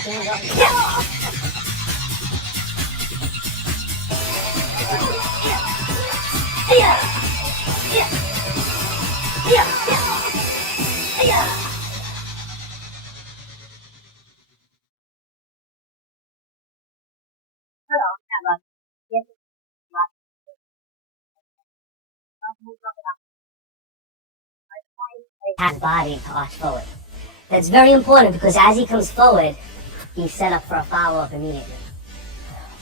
His body to arch forward. That's very important because as he comes forward, he's set up for a follow-up immediately.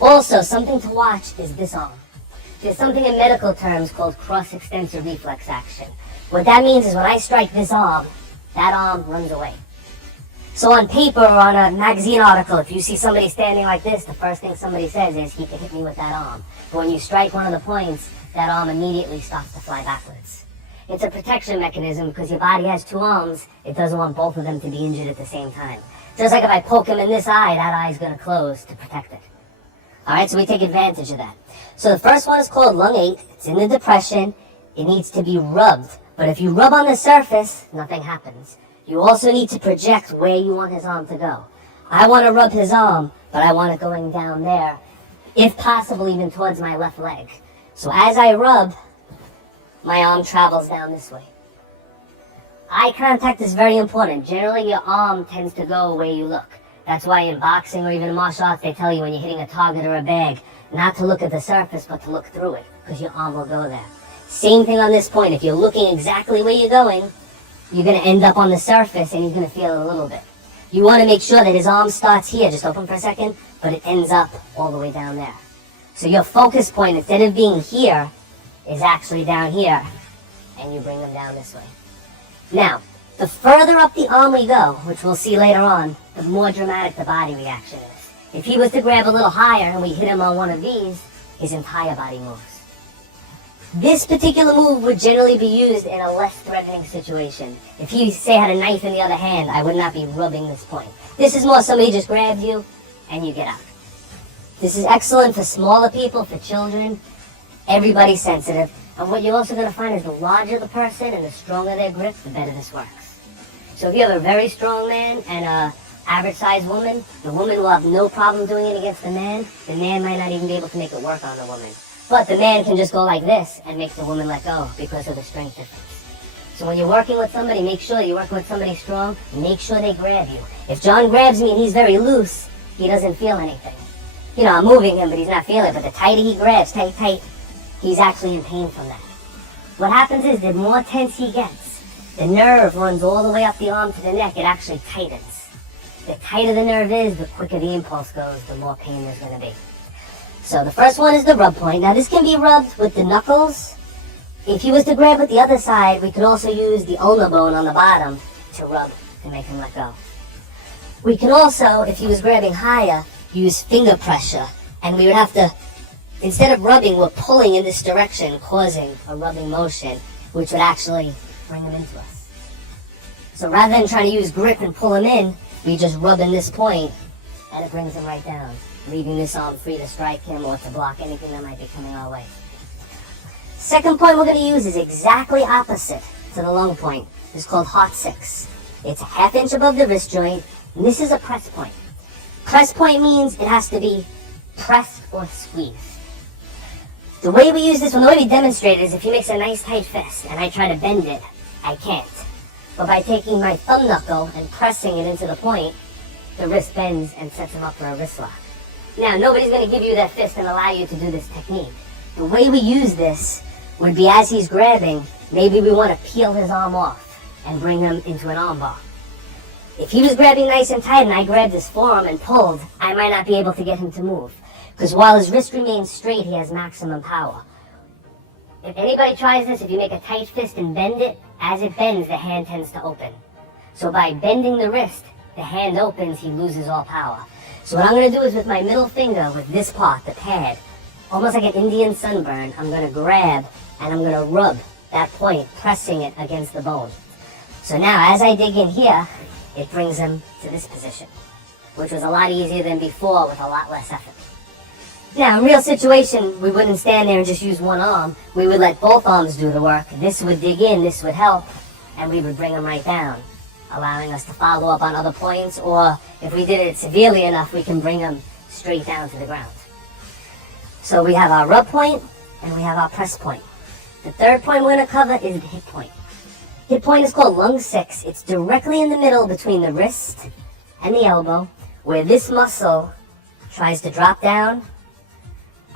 Also, something to watch is this arm. There's something in medical terms called cross-extensor reflex action. What that means is when I strike this arm, that arm runs away. So on paper or on a magazine article, if you see somebody standing like this, the first thing somebody says is, he can hit me with that arm. But when you strike one of the points, that arm immediately starts to fly backwards. It's a protection mechanism because your body has two arms. It doesn't want both of them to be injured at the same time. Just like if I poke him in this eye, that eye's going to close to protect it. Alright, so we take advantage of that. So the first one is called lung 8. It's in the depression. It needs to be rubbed. But if you rub on the surface, nothing happens. You also need to project where you want his arm to go. I want to rub his arm, but I want it going down there. If possible, even towards my left leg. So as I rub, my arm travels down this way. Eye contact is very important. Generally, your arm tends to go where you look. That's why in boxing or even in martial arts, they tell you when you're hitting a target or a bag, not to look at the surface, but to look through it, because your arm will go there. Same thing on this point. If you're looking exactly where you're going, you're going to end up on the surface and you're going to feel it a little bit. You want to make sure that his arm starts here, just open for a second, but it ends up all the way down there. So your focus point, instead of being here, is actually down here, and you bring them down this way. Now, the further up the arm we go, which we'll see later on, the more dramatic the body reaction is. If he was to grab a little higher and we hit him on one of these, his entire body moves. This particular move would generally be used in a less threatening situation. If he, say, had a knife in the other hand, I would not be rubbing this point. This is more somebody just grabs you and you get out. This is excellent for smaller people, for children. Everybody's sensitive. And what you're also going to find is the larger the person and the stronger their grip, the better this works. So if you have a very strong man and a average-sized woman, the woman will have no problem doing it against the man. The man might not even be able to make it work on the woman. But the man can just go like this and make the woman let go because of the strength difference. So when you're working with somebody, make sure you're working with somebody strong. Make sure they grab you. If John grabs me and he's very loose, he doesn't feel anything. You know, I'm moving him, but he's not feeling it. But the tighter he grabs, tight, he's actually in pain from that. What happens is the more tense he gets, the nerve runs all the way up the arm to the neck. It actually tightens. The tighter the nerve is, the quicker the impulse goes, the more pain there's going to be. So the first one is the rub point. Now this can be rubbed with the knuckles. If he was to grab with the other side, we could also use the ulnar bone on the bottom to rub to make him let go. We can also, if he was grabbing higher, use finger pressure. And we would have to, instead of rubbing, we're pulling in this direction, causing a rubbing motion, which would actually bring him into us. So rather than trying to use grip and pull him in, we just rub in this point, and it brings him right down, leaving this arm free to strike him or to block anything that might be coming our way. Second point we're going to use is exactly opposite to the lung point. It's called heart 6. It's a ½ inch above the wrist joint, and this is a press point. Press point means it has to be pressed or squeezed. The way we use this one, the way we demonstrate it is if he makes a nice tight fist and I try to bend it, I can't. But by taking my thumb knuckle and pressing it into the point, the wrist bends and sets him up for a wrist lock. Now, nobody's going to give you that fist and allow you to do this technique. The way we use this would be as he's grabbing, maybe we want to peel his arm off and bring him into an arm bar. If he was grabbing nice and tight and I grabbed his forearm and pulled, I might not be able to get him to move. Because while his wrist remains straight, he has maximum power. If anybody tries this, if you make a tight fist and bend it, as it bends, the hand tends to open. So by bending the wrist, the hand opens, he loses all power. So what I'm going to do is with my middle finger, with this part, the pad, almost like an Indian sunburn, I'm going to grab and I'm going to rub that point, pressing it against the bone. So now as I dig in here, it brings him to this position, which was a lot easier than before with a lot less effort. Now, in real situation, we wouldn't stand there and just use one arm. We would let both arms do the work. This would dig in, this would help, and we would bring him right down. allowing us to follow up on other points, or if we did it severely enough, we can bring them straight down to the ground. So we have our rub point and we have our press point. The third point we're going to cover is the hit point. Hit point is called lung 6. It's directly in the middle between the wrist and the elbow, where this muscle tries to drop down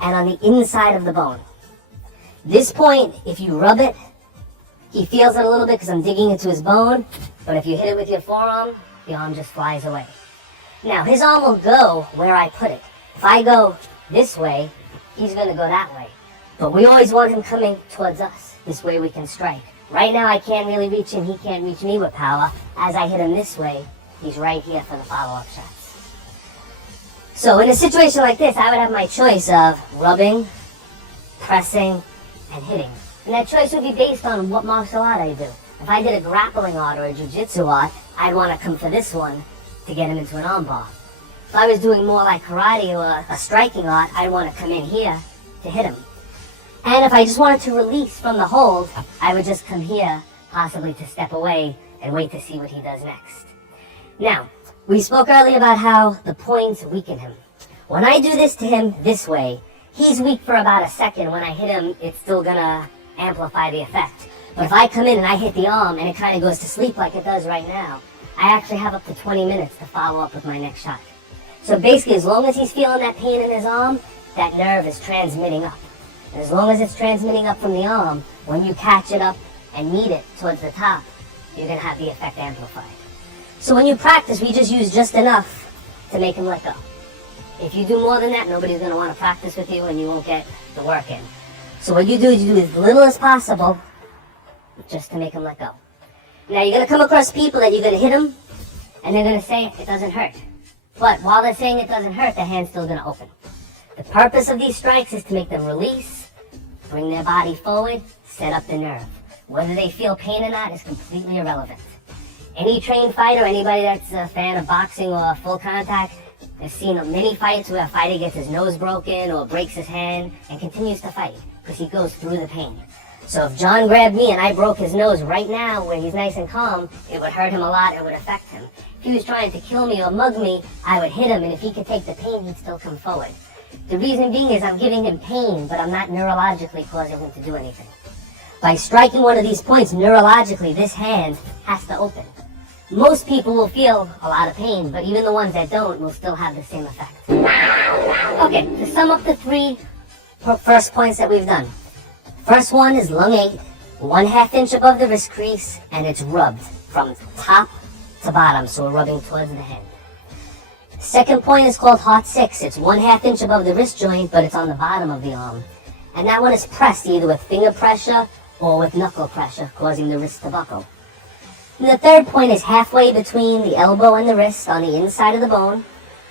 and on the inside of the bone. This point, if you rub it, he feels it a little bit because I'm digging into his bone, but if you hit it with your forearm, the arm just flies away. Now, his arm will go where I put it. If I go this way, he's going to go that way. But we always want him coming towards us. This way we can strike. Right now I can't really reach him, he can't reach me with power. As I hit him this way, he's right here for the follow-up shots. So in a situation like this, I would have my choice of rubbing, pressing, and hitting. And that choice would be based on what martial art I do. If I did a grappling art or a jiu-jitsu art, I'd want to come for this one to get him into an arm bar. If I was doing more like karate or a striking art, I'd want to come in here to hit him. And if I just wanted to release from the hold, I would just come here, possibly to step away and wait to see what he does next. Now, we spoke earlier about how the points weaken him. When I do this to him this way, he's weak for about a second. When I hit him, it's still gonna amplify the effect. But if I come in and I hit the arm and it kind of goes to sleep like it does right now, I actually have up to 20 minutes to follow up with my next shot. So basically, as long as he's feeling that pain in his arm, that nerve is transmitting up. And as long as it's transmitting up from the arm, when you catch it up and knead it towards the top, you're going to have the effect amplified. So when you practice, we just use just enough to make him let go. If you do more than that, nobody's going to want to practice with you and you won't get the work in. So what you do is you do as little as possible just to make him let go. Now you're going to come across people that you're going to hit them and they're going to say it doesn't hurt. But while they're saying it doesn't hurt, the hand's still going to open. The purpose of these strikes is to make them release, bring their body forward, set up the nerve. Whether they feel pain or not is completely irrelevant. Any trained fighter, anybody that's a fan of boxing or full contact, has seen many fights where a fighter gets his nose broken or breaks his hand and continues to fight because he goes through the pain. So if John grabbed me and I broke his nose right now where he's nice and calm, it would hurt him a lot, it would affect him. If he was trying to kill me or mug me, I would hit him, and if he could take the pain, he'd still come forward. The reason being is I'm giving him pain, but I'm not neurologically causing him to do anything. By striking one of these points, neurologically, this hand has to open. Most people will feel a lot of pain, but even the ones that don't will still have the same effect. Okay, to sum up the three first points that we've done. First one is lung 8, 1/2 inch above the wrist crease, and it's rubbed from top to bottom, so we're rubbing towards the hand. Second point is called heart 6. It's 1/2 inch above the wrist joint, but it's on the bottom of the arm. And that one is pressed either with finger pressure or with knuckle pressure, causing the wrist to buckle. And the third point is halfway between the elbow and the wrist on the inside of the bone.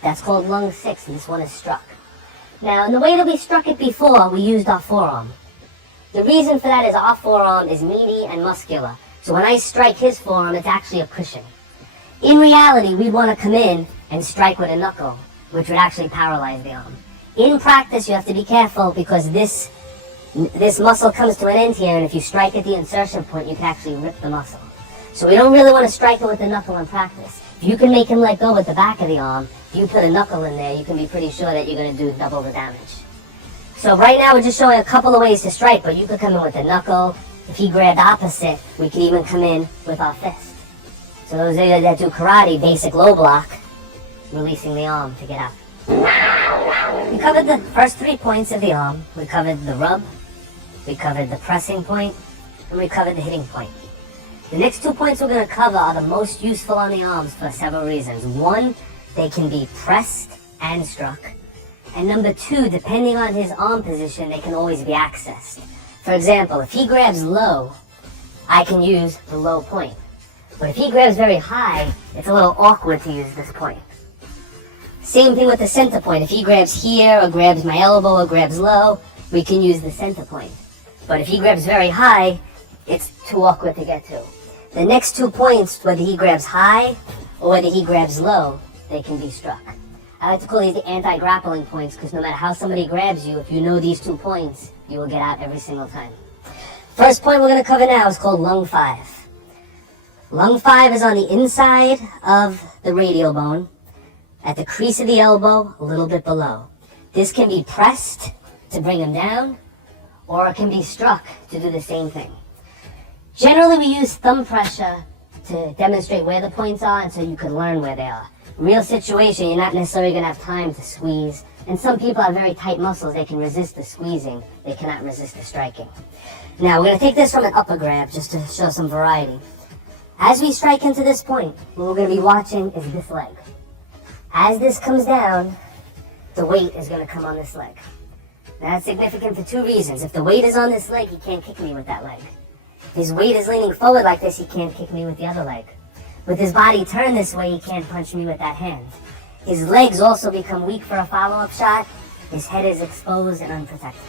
That's called lung 6, and this one is struck. Now, in the way that we struck it before, we used our forearm. The reason for that is our forearm is meaty and muscular. So when I strike his forearm, it's actually a cushion. In reality, we'd want to come in and strike with a knuckle, which would actually paralyze the arm. In practice, you have to be careful because this muscle comes to an end here, and if you strike at the insertion point, you can actually rip the muscle. So we don't really want to strike it with the knuckle in practice. If you can make him let go with the back of the arm, if you put a knuckle in there, you can be pretty sure that you're going to do double the damage. So right now we're just showing a couple of ways to strike, but you could come in with the knuckle. If he grabbed opposite, we could even come in with our fist. So those of you that do karate, basic low block, releasing the arm to get out. We covered the first 3 points of the arm. We covered the rub, we covered the pressing point, and we covered the hitting point. The next 2 points we're going to cover are the most useful on the arms for several reasons. One, they can be pressed and struck. And number 2, depending on his arm position, they can always be accessed. For example, if he grabs low, I can use the low point. But if he grabs very high, it's a little awkward to use this point. Same thing with the center point. If he grabs here, or grabs my elbow, or grabs low, we can use the center point. But if he grabs very high, it's too awkward to get to. The next 2 points, whether he grabs high, or whether he grabs low, they can be struck. I like to call these the anti-grappling points, because no matter how somebody grabs you, if you know these 2 points, you will get out every single time. First point we're going to cover now is called lung 5. Lung 5 is on the inside of the radial bone, at the crease of the elbow, a little bit below. This can be pressed to bring him down, or it can be struck to do the same thing. Generally, we use thumb pressure to demonstrate where the points are and so you can learn where they are. Real situation, you're not necessarily going to have time to squeeze. And some people have very tight muscles. They can resist the squeezing. They cannot resist the striking. Now, we're going to take this from an upper grab just to show some variety. As we strike into this point, what we're going to be watching is this leg. As this comes down, the weight is going to come on this leg. Now, that's significant for two reasons. If the weight is on this leg, he can't kick me with that leg. If his weight is leaning forward like this, he can't kick me with the other leg. With his body turned this way, he can't punch me with that hand. His legs also become weak for a follow-up shot. His head is exposed and unprotected.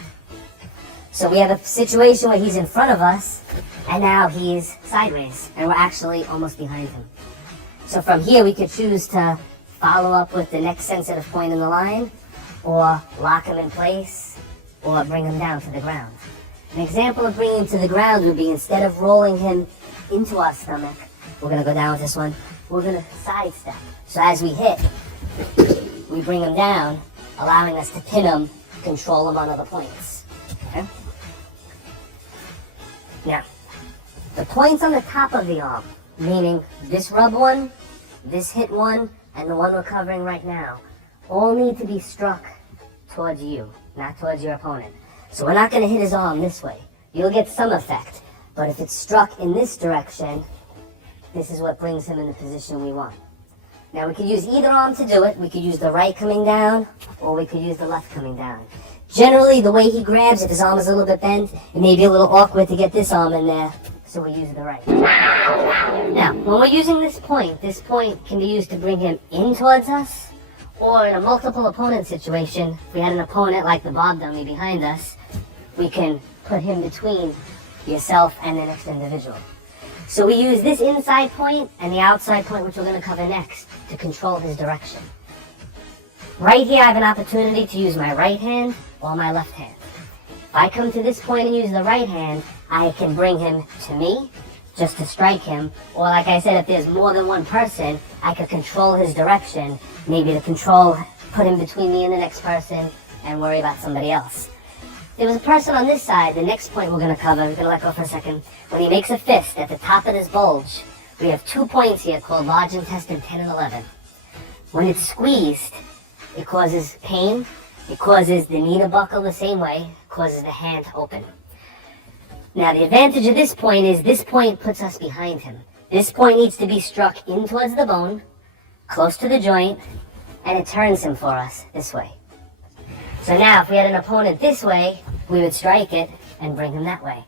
So we have a situation where he's in front of us, and now he's sideways, and we're actually almost behind him. So from here, we could choose to follow up with the next sensitive point in the line, or lock him in place, or bring him down to the ground. An example of bringing him to the ground would be, instead of rolling him into our stomach, we're going to go down with this one, we're going to sidestep. So as we hit, we bring him down, allowing us to pin him, control him on other points. Okay? Now, the points on the top of the arm, meaning this rub one, this hit one, and the one we're covering right now, all need to be struck towards you, not towards your opponent. So we're not going to hit his arm this way. You'll get some effect, but if it's struck in this direction, this is what brings him in the position we want. Now, we could use either arm to do it. We could use the right coming down, or we could use the left coming down. Generally, the way he grabs, if his arm is a little bit bent, it may be a little awkward to get this arm in there, so we use the right. Now, when we're using this point can be used to bring him in towards us, or in a multiple opponent situation, if we had an opponent like the Bob dummy behind us, we can put him between yourself and the next individual. So we use this inside point and the outside point, which we're going to cover next, to control his direction. Right here, I have an opportunity to use my right hand or my left hand. If I come to this point and use the right hand, I can bring him to me, just to strike him. Or like I said, if there's more than one person, I could control his direction, maybe to control, put him between me and the next person, and worry about somebody else. There was a person on this side, the next point we're going to cover, we're going to let go for a second. When he makes a fist at the top of this bulge, we have 2 points here called large intestine 10 and 11. When it's squeezed, it causes pain, it causes the knee to buckle the same way, it causes the hand to open. Now the advantage of this point is this point puts us behind him. This point needs to be struck in towards the bone, close to the joint, and it turns him for us this way. So now if we had an opponent this way, we would strike it and bring him that way.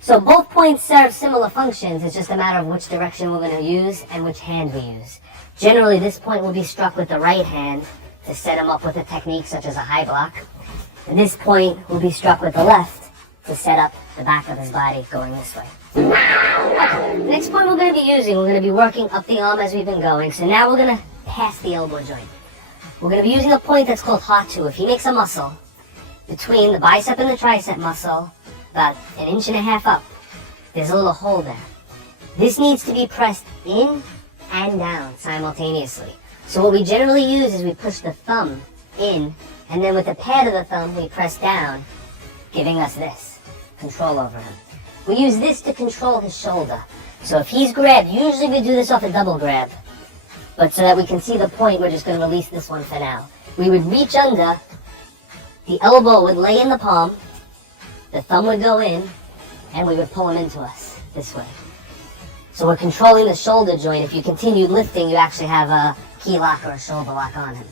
So both points serve similar functions, it's just a matter of which direction we're going to use and which hand we use. Generally, this point will be struck with the right hand to set him up with a technique such as a high block. And this point will be struck with the left to set up the back of his body going this way. Okay, the next point we're going to be using, we're going to be working up the arm as we've been going. So now we're going to pass the elbow joint. We're going to be using a point that's called heart 2. If he makes a muscle between the bicep and the tricep muscle, about 1.5 inches up, there's a little hole there. This needs to be pressed in and down simultaneously. So what we generally use is we push the thumb in, and then with the pad of the thumb we press down, giving us this control over him. We use this to control his shoulder. So if he's grabbed, usually we do this off a double grab, but so that we can see the point, we're just going to release this one for now. We would reach under, the elbow would lay in the palm, the thumb would go in, and we would pull him into us this way. So we're controlling the shoulder joint. If you continue lifting, you actually have a key lock or a shoulder lock on him.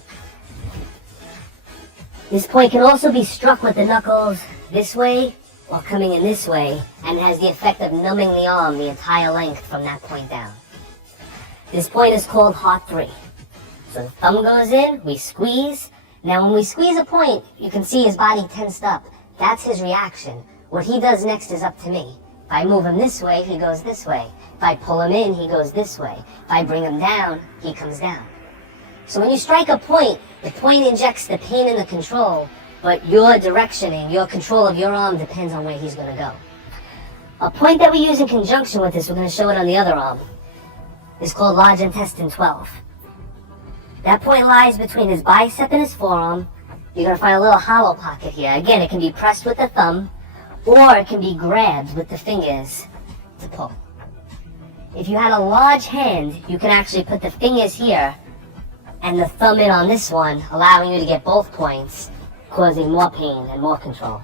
This point can also be struck with the knuckles this way or coming in this way, and has the effect of numbing the arm the entire length from that point down. This point is called heart 3. So the thumb goes in, we squeeze. Now when we squeeze a point, you can see his body tensed up. That's his reaction. What he does next is up to me. If I move him this way, he goes this way. If I pull him in, he goes this way. If I bring him down, he comes down. So when you strike a point, the point injects the pain and the control, but your directioning, your control of your arm depends on where he's going to go. A point that we use in conjunction with this, we're going to show it on the other arm, is called large intestine 12. That point lies between his bicep and his forearm. You're going to find a little hollow pocket here. Again, it can be pressed with the thumb, or it can be grabbed with the fingers to pull. If you had a large hand, you can actually put the fingers here and the thumb in on this one, allowing you to get both points, causing more pain and more control.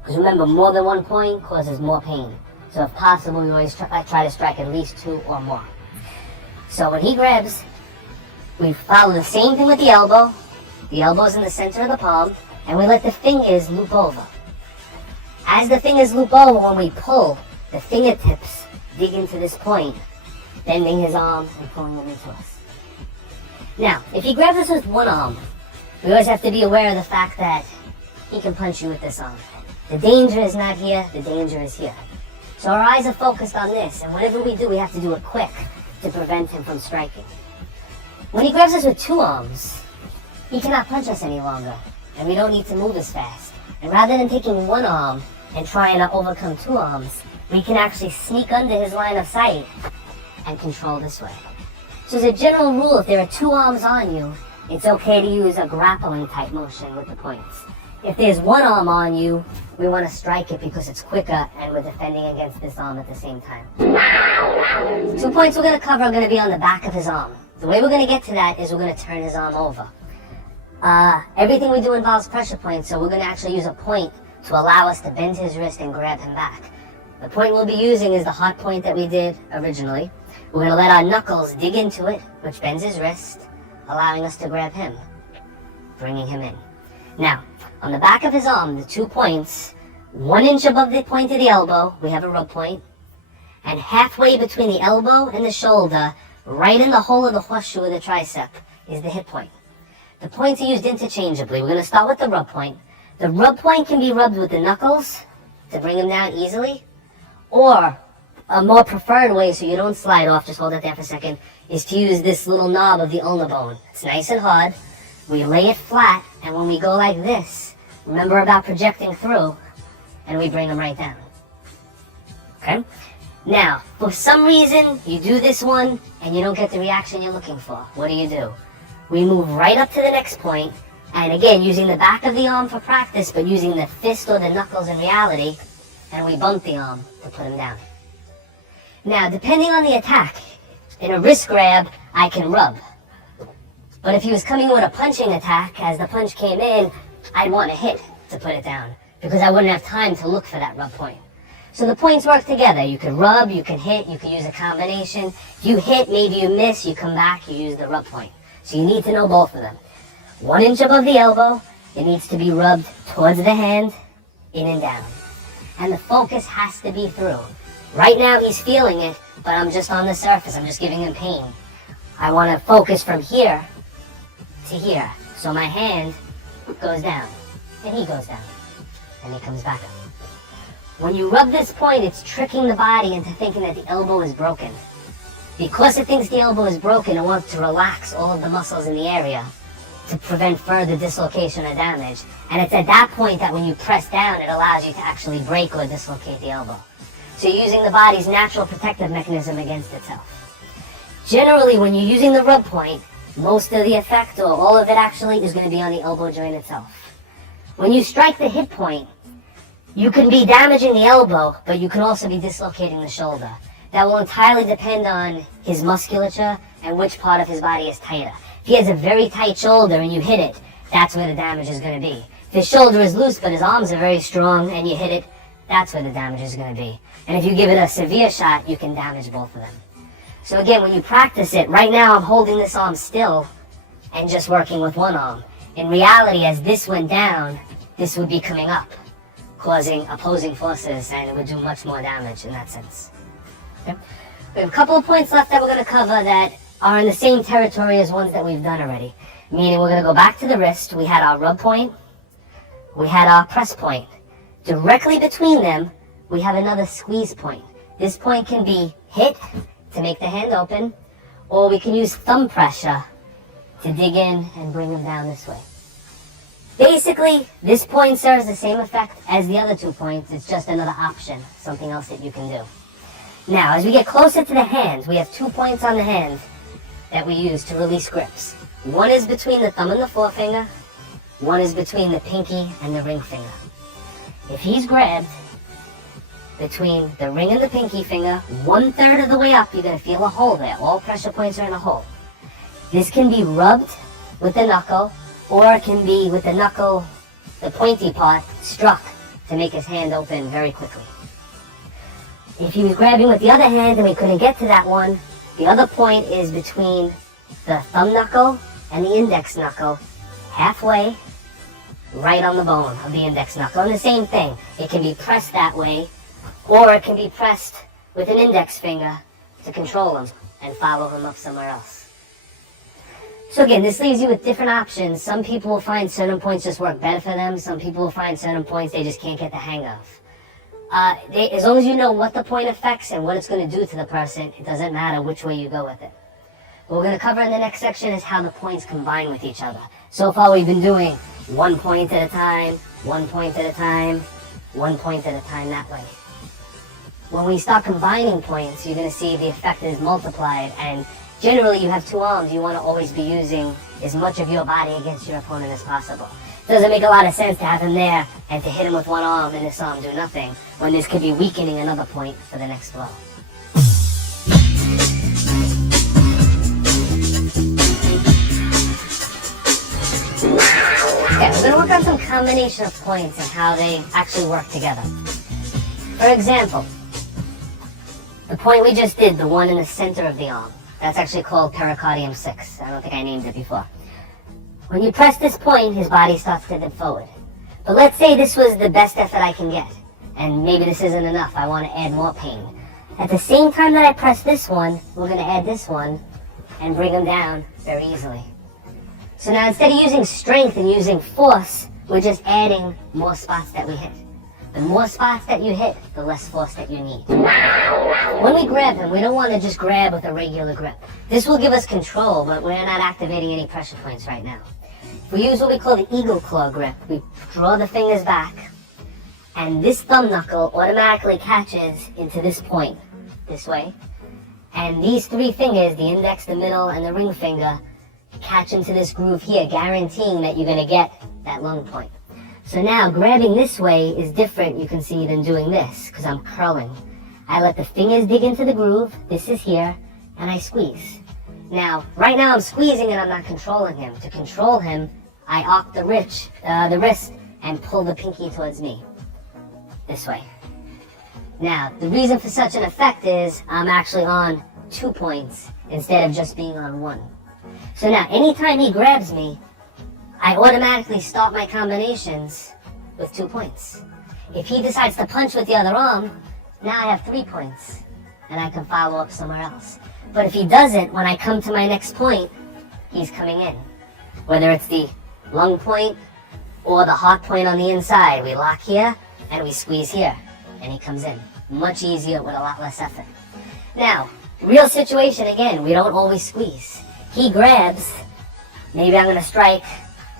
Because remember, more than one point causes more pain. So if possible, we always try to strike at least 2 or more. So when he grabs, we follow the same thing with the elbow. The elbow's in the center of the palm, and we let the fingers loop over. As the fingers loop over, when we pull, the fingertips dig into this point, bending his arm and pulling him into us. Now, if he grabs us with one arm, we always have to be aware of the fact that he can punch you with this arm. The danger is not here, the danger is here. So our eyes are focused on this, and whatever we do, we have to do it quick to prevent him from striking. When he grabs us with 2 arms, he cannot punch us any longer, and we don't need to move as fast. And rather than taking 1 arm and trying to overcome 2 arms, we can actually sneak under his line of sight and control this way. So as a general rule, if there are 2 arms on you, it's okay to use a grappling type motion with the points. If there's 1 arm on you, we want to strike it because it's quicker and we're defending against this arm at the same time. The 2 points we're going to cover are going to be on the back of his arm. The way we're going to get to that is we're going to turn his arm over. Everything we do involves pressure points, so we're going to actually use a point to allow us to bend his wrist and grab him back. The point we'll be using is the hot point that we did originally. We're going to let our knuckles dig into it, which bends his wrist, allowing us to grab him, bringing him in. Now, on the back of his arm, the 2 points, 1 inch above the point of the elbow, we have a rub point, and halfway between the elbow and the shoulder, right in the hole of the horseshoe of the tricep, is the hip point. The points are used interchangeably. We're going to start with the rub point. The rub point can be rubbed with the knuckles to bring him down easily, or a more preferred way so you don't slide off, just hold it there for a second, is to use this little knob of the ulnar bone. It's nice and hard. We lay it flat, and when we go like this, remember about projecting through, and we bring him right down. Okay? Now, for some reason, you do this one, and you don't get the reaction you're looking for. What do? We move right up to the next point, and again, using the back of the arm for practice, but using the fist or the knuckles in reality, and we bump the arm to put him down. Now, depending on the attack, in a wrist grab, I can rub. But if he was coming with a punching attack, as the punch came in, I'd want to hit to put it down, because I wouldn't have time to look for that rub point. So the points work together. You can rub, you can hit, you can use a combination. If you hit, maybe you miss, you come back, you use the rub point. So you need to know both of them. 1 inch above the elbow, it needs to be rubbed towards the hand, in and down. And the focus has to be through. Right now he's feeling it, but I'm just on the surface, I'm just giving him pain. I want to focus from here to here. So my hand goes down, and he goes down, and he comes back up. When you rub this point, it's tricking the body into thinking that the elbow is broken. Because it thinks the elbow is broken, it wants to relax all of the muscles in the area to prevent further dislocation or damage. And it's at that point that when you press down, it allows you to actually break or dislocate the elbow. So you're using the body's natural protective mechanism against itself. Generally, when you're using the rub point, most of the effect, or all of it actually, is going to be on the elbow joint itself. When you strike the hip point, you can be damaging the elbow, but you can also be dislocating the shoulder. That will entirely depend on his musculature and which part of his body is tighter. If he has a very tight shoulder and you hit it, that's where the damage is going to be. If his shoulder is loose but his arms are very strong and you hit it, that's where the damage is going to be. And if you give it a severe shot, you can damage both of them. So again, when you practice it, right now I'm holding this arm still and just working with one arm. In reality, as this went down, this would be coming up, causing opposing forces, and it would do much more damage in that sense. Okay? We have a couple of points left that we're going to cover that are in the same territory as ones that we've done already. Meaning we're going to go back to the wrist. We had our rub point. We had our press point. Directly between them, we have another squeeze point. This point can be hit to make the hand open, or we can use thumb pressure to dig in and bring them down this way. Basically, this point serves the same effect as the other 2 points. It's just another option, something else that you can do. Now, as we get closer to the hand, we have 2 points on the hand that we use to release grips. One is between the thumb and the forefinger. One is between the pinky and the ring finger. If he's grabbed between the ring and the pinky finger, 1/3 of the way up, you're going to feel a hole there. All pressure points are in a hole. This can be rubbed with the knuckle, or it can be with the knuckle, the pointy part, struck to make his hand open very quickly. If he was grabbing with the other hand and we couldn't get to that one, the other point is between the thumb knuckle and the index knuckle, halfway, right on the bone of the index knuckle. And the same thing, it can be pressed that way, or it can be pressed with an index finger to control him and follow him up somewhere else. So again, this leaves you with different options. Some people will find certain points just work better for them. Some people will find certain points they just can't get the hang of. As long as you know what the point affects and what it's going to do to the person, it doesn't matter which way you go with it. What we're going to cover in the next section is how the points combine with each other. So far we've been doing 1 point at a time, 1 point at a time, 1 point at a time that way. When we start combining points, you're going to see the effect is multiplied, and generally you have 2 arms, you want to always be using as much of your body against your opponent as possible. It doesn't make a lot of sense to have him there and to hit him with 1 arm and this arm do nothing, when this could be weakening another point for the next blow. Okay, we're going to work on some combination of points and how they actually work together. For example, the point we just did, the one in the center of the arm, that's actually called pericardium 6. I don't think I named it before. When you press this point, his body starts to dip forward. But let's say this was the best effort I can get, and maybe this isn't enough, I want to add more pain. At the same time that I press this one, we're going to add this one and bring him down very easily. So now instead of using strength and using force, we're just adding more spots that we hit. The more spots that you hit, the less force that you need. When we grab him, we don't want to just grab with a regular grip. This will give us control, but we're not activating any pressure points right now. If we use what we call the eagle claw grip, we draw the fingers back, and this thumb knuckle automatically catches into this point, this way. And these 3 fingers, the index, the middle, and the ring finger, catch into this groove here, guaranteeing that you're going to get that lung point. So now, grabbing this way is different, you can see, than doing this, because I'm curling. I let the fingers dig into the groove, this is here, and I squeeze. Now, right now I'm squeezing and I'm not controlling him. To control him, I arc the wrist and pull the pinky towards me, this way. Now, the reason for such an effect is I'm actually on 2 points instead of just being on 1. So now, anytime he grabs me, I automatically start my combinations with 2 points. If he decides to punch with the other arm, now I have 3 points, and I can follow up somewhere else. But if he doesn't, when I come to my next point, he's coming in. Whether it's the lung point or the heart point on the inside, we lock here and we squeeze here, and he comes in. Much easier with a lot less effort. Now, real situation again, we don't always squeeze. He grabs, maybe I'm going to strike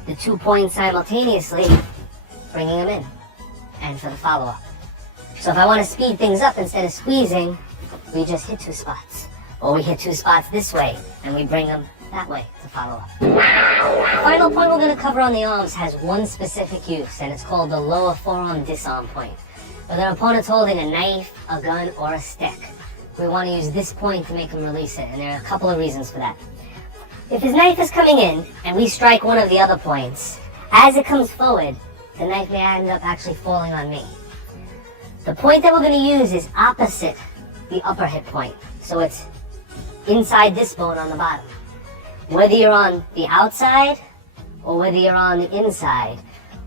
the 2 points simultaneously, bringing him in, and for the follow-up. So if I want to speed things up, instead of squeezing, we just hit 2 spots. Or we hit 2 spots this way, and we bring them that way to follow up. The final point we're going to cover on the arms has one specific use, and it's called the lower forearm disarm point. Whether our opponent's holding a knife, a gun, or a stick, we want to use this point to make him release it, and there are a couple of reasons for that. If his knife is coming in, and we strike one of the other points, as it comes forward, the knife may end up actually falling on me. The point that we're going to use is opposite the upper hip point, so it's inside this bone on the bottom. Whether you're on the outside or whether you're on the inside,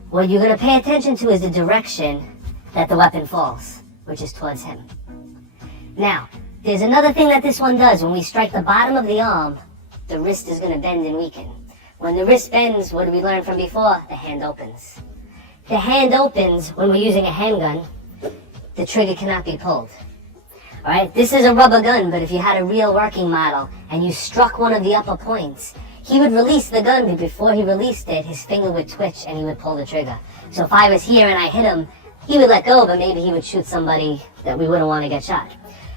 what you're going to pay attention to is the direction that the weapon falls, which is towards him. Now, there's another thing that this one does. When we strike the bottom of the arm, the wrist is going to bend and weaken. When the wrist bends, what did we learn from before? The hand opens. The hand opens when we're using a handgun. The trigger cannot be pulled. Alright, this is a rubber gun, but if you had a real working model and you struck one of the upper points, he would release the gun, but before he released it, his finger would twitch and he would pull the trigger. So if I was here and I hit him, he would let go, but maybe he would shoot somebody that we wouldn't want to get shot.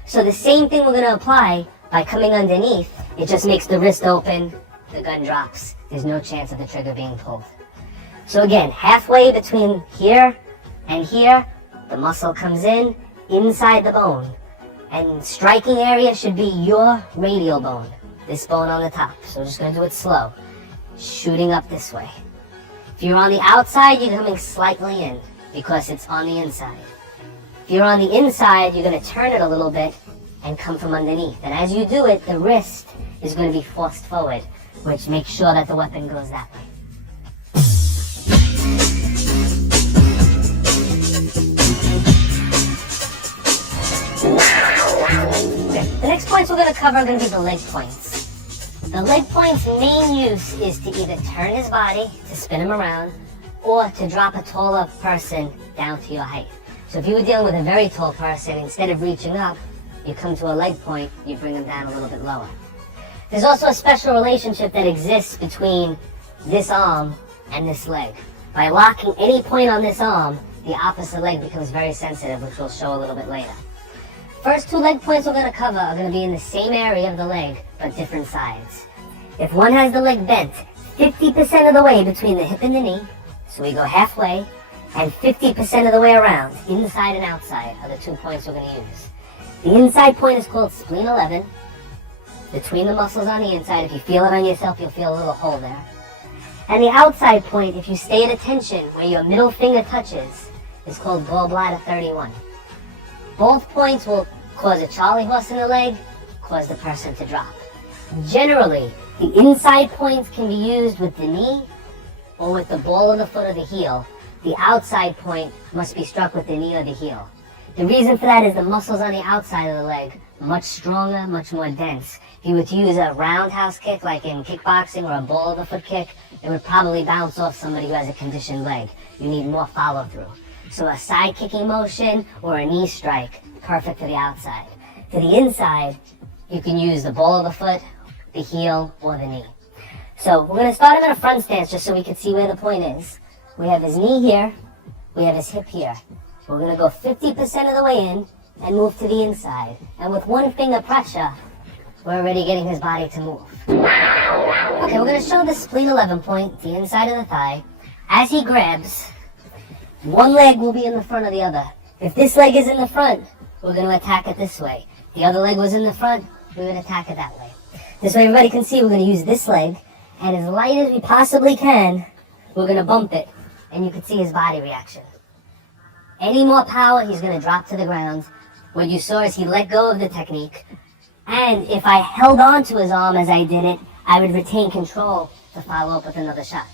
So the same thing we're going to apply by coming underneath. It just makes the wrist open, the gun drops. There's no chance of the trigger being pulled. So again, halfway between here and here, the muscle comes in, inside the bone. And striking area should be your radial bone, this bone on the top. So we're just going to do it slow, shooting up this way. If you're on the outside, you're coming slightly in because it's on the inside. If you're on the inside, you're going to turn it a little bit and come from underneath. And as you do it, the wrist is going to be forced forward, which makes sure that the weapon goes that way. Okay. The next points we're going to cover are going to be the leg points. The leg point's main use is to either turn his body, to spin him around, or to drop a taller person down to your height. So if you were dealing with a very tall person, instead of reaching up, you come to a leg point, you bring them down a little bit lower. There's also a special relationship that exists between this arm and this leg. By locking any point on this arm, the opposite leg becomes very sensitive, which we'll show a little bit later. First two leg points we're going to cover are going to be in the same area of the leg, but different sides. If one has the leg bent 50% of the way between the hip and the knee, so we go halfway, and 50% of the way around, inside and outside, are the 2 points we're going to use. The inside point is called spleen 11, between the muscles on the inside. If you feel it on yourself, you'll feel a little hole there. And the outside point, if you stay at attention where your middle finger touches, is called gallbladder 31. Both points will cause a charley horse in the leg, cause the person to drop. Generally, the inside points can be used with the knee or with the ball of the foot or the heel. The outside point must be struck with the knee or the heel. The reason for that is the muscles on the outside of the leg are much stronger, much more dense. If you were to use a roundhouse kick like in kickboxing or a ball of the foot kick, it would probably bounce off somebody who has a conditioned leg. You need more follow through. So a side kicking motion or a knee strike, perfect for the outside. To the inside, you can use the ball of the foot, the heel, or the knee. So we're going to start him in a front stance just so we can see where the point is. We have his knee here, we have his hip here. We're going to go 50% of the way in and move to the inside. And with one finger pressure, we're already getting his body to move. Okay, we're going to show the spleen 11 point, the inside of the thigh. As he grabs, one leg will be in the front of the other. If this leg is in the front, we're going to attack it this way. The other leg was in the front, we're going to attack it that way. This way everybody can see we're going to use this leg, and as light as we possibly can, we're going to bump it, and you can see his body reaction. Any more power, he's going to drop to the ground. What you saw is he let go of the technique, and if I held on to his arm as I did it, I would retain control to follow up with another shot.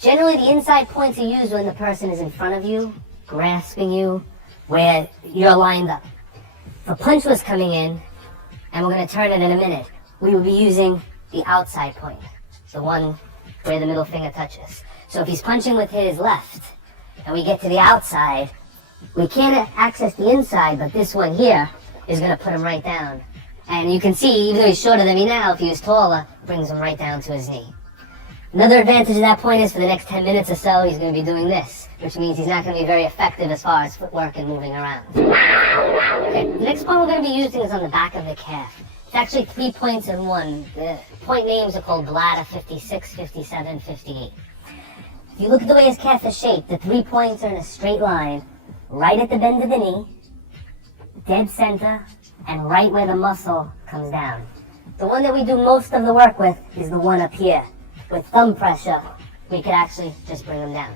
Generally, the inside points are used when the person is in front of you, grasping you, where you're lined up. If a punch was coming in, and we're going to turn it in a minute, we would be using the outside point, the one where the middle finger touches. So if he's punching with his left, and we get to the outside, we can't access the inside, but this one here is going to put him right down. And you can see, even though he's shorter than me now, if he was taller, brings him right down to his knee. Another advantage of that point is for the next 10 minutes or so, he's going to be doing this, which means he's not going to be very effective as far as footwork and moving around. Okay, the next point we're going to be using is on the back of the calf. It's actually 3 points in one. The point names are called bladder 56, 57, 58. If you look at the way his calf is shaped, the 3 points are in a straight line, right at the bend of the knee, dead center, and right where the muscle comes down. The one that we do most of the work with is the one up here. With thumb pressure, we could actually just bring them down.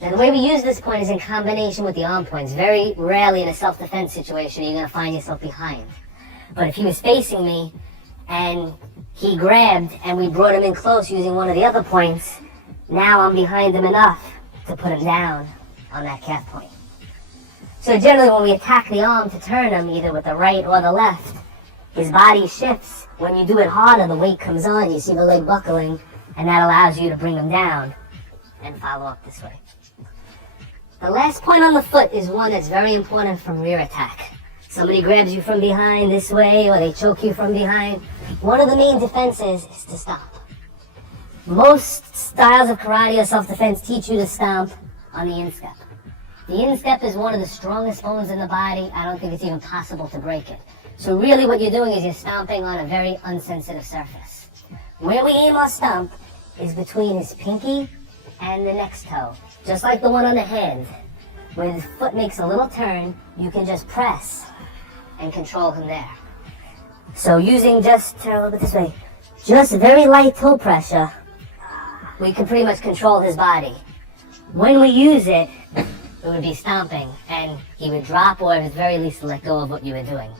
Now the way we use this point is in combination with the arm points. Very rarely in a self-defense situation are you going to find yourself behind. But if he was facing me and he grabbed and we brought him in close using one of the other points, now I'm behind him enough to put him down on that calf point. So generally when we attack the arm to turn him, either with the right or the left, his body shifts. When you do it harder, the weight comes on, you see the leg buckling, and that allows you to bring him down and follow up this way. The last point on the foot is one that's very important from rear attack. Somebody grabs you from behind this way, or they choke you from behind. One of the main defenses is to stop. Most styles of karate or self-defense teach you to stomp on the instep. The instep is one of the strongest bones in the body. I don't think it's even possible to break it. So really what you're doing is you're stomping on a very unsensitive surface. Where we aim our stomp is between his pinky and the next toe. Just like the one on the hand. Where the foot makes a little turn, you can just press and control him there. So using just, turn a little bit this way, just very light toe pressure, we can pretty much control his body. When we use it, it would be stomping, and he would drop or at the very least let go of what you were doing.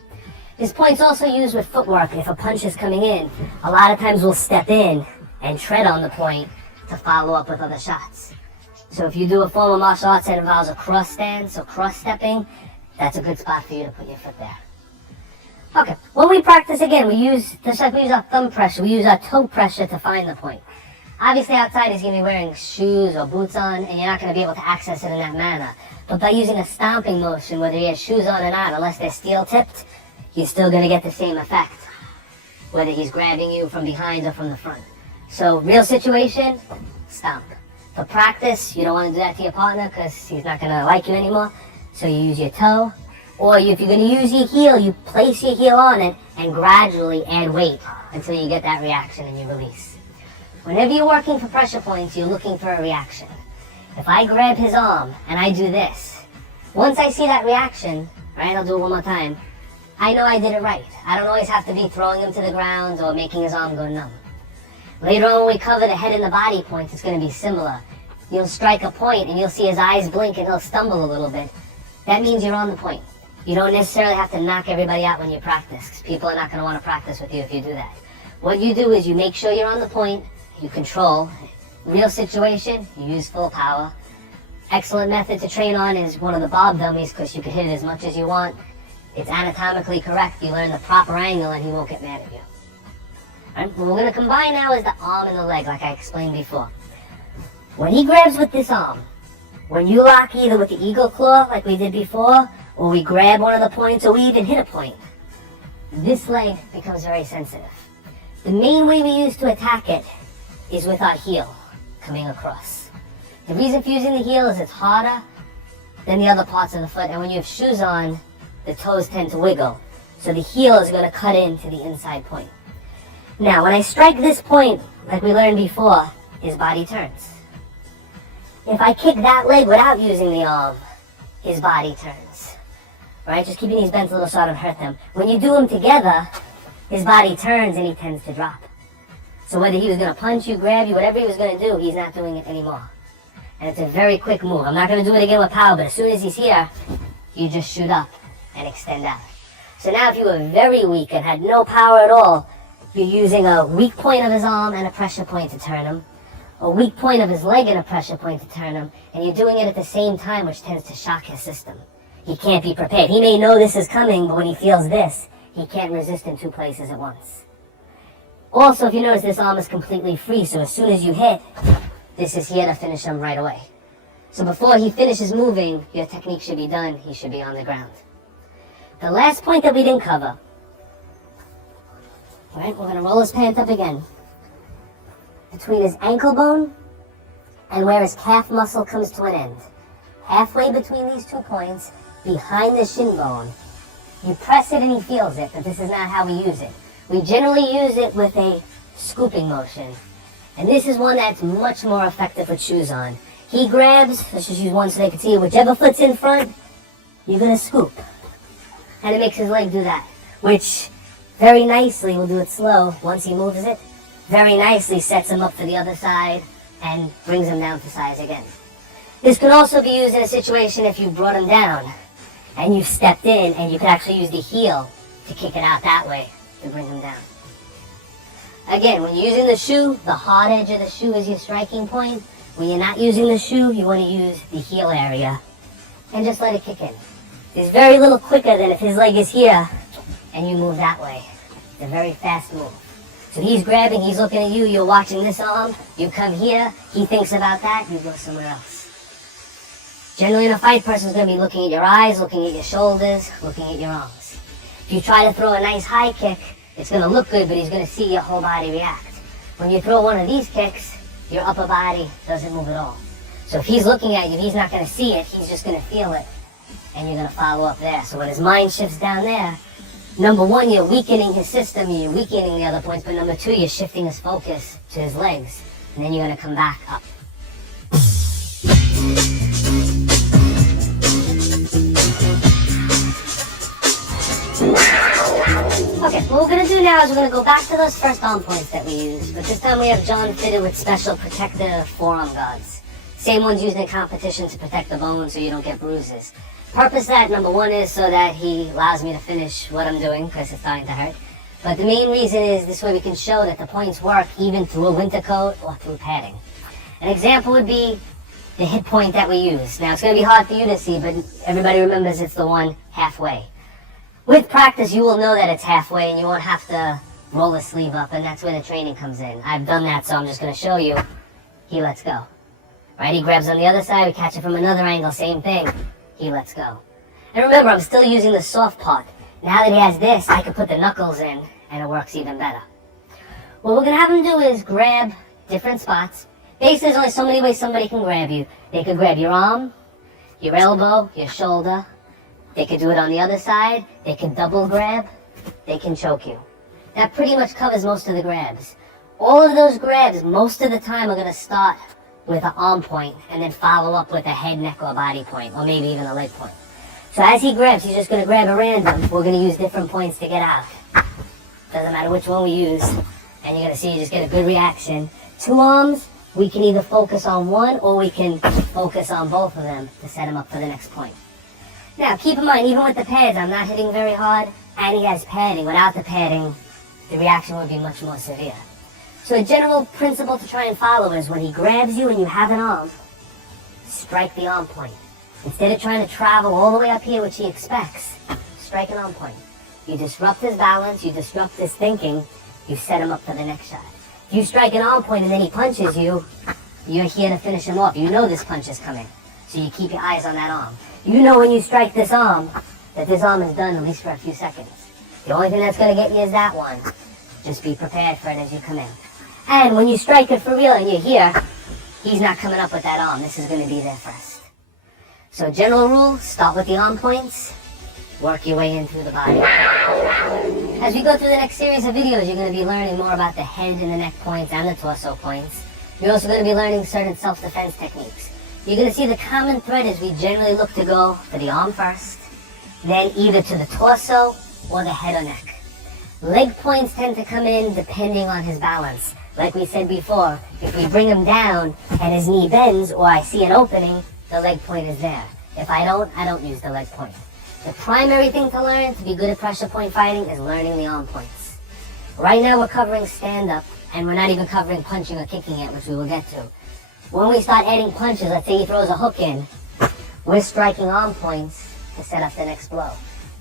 This point's also used with footwork. If a punch is coming in, a lot of times we'll step in and tread on the point to follow up with other shots. So if you do a form of martial arts that involves a cross stand, so cross stepping, that's a good spot for you to put your foot there. Okay, when we practice again, we use, just like we use our thumb pressure, we use our toe pressure to find the point. Obviously outside he's going to be wearing shoes or boots on, and you're not going to be able to access it in that manner. But by using a stomping motion, whether he has shoes on or not, unless they're steel tipped, he's still going to get the same effect, whether he's grabbing you from behind or from the front. So real situation, stomp. For practice, you don't want to do that to your partner because he's not going to like you anymore. So you use your toe, or if you're going to use your heel, you place your heel on it and gradually add weight until you get that reaction and you release. Whenever you're working for pressure points, you're looking for a reaction. If I grab his arm and I do this, once I see that reaction, right, I'll do it one more time, I know I did it right. I don't always have to be throwing him to the ground or making his arm go numb. Later on when we cover the head and the body points, it's going to be similar. You'll strike a point and you'll see his eyes blink and he'll stumble a little bit. That means you're on the point. You don't necessarily have to knock everybody out when you practice, because people are not going to want to practice with you if you do that. What you do is you make sure you're on the point, you control. Real situation, you use full power. Excellent method to train on is one of the bob dummies, because you can hit it as much as you want. It's anatomically correct. You learn the proper angle and he won't get mad at you. Right? What we're going to combine now is the arm and the leg, like I explained before. When he grabs with this arm, when you lock either with the eagle claw, like we did before, or we grab one of the points, or we even hit a point, this leg becomes very sensitive. The main way we use to attack it is with our heel coming across. The reason for using the heel is it's harder than the other parts of the foot, and when you have shoes on, the toes tend to wiggle. So the heel is going to cut into the inside point. Now, when I strike this point, like we learned before, his body turns. If I kick that leg without using the arm, his body turns. Right? Just keeping these bent a little so I don't hurt them. When you do them together, his body turns and he tends to drop. So whether he was going to punch you, grab you, whatever he was going to do, he's not doing it anymore. And it's a very quick move. I'm not going to do it again with power, but as soon as he's here, you just shoot up and extend out. So now if you were very weak and had no power at all, you're using a weak point of his arm and a pressure point to turn him, a weak point of his leg and a pressure point to turn him, and you're doing it at the same time, which tends to shock his system. He can't be prepared. He may know this is coming, but when he feels this, he can't resist in two places at once. Also, if you notice, this arm is completely free, so as soon as you hit, this is here to finish him right away. So before he finishes moving, your technique should be done. He should be on the ground. The last point that we didn't cover. All right, we're going to roll his pants up again. Between his ankle bone and where his calf muscle comes to an end. Halfway between these 2 points, behind the shin bone. You press it and he feels it, but this is not how we use it. We generally use it with a scooping motion. And this is one that's much more effective with shoes on. He grabs, let's just use one so they can see it, whichever foot's in front, you're going to scoop. And it makes his leg do that, which very nicely, we'll do it slow, once he moves it, very nicely sets him up for the other side and brings him down to size again. This can also be used in a situation if you brought him down and you stepped in and you could actually use the heel to kick it out that way to bring him down. Again, when you're using the shoe, the hard edge of the shoe is your striking point. When you're not using the shoe, you want to use the heel area and just let it kick in. It's very little quicker than if his leg is here and you move that way. It's a very fast move. So he's grabbing, he's looking at you, you're watching this arm, you come here, he thinks about that, you go somewhere else. Generally in a fight, person's going to be looking at your eyes, looking at your shoulders, looking at your arms. If you try to throw a nice high kick, it's going to look good, but he's going to see your whole body react. When you throw one of these kicks, your upper body doesn't move at all. So if he's looking at you, he's not going to see it, he's just going to feel it, and you're going to follow up there. So when his mind shifts down there, number one, you're weakening his system, you're weakening the other points, but number two, you're shifting his focus to his legs, and then you're going to come back up. Okay, what we're going to do now is we're going to go back to those first arm points that we used, but this time we have John fitted with special protective forearm guards. Same ones used in competition to protect the bones so you don't get bruises. Purpose of that, number one, is so that he allows me to finish what I'm doing because it's starting to hurt. But the main reason is this way we can show that the points work even through a winter coat or through padding. An example would be the hip point that we use. Now it's going to be hard for you to see, but everybody remembers it's the one halfway. With practice, you will know that it's halfway and you won't have to roll the sleeve up, and that's where the training comes in. I've done that, so I'm just going to show you. He lets go. Right, he grabs on the other side, we catch it from another angle, same thing. He lets go. And remember, I'm still using the soft part. Now that he has this, I can put the knuckles in, and it works even better. What we're going to have him do is grab different spots. Basically, there's only so many ways somebody can grab you. They could grab your arm, your elbow, your shoulder. They could do it on the other side. They could double grab. They can choke you. That pretty much covers most of the grabs. All of those grabs, most of the time, are going to start with an arm point and then follow up with a head, neck, or body point, or maybe even a leg point. So as he grabs, he's just going to grab a random. We're going to use different points to get out. Doesn't matter which one we use. And you're going to see you just get a good reaction. Two arms, we can either focus on one or we can focus on both of them to set him up for the next point. Now, keep in mind, even with the pads, I'm not hitting very hard, and he has padding. Without the padding, the reaction would be much more severe. So a general principle to try and follow is when he grabs you and you have an arm, strike the arm point. Instead of trying to travel all the way up here, which he expects, strike an arm point. You disrupt his balance, you disrupt his thinking, you set him up for the next shot. If you strike an arm point and then he punches you, you're here to finish him off. You know this punch is coming, so you keep your eyes on that arm. You know when you strike this arm, that this arm is done at least for a few seconds. The only thing that's going to get you is that one. Just be prepared for it as you come in. And when you strike it for real and you're here, he's not coming up with that arm. This is going to be there first. So general rule, start with the arm points, work your way in through the body. As we go through the next series of videos, you're going to be learning more about the head and the neck points and the torso points. You're also going to be learning certain self-defense techniques. You're going to see the common thread is we generally look to go for the arm first, then either to the torso or the head or neck. Leg points tend to come in depending on his balance. Like we said before, if we bring him down and his knee bends or I see an opening, the leg point is there. If I don't use the leg point. The primary thing to learn to be good at pressure point fighting is learning the arm points. Right now we're covering stand-up, and we're not even covering punching or kicking yet, which we will get to. When we start adding punches, let's say he throws a hook in, we're striking arm points to set up the next blow.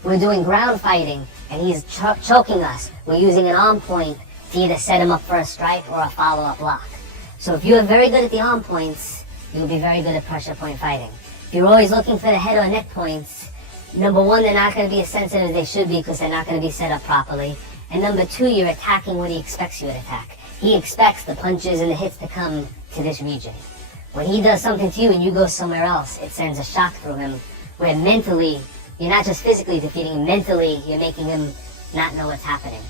We're doing ground fighting, and he's choking us. We're using an arm point to either set him up for a strike or a follow-up block. So if you're very good at the arm points, you'll be very good at pressure point fighting. If you're always looking for the head or neck points, number one, they're not going to be as sensitive as they should be because they're not going to be set up properly. And number two, you're attacking what he expects you to attack. He expects the punches and the hits to come to this region. When he does something to you and you go somewhere else, it sends a shock through him, where mentally, you're not just physically defeating him, mentally, you're making him not know what's happening.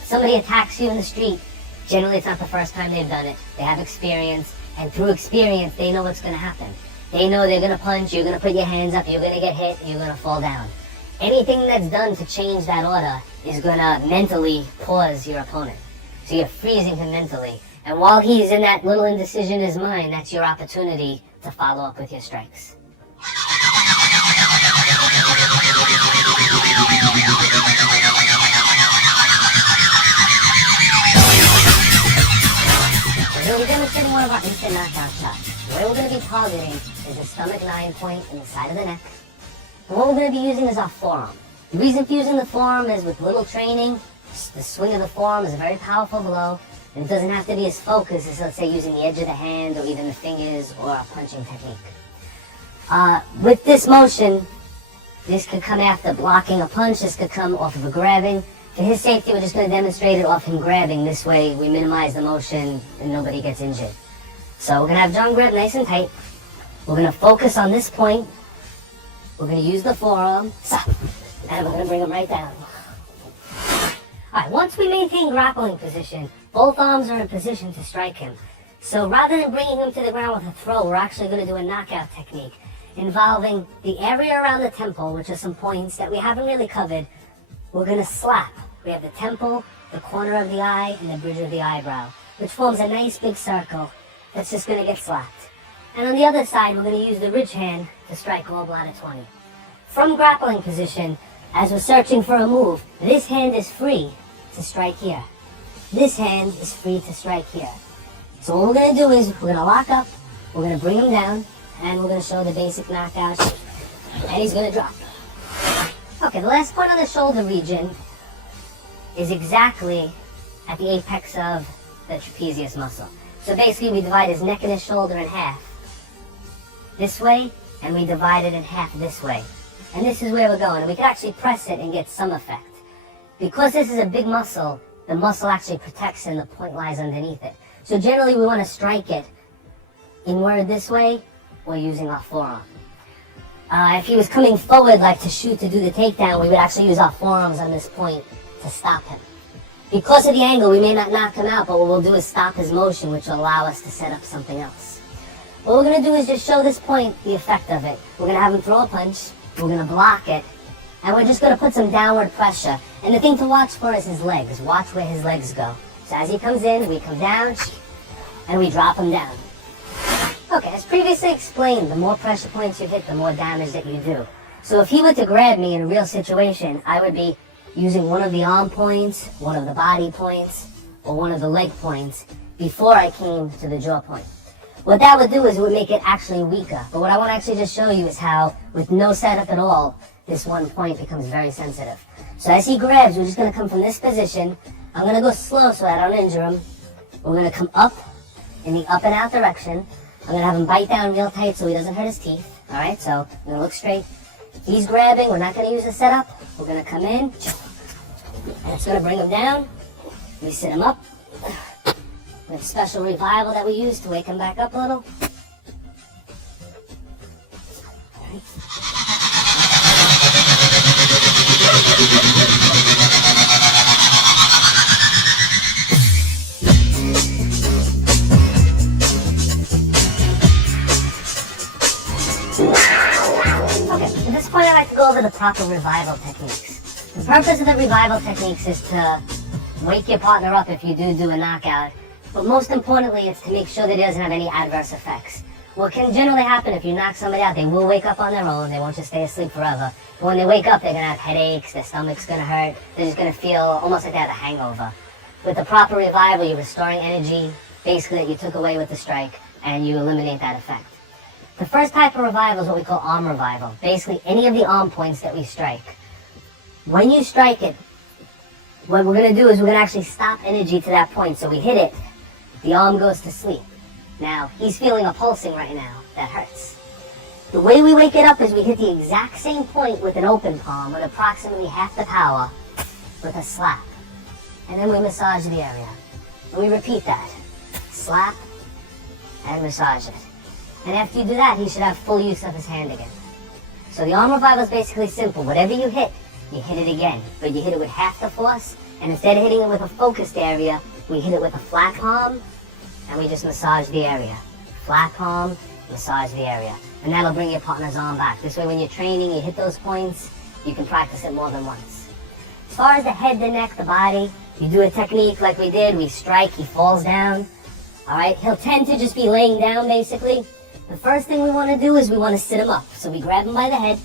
If somebody attacks you in the street, generally it's not the first time they've done it. They have experience, and through experience, they know what's going to happen. They know they're going to punch, you're going to put your hands up, you're going to get hit, you're going to fall down. Anything that's done to change that order is going to mentally pause your opponent. So you're freezing him mentally. And while he's in that little indecision in his mind, that's your opportunity to follow up with your strikes. We're going to be demonstrating one of our instant knockout shots. The way we're going to be targeting is the stomach 9 point in the side of the neck. And what we're going to be using is our forearm. The reason for using the forearm is with little training, the swing of the forearm is a very powerful blow. And it doesn't have to be as focused as, let's say, using the edge of the hand or even the fingers or a punching technique. With this motion, this could come after blocking a punch, this could come off of a grabbing. For his safety, we're just going to demonstrate it off him grabbing. This way, we minimize the motion and nobody gets injured. So we're going to have John grab nice and tight. We're going to focus on this point. We're going to use the forearm, and we're going to bring him right down. Alright, once we maintain grappling position, both arms are in position to strike him. So rather than bringing him to the ground with a throw, we're actually going to do a knockout technique involving the area around the temple, which are some points that we haven't really covered. We're going to slap. We have the temple, the corner of the eye, and the bridge of the eyebrow, which forms a nice big circle that's just going to get slapped. And on the other side, we're going to use the ridge hand to strike all bladder 20. From grappling position, as we're searching for a move, this hand is free to strike here. This hand is free to strike here. So what we're going to do is we're going to lock up, we're going to bring him down, and we're going to show the basic knockout, and he's going to drop. Okay, the last point on the shoulder region is exactly at the apex of the trapezius muscle. So basically we divide his neck and his shoulder in half this way, and we divide it in half this way. And this is where we're going, and we can actually press it and get some effect. Because this is a big muscle, the muscle actually protects and the point lies underneath it. So generally we want to strike it inward this way or using our forearm. If he was coming forward like to shoot to do the takedown, we would actually use our forearms on this point to stop him. Because of the angle, we may not knock him out, but what we'll do is stop his motion, which will allow us to set up something else. What we're going to do is just show this point the effect of it. We're going to have him throw a punch, we're going to block it, and we're just going to put some downward pressure. And the thing to watch for is his legs. Watch where his legs go. So as he comes in, we come down, and we drop him down. Okay, as previously explained, the more pressure points you hit, the more damage that you do. So if he were to grab me in a real situation, I would be using one of the arm points, one of the body points, or one of the leg points before I came to the jaw point. What that would do is it would make it actually weaker. But what I want to actually just show you is how, with no setup at all, this one point becomes very sensitive. So as he grabs, we're just going to come from this position. I'm going to go slow so I don't injure him. We're going to come up in the up and out direction. I'm going to have him bite down real tight so he doesn't hurt his teeth. Alright, so I'm going to look straight. He's grabbing. We're not going to use a setup. We're going to come in. And it's going to bring him down. We sit him up. We have a special revival that we use to wake him back up a little. Okay, at this point I'd like to go over the proper revival techniques. The purpose of the revival techniques is to wake your partner up if you do a knockout, but most importantly it's to make sure that he doesn't have any adverse effects. What can generally happen if you knock somebody out, they will wake up on their own, they won't just stay asleep forever. But when they wake up, they're going to have headaches, their stomach's going to hurt, they're just going to feel almost like they have a hangover. With the proper revival, you're restoring energy, basically that you took away with the strike, and you eliminate that effect. The first type of revival is what we call arm revival. Basically, any of the arm points that we strike. When you strike it, what we're going to do is we're going to actually stop energy to that point. So we hit it, the arm goes to sleep. Now, he's feeling a pulsing right now. That hurts. The way we wake it up is we hit the exact same point with an open palm with approximately half the power with a slap. And then we massage the area. And we repeat that. Slap and massage it. And after you do that, he should have full use of his hand again. So the arm revival is basically simple. Whatever you hit it again. But you hit it with half the force, and instead of hitting it with a focused area, we hit it with a flat palm, and we just massage the area. Flat palm, massage the area. And that'll bring your partner's arm back. This way when you're training, you hit those points, you can practice it more than once. As far as the head, the neck, the body, you do a technique like we did, we strike, he falls down. Alright, he'll tend to just be laying down basically. The first thing we want to do is we want to sit him up. So we grab him by the head.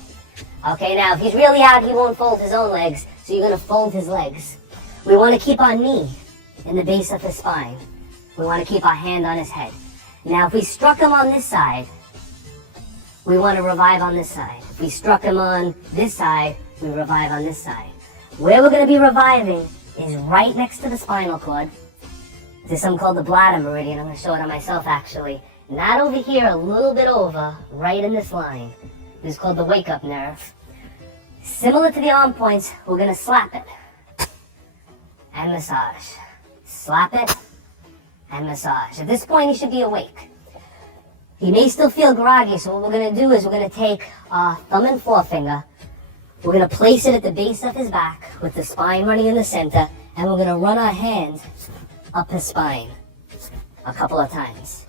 Okay, now if he's really out, he won't fold his own legs, so you're going to fold his legs. We want to keep our knee in the base of his spine. We want to keep our hand on his head. Now if we struck him on this side, we want to revive on this side. If we struck him on this side, we revive on this side. Where we're going to be reviving is right next to the spinal cord. There's something called the bladder meridian. I'm going to show it on myself actually. Not over here, a little bit over, right in this line. This is called the wake-up nerve. Similar to the arm points, we're going to slap it and massage. Slap it and massage. At this point, he should be awake. He may still feel groggy, so what we're going to do is we're going to take our thumb and forefinger, we're going to place it at the base of his back with the spine running in the center, and we're going to run our hand up his spine a couple of times.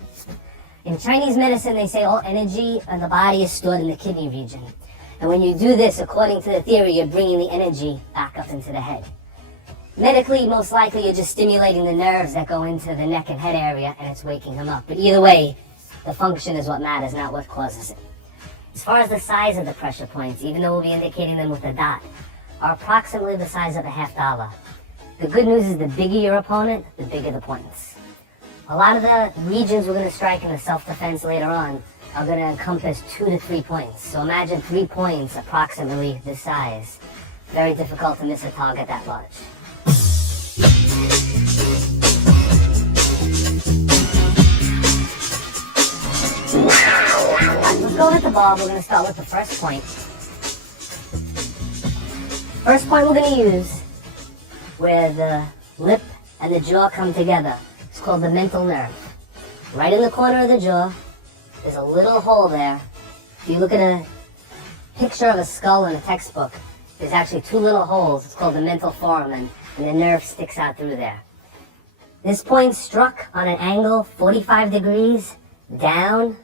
In Chinese medicine, they say all energy in the body is stored in the kidney region. And when you do this, according to the theory, you're bringing the energy back up into the head. Medically, most likely, you're just stimulating the nerves that go into the neck and head area, and it's waking him up. But either way, the function is what matters, not what causes it. As far as the size of the pressure points, even though we'll be indicating them with a dot, are approximately the size of a $50. The good news is the bigger your opponent, the bigger the points. A lot of the regions we're going to strike in the self-defense later on are going to encompass 2 to 3 points. So imagine 3 points approximately this size. Very difficult to miss a target that large. Let's go with the ball. We're going to start with the first point. First point we're going to use where the lip and the jaw come together. It's called the mental nerve. Right in the corner of the jaw, there's a little hole there. If you look at a picture of a skull in a textbook, there's actually 2 little holes. It's called the mental foramen, and the nerve sticks out through there. This point struck on an angle 45 degrees down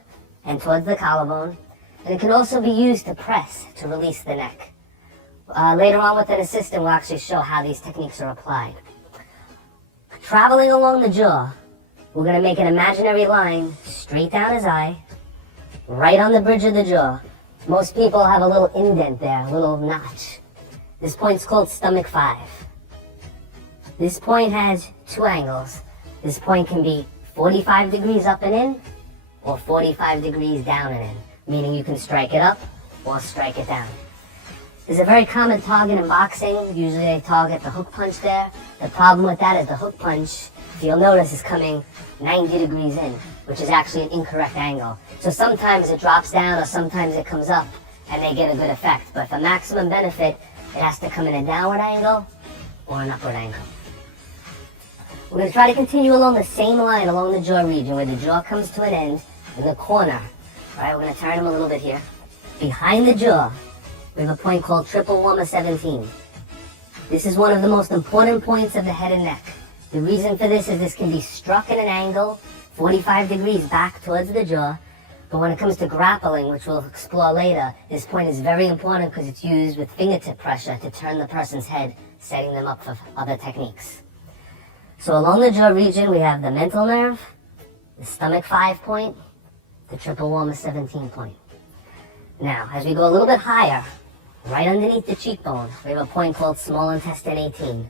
and towards the collarbone, and it can also be used to press to release the neck. Later on with an assistant, we'll actually show how these techniques are applied. Traveling along the jaw, we're going to make an imaginary line straight down his eye, right on the bridge of the jaw. Most people have a little indent there, a little notch. This point's called stomach 5. This point has 2 angles. This point can be 45 degrees up and in, or 45 degrees down and in, meaning you can strike it up or strike it down. There's a very common target in boxing. Usually they target the hook punch there. The problem with that is the hook punch, if you'll notice, is coming 90 degrees in, which is actually an incorrect angle. So sometimes it drops down or sometimes it comes up and they get a good effect. But for maximum benefit, it has to come in a downward angle or an upward angle. We're going to try to continue along the same line along the jaw region where the jaw comes to an end in the corner. All right, we're going to turn him a little bit here. Behind the jaw, we have a point called triple warmer 17. This is one of the most important points of the head and neck. The reason for this is this can be struck at an angle 45 degrees back towards the jaw, but when it comes to grappling, which we'll explore later, this point is very important because it's used with fingertip pressure to turn the person's head, setting them up for other techniques. So along the jaw region, we have the mental nerve, the stomach 5 point, the triple warmer 17 point. Now, as we go a little bit higher, right underneath the cheekbone, we have a point called small intestine 18.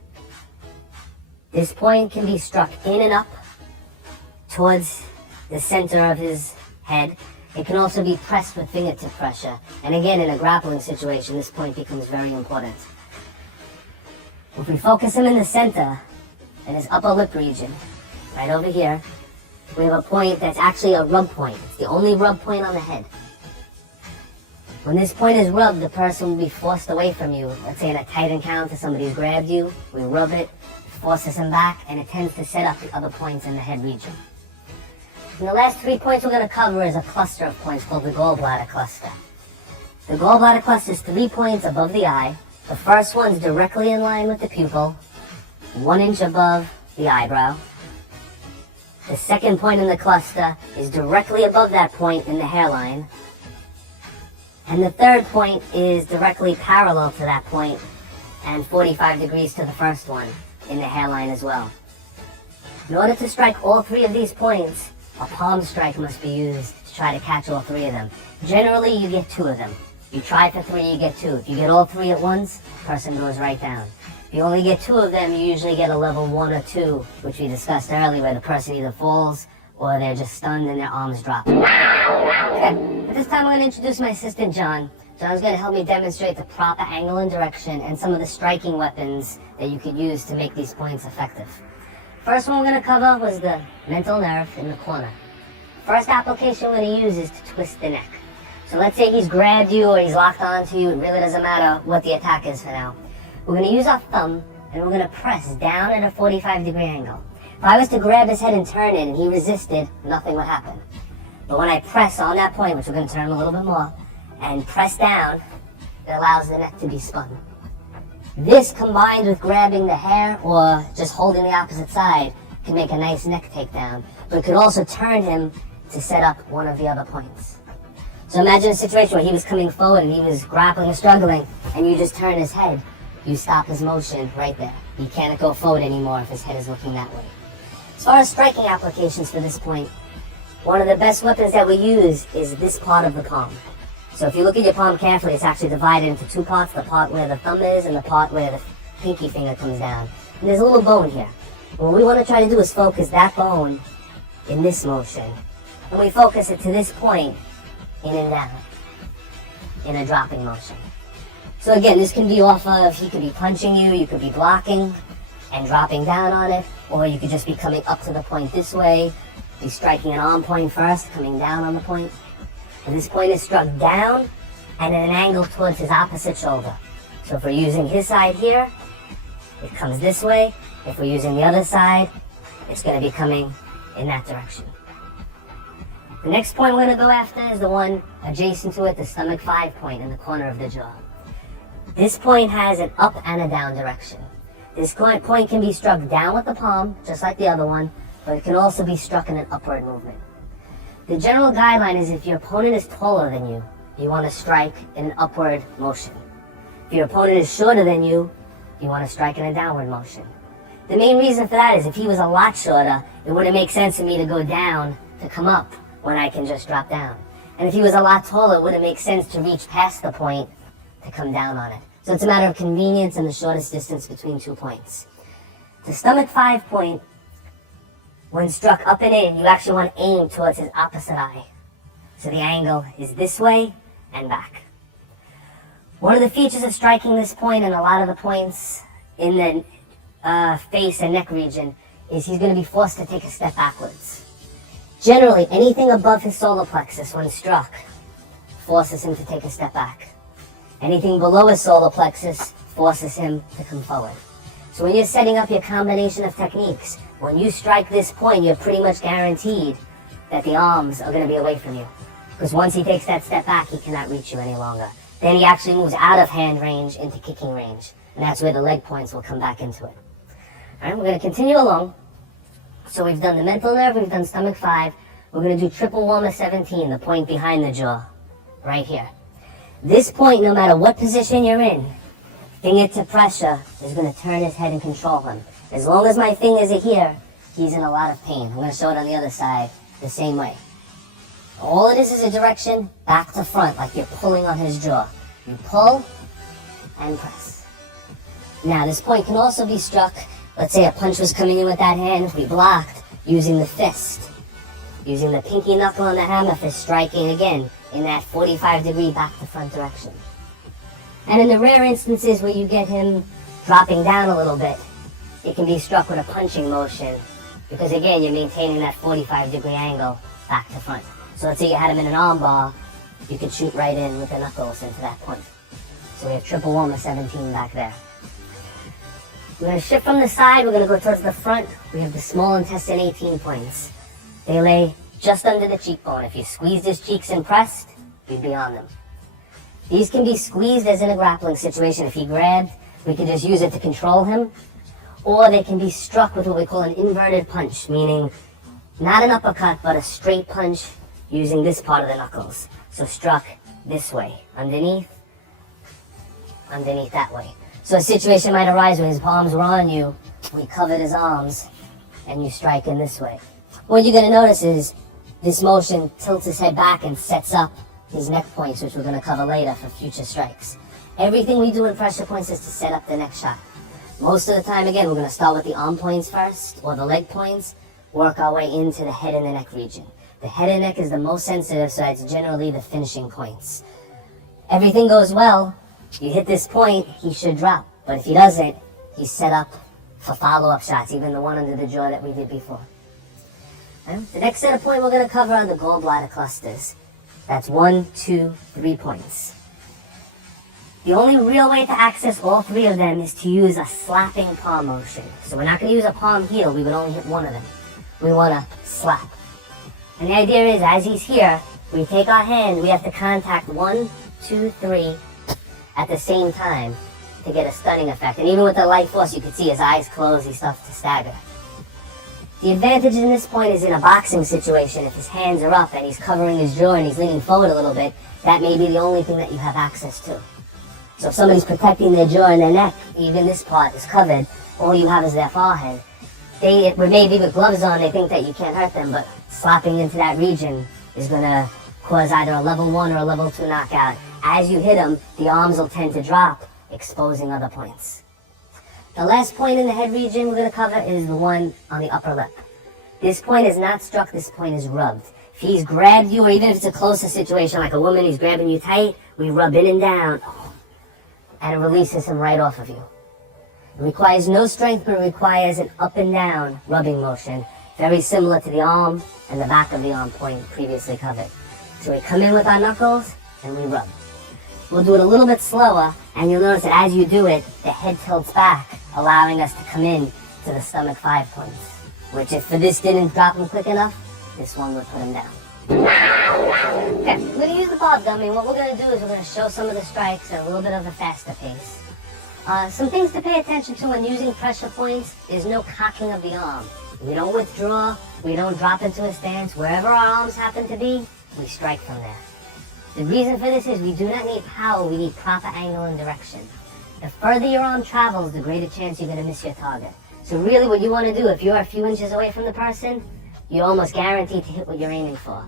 This point can be struck in and up towards the center of his head. It can also be pressed with fingertip pressure. And again, in a grappling situation, this point becomes very important. If we focus him in the center, in his upper lip region, right over here, we have a point that's actually a rub point. It's the only rub point on the head. When this point is rubbed, the person will be forced away from you. Let's say in a tight encounter, somebody's grabbed you, we rub it, forces him back, and it tends to set up the other points in the head region. And the last 3 points we're going to cover is a cluster of points called the gallbladder cluster. The gallbladder cluster is 3 points above the eye. The first one's directly in line with the pupil, 1 inch above the eyebrow. The second point in the cluster is directly above that point in the hairline. And the third point is directly parallel to that point and 45 degrees to the first one in the hairline as well. In order to strike all 3 of these points, a palm strike must be used to try to catch all 3 of them. Generally, you get 2 of them. You try for 3, you get 2. If you get all 3 at once, the person goes right down. If you only get 2 of them, you usually get a level 1 or 2, which we discussed earlier, where the person either falls or they're just stunned and their arms drop. Okay, at this time I'm going to introduce my assistant, John. John's going to help me demonstrate the proper angle and direction and some of the striking weapons that you could use to make these points effective. First one we're going to cover was the mental nerve in the corner. First application we're going to use is to twist the neck. So let's say he's grabbed you or he's locked onto you. It really doesn't matter what the attack is for now. We're going to use our thumb and we're going to press down at a 45-degree angle. If I was to grab his head and turn it and he resisted, nothing would happen. But when I press on that point, which we're going to turn a little bit more, and press down, it allows the neck to be spun. This combined with grabbing the hair or just holding the opposite side can make a nice neck takedown, but it could also turn him to set up one of the other points. So imagine a situation where he was coming forward and he was grappling or struggling, and you just turn his head. You stop his motion right there. He can't go forward anymore if his head is looking that way. As far as striking applications for this point, one of the best weapons that we use is this part of the palm. So if you look at your palm carefully, it's actually divided into two parts, the part where the thumb is and the part where the pinky finger comes down. And there's a little bone here. What we want to try to do is focus that bone in this motion. And we focus it to this point, in and down, in a dropping motion. So again, this can be off of, he could be punching you, you could be blocking and dropping down on it, or you could just be coming up to the point this way, be striking an arm point first, coming down on the point. And this point is struck down and at an angle towards his opposite shoulder. So if we're using his side here, it comes this way. If we're using the other side, it's going to be coming in that direction. The next point we're going to go after is the one adjacent to it, the stomach 5 point in the corner of the jaw. This point has an up and a down direction. This point can be struck down with the palm, just like the other one, but it can also be struck in an upward movement. The general guideline is if your opponent is taller than you, you want to strike in an upward motion. If your opponent is shorter than you, you want to strike in a downward motion. The main reason for that is if he was a lot shorter, it wouldn't make sense for me to go down to come up when I can just drop down. And if he was a lot taller, it wouldn't make sense to reach past the point to come down on it. So it's a matter of convenience and the shortest distance between 2 points. The stomach 5 point, when struck up and in, you actually want to aim towards his opposite eye. So the angle is this way and back. One of the features of striking this point and a lot of the points in the face and neck region is he's going to be forced to take a step backwards. Generally, anything above his solar plexus when struck forces him to take a step back. Anything below his solar plexus forces him to come forward. So when you're setting up your combination of techniques, when you strike this point, you're pretty much guaranteed that the arms are going to be away from you. Because once he takes that step back, he cannot reach you any longer. Then he actually moves out of hand range into kicking range. And that's where the leg points will come back into it. All right, we're going to continue along. So we've done the mental nerve, we've done stomach 5. We're going to do triple warmer 17, the point behind the jaw, right here. This point, no matter what position you're in, fingertip pressure is going to turn his head and control him. As long as my fingers are here, he's in a lot of pain. I'm going to show it on the other side the same way. All it is a direction back to front, like you're pulling on his jaw. You pull and press. Now, this point can also be struck. Let's say a punch was coming in with that hand. We blocked using the fist. Using the pinky knuckle on the hammer fist, striking again in that 45-degree back to front direction. And in the rare instances where you get him dropping down a little bit, it can be struck with a punching motion because again, you're maintaining that 45-degree angle back to front. So let's say you had him in an arm bar, you could shoot right in with the knuckles into that point. So we have triple warmer 17 back there. We're going to shift from the side, we're going to go towards the front. We have the small intestine 18 points. They lay just under the cheekbone. If you squeezed his cheeks and pressed, you'd be on them. These can be squeezed as in a grappling situation. If he grabbed, we can just use it to control him. Or they can be struck with what we call an inverted punch, meaning not an uppercut, but a straight punch using this part of the knuckles. So struck this way, underneath that way. So a situation might arise where his palms were on you, we covered his arms, and you strike in this way. What you're going to notice is this motion tilts his head back and sets up his neck points, which we're going to cover later for future strikes. Everything we do in pressure points is to set up the next shot. Most of the time, again, we're going to start with the arm points first, or the leg points, work our way into the head and the neck region. The head and neck is the most sensitive, so it's generally the finishing points. Everything goes well, you hit this point, he should drop. But if he doesn't, he's set up for follow-up shots, even the one under the jaw that we did before. The next set of points we're going to cover are the gallbladder clusters. That's 1, 2, 3 points. The only real way to access all 3 of them is to use a slapping palm motion. So we're not going to use a palm heel, we would only hit one of them. We want to slap. And the idea is, as he's here, we take our hand, we have to contact 1, 2, 3 at the same time to get a stunning effect. And even with the light force, you can see his eyes close, he starts to stagger. The advantage in this point is in a boxing situation. If his hands are up and he's covering his jaw and he's leaning forward a little bit, that may be the only thing that you have access to. So if somebody's protecting their jaw and their neck, even this part is covered, all you have is their forehead. Maybe with gloves on, they think that you can't hurt them, but slapping into that region is going to cause either a level 1 or a level 2 knockout. As you hit them, the arms will tend to drop, exposing other points. The last point in the head region we're going to cover is the one on the upper lip. This point is not struck, this point is rubbed. If he's grabbed you, or even if it's a closer situation like a woman who's grabbing you tight, we rub in and down, and it releases him right off of you. It requires no strength, but it requires an up and down rubbing motion, very similar to the arm and the back of the arm point previously covered. So we come in with our knuckles and we rub. We'll do it a little bit slower, and you'll notice that as you do it, the head tilts back, allowing us to come in to the stomach 5 points, which if for this didn't drop him quick enough, this one would put him down. Okay, we're going to use the bob dummy. What we're going to do is we're going to show some of the strikes at a little bit of a faster pace. Some things to pay attention to when using pressure points is no cocking of the arm. We don't withdraw, we don't drop into a stance. Wherever our arms happen to be, we strike from there. The reason for this is we do not need power, we need proper angle and direction. The further your arm travels, the greater chance you're going to miss your target. So really what you want to do, if you're a few inches away from the person, you're almost guaranteed to hit what you're aiming for.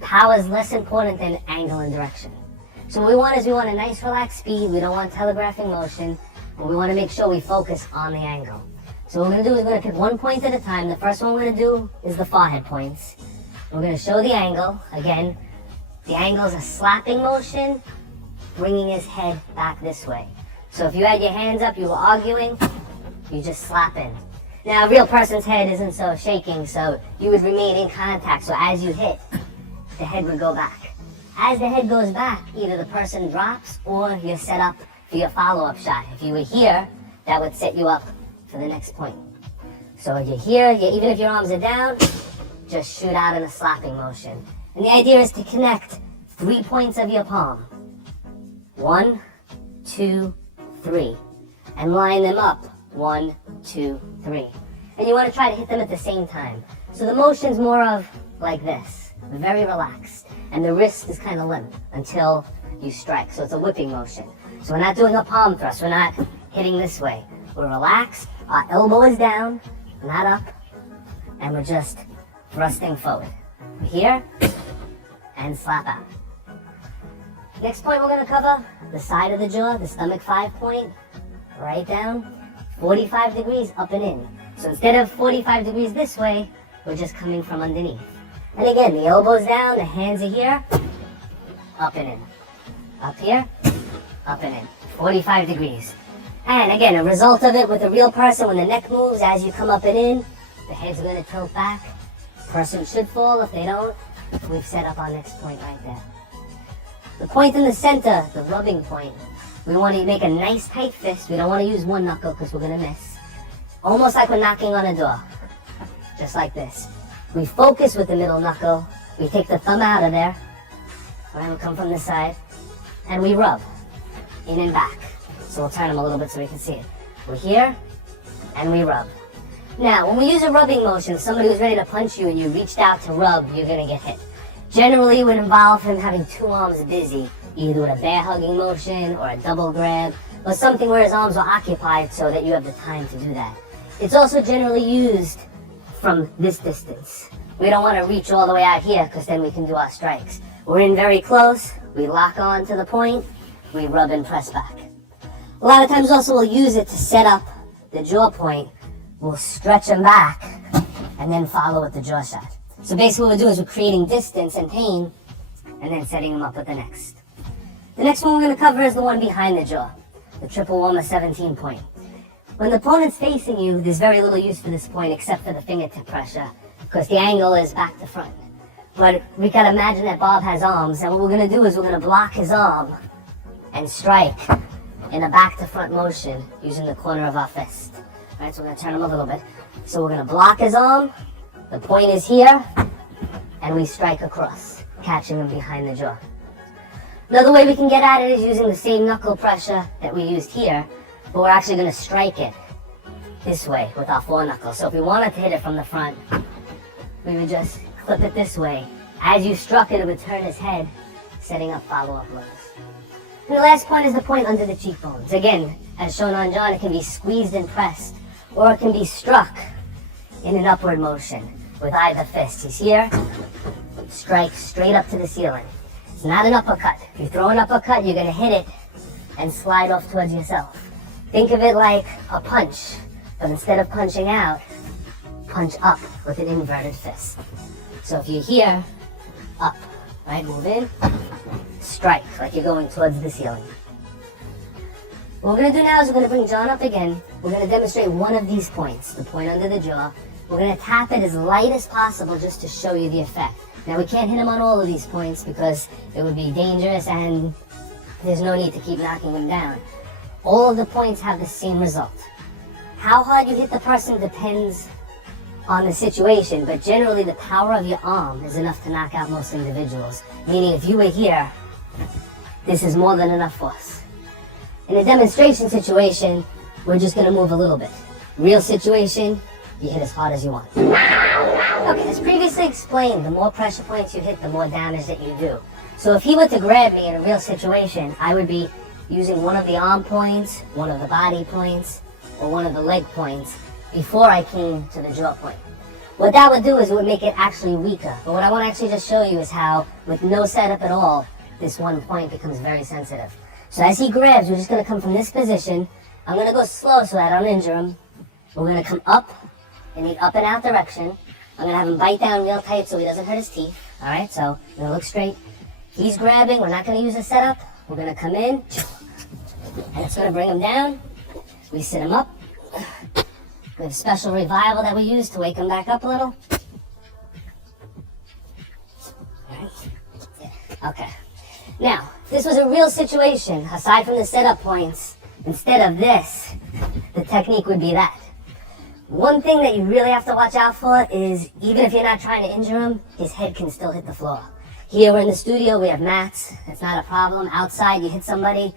Power is less important than angle and direction. So what we want is we want a nice relaxed speed, we don't want telegraphing motion, but we want to make sure we focus on the angle. So what we're going to do is we're going to pick one point at a time. The first one we're going to do is the forehead points. We're going to show the angle. Again, the angle is a slapping motion, bringing his head back this way. So if you had your hands up, you were arguing, you just slap in. Now a real person's head isn't so shaking, so you would remain in contact. So as you hit, the head would go back. As the head goes back, either the person drops or you're set up for your follow-up shot. If you were here, that would set you up for the next point. So if you're here, even if your arms are down, just shoot out in a slapping motion. And the idea is to connect 3 points of your palm. 1, 2, 3. And line them up. 1, 2, 3. And you want to try to hit them at the same time. So the motion's more of like this, very relaxed. And the wrist is kind of limp until you strike. So it's a whipping motion. So we're not doing a palm thrust, we're not hitting this way. We're relaxed, our elbow is down, not up, and we're just thrusting forward. Here, and slap out. Next point we're going to cover, the side of the jaw, the stomach 5 point, right down, 45 degrees up and in. So instead of 45 degrees this way, we're just coming from underneath. And again, the elbow's down, the hands are here, up and in. Up here, up and in, 45 degrees. And again, a result of it with a real person, when the neck moves as you come up and in, the head's going to tilt back. Person should fall. If they don't, we've set up our next point right there. The point in the center, the rubbing point, we want to make a nice tight fist. We don't want to use one knuckle because we're going to miss. Almost like we're knocking on a door. Just like this. We focus with the middle knuckle. We take the thumb out of there. Right, we'll come from this side. And we rub. In and back. So we'll turn them a little bit so we can see it. We're here, and we rub. Now, when we use a rubbing motion, if somebody was ready to punch you and you reached out to rub, you're going to get hit. Generally, it would involve him having 2 arms busy, either with a bear hugging motion or a double grab, or something where his arms are occupied so that you have the time to do that. It's also generally used from this distance. We don't want to reach all the way out here because then we can do our strikes. We're in very close, we lock on to the point, we rub and press back. A lot of times also we'll use it to set up the jaw point. We'll stretch them back and then follow with the jaw shot. So basically what we're doing is we're creating distance and pain and then setting them up with the next. The next one we're going to cover is the one behind the jaw, the triple warmer 17 point. When the opponent's facing you, there's very little use for this point except for the fingertip pressure because the angle is back to front. But we gotta imagine that Bob has arms, and what we're going to do is we're going to block his arm and strike in a back to front motion using the corner of our fist. Alright, so we're going to turn him a little bit. So we're going to block his arm, the point is here, and we strike across, catching them behind the jaw. Another way we can get at it is using the same knuckle pressure that we used here, but we're actually going to strike it this way with our foreknuckles. So if we wanted to hit it from the front, we would just clip it this way. As you struck it, it would turn his head, setting up follow-up blows. And the last point is the point under the cheekbones. Again, as shown on John, it can be squeezed and pressed, or it can be struck in an upward motion with either fist. He's here, strike straight up to the ceiling. It's not an uppercut. If you throw an uppercut, you're going to hit it and slide off towards yourself. Think of it like a punch, but instead of punching out, punch up with an inverted fist. So if you're here, up, right, move in, strike like you're going towards the ceiling. What we're going to do now is we're going to bring John up again. We're going to demonstrate one of these points, the point under the jaw. We're going to tap it as light as possible just to show you the effect. Now we can't hit him on all of these points because it would be dangerous and there's no need to keep knocking him down. All of the points have the same result. How hard you hit the person depends on the situation, but generally the power of your arm is enough to knock out most individuals. Meaning if you were here, this is more than enough force. In a demonstration situation, we're just going to move a little bit. Real situation, you hit as hard as you want. Okay, as previously explained, the more pressure points you hit, the more damage that you do. So if he were to grab me in a real situation, I would be using one of the arm points, one of the body points, or one of the leg points before I came to the jaw point. What that would do is it would make it actually weaker. But what I want to actually just show you is how, with no setup at all, this one point becomes very sensitive. So as he grabs, we're just going to come from this position. I'm going to go slow so I don't injure him. We're going to come up in the up and out direction. I'm going to have him bite down real tight so he doesn't hurt his teeth. All right, so I'm going to look straight. He's grabbing. We're not going to use a setup. We're going to come in, and it's going to bring him down. We sit him up. We have a special revival that we use to wake him back up a little. All right. Yeah. Okay. Now, if this was a real situation, aside from the setup points, instead of this, the technique would be that. One thing that you really have to watch out for is, even if you're not trying to injure him, his head can still hit the floor. Here we're in the studio, we have mats, it's not a problem. Outside, you hit somebody.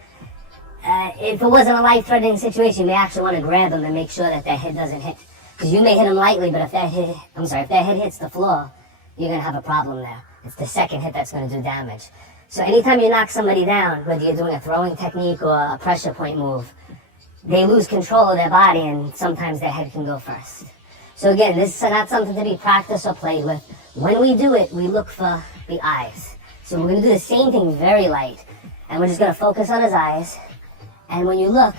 If it wasn't a life-threatening situation, you may actually want to grab them and make sure that their head doesn't hit. Because you may hit them lightly, but if their head hits the floor, you're going to have a problem there. It's the second hit that's going to do damage. So anytime you knock somebody down, whether you're doing a throwing technique or a pressure point move, they lose control of their body and sometimes their head can go first. So again, this is not something to be practiced or played with. When we do it, we look for the eyes. So we're going to do the same thing very light. And we're just going to focus on his eyes. And when you look,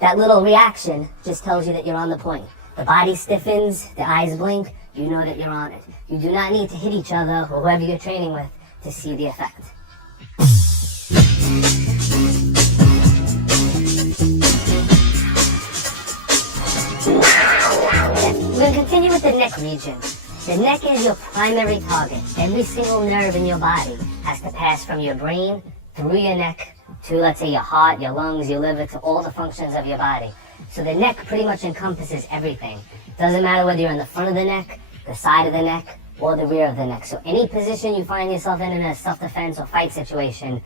that little reaction just tells you that you're on the point. The body stiffens, the eyes blink, you know that you're on it. You do not need to hit each other or whoever you're training with to see the effect. We're going to continue with the neck region. The neck is your primary target. Every single nerve in your body has to pass from your brain through your neck to, let's say, your heart, your lungs, your liver, to all the functions of your body. So the neck pretty much encompasses everything. Doesn't matter whether you're in the front of the neck, the side of the neck, or the rear of the neck. So any position you find yourself in a self-defense or fight situation,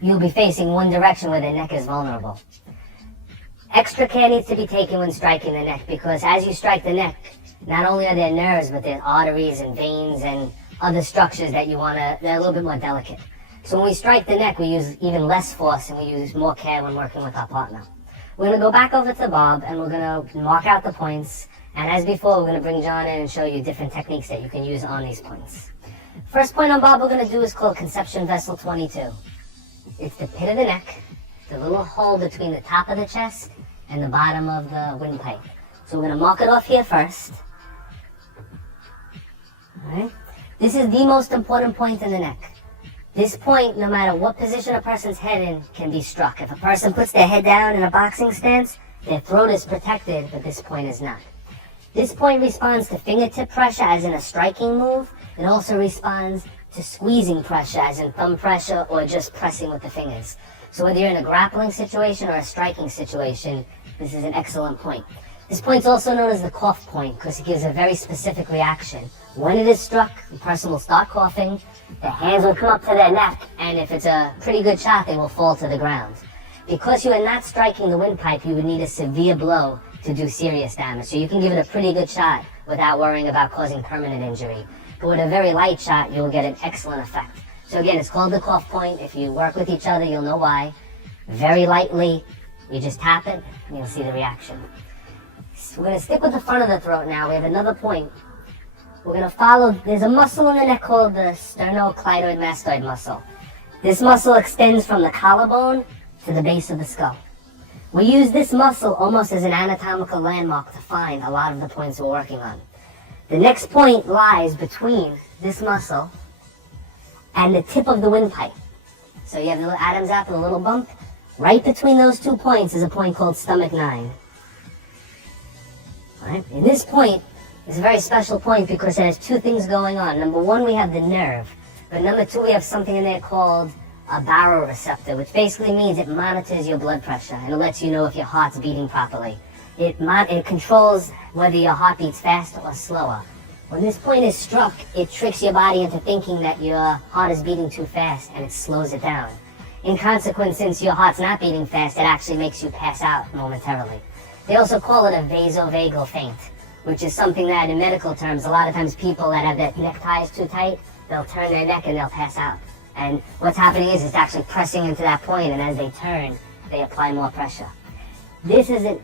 you'll be facing one direction where the neck is vulnerable. Extra care needs to be taken when striking the neck, because as you strike the neck, not only are there nerves, but there's arteries and veins and other structures that they're a little bit more delicate. So when we strike the neck, we use even less force and we use more care when working with our partner. We're going to go back over to Bob and we're going to mark out the points. And as before, we're going to bring John in and show you different techniques that you can use on these points. First point on Bob we're going to do is called Conception Vessel 22. It's the pit of the neck, the little hole between the top of the chest and the bottom of the windpipe. So we're going to mark it off here first. All right. This is the most important point in the neck. This point, no matter what position a person's head in, can be struck. If a person puts their head down in a boxing stance, their throat is protected, but this point is not. This point responds to fingertip pressure, as in a striking move. It also responds to squeezing pressure, as in thumb pressure or just pressing with the fingers. So whether you're in a grappling situation or a striking situation, this is an excellent point. This point is also known as the cough point because it gives a very specific reaction. When it is struck, the person will start coughing, the hands will come up to their neck, and if it's a pretty good shot, they will fall to the ground. Because you are not striking the windpipe, you would need a severe blow to do serious damage. So you can give it a pretty good shot without worrying about causing permanent injury. But with a very light shot, you'll get an excellent effect. So again, it's called the cough point. If you work with each other, you'll know why. Very lightly, you just tap it, and you'll see the reaction. So we're going to stick with the front of the throat now. We have another point. We're going to follow, there's a muscle in the neck called the sternocleidoid mastoid muscle. This muscle extends from the collarbone to the base of the skull. We use this muscle almost as an anatomical landmark to find a lot of the points we're working on. The next point lies between this muscle and the tip of the windpipe. So you have the little Adam's apple, a little bump. Right between those 2 points is a point called stomach 9. Right? And this point is a very special point because it has 2 things going on. Number 1, we have the nerve. But number 2, we have something in there called a baroreceptor, which basically means it monitors your blood pressure and it lets you know if your heart's beating properly. It controls whether your heart beats faster or slower. When this point is struck, it tricks your body into thinking that your heart is beating too fast and it slows it down. In consequence, since your heart's not beating fast, it actually makes you pass out momentarily. They also call it a vasovagal faint, which is something that in medical terms, a lot of times people that have their neck ties too tight, they'll turn their neck and they'll pass out. And what's happening is it's actually pressing into that point, and as they turn, they apply more pressure. This is a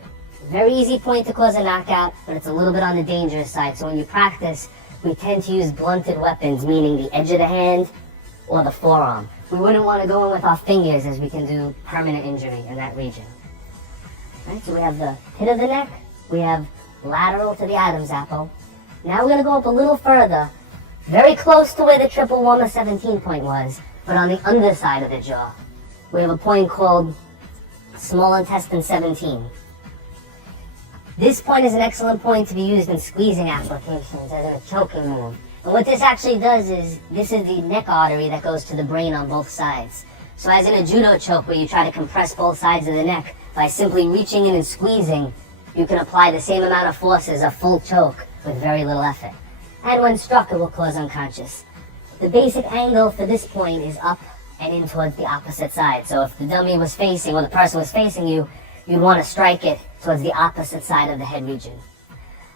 very easy point to cause a knockout, but it's a little bit on the dangerous side. So when you practice, we tend to use blunted weapons, meaning the edge of the hand or the forearm. We wouldn't want to go in with our fingers as we can do permanent injury in that region. Right, so we have the pit of the neck, we have lateral to the Adam's apple. Now we're going to go up a little further, very close to where the triple 1 or 17 point was, but on the underside of the jaw. We have a point called small intestine 17. This point is an excellent point to be used in squeezing applications as a choking move. And what this actually does is, this is the neck artery that goes to the brain on both sides. So as in a judo choke where you try to compress both sides of the neck, by simply reaching in and squeezing, you can apply the same amount of force as a full choke with very little effort. And when struck, it will cause unconscious. The basic angle for this point is up and in towards the opposite side. So if the dummy was facing, or the person was facing you, you'd want to strike it towards the opposite side of the head region.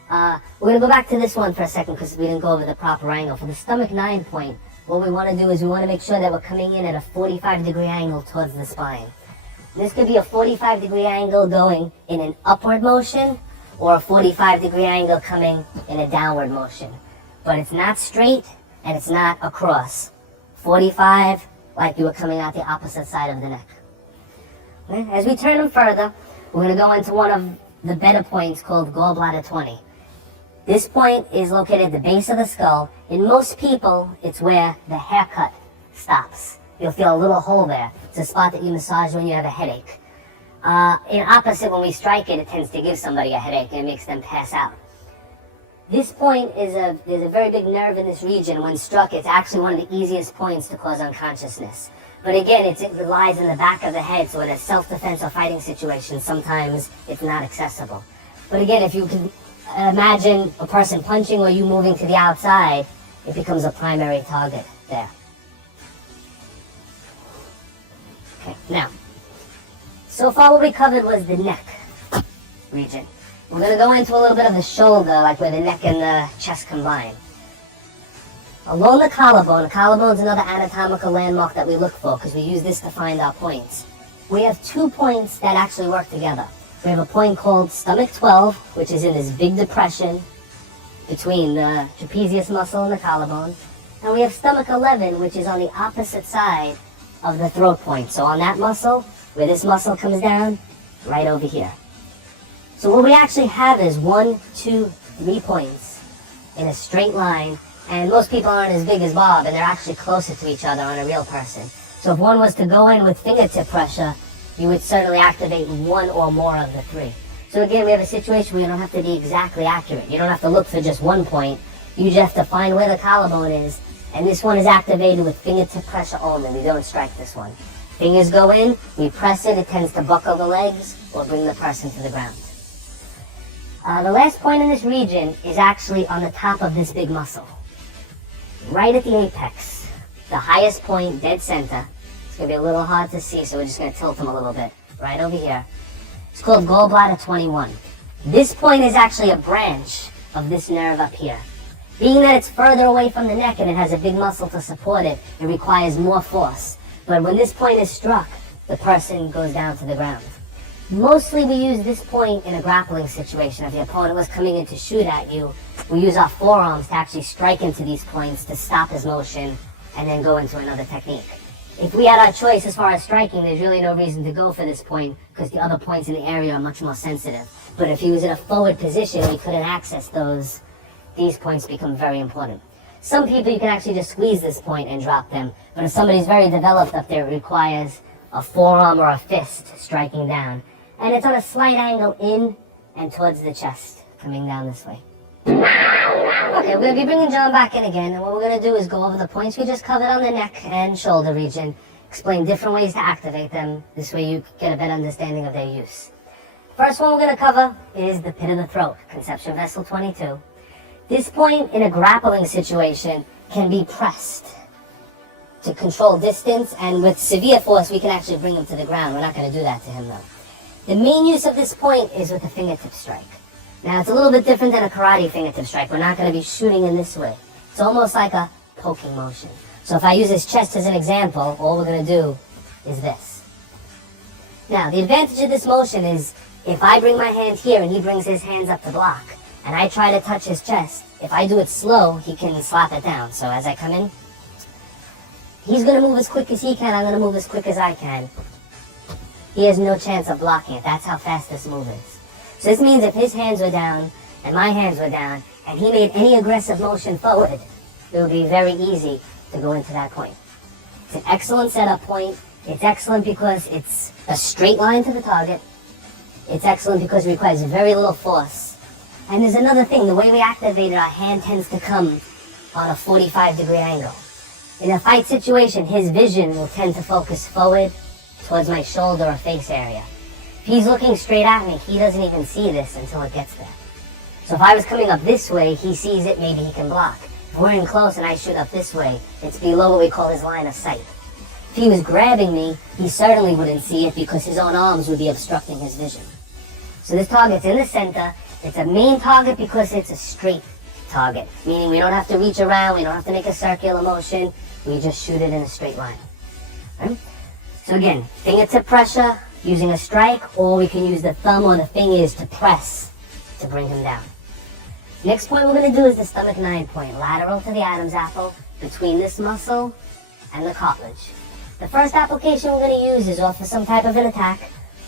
We're going to go back to this one for a second because we didn't go over the proper angle. For the stomach 9 point, what we want to do is we want to make sure that we're coming in at a 45-degree angle towards the spine. This could be a 45-degree angle going in an upward motion or a 45-degree angle coming in a downward motion. But it's not straight and it's not across. 45, like you were coming out the opposite side of the neck. Okay? As we turn them further, we're going to go into one of the better points called gallbladder 20. This point is located at the base of the skull. In most people, it's where the haircut stops. You'll feel a little hole there. It's a spot that you massage when you have a headache. In opposite, when we strike it, it tends to give somebody a headache and it makes them pass out. This point there's a very big nerve in this region. When struck, it's actually one of the easiest points to cause unconsciousness. But again, it lies in the back of the head, so in a self-defense or fighting situation, sometimes it's not accessible. But again, if you can imagine a person punching or you moving to the outside, it becomes a primary target there. Okay, now, so far what we covered was the neck region. We're going to go into a little bit of the shoulder, like where the neck and the chest combine. Along the collarbone is another anatomical landmark that we look for because we use this to find our points. We have 2 points that actually work together. We have a point called stomach 12, which is in this big depression between the trapezius muscle and the collarbone. And we have stomach 11, which is on the opposite side of the throat point. So on that muscle, where this muscle comes down, right over here. So what we actually have is 1, 2, 3 points in a straight line. And most people aren't as big as Bob, and they're actually closer to each other on a real person. So if one was to go in with fingertip pressure, you would certainly activate 1 or more of the 3. So again, we have a situation where you don't have to be exactly accurate. You don't have to look for just 1 point. You just have to find where the collarbone is, and this one is activated with fingertip pressure only. We don't strike this one. Fingers go in, we press it, it tends to buckle the legs or bring the person to the ground. The last point in this region is actually on the top of this big muscle. Right at the apex. The highest point, dead center. It's going to be a little hard to see, so we're just going to tilt them a little bit. Right over here. It's called gallbladder 21. This point is actually a branch of this nerve up here. Being that it's further away from the neck and it has a big muscle to support it, it requires more force. But when this point is struck, the person goes down to the ground. Mostly we use this point in a grappling situation. If the opponent was coming in to shoot at you, we use our forearms to actually strike into these points to stop his motion and then go into another technique. If we had our choice as far as striking, there's really no reason to go for this point because the other points in the area are much more sensitive. But if he was in a forward position, we couldn't access those. These points become very important. Some people you can actually just squeeze this point and drop them. But if somebody's very developed up there, it requires a forearm or a fist striking down. And it's on a slight angle in and towards the chest, coming down this way. Okay, we're going to be bringing John back in again, and what we're going to do is go over the points we just covered on the neck and shoulder region, explain different ways to activate them, this way you get a better understanding of their use. First one we're going to cover is the pit of the throat, conception vessel 22. This point in a grappling situation can be pressed to control distance, and with severe force we can actually bring him to the ground. We're not going to do that to him though. The main use of this point is with a fingertip strike. Now it's a little bit different than a karate fingertip strike. We're not going to be shooting in this way. It's almost like a poking motion. So if I use his chest as an example, all we're going to do is this. Now the advantage of this motion is if I bring my hand here and he brings his hands up to block, and I try to touch his chest, if I do it slow, he can slap it down. So as I come in, he's going to move as quick as he can, I'm going to move as quick as I can. He has no chance of blocking it. That's how fast this move is. So this means if his hands were down and my hands were down and he made any aggressive motion forward, it would be very easy to go into that point. It's an excellent setup point. It's excellent because it's a straight line to the target. It's excellent because it requires very little force. And there's another thing, the way we activate it, our hand tends to come on a 45-degree angle. In a fight situation, his vision will tend to focus forward towards my shoulder or face area. If he's looking straight at me, he doesn't even see this until it gets there. So if I was coming up this way, he sees it, maybe he can block. If we're in close and I shoot up this way, it's below what we call his line of sight. If he was grabbing me, he certainly wouldn't see it because his own arms would be obstructing his vision. So this target's in the center. It's a main target because it's a straight target, meaning we don't have to reach around, we don't have to make a circular motion, we just shoot it in a straight line. Right? So again, fingertip pressure, using a strike, or we can use the thumb or the fingers to press to bring him down. Next point we're going to do is the stomach 9 point, lateral to the Adam's apple, between this muscle and the cartilage. The first application we're going to use is off of some type of an attack.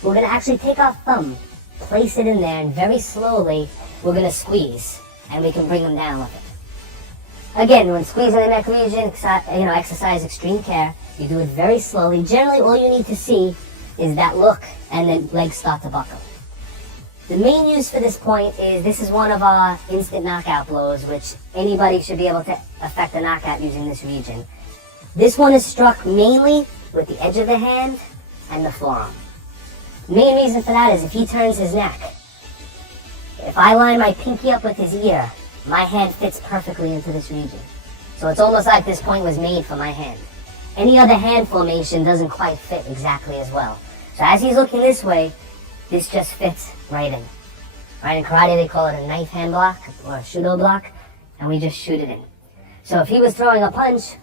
We're going to actually take our thumb, place it in there, and very slowly we're going to squeeze, and we can bring him down with it. Again, when squeezing the neck region, exercise extreme care. You do it very slowly. Generally, all you need to see is that look, and then legs start to buckle. The main use for this point is this is one of our instant knockout blows, which anybody should be able to effect a knockout using this region. This one is struck mainly with the edge of the hand and the forearm. The main reason for that is if he turns his neck, if I line my pinky up with his ear, my hand fits perfectly into this region. So it's almost like this point was made for my hand. Any other hand formation doesn't quite fit exactly as well. So as he's looking this way, this just fits right in. Right, in karate they call it a knife hand block or a shudo block, and we just shoot it in. So if he was throwing a punch,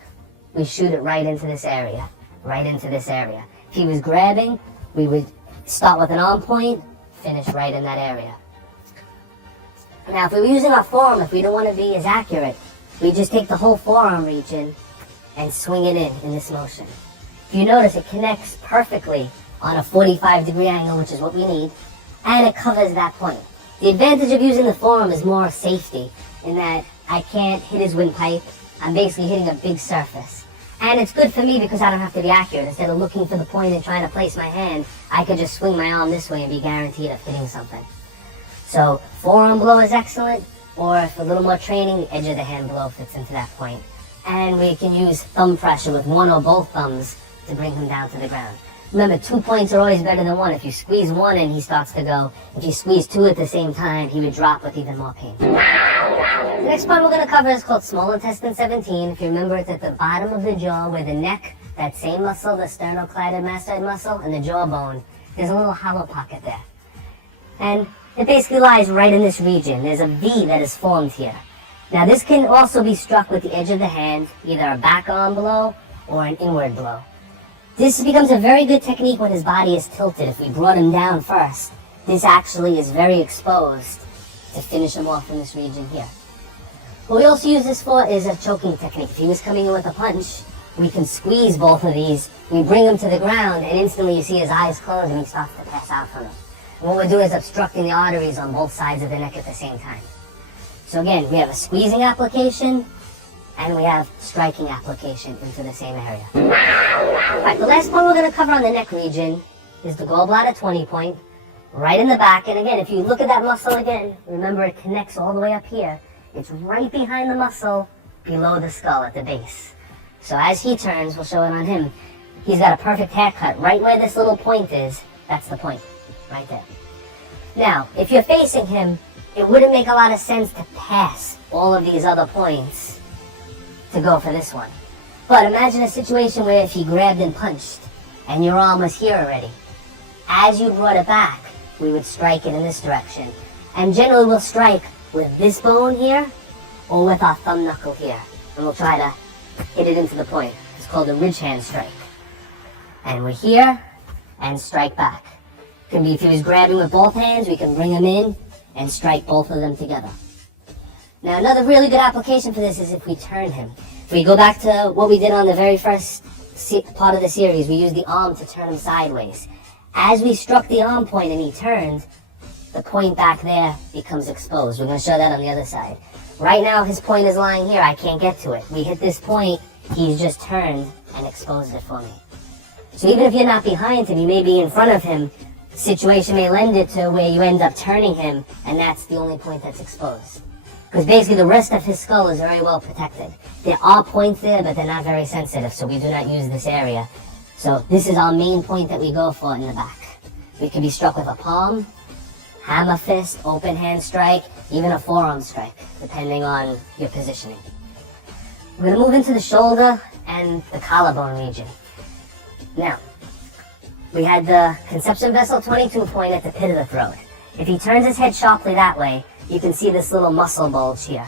we shoot it right into this area, right into this area. If he was grabbing, we would start with an arm point, finish right in that area. Now if we were using our forearm, if we don't want to be as accurate, we just take the whole forearm region and swing it in this motion. If you notice, it connects perfectly on a 45-degree angle, which is what we need, and it covers that point. The advantage of using the forearm is more safety, in that I can't hit his windpipe. I'm basically hitting a big surface. And it's good for me because I don't have to be accurate. Instead of looking for the point and trying to place my hand, I could just swing my arm this way and be guaranteed of hitting something. So forearm blow is excellent, or for a little more training, the edge of the hand blow fits into that point. And we can use thumb pressure with one or both thumbs to bring him down to the ground. Remember, 2 points are always better than 1. If you squeeze 1 and he starts to go, if you squeeze 2 at the same time, he would drop with even more pain. The next point we're going to cover is called small intestine 17. If you remember, it's at the bottom of the jaw where the neck, that same muscle, the sternocleidomastoid mastoid muscle, and the jawbone, there's a little hollow pocket there. And it basically lies right in this region. There's a V that is formed here. Now this can also be struck with the edge of the hand, either a back arm blow or an inward blow. This becomes a very good technique when his body is tilted. If we brought him down first, this actually is very exposed to finish him off in this region here. What we also use this for is a choking technique. If he was coming in with a punch, we can squeeze both of these, we bring him to the ground, and instantly you see his eyes close and he starts to pass out from it. And what we're doing is obstructing the arteries on both sides of the neck at the same time. So again, we have a squeezing application, and we have striking application into the same area. Alright, the last point we're going to cover on the neck region is the gallbladder 20 point, right in the back. And again, if you look at that muscle again, remember it connects all the way up here. It's right behind the muscle, below the skull at the base. So as he turns, we'll show it on him, he's got a perfect haircut. Right where this little point is, that's the point, right there. Now, if you're facing him, it wouldn't make a lot of sense to pass all of these other points to go for this one. But imagine a situation where if he grabbed and punched and your arm was here already. As you brought it back, we would strike it in this direction. And generally we'll strike with this bone here or with our thumb knuckle here. And we'll try to hit it into the point. It's called a ridge hand strike. And we're here and strike back. Can be if he was grabbing with both hands, we can bring him in and strike both of them together. Now another really good application for this is if we turn him. If we go back to what we did on the very first part of the series, we used the arm to turn him sideways. As we struck the arm point and he turned, the point back there becomes exposed. We're going to show that on the other side. Right now his point is lying here, I can't get to it. We hit this point, he's just turned and exposed it for me. So even if you're not behind him, you may be in front of him, the situation may lend it to where you end up turning him, and that's the only point that's exposed. Because basically the rest of his skull is very well protected. There are points there, but they're not very sensitive, so we do not use this area. So this is our main point that we go for in the back. We can be struck with a palm, hammer fist, open hand strike, even a forearm strike, depending on your positioning. We're going to move into the shoulder and the collarbone region. Now, we had the conception vessel 22 point at the pit of the throat. If he turns his head sharply that way, you can see this little muscle bulge here.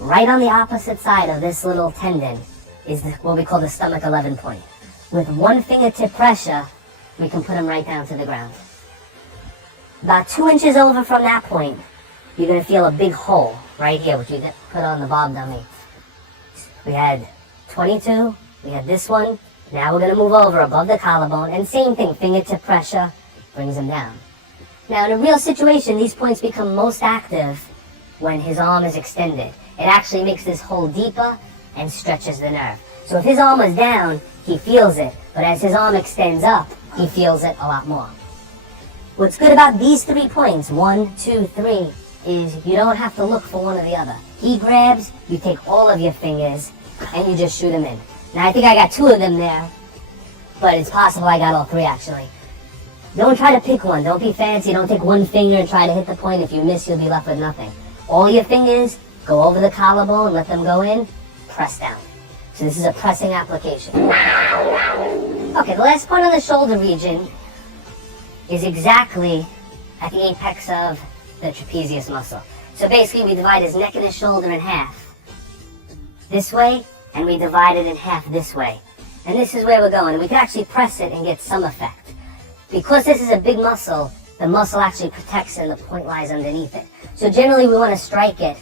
Right on the opposite side of this little tendon is what we call the stomach 11 point. With one fingertip pressure, we can put him right down to the ground. About 2 inches over from that point, you're going to feel a big hole right here, which you put on the bob dummy. We had 22, we had this one. Now we're going to move over above the collarbone, and same thing, fingertip pressure brings him down. Now in a real situation, these points become most active when his arm is extended. It actually makes this hole deeper and stretches the nerve. So if his arm is down, he feels it, but as his arm extends up, he feels it a lot more. What's good about these 3 points, 1, 2, 3, is you don't have to look for one or the other. He grabs, you take all of your fingers, and you just shoot him in. Now I think I got 2 of them there, but it's possible I got all 3 actually. Don't try to pick one, don't be fancy, don't take one finger and try to hit the point. If you miss, you'll be left with nothing. All your fingers, go over the collarbone, let them go in, press down. So this is a pressing application. Okay, the last point on the shoulder region is exactly at the apex of the trapezius muscle. So basically we divide his neck and his shoulder in half. This way, and we divide it in half this way. And this is where we're going. We can actually press it and get some effect. Because this is a big muscle, the muscle actually protects and the point lies underneath it. So generally we want to strike it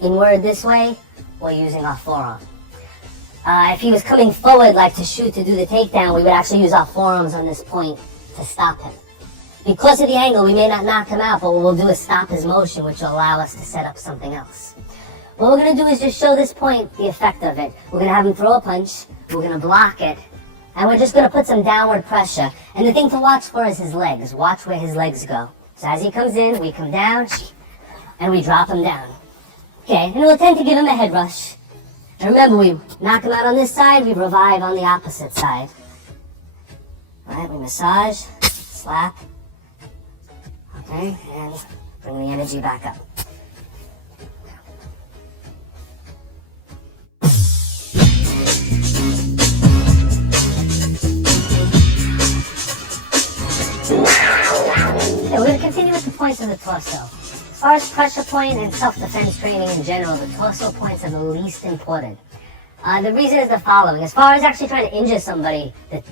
inward this way or using our forearm. If he was coming forward like to shoot to do the takedown, we would actually use our forearms on this point to stop him. Because of the angle, we may not knock him out, but what we'll do is stop his motion, which will allow us to set up something else. What we're going to do is just show this point the effect of it. We're going to have him throw a punch, we're going to block it, and we're just going to put some downward pressure. And the thing to watch for is his legs. Watch where his legs go. So as he comes in, we come down, and we drop him down. Okay, and we'll tend to give him a head rush. And remember, we knock him out on this side, we revive on the opposite side. Alright, we massage, slap, okay, and bring the energy back up. Okay, we're going to continue with the points of the torso. As far as pressure point and self-defense training in general, the torso points are the least important. The reason is the following. As far as actually trying to injure somebody, the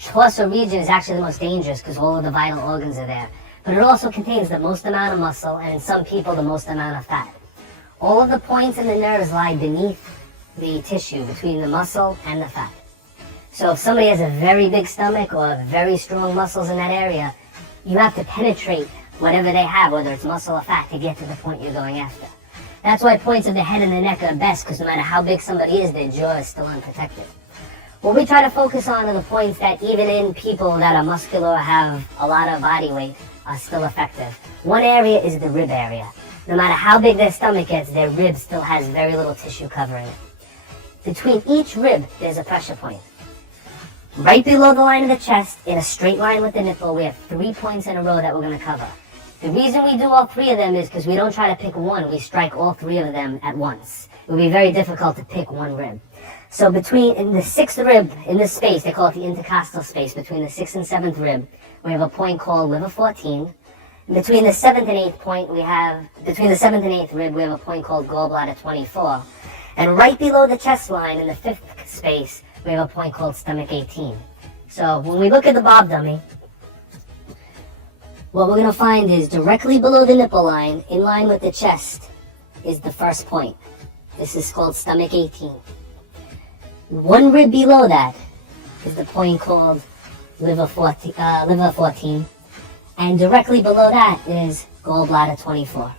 torso region is actually the most dangerous because all of the vital organs are there. But it also contains the most amount of muscle and in some people the most amount of fat. All of the points and the nerves lie beneath the tissue, between the muscle and the fat. So if somebody has a very big stomach or very strong muscles in that area, you have to penetrate whatever they have, whether it's muscle or fat, to get to the point you're going after. That's why points of the head and the neck are best, because no matter how big somebody is, their jaw is still unprotected. What we try to focus on are the points that even in people that are muscular or have a lot of body weight are still effective. One area is the rib area. No matter how big their stomach gets, their rib still has very little tissue covering it. Between each rib, there's a pressure point. Right below the line of the chest, in a straight line with the nipple, we have 3 points in a row that we're going to cover. The reason we do all 3 of them is because we don't try to pick one, we strike all 3 of them at once. It would be very difficult to pick one rib. So in the 6th rib, in this space, they call it the intercostal space, between the 6th and 7th rib, we have a point called liver 14. And between the 7th and 8th point, between the 7th and 8th rib, we have a point called gallbladder 24. And right below the chest line, in the 5th space, we have a point called stomach 18. So when we look at the bob dummy, what we're going to find is directly below the nipple line, in line with the chest, is the first point. This is called stomach 18. 1 rib below that is the point called liver 14. And directly below that is gallbladder 24.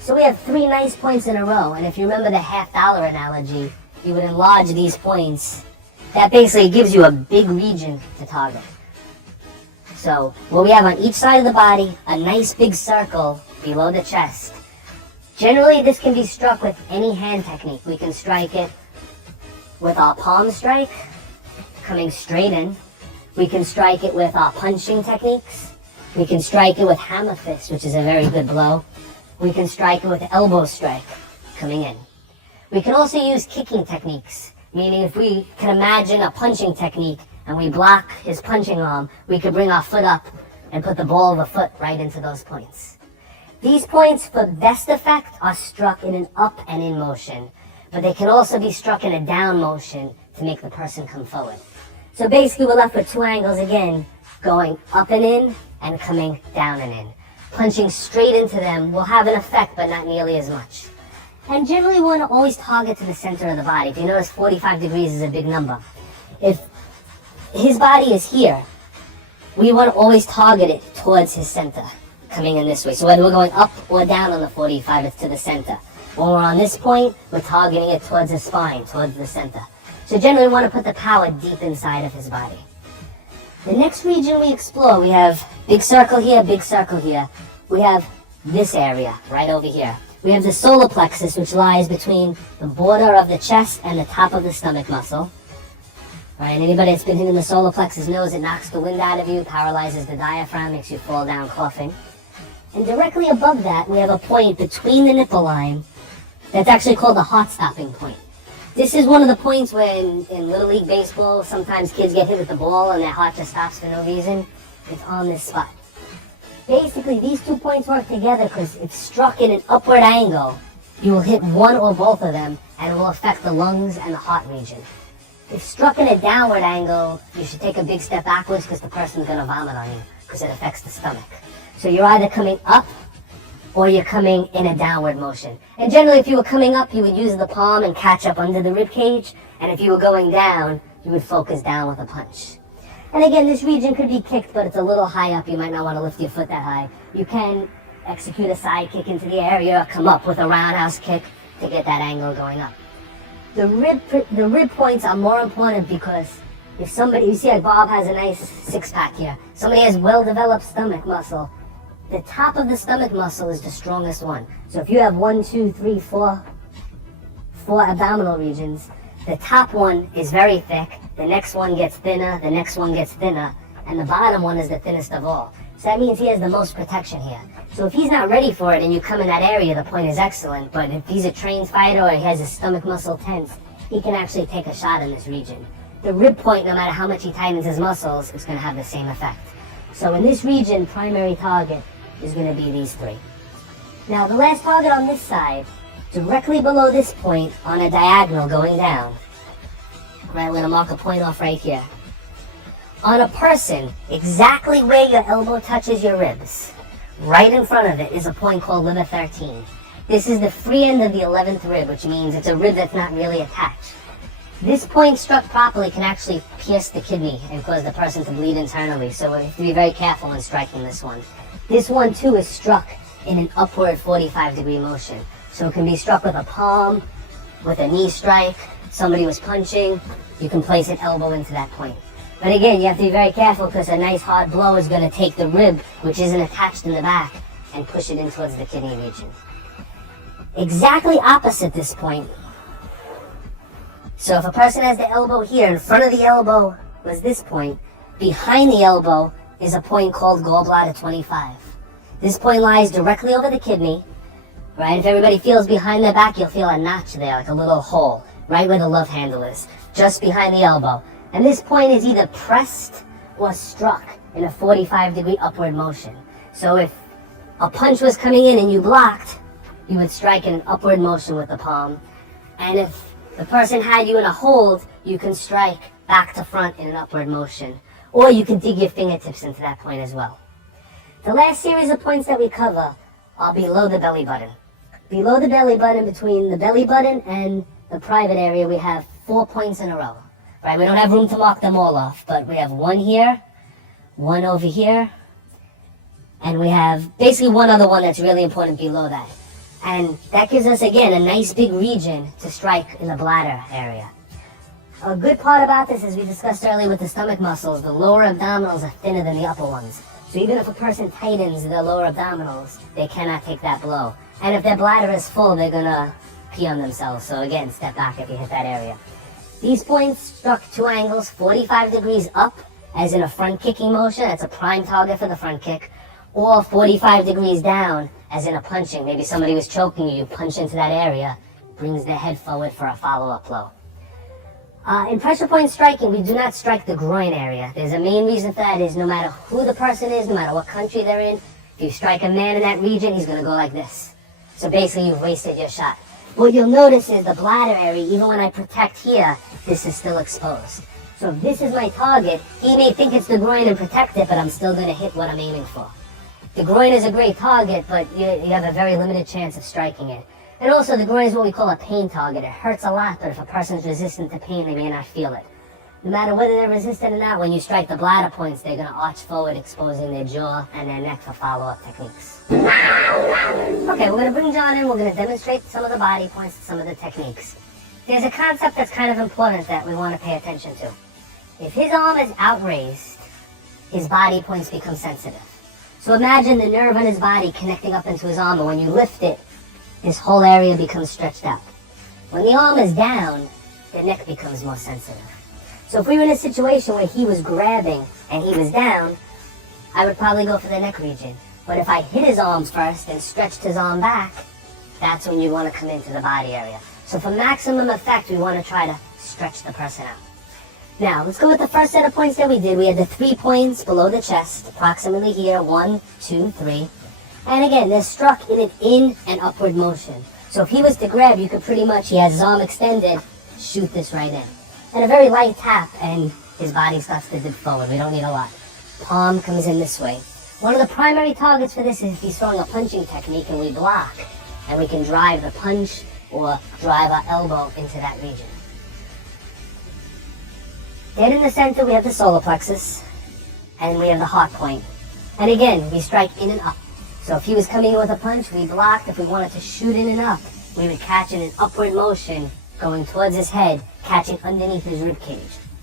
So we have 3 nice points in a row, and if you remember the $50 analogy, you would enlarge these points. That basically gives you a big region to target. So what we have on each side of the body, a nice big circle below the chest. Generally this can be struck with any hand technique. We can strike it with our palm strike, coming straight in. We can strike it with our punching techniques. We can strike it with hammer fist, which is a very good blow. We can strike it with elbow strike, coming in. We can also use kicking techniques, meaning if we can imagine a punching technique and we block his punching arm, we could bring our foot up and put the ball of the foot right into those points. These points, for best effect, are struck in an up and in motion, but they can also be struck in a down motion to make the person come forward. So basically we're left with 2 angles again, going up and in and coming down and in. Punching straight into them will have an effect, but not nearly as much. And generally we want to always target to the center of the body. If you notice, 45 degrees is a big number. If his body is here, we want to always target it towards his center, coming in this way. So whether we're going up or down on the 45, it's to the center. When we're on this point, we're targeting it towards his spine, towards the center. So generally we want to put the power deep inside of his body. The next region we explore, we have big circle here, big circle here. We have this area right over here. We have the solar plexus, which lies between the border of the chest and the top of the stomach muscle. Right, anybody that's been hitting the solar plexus knows it knocks the wind out of you, paralyzes the diaphragm, makes you fall down coughing. And directly above that, we have a point between the nipple line that's actually called the heart-stopping point. This is one of the points when in Little League Baseball, sometimes kids get hit with the ball and their heart just stops for no reason. It's on this spot. Basically, these 2 points work together because if struck in an upward angle, you will hit one or both of them and it will affect the lungs and the heart region. If struck in a downward angle, you should take a big step backwards because the person's going to vomit on you because it affects the stomach. So you're either coming up or you're coming in a downward motion. And generally, if you were coming up, you would use the palm and catch up under the rib cage. And if you were going down, you would focus down with a punch. And again, this region could be kicked, but it's a little high up. You might not want to lift your foot that high. You can execute a side kick into the area or come up with a roundhouse kick to get that angle going up. The rib points are more important because if somebody, you see like Bob has a nice 6-pack here. Somebody has well-developed stomach muscle. The top of the stomach muscle is the strongest one. So if you have 1, 2, 3, 4 abdominal regions, the top one is very thick, the next one gets thinner, the next one gets thinner, and the bottom one is the thinnest of all. So that means he has the most protection here. So if he's not ready for it and you come in that area, the point is excellent. But if he's a trained fighter or he has his stomach muscle tense, he can actually take a shot in this region. The rib point, no matter how much he tightens his muscles, is going to have the same effect. So in this region, primary target is going to be these three. Now the last target on this side, directly below this point on a diagonal going down. Right, we're going to mark a point off right here. On a person, exactly where your elbow touches your ribs, right in front of it is a point called liver 13. This is the free end of the 11th rib, which means it's a rib that's not really attached. This point struck properly can actually pierce the kidney and cause the person to bleed internally, so we have to be very careful when striking this one. This one too is struck in an upward 45-degree motion. So it can be struck with a palm, with a knee strike, somebody was punching, you can place an elbow into that point. But again, you have to be very careful because a nice hard blow is going to take the rib, which isn't attached in the back, and push it in towards the kidney region. Exactly opposite this point. So if a person has the elbow here, in front of the elbow was this point, behind the elbow is a point called gallbladder 25. This point lies directly over the kidney, right? If everybody feels behind their back, you'll feel a notch there, like a little hole, right where the love handle is, just behind the elbow. And this point is either pressed or struck in a 45-degree upward motion. So if a punch was coming in and you blocked, you would strike in an upward motion with the palm. And if the person had you in a hold, you can strike back to front in an upward motion. Or you can dig your fingertips into that point as well. The last series of points that we cover are below the belly button. Below the belly button, between the belly button and the private area, we have 4 points in a row. Right, we don't have room to mark them all off, but we have one here, one over here, and we have basically one other one that's really important below that. And that gives us, again, a nice big region to strike in the bladder area. A good part about this, as we discussed earlier with the stomach muscles, the lower abdominals are thinner than the upper ones. So even if a person tightens their lower abdominals, they cannot take that blow. And if their bladder is full, they're going to pee on themselves. So again, step back if you hit that area. These points struck 2 angles, 45 degrees up, as in a front kicking motion. That's a prime target for the front kick. Or 45 degrees down, as in a punching. Maybe somebody was choking you, you punch into that area, brings their head forward for a follow-up blow. In pressure point striking, we do not strike the groin area. There's a main reason for that is no matter who the person is, no matter what country they're in, if you strike a man in that region, he's going to go like this. So basically, you've wasted your shot. What you'll notice is the bladder area, even when I protect here, this is still exposed. So if this is my target, he may think it's the groin and protect it, but I'm still going to hit what I'm aiming for. The groin is a great target, but you have a very limited chance of striking it. And also, the groin is what we call a pain target. It hurts a lot, but if a person's resistant to pain, they may not feel it. No matter whether they're resistant or not, when you strike the bladder points, they're going to arch forward, exposing their jaw and their neck for follow-up techniques. Okay, we're going to bring John in. We're going to demonstrate some of the body points and some of the techniques. There's a concept that's kind of important that we want to pay attention to. If his arm is outraised, his body points become sensitive. So imagine the nerve on his body connecting up into his arm, and when you lift it, this whole area becomes stretched out. When the arm is down, the neck becomes more sensitive. So if we were in a situation where he was grabbing and he was down, I would probably go for the neck region. But if I hit his arms first and stretched his arm back, that's when you want to come into the body area. So for maximum effect, we want to try to stretch the person out. Now, let's go with the first set of points that we did. We had the 3 points below the chest, approximately here, 1, 2, 3. And again, they're struck in an in and upward motion. So if he was to grab, you could pretty much, he has his arm extended, shoot this right in. And a very light tap, and his body starts to dip forward. We don't need a lot. Palm comes in this way. One of the primary targets for this is if he's throwing a punching technique and we block, and we can drive the punch or drive our elbow into that region. Dead in the center, we have the solar plexus, and we have the heart point. And again, we strike in and up. So if he was coming in with a punch, we blocked. If we wanted to shoot in and up, we would catch in an upward motion, going towards his head, catch it underneath his rib cage,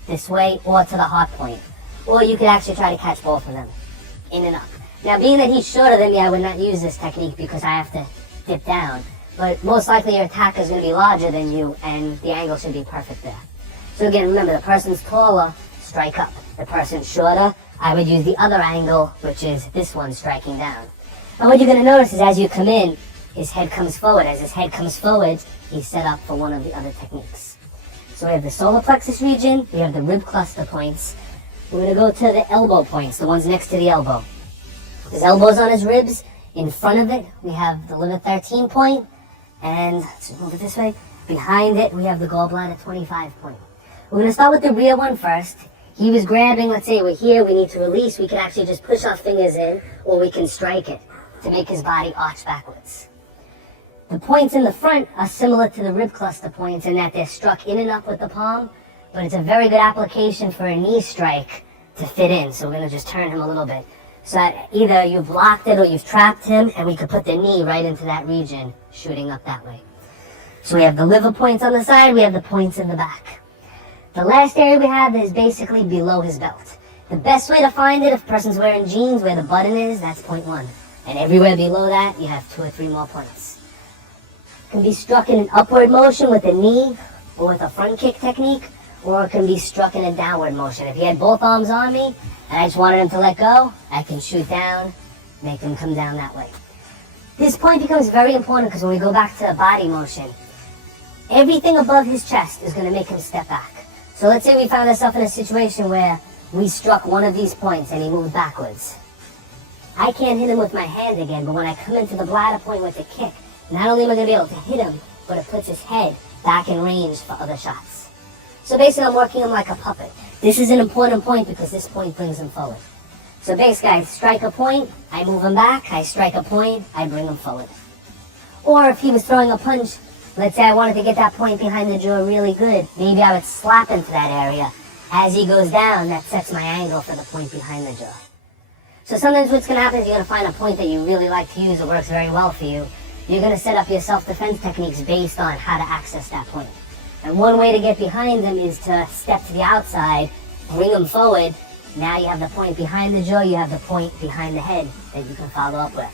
this way or to the heart point. Or you could actually try to catch both of them, in and up. Now, being that he's shorter than me, I would not use this technique because I have to dip down. but most likely your attacker is going to be larger than you, and the angle should be perfect there. So again, remember, the person's taller, strike up. The person's shorter, I would use the other angle, which is this one, striking down. And what you're going to notice is as you come in, his head comes forward. As his head comes forward, he's set up for one of the other techniques. So we have the solar plexus region, we have the rib cluster points. We're going to go to the elbow points, the ones next to the elbow. His elbow's on his ribs. In front of it, we have the liver 13 point. And let's move it this way. Behind it, we have the gallbladder 25 point. We're going to start with the rear one first. He was grabbing, let's say we're here, we need to release. We can actually just push our fingers in, or we can strike it to make his body arch backwards. The points in the front are similar to the rib cluster points in that they're struck in and up with the palm, but it's a very good application for a knee strike to fit in. So we're going to just turn him a little bit. So that either you've blocked it or you've trapped him, and we could put the knee right into that region, shooting up that way. So we have the liver points on the side, we have the points in the back. The last area we have is basically below his belt. The best way to find it, if a person's wearing jeans, where the button is, that's point 1. And everywhere below that, you have 2 or 3 more points. It can be struck in an upward motion with a knee, or with a front kick technique, or it can be struck in a downward motion. If he had both arms on me, and I just wanted him to let go, I can shoot down, make him come down that way. This point becomes very important because when we go back to body motion, everything above his chest is going to make him step back. So let's say we found ourselves in a situation where we struck one of these points and he moved backwards. I can't hit him with my hand again, but when I come into the bladder point with a kick, not only am I going to be able to hit him, but it puts his head back in range for other shots. So basically I'm working him like a puppet. This is an important point because this point brings him forward. So basically I strike a point, I move him back, I strike a point, I bring him forward. Or if he was throwing a punch, let's say I wanted to get that point behind the jaw really good, maybe I would slap into that area. As he goes down, that sets my angle for the point behind the jaw. So sometimes what's going to happen is you're going to find a point that you really like to use that works very well for you. You're going to set up your self-defense techniques based on how to access that point. And one way to get behind them is to step to the outside, bring them forward. Now you have the point behind the jaw, you have the point behind the head that you can follow up with.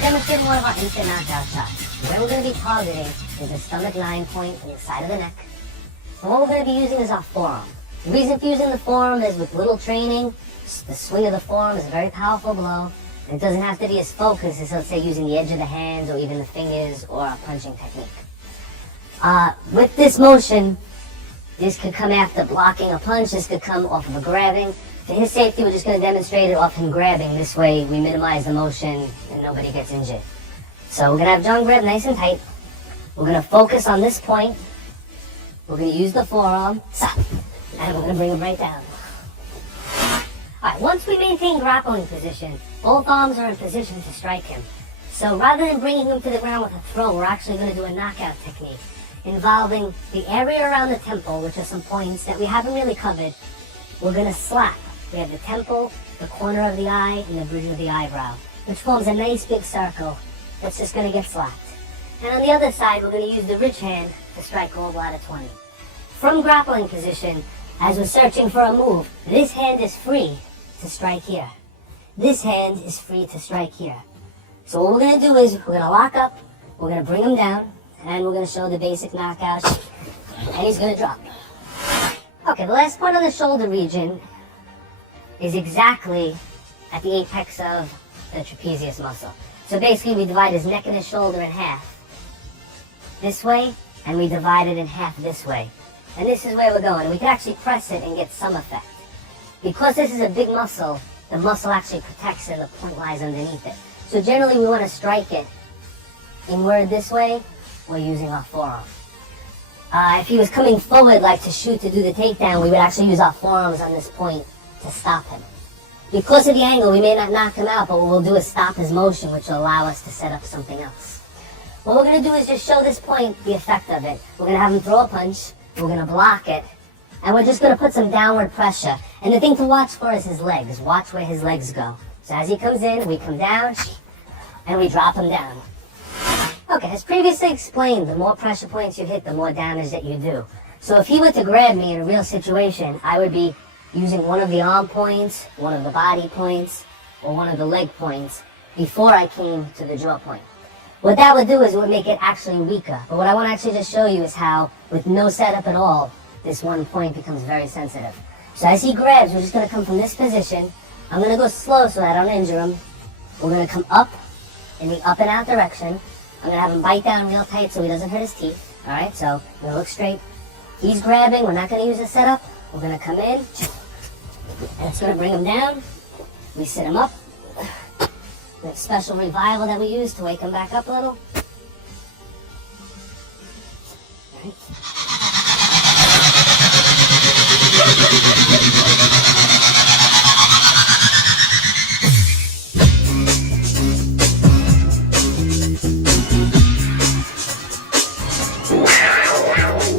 Demonstrating one of our instant knockout shots. Where we're going to be targeting is the stomach 9 point in the side of the neck. And what we're going to be using is our forearm. The reason for using the forearm is with little training, the swing of the forearm is a very powerful blow. And it doesn't have to be as focused as, let's say, using the edge of the hands or even the fingers or a punching technique. With this motion, this could come after blocking a punch, this could come off of a grabbing. For his safety, we're just going to demonstrate it off him grabbing. This way, we minimize the motion and nobody gets injured. So we're going to have John grab nice and tight. We're going to focus on this point. We're going to use the forearm, and we're going to bring him right down. Alright, once we maintain grappling position, both arms are in position to strike him. So rather than bringing him to the ground with a throw, we're actually going to do a knockout technique involving the area around the temple, which are some points that we haven't really covered. We're going to slap. We have the temple, the corner of the eye, and the bridge of the eyebrow, which forms a nice big circle that's just going to get slapped. And on the other side, we're going to use the rich hand to strike gallbladder 20. From grappling position, as we're searching for a move, this hand is free to strike here. This hand is free to strike here. So what we're going to do is we're going to lock up, we're going to bring him down, and we're going to show the basic knockout, and he's going to drop. Okay, the last part of the shoulder region is exactly at the apex of the trapezius muscle. So basically we divide his neck and his shoulder in half this way, and we divide it in half this way. And this is where we're going. And we can actually press it and get some effect. Because this is a big muscle, the muscle actually protects it and the point lies underneath it. So generally we want to strike it inward this way, we're using our forearm. If he was coming forward like to shoot to do the takedown, we would actually use our forearms on this point to stop him. Because of the angle, we may not knock him out, but what we'll do is stop his motion, which will allow us to set up something else. What we're going to do is just show this point the effect of it. We're going to have him throw a punch, we're going to block it, and we're just going to put some downward pressure. And the thing to watch for is his legs. Watch where his legs go. So as he comes in, we come down, and we drop him down. Okay, as previously explained, the more pressure points you hit, the more damage that you do. So if he were to grab me in a real situation, I would be using one of the arm points, one of the body points, or one of the leg points before I came to the jaw point. What that would do is it would make it actually weaker. But what I want to actually just show you is how, with no setup at all, this one point becomes very sensitive. So as he grabs, we're just going to come from this position. I'm going to go slow so I don't injure him. We're going to come up in the up and out direction. I'm going to have him bite down real tight so he doesn't hurt his teeth. Alright, so I'm going to look straight. He's grabbing. We're not going to use a setup. We're going to come in. And it's going to bring him down. We sit him up. The special revival that we use to wake him back up a little. Right.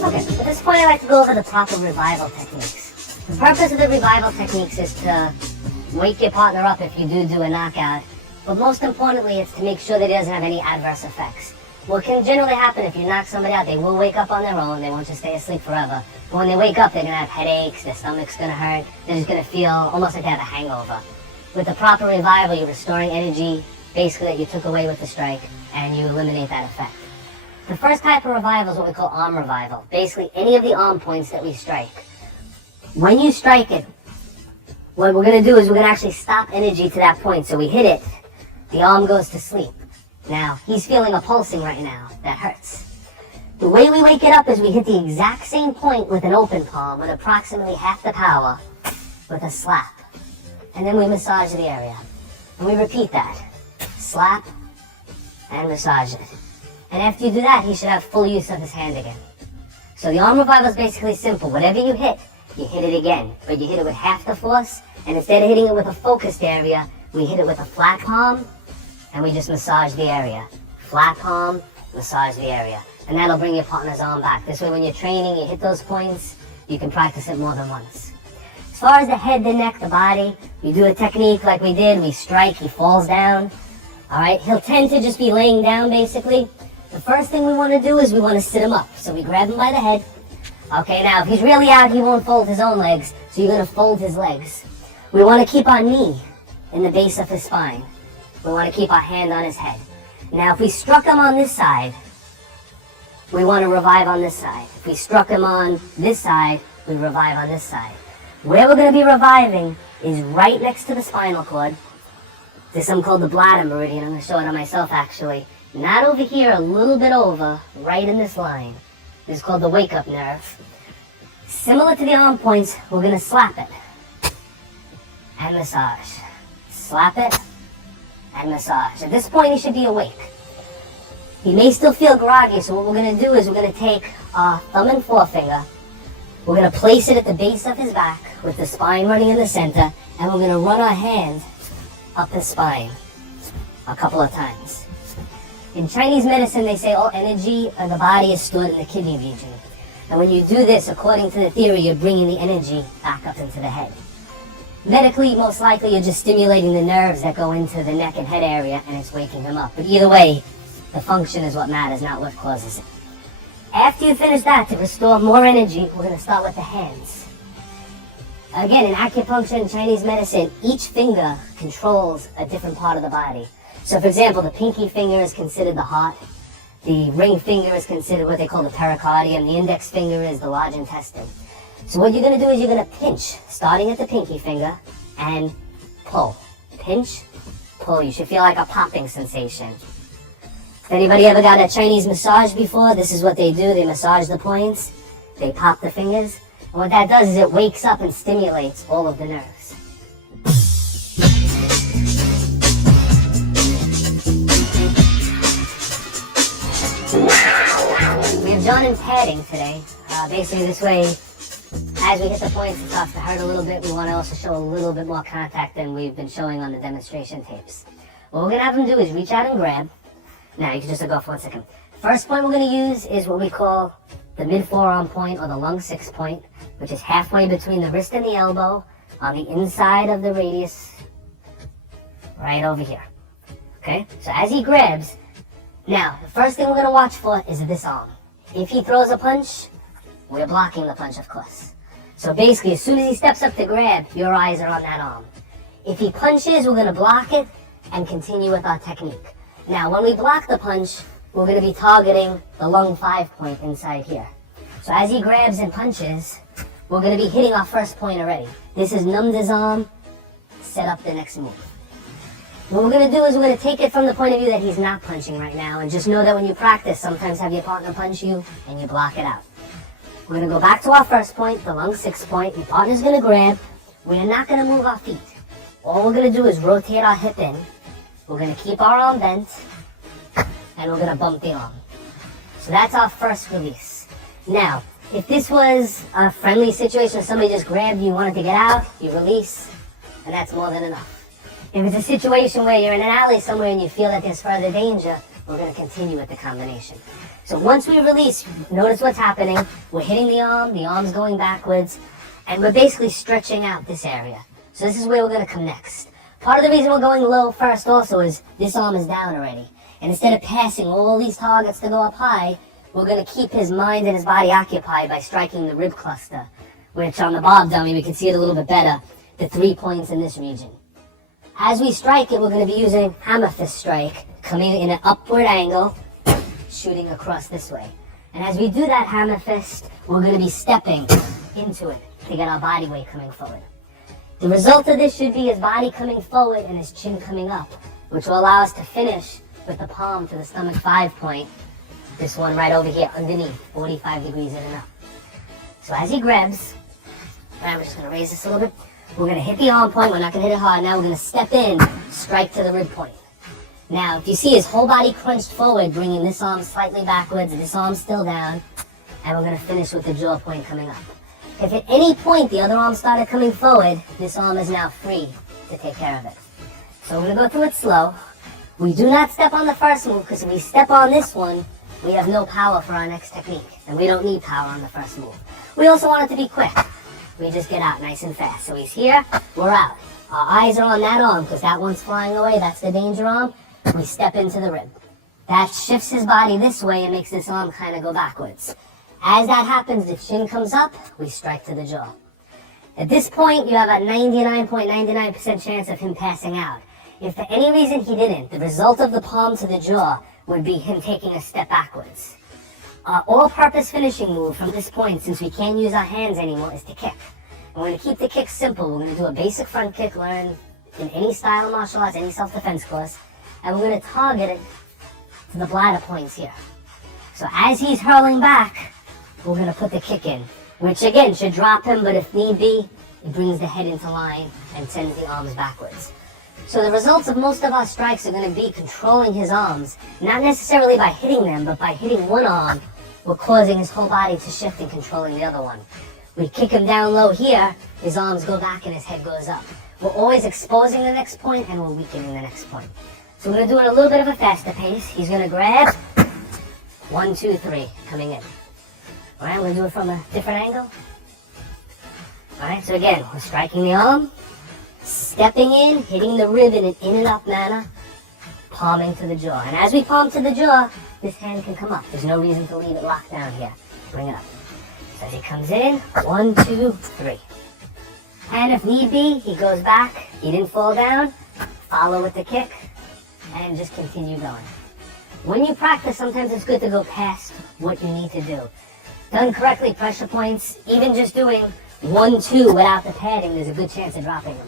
Okay, at this point I like to go over the proper revival techniques. The purpose of the revival techniques is to wake your partner up if you do a knockout. But most importantly, it's to make sure that it doesn't have any adverse effects. What can generally happen if you knock somebody out, they will wake up on their own, they won't just stay asleep forever. But when they wake up, they're going to have headaches, their stomach's going to hurt, they're just going to feel almost like they have a hangover. With the proper revival, you're restoring energy, basically that you took away with the strike, and you eliminate that effect. The first type of revival is what we call arm revival. Basically, any of the arm points that we strike. When you strike it, what we're going to do is we're going to actually stop energy to that point. So we hit it, the arm goes to sleep. Now, he's feeling a pulsing right now. That hurts. The way we wake it up is we hit the exact same point with an open palm with approximately half the power with a slap. And then we massage the area. And we repeat that. Slap and massage it. And after you do that, he should have full use of his hand again. So the arm revival is basically simple. Whatever you hit it again. But you hit it with half the force. And instead of hitting it with a focused area, we hit it with a flat palm. And we just massage the area. Flat palm, massage the area. And that'll bring your partner's arm back. This way when you're training, you hit those points, you can practice it more than once. As far as the head, the neck, the body, we do a technique like we did. We strike, he falls down. Alright, he'll tend to just be laying down basically. The first thing we want to do is we want to sit him up. So we grab him by the head. Okay, now if he's really out, he won't fold his own legs. So you're going to fold his legs. We want to keep our knee in the base of his spine. We want to keep our hand on his head. Now if we struck him on this side, we want to revive on this side. If we struck him on this side, we revive on this side. Where we're going to be reviving is right next to the spinal cord. There's something called the bladder meridian. I'm going to show it on myself actually. Not over here, a little bit over, right in this line. This is called the wake-up nerve. Similar to the arm points, we're going to slap it and massage. Slap it and massage. At this point, he should be awake. He may still feel groggy, so what we're going to do is we're going to take our thumb and forefinger. We're going to place it at the base of his back with the spine running in the center, and we're going to run our hand up his spine a couple of times. In Chinese medicine, they say all energy of the body is stored in the kidney region. And when you do this, according to the theory, you're bringing the energy back up into the head. Medically, most likely, you're just stimulating the nerves that go into the neck and head area, and it's waking them up. But either way, the function is what matters, not what causes it. After you finish that, to restore more energy, we're going to start with the hands. Again, in acupuncture and Chinese medicine, each finger controls a different part of the body. So for example, the pinky finger is considered the heart. The ring finger is considered what they call the pericardium. The index finger is the large intestine. So what you're going to do is you're going to pinch, starting at the pinky finger, and pull. Pinch, pull. You should feel like a popping sensation. If anybody ever got a Chinese massage before, this is what they do. They massage the points, they pop the fingers, and what that does is it wakes up and stimulates all of the nerves. We have John in padding today. Basically this way, as we hit the points, it starts to hurt a little bit. We want to also show a little bit more contact than we've been showing on the demonstration tapes. What we're going to have him do is reach out and grab. Now, you can just go for 1 second. First point we're going to use is what we call the mid-forearm point or the lung 6 point, which is halfway between the wrist and the elbow on the inside of the radius, right over here. Okay? So as he grabs, now, the first thing we're going to watch for is this arm. If he throws a punch, We're blocking the punch, of course. So basically, as soon as he steps up to grab, your eyes are on that arm. If he punches, we're going to block it and continue with our technique. Now, when we block the punch, we're going to be targeting the lung 5 point inside here. So as he grabs and punches, we're going to be hitting our first point already. This is numbed his arm, set up the next move. What we're going to do is we're going to take it from the point of view that he's not punching right now, and just know that when you practice, sometimes have your partner punch you and you block it out. We're going to go back to our first point, the lung 6 point. Your partner's going to grab. We're not going to move our feet. All we're going to do is rotate our hip in. We're going to keep our arm bent, and we're going to bump the arm. So that's our first release. Now, if this was a friendly situation, somebody just grabbed you, wanted to get out, you release, and that's more than enough. If it's a situation where you're in an alley somewhere and you feel that there's further danger, we're going to continue with the combination. So once we release, notice what's happening. We're hitting the arm's going backwards, and we're basically stretching out this area. So this is where we're going to come next. Part of the reason we're going low first also is this arm is down already. And instead of passing all these targets to go up high, we're going to keep his mind and his body occupied by striking the rib cluster, which on the Bob dummy we can see it a little bit better, the 3 points in this region. As we strike it, we're going to be using hammer fist strike, coming in an upward angle, shooting across this way. And as we do that hammer fist, we're going to be stepping into it to get our body weight coming forward. The result of this should be his body coming forward and his chin coming up, which will allow us to finish with the palm to the stomach 5 point, this one right over here underneath, 45 degrees in and up. So as he grabs, and we're just going to raise this a little bit, we're going to hit the arm point, we're not going to hit it hard, now we're going to step in, strike to the rib point. Now, if you see his whole body crunched forward, bringing this arm slightly backwards, this arm still down, and we're going to finish with the jaw point coming up. If at any point the other arm started coming forward, this arm is now free to take care of it. So we're going to go through it slow. We do not step on the first move, because if we step on this one, we have no power for our next technique, and we don't need power on the first move. We also want it to be quick. We just get out nice and fast. So he's here, we're out. Our eyes are on that arm, because that one's flying away, that's the danger arm. We step into the rib. That shifts his body this way and makes this arm kind of go backwards. As that happens, the chin comes up, we strike to the jaw. At this point, you have a 99.99% chance of him passing out. If for any reason he didn't, the result of the palm to the jaw would be him taking a step backwards. Our all-purpose finishing move from this point, since we can't use our hands anymore, is to kick. And we're going to keep the kick simple. We're going to do a basic front kick learned in any style of martial arts, any self-defense course, and we're going to target it to the bladder points here. So as he's hurling back, we're going to put the kick in, which again should drop him, but if need be, it brings the head into line and sends the arms backwards. So the results of most of our strikes are going to be controlling his arms, not necessarily by hitting them, but by hitting one arm, we're causing his whole body to shift and controlling the other one. We kick him down low here, his arms go back and his head goes up. We're always exposing the next point and we're weakening the next point. So we're going to do it a little bit of a faster pace. He's going to grab, 1, 2, 3, coming in. All right, we're going to do it from a different angle. All right, so again, we're striking the arm, stepping in, hitting the rib in an in and up manner, palming to the jaw. And as we palm to the jaw, this hand can come up. There's no reason to leave it locked down here. Bring it up. So as he comes in, 1, 2, 3. And if need be, he goes back, he didn't fall down, follow with the kick, and just continue going. When you practice, sometimes it's good to go past what you need to do. Done correctly, pressure points, even just doing 1, 2 without the padding, there's a good chance of dropping them.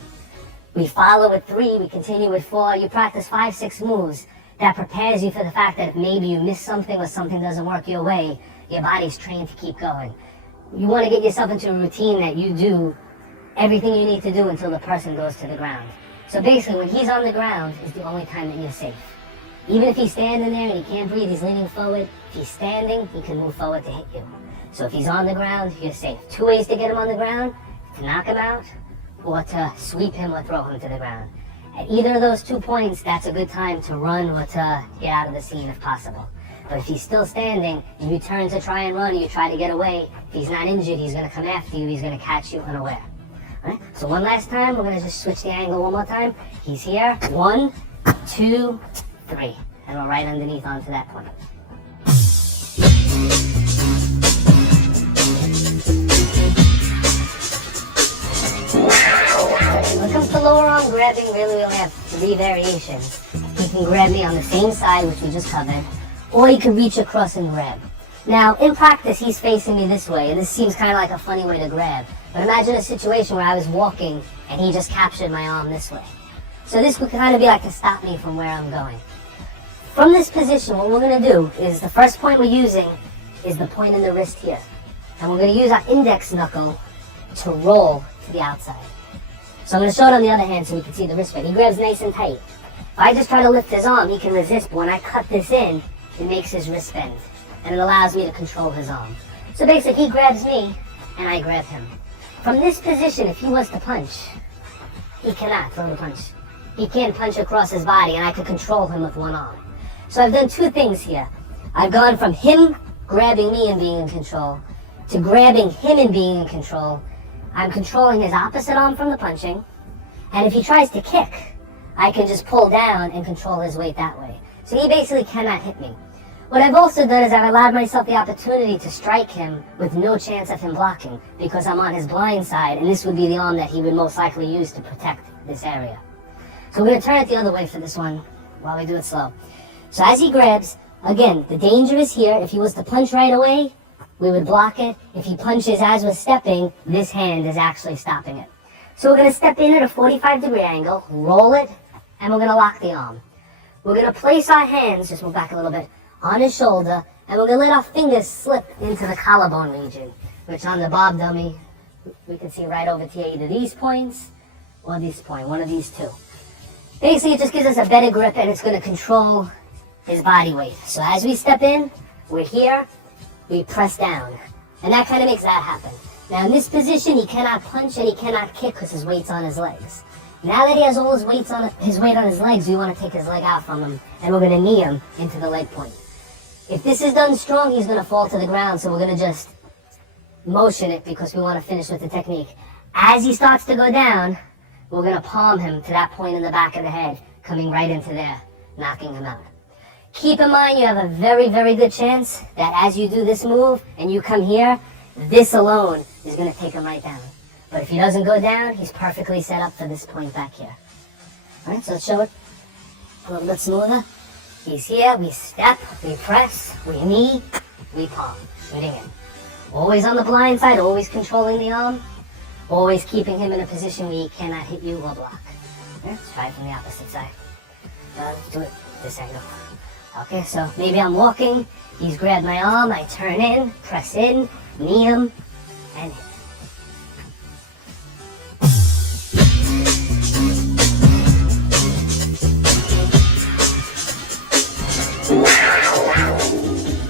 We follow with 3, we continue with 4, you practice 5, 6 moves. That prepares you for the fact that if maybe you miss something or something doesn't work your way, your body's trained to keep going. You want to get yourself into a routine that you do everything you need to do until the person goes to the ground. So basically, when he's on the ground is the only time that you're safe. Even if he's standing there and he can't breathe, he's leaning forward. If he's standing, he can move forward to hit you. So if he's on the ground, you're safe. 2 ways to get him on the ground: to knock him out or to sweep him or throw him to the ground. At either of those 2 points, that's a good time to run or to get out of the scene if possible. But if he's still standing and you turn to try and run, you try to get away, if he's not injured, he's going to come after you, he's going to catch you unaware. Right? So one last time, we're going to just switch the angle one more time. He's here, 1, 2, 3, and we're right underneath onto that point. lower arm grabbing, really we only have 3 variations. He can grab me on the same side, which we just covered, or he can reach across and grab. Now, in practice, he's facing me this way, and this seems kind of like a funny way to grab. But imagine a situation where I was walking, and he just captured my arm this way. So this would kind of be like to stop me from where I'm going. From this position, what we're going to do is the first point we're using is the point in the wrist here. And we're going to use our index knuckle to roll to the outside. So I'm going to show it on the other hand so we can see the wrist bend. He grabs nice and tight. If I just try to lift his arm, he can resist, but when I cut this in, it makes his wrist bend. And it allows me to control his arm. So basically, he grabs me, and I grab him. From this position, if he was to punch, he cannot throw the punch. He can't punch across his body, and I could control him with one arm. So I've done 2 things here. I've gone from him grabbing me and being in control, to grabbing him and being in control. I'm controlling his opposite arm from the punching, and if he tries to kick, I can just pull down and control his weight that way. So he basically cannot hit me. What I've also done is I've allowed myself the opportunity to strike him with no chance of him blocking, because I'm on his blind side, and this would be the arm that he would most likely use to protect this area. So we're going to turn it the other way for this one while we do it slow. So as he grabs, again, the danger is here. If he was to punch right away, we would block it. If he punches as we're stepping, this hand is actually stopping it. So we're going to step in at a 45-degree angle, roll it, and we're going to lock the arm. We're going to place our hands, just move back a little bit, on his shoulder, and we're going to let our fingers slip into the collarbone region, which on the bob dummy, we can see right over to either these points or this point, one of these 2. Basically, it just gives us a better grip, and it's going to control his body weight. So as we step in, we're here, we press down, and that kind of makes that happen. Now in this position, he cannot punch and he cannot kick because his weight's on his legs. Now that he has all his weight on his legs, we want to take his leg out from him, and we're going to knee him into the leg point. If this is done strong, he's going to fall to the ground, so we're going to just motion it because we want to finish with the technique. As he starts to go down, we're going to palm him to that point in the back of the head, coming right into there, knocking him out. Keep in mind, you have a very, very good chance that as you do this move and you come here, this alone is going to take him right down. But if he doesn't go down, he's perfectly set up for this point back here. All right, so let's show it a little bit smoother. He's here, we step, we press, we knee, we palm, shooting in. Always on the blind side, always controlling the arm, always keeping him in a position where he cannot hit you or block. Yeah, let's try it from the opposite side. Let's do it this angle. Okay, so maybe I'm walking, he's grabbed my arm, I turn in, press in, knee him, and hit.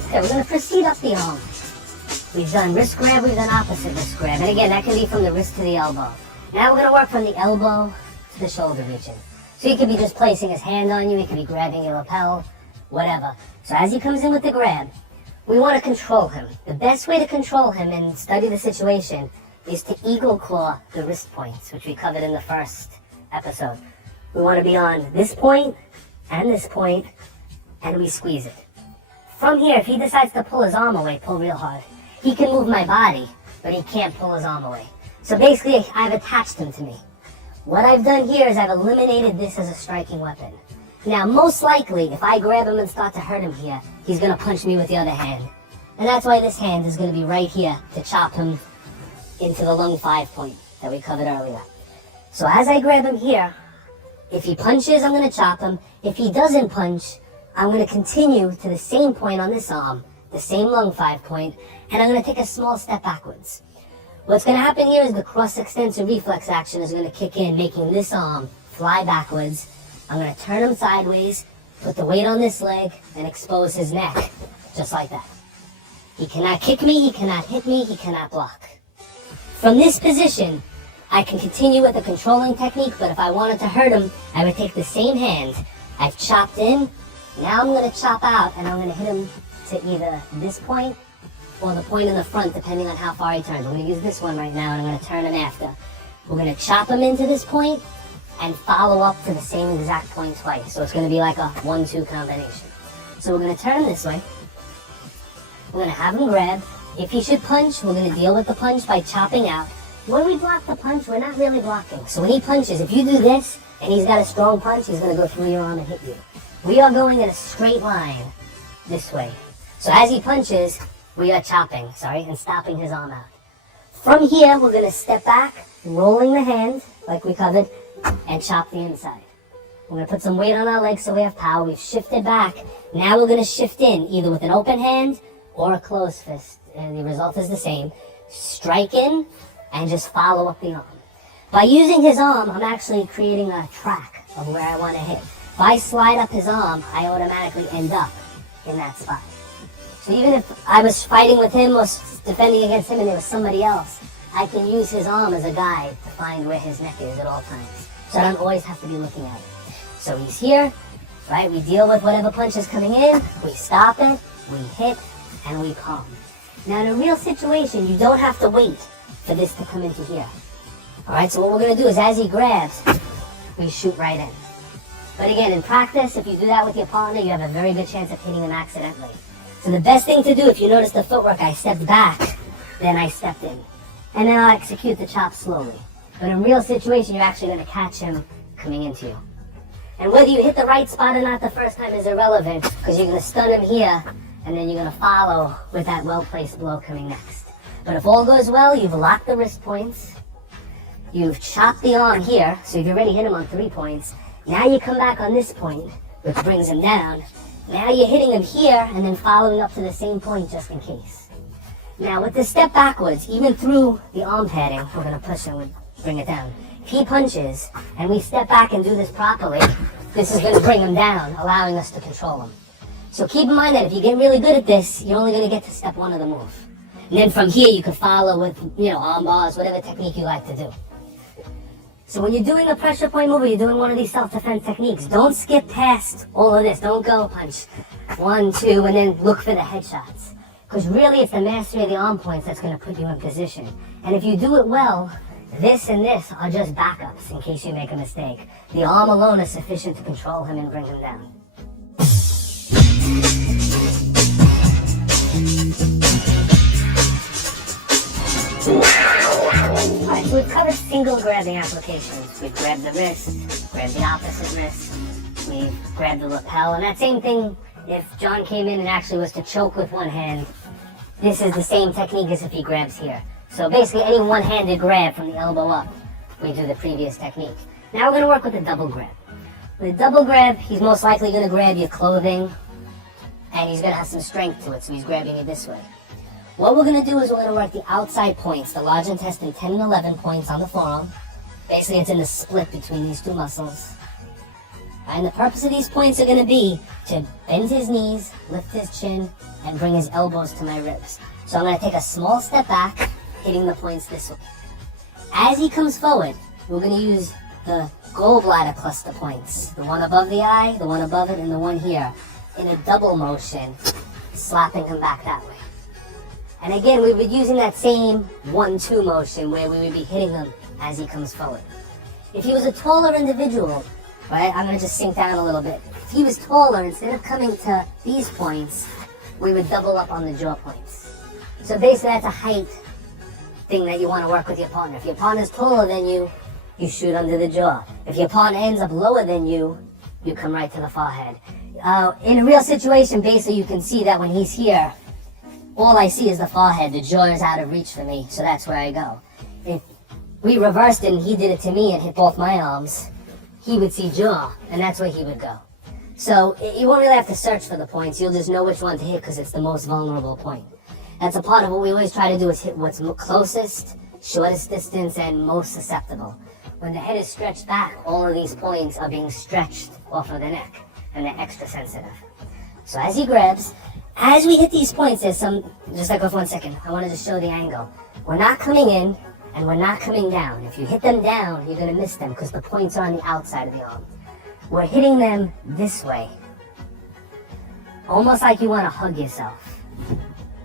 Okay, we're going to proceed up the arm. We've done wrist grab, we've done opposite wrist grab. And again, that can be from the wrist to the elbow. Now we're going to work from the elbow to the shoulder region. So he could be just placing his hand on you, he could be grabbing your lapel, whatever. So as he comes in with the grab, we want to control him. The best way to control him and study the situation is to eagle claw the wrist points, which we covered in the first episode. We want to be on this point, and we squeeze it. From here, if he decides to pull his arm away, pull real hard, he can move my body, but he can't pull his arm away. So basically, I've attached him to me. What I've done here is I've eliminated this as a striking weapon. Now, most likely, if I grab him and start to hurt him here, he's going to punch me with the other hand. And that's why this hand is going to be right here to chop him into the lung 5 point that we covered earlier. So as I grab him here, if he punches, I'm going to chop him. If he doesn't punch, I'm going to continue to the same point on this arm, the same lung 5 point, and I'm going to take a small step backwards. What's going to happen here is the cross-extensor reflex action is going to kick in, making this arm fly backwards. I'm going to turn him sideways, put the weight on this leg, and expose his neck, just like that. He cannot kick me, he cannot hit me, he cannot block. From this position, I can continue with the controlling technique, but if I wanted to hurt him, I would take the same hand. I've chopped in, now I'm going to chop out, and I'm going to hit him to either this point or the point in the front, depending on how far he turns. I'm going to use this one right now, and I'm going to turn him after. We're going to chop him into this point and follow up to the same exact point twice. So it's going to be like a 1-2 combination. So we're going to turn this way. We're going to have him grab. If he should punch, we're going to deal with the punch by chopping out. when we block the punch, we're not really blocking. So when he punches, if you do this, and he's got a strong punch, he's going to go through your arm and hit you. We are going in a straight line this way. So as he punches, we are chopping, and stopping his arm out. From here, we're going to step back, rolling the hand, like we covered, and chop the inside. We're going to put some weight on our legs so we have power. We've shifted back. Now we're going to shift in, either with an open hand or a closed fist. And the result is the same. Strike in and just follow up the arm. By using his arm, I'm actually creating a track of where I want to hit. If I slide up his arm, I automatically end up in that spot. So even if I was fighting with him or defending against him and there was somebody else, I can use his arm as a guide to find where his neck is at all times. So I don't always have to be looking at it. So he's here, right? We deal with whatever punch is coming in, we stop it, we hit, and we palm. Now in a real situation, you don't have to wait for this to come into here. Alright, so what we're going to do is as he grabs, we shoot right in. But again, in practice, if you do that with your partner, you have a very good chance of hitting him accidentally. So the best thing to do, if you notice the footwork, I stepped back, then I stepped in. And then I'll execute the chop slowly. But in a real situation, you're actually going to catch him coming into you. And whether you hit the right spot or not the first time is irrelevant, because you're going to stun him here, and then you're going to follow with that well-placed blow coming next. But if all goes well, you've locked the wrist points, you've chopped the arm here, so you've already hit him on 3 points. Now you come back on this point, which brings him down. Now you're hitting him here, and then following up to the same point just in case. Now with the step backwards, even through the arm padding, we're going to push him and bring it down. If he punches, and we step back and do this properly, this is going to bring him down, allowing us to control him. So keep in mind that if you get really good at this, you're only going to get to step 1 of the move. And then from here, you can follow with, arm bars, whatever technique you like to do. So when you're doing a pressure point move or you're doing one of these self-defense techniques, don't skip past all of this. Don't go punch 1, 2, and then look for the headshots. Because really, it's the mastery of the arm points that's going to put you in position. And if you do it well, this and this are just backups in case you make a mistake. The arm alone is sufficient to control him and bring him down. Alright, so we've covered single grabbing applications. We've grabbed the wrist, grabbed the opposite wrist, we've grabbed the lapel, and that same thing, if John came in and actually was to choke with one hand, this is the same technique as if he grabs here. So basically any one-handed grab from the elbow up, we do the previous technique. Now we're going to work with a double grab. With a double grab, he's most likely going to grab your clothing, and he's going to have some strength to it, so he's grabbing you this way. What we're going to do is we're going to work the outside points, the large intestine 10 and 11 points on the forearm. Basically, it's in the split between these 2 muscles. And the purpose of these points are going to be to bend his knees, lift his chin, and bring his elbows to my ribs. So I'm going to take a small step back, hitting the points this way. As he comes forward, we're going to use the gallbladder cluster points. The one above the eye, the one above it, and the one here, in a double motion, slapping him back that way. And again, we would be using that same 1-2 motion where we would be hitting him as he comes forward. If he was a taller individual, right, I'm going to just sink down a little bit. If he was taller, instead of coming to these points, we would double up on the jaw points. So basically that's a height thing that you want to work with your partner. If your partner's taller than you, you shoot under the jaw. If your partner ends up lower than you, you come right to the forehead. In a real situation, basically you can see that when he's here, all I see is the forehead. The jaw is out of reach for me, so that's where I go. If we reversed it and he did it to me and hit both my arms, he would see jaw, and that's where he would go. So you won't really have to search for the points. You'll just know which one to hit because it's the most vulnerable point. That's a part of what we always try to do, is hit what's closest, shortest distance, and most susceptible. When the head is stretched back, all of these points are being stretched off of the neck, and they're extra sensitive. So as he grabs, as we hit these points, there's some, just like off 1 second, I want to just show the angle. We're not coming in, and we're not coming down. If you hit them down, you're going to miss them because the points are on the outside of the arm. We're hitting them this way. Almost like you want to hug yourself.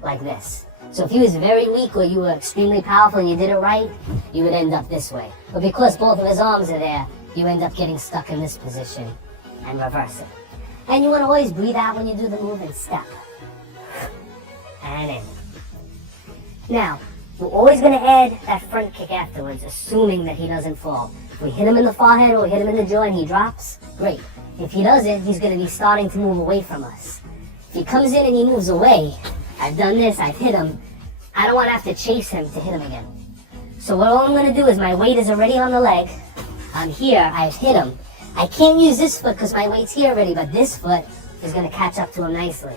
Like this. So if he was very weak or you were extremely powerful and you did it right, you would end up this way. But because both of his arms are there, you end up getting stuck in this position and reverse it. And you want to always breathe out when you do the move and step. And in. Now, we're always going to add that front kick afterwards, assuming that he doesn't fall. If we hit him in the forehead or we hit him in the jaw and he drops, great. If he doesn't, he's going to be starting to move away from us. If he comes in and he moves away, I've done this, I've hit him, I don't want to have to chase him to hit him again. So what all I'm going to do is my weight is already on the leg. I'm here, I've hit him. I can't use this foot because my weight's here already, but this foot is going to catch up to him nicely.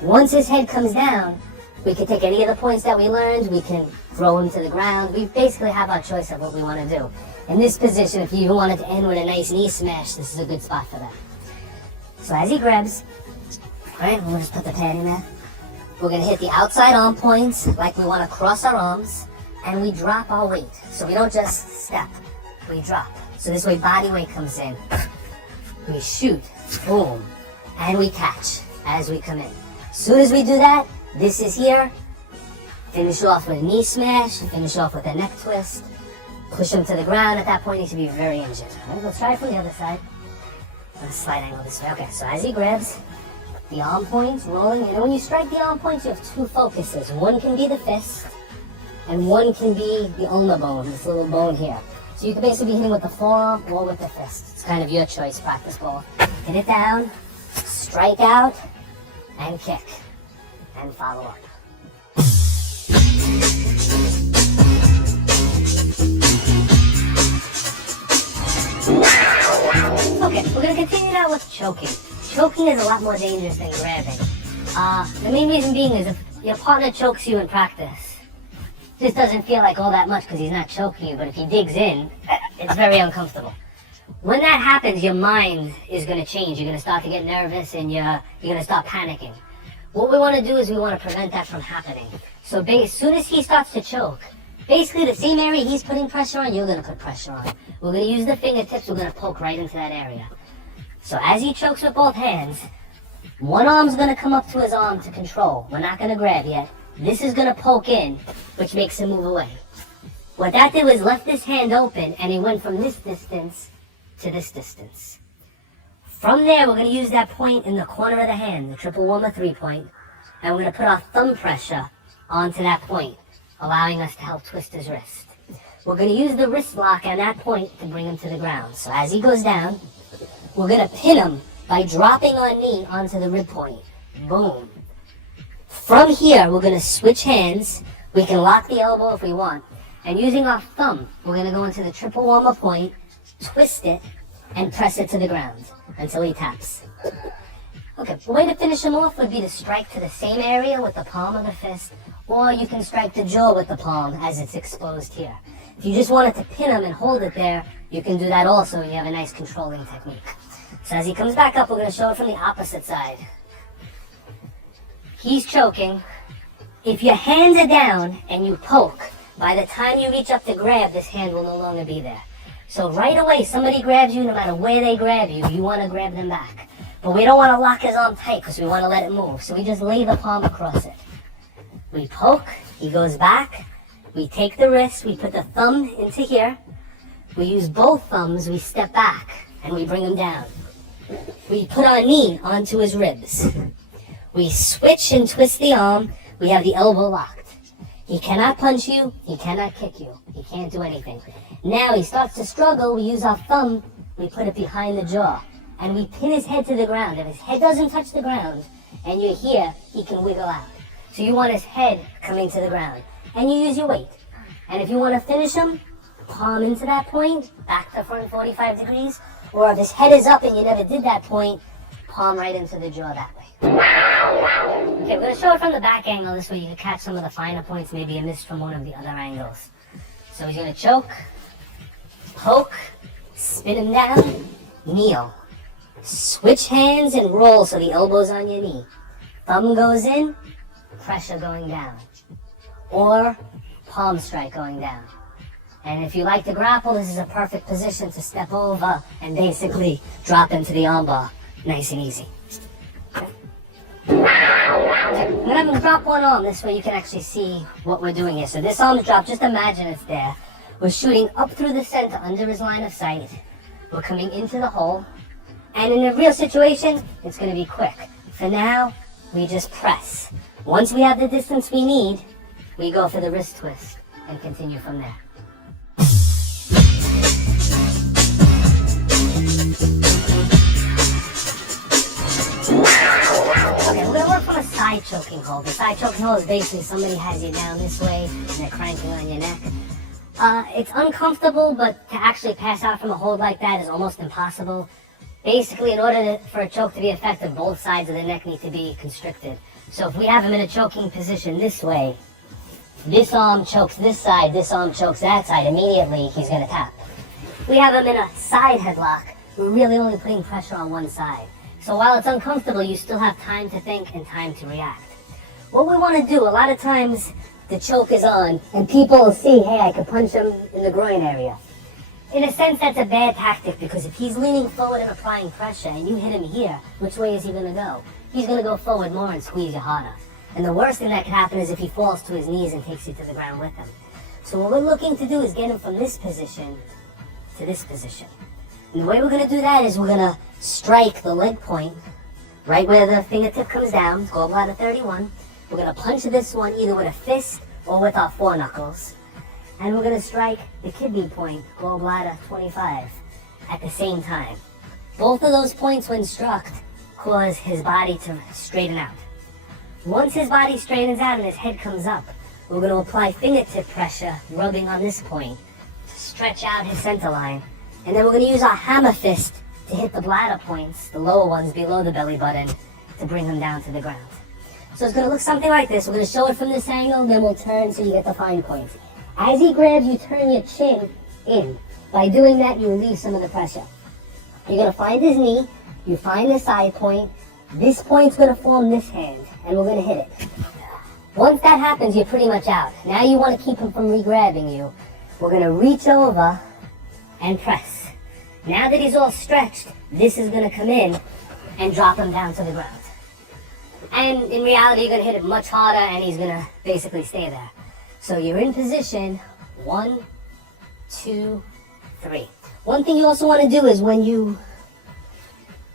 Once his head comes down, we can take any of the points that we learned, we can throw him to the ground. We basically have our choice of what we want to do. In this position, if you wanted to end with a nice knee smash, this is a good spot for that. So as he grabs, alright, we'll just put the padding there. We're going to hit the outside arm points like we want to cross our arms, and we drop our weight. So we don't just step, we drop. So this way body weight comes in. We shoot, boom, and we catch as we come in. As soon as we do that, this is here. Finish off with a knee smash, finish off with a neck twist. Push him to the ground. At that point, he should be very injured. Alright, let's try it from the other side. Let's slide angle this way. Okay, so as he grabs, the arm points rolling. And when you strike the arm points, you have two focuses. One can be the fist, and one can be the ulnar bone, this little bone here. So you can basically be hitting with the forearm or with the fist. It's kind of your choice, practice ball. Hit it down, strike out, and kick, and follow up. Okay, we're going to continue now with choking. Choking is a lot more dangerous than grabbing. The main reason being is if your partner chokes you in practice, it just doesn't feel like all that much because he's not choking you, but if he digs in, it's very uncomfortable. When that happens, your mind is going to change. You're going to start to get nervous and you're going to start panicking. What we want to do is we want to prevent that from happening. So as soon as he starts to choke, basically the same area he's putting pressure on, you're going to put pressure on. We're going to use the fingertips, we're going to poke right into that area. So as he chokes with both hands, one arm's going to come up to his arm to control. We're not going to grab yet. This is going to poke in, which makes him move away. What that did was left this hand open and he went from this distance to this distance. From there, we're going to use that point in the corner of the hand, the triple warmer 3-point, and we're going to put our thumb pressure onto that point, allowing us to help twist his wrist. We're going to use the wrist lock on that point to bring him to the ground. So as he goes down, we're going to pin him by dropping our knee onto the rib point. Boom. From here, we're going to switch hands. We can lock the elbow if we want. And using our thumb, we're going to go into the triple warmer point, twist it, and press it to the ground until he taps. Okay, the way to finish him off would be to strike to the same area with the palm of the fist, or you can strike the jaw with the palm as it's exposed here. If you just wanted to pin him and hold it there, you can do that also, and you have a nice controlling technique. So as he comes back up, we're going to show it from the opposite side. He's choking. If your hands are down and you poke, by the time you reach up to grab, this hand will no longer be there. So right away, somebody grabs you, no matter where they grab you, you want to grab them back. But we don't want to lock his arm tight because we want to let it move. So we just lay the palm across it. We poke, he goes back. We take the wrist, we put the thumb into here. We use both thumbs, we step back, and we bring him down. We put our knee onto his ribs. We switch and twist the arm. We have the elbow locked. He cannot punch you, he cannot kick you. He can't do anything. Now he starts to struggle, we use our thumb, we put it behind the jaw, and we pin his head to the ground. If his head doesn't touch the ground, and you're here, he can wiggle out. So you want his head coming to the ground, and you use your weight. And if you want to finish him, palm into that point, back to front 45 degrees, or if his head is up and you never did that point, palm right into the jaw that way. Okay, we're going to show it from the back angle, this way you can catch some of the finer points maybe you missed from one of the other angles. So he's going to choke, poke, spin him down, kneel. Switch hands and roll so the elbow's on your knee. Thumb goes in, pressure going down. Or palm strike going down. And if you like to grapple, this is a perfect position to step over and basically drop into the armbar. Nice and easy. Okay. I'm going to drop one arm, this way you can actually see what we're doing here. So this arm's dropped, just imagine it's there. We're shooting up through the center under his line of sight. We're coming into the hole. And in a real situation, it's going to be quick. For now, we just press. Once we have the distance we need, we go for the wrist twist. and continue from there. Okay, we're gonna work from a side choking hold. The side choking hold is basically somebody has you down this way and they're cranking on your neck. It's uncomfortable, but to actually pass out from a hold like that is almost impossible. Basically, in order for a choke to be effective, both sides of the neck need to be constricted. So if we have him in a choking position this way, this arm chokes this side, this arm chokes that side, immediately he's gonna tap. If we have him in a side headlock, we're really only putting pressure on one side. So while it's uncomfortable, you still have time to think and time to react. What we wanna do, a lot of times, the choke is on, and people will see, hey, I could punch him in the groin area. In a sense, that's a bad tactic, because if he's leaning forward and applying pressure, and you hit him here, which way is he gonna go? He's gonna go forward more and squeeze you harder. And the worst thing that could happen is if he falls to his knees and takes you to the ground with him. So what we're looking to do is get him from this position to this position. And the way we're gonna do that is we're gonna strike the leg point, right where the fingertip comes down, gallbladder 31. We're gonna punch this one either with a fist or with our foreknuckles. And we're gonna strike the kidney point, gallbladder 25, at the same time. Both of those points, when struck, cause his body to straighten out. Once his body straightens out and his head comes up, we're gonna apply fingertip pressure, rubbing on this point, to stretch out his center line. And then we're gonna use our hammer fist to hit the bladder points, the lower ones below the belly button, to bring him down to the ground. So it's gonna look something like this. We're gonna show it from this angle, then we'll turn so you get the fine points. As he grabs, you turn your chin in. By doing that, you relieve some of the pressure. You're gonna find his knee, you find the side point, this point's gonna form this hand, and we're gonna hit it. Once that happens, you're pretty much out. Now you wanna keep him from re-grabbing you. We're gonna reach over and press. Now that he's all stretched, this is gonna come in and drop him down to the ground. And in reality, you're gonna hit it much harder and he's gonna basically stay there. So you're in position, 1, 2, 3. One thing you also wanna do is when you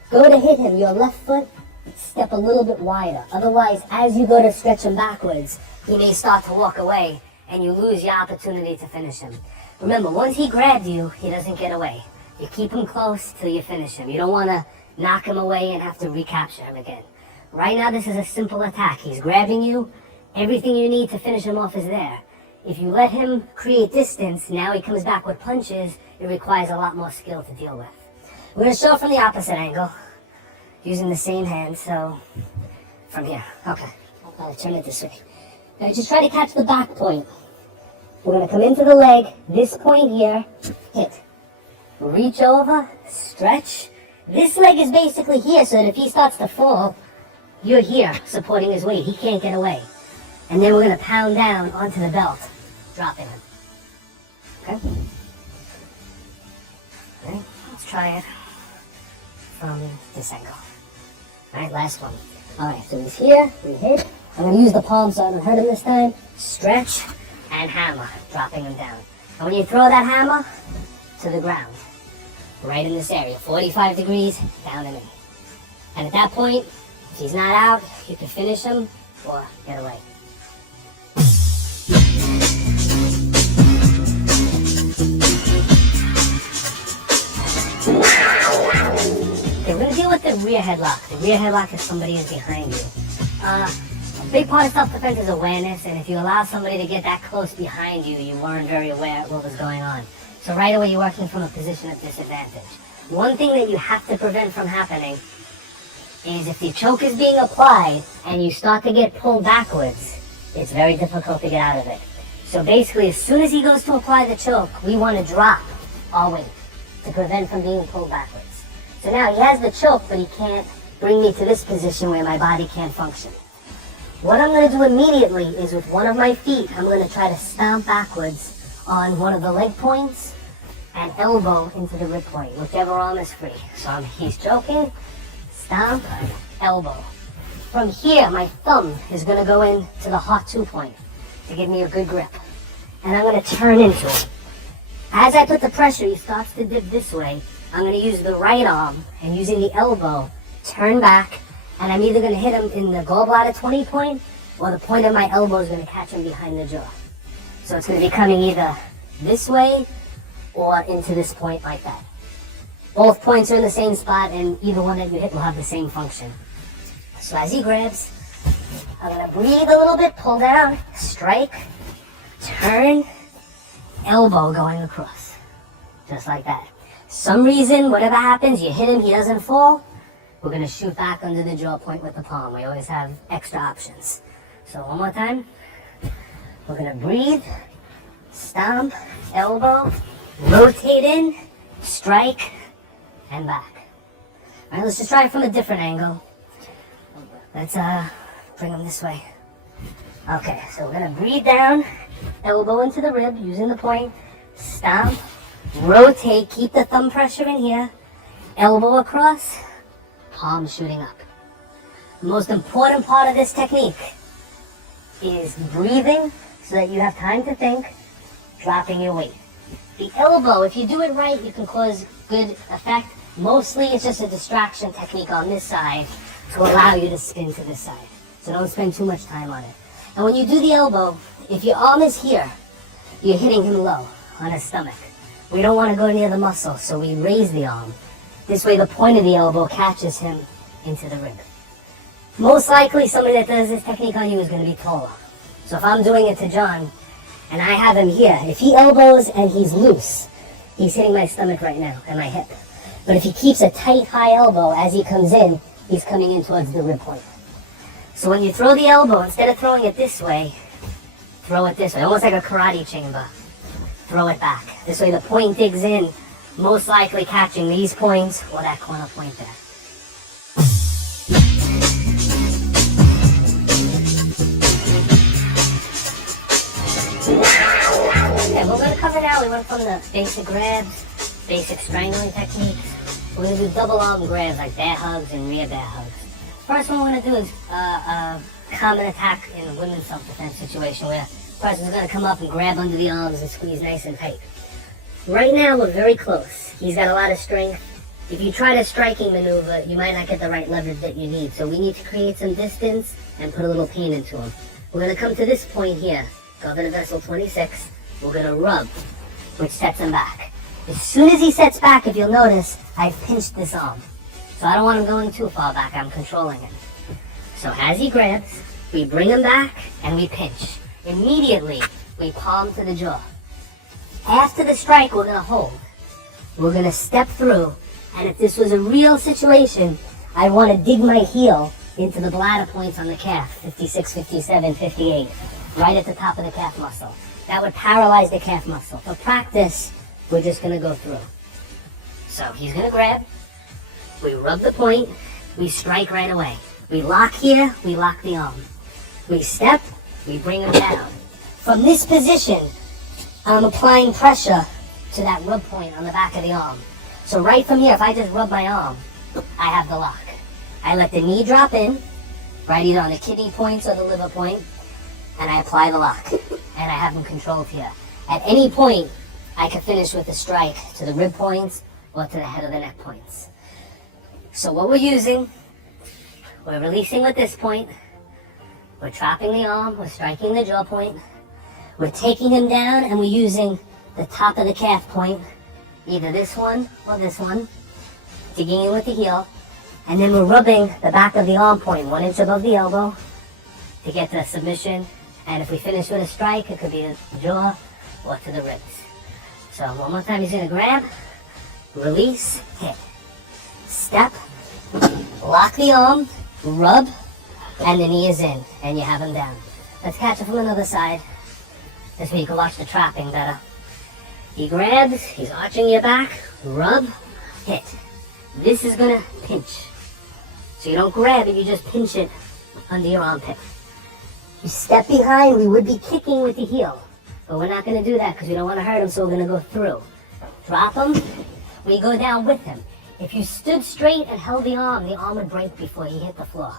go to hit him, your left foot, step a little bit wider. Otherwise, as you go to stretch him backwards, he may start to walk away and you lose your opportunity to finish him. Remember, once he grabs you, he doesn't get away. You keep him close till you finish him. You don't wanna knock him away and have to recapture him again. Right now, this is a simple attack. He's grabbing you. Everything you need to finish him off is there. If you let him create distance, now he comes back with punches. It requires a lot more skill to deal with. We're gonna show from the opposite angle, using the same hand, so from here. Okay, I'll turn it this way. Now just try to catch the back point. We're gonna come into the leg, this point here, hit. Reach over, stretch. This leg is basically here, so that if he starts to fall, you're here supporting his weight. He can't get away. And then we're gonna pound down onto the belt, dropping him. Okay? Okay, let's try it from this angle. Alright, last one. Alright, so he's here, we hit. I'm gonna use the palm so I don't hurt him this time. Stretch and hammer, dropping him down. And when you throw that hammer to the ground, right in this area, 45 degrees, down and in. And at that point, if he's not out, you can finish him or get away. Okay, we're gonna deal with the rear headlock. The rear headlock is somebody is behind you. A big part of self-defense is awareness, and if you allow somebody to get that close behind you, you weren't very aware of what was going on. So right away, you're working from a position of disadvantage. One thing that you have to prevent from happening is if the choke is being applied and you start to get pulled backwards, it's very difficult to get out of it. So basically, as soon as he goes to apply the choke, we want to drop our weight to prevent from being pulled backwards. So now he has the choke, but he can't bring me to this position where my body can't function. What I'm going to do immediately is with one of my feet, I'm going to try to stomp backwards on one of the leg points and elbow into the rib point, whichever arm is free. So he's choking, stomp, elbow. From here, my thumb is going to go into the heart 2 point to give me a good grip. And I'm going to turn into it. As I put the pressure, he starts to dip this way. I'm going to use the right arm and using the elbow, turn back, and I'm either going to hit him in the gallbladder 20 point or the point of my elbow is going to catch him behind the jaw. So it's going to be coming either this way or into this point like that. Both points are in the same spot, and either one that you hit will have the same function. So as he grabs, I'm going to breathe a little bit, pull down, strike, turn, elbow going across. Just like that. Some reason, whatever happens, you hit him, he doesn't fall, we're going to shoot back under the jaw point with the palm. We always have extra options. So one more time. We're going to breathe, stomp, elbow, rotate in, strike, and back. All right, let's just try it from a different angle. Let's bring them this way. Okay, so we're going to breathe down, elbow into the rib using the point, stomp, rotate, keep the thumb pressure in here, elbow across, palm shooting up. The most important part of this technique is breathing so that you have time to think, dropping your weight. The elbow, if you do it right, you can cause good effect. Mostly it's just a distraction technique on this side to allow you to spin to this side. So don't spend too much time on it. And when you do the elbow, if your arm is here, you're hitting him low on his stomach. We don't want to go near the muscle, so we raise the arm. This way the point of the elbow catches him into the rib. Most likely somebody that does this technique on you is going to be taller. So if I'm doing it to John, and I have him here, if he elbows and he's loose, he's hitting my stomach right now and my hip. But if he keeps a tight, high elbow as he comes in, he's coming in towards the rib point. So when you throw the elbow, instead of throwing it this way, throw it this way, almost like a karate chamber. Throw it back. This way the point digs in, most likely catching these points or that corner point there. Okay, we're going to cover now, we went from the basic grabs, basic strangling techniques. We're going to do double arm grabs like bear hugs and rear bear hugs. First one we're going to do is a common attack in a women's self-defense situation where the person's going to come up and grab under the arms and squeeze nice and tight. Right now we're very close. He's got a lot of strength. If you try to striking maneuver, you might not get the right leverage that you need. So we need to create some distance and put a little pain into him. We're going to come to this point here, governor vessel 26. We're going to rub, which sets him back. As soon as he sets back, if you'll notice, I've pinched this arm. So I don't want him going too far back, I'm controlling him. So as he grabs, we bring him back and we pinch. Immediately, we palm to the jaw. After the strike, we're going to hold. We're going to step through, and if this was a real situation, I want to dig my heel into the bladder points on the calf, 56, 57, 58, right at the top of the calf muscle. That would paralyze the calf muscle. For practice, we're just going to go through. So he's going to grab, we rub the point, we strike right away. We lock here, we lock the arm. We step, we bring him down. From this position, I'm applying pressure to that rub point on the back of the arm. So right from here, if I just rub my arm, I have the lock. I let the knee drop in, right either on the kidney points or the liver point, and I apply the lock. And I have him controlled here. At any point, I can finish with a strike to the rib points or to the head of the neck points. So what we're using, we're releasing with this point, we're trapping the arm, we're striking the jaw point, we're taking him down and we're using the top of the calf point, either this one or this one, digging in with the heel, and then we're rubbing the back of the arm point 1 inch above the elbow to get to submission. And if we finish with a strike, it could be a jaw or to the ribs. So one more time, he's going to grab, release, hit. Step, lock the arm, rub, and the knee is in, and you have him down. Let's catch it from another side. This way you can watch the trapping better. He grabs, he's arching your back, rub, hit. This is going to pinch. So you don't grab it, you just pinch it under your armpit. You step behind, we would be kicking with the heel. But we're not going to do that because we don't want to hurt him, so we're going to go through. Drop him, we go down with him. If you stood straight and held the arm would break before he hit the floor.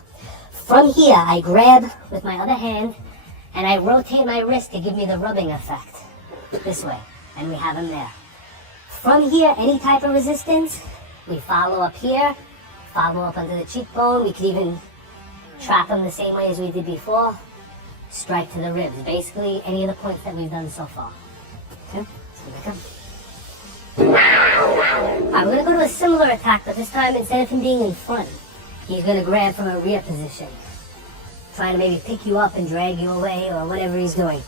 From here, I grab with my other hand, and I rotate my wrist to give me the rubbing effect. This way, and we have him there. From here, any type of resistance, we follow up here, follow up under the cheekbone. We could even trap him the same way as we did before. strike to the ribs. Basically, any of the points that we've done so far. Okay, so here we go. Alright, we're going to go to a similar attack, but this time instead of him being in front, he's going to grab from a rear position. Trying to maybe pick you up and drag you away or whatever he's doing.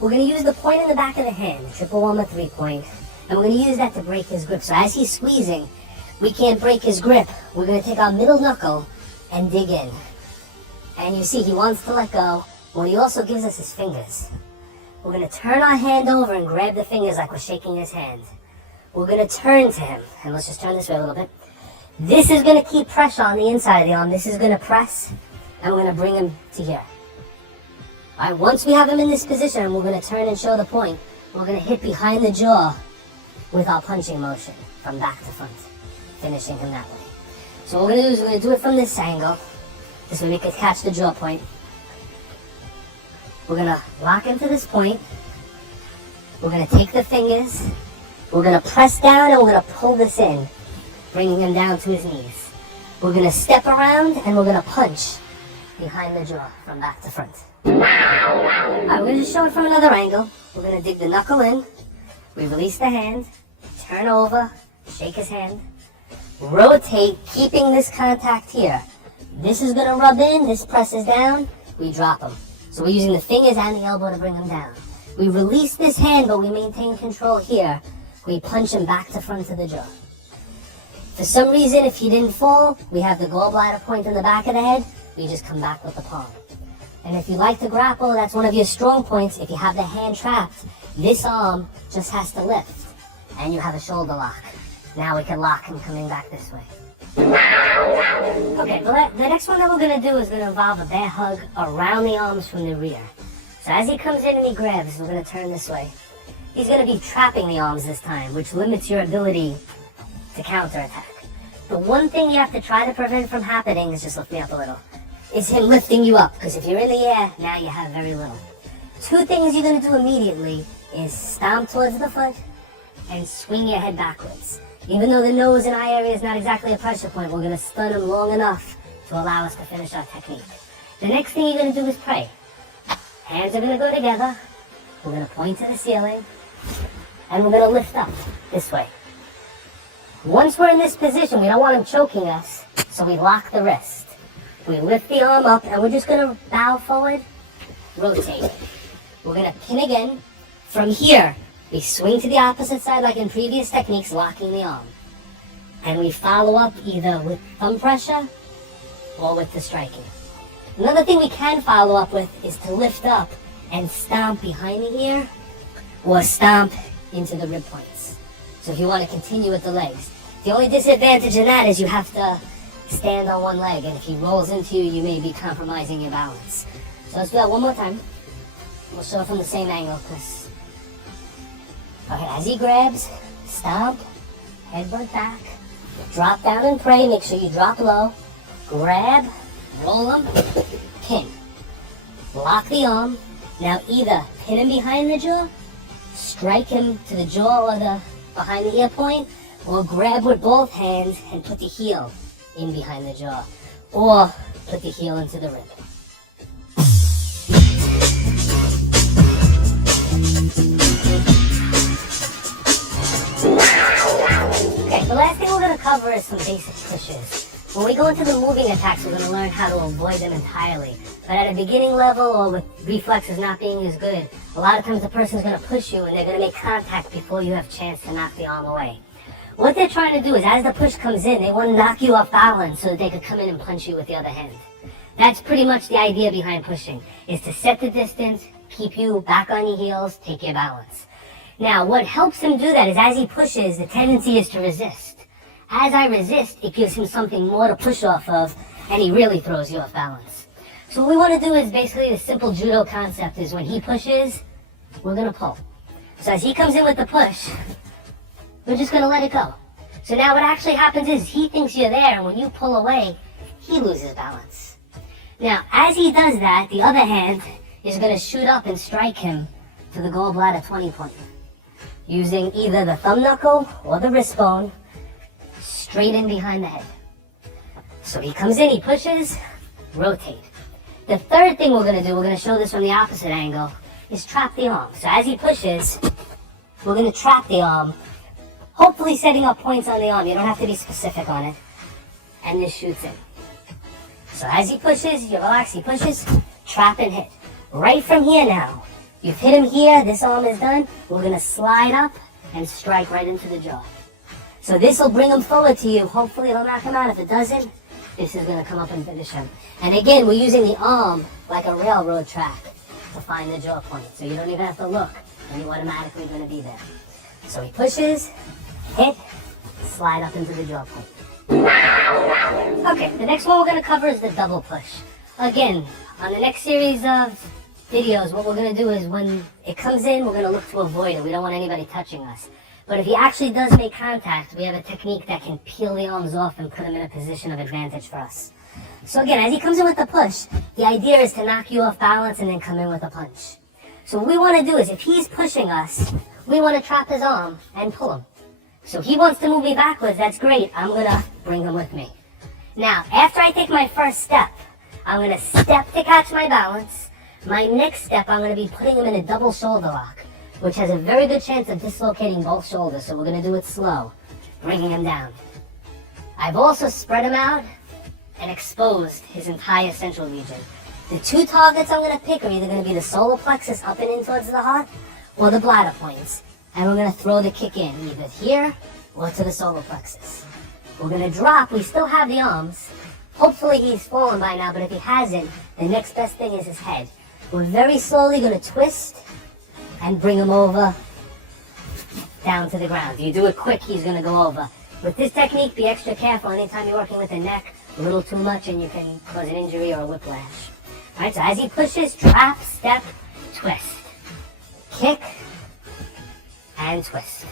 We're going to use the point in the back of the hand, the triple one, the 3-point, and we're going to use that to break his grip. So as he's squeezing, we can't break his grip. We're going to take our middle knuckle and dig in. And you see he wants to let go, but he also gives us his fingers. We're going to turn our hand over and grab the fingers like we're shaking his hand. We're going to turn to him, and let's just turn this way a little bit. This is going to keep pressure on the inside of the arm. This is going to press, and we're going to bring him to here. Alright, once we have him in this position, we're going to turn and show the point. We're going to hit behind the jaw with our punching motion from back to front, finishing him that way. So what we're going to do is we're going to do it from this angle. This way we can catch the jaw point. We're going to lock into this point. We're going to take the fingers. We're going to press down and we're going to pull this in, bringing him down to his knees. We're going to step around and we're going to punch behind the jaw from back to front. Alright, we're going to just show it from another angle. We're going to dig the knuckle in. We release the hand, turn over, shake his hand, rotate, keeping this contact here. This is going to rub in, this presses down, we drop him. So we're using the fingers and the elbow to bring him down. We release this hand, but we maintain control here. We punch him back to front of the jaw. For some reason, if he didn't fall, we have the gallbladder point in the back of the head. We just come back with the palm. And if you like to grapple, that's one of your strong points. If you have the hand trapped, this arm just has to lift. And you have a shoulder lock. Now we can lock him coming back this way. Okay, the next one that we're going to do is going to involve a bear hug around the arms from the rear. So as he comes in and he grabs, we're going to turn this way. He's going to be trapping the arms this time, which limits your ability to counterattack. The one thing you have to try to prevent from happening is just lift me up a little. Is him lifting you up, because if you're in the air, now you have very little. Two things you're going to do immediately is stomp towards the foot and swing your head backwards. Even though the nose and eye area is not exactly a pressure point, we're going to stun him long enough to allow us to finish our technique. The next thing you're going to do is pray. Hands are going to go together. We're going to point to the ceiling. And we're going to lift up this way. Once we're in this position, we don't want him choking us, so we lock the wrist. We lift the arm up, and we're just going to bow forward, rotate. We're going to pin again. From here, we swing to the opposite side like in previous techniques, locking the arm. And we follow up either with thumb pressure or with the striking. Another thing we can follow up with is to lift up and stomp behind the ear or stomp into the rib points. So if you want to continue with the legs. The only disadvantage in that is you have to stand on one leg, and if he rolls into you, you may be compromising your balance. So let's do that one more time. We'll show it from the same angle, because... Okay, as he grabs, stomp, headbutt back, drop down and pray, make sure you drop low, grab, roll him, pin. Lock the arm. Now either pin him behind the jaw, strike him to the jaw or the behind the ear point, or grab with both hands and put the heel in behind the jaw, or put the heel into the rib. Okay, the last thing we're going to cover is some basic pushes. When we go into the moving attacks, we're going to learn how to avoid them entirely. But at a beginning level, or with reflexes not being as good, a lot of times the person's going to push you and they're going to make contact before you have a chance to knock the arm away. What they're trying to do is, as the push comes in, they want to knock you off balance so that they could come in and punch you with the other hand. That's pretty much the idea behind pushing, is to set the distance, keep you back on your heels, take your balance. Now, what helps him do that is, as he pushes, the tendency is to resist. As I resist, it gives him something more to push off of, and he really throws you off balance. So what we want to do is basically the simple judo concept is when he pushes, we're going to pull. So as he comes in with the push, we're just going to let it go. So now what actually happens is he thinks you're there, and when you pull away, he loses balance. Now, as he does that, the other hand is going to shoot up and strike him to the gallbladder 20 point, using either the thumb knuckle or the wrist bone, straight in behind the head. So he comes in, he pushes, rotate. The third thing we're going to do, we're going to show this from the opposite angle, is trap the arm. So as he pushes, we're going to trap the arm, hopefully setting up points on the arm. You don't have to be specific on it. And this shoots in. So as he pushes, you relax, he pushes, trap and hit. Right from here now, you've hit him here, this arm is done, we're going to slide up and strike right into the jaw. So this will bring him forward to you. Hopefully it'll knock him out. If it doesn't, this is going to come up and finish him. And again, we're using the arm like a railroad track to find the jaw point. So you don't even have to look, and you're automatically going to be there. So he pushes, hit, slide up into the jaw point. Okay, the next one we're going to cover is the double push. Again, on the next series of videos, what we're going to do is when it comes in, we're going to look to avoid it. We don't want anybody touching us. But if he actually does make contact, we have a technique that can peel the arms off and put him in a position of advantage for us. So again, as he comes in with the push, the idea is to knock you off balance and then come in with a punch. So what we want to do is if he's pushing us, we want to trap his arm and pull him. So he wants to move me backwards, that's great. I'm going to bring him with me. Now, after I take my first step, I'm going to step to catch my balance. My next step, I'm going to be putting him in a double shoulder lock, which has a very good chance of dislocating both shoulders. So we're going to do it slow, bringing him down. I've also spread him out and exposed his entire central region. The two targets I'm going to pick are either going to be the solar plexus up and in towards the heart or the bladder points. And we're going to throw the kick in either here or to the solar plexus. We're going to drop. We still have the arms. Hopefully he's fallen by now, but if he hasn't, the next best thing is his head. We're very slowly going to twist and bring him over down to the ground. If you do it quick, he's going to go over. With this technique, be extra careful anytime you're working with the neck. A little too much and you can cause an injury or a whiplash. Alright, so as he pushes, trap, step, twist. Kick, and twist.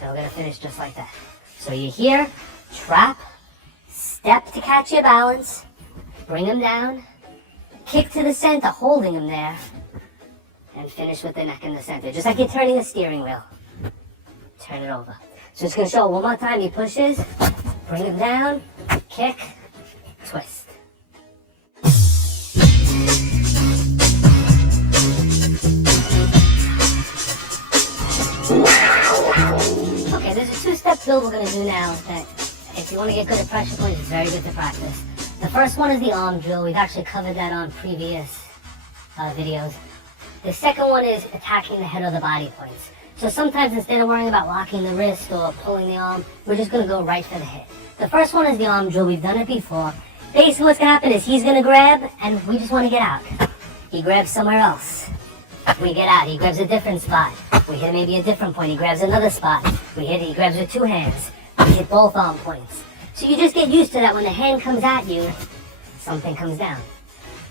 So we're going to finish just like that. So you're here, trap, step to catch your balance, bring him down, kick to the center, holding him there, and finish with the neck in the center. Just like you're turning a steering wheel. Turn it over. So it's going to show one more time. He pushes, bring him down, kick, twist. Okay, there's a two-step drill we're going to do now that if you want to get good at pressure points, it's very good to practice. The first one is the arm drill. We've actually covered that on previous videos. The second one is attacking the head or the body points. So sometimes instead of worrying about locking the wrist or pulling the arm, we're just going to go right for the hit. The first one is the arm drill. We've done it before. Basically what's going to happen is he's going to grab and we just want to get out. He grabs somewhere else. We get out. He grabs a different spot. We hit maybe a different point. He grabs another spot. We hit it. He grabs with two hands. We hit both arm points. So you just get used to that. When the hand comes at you, something comes down.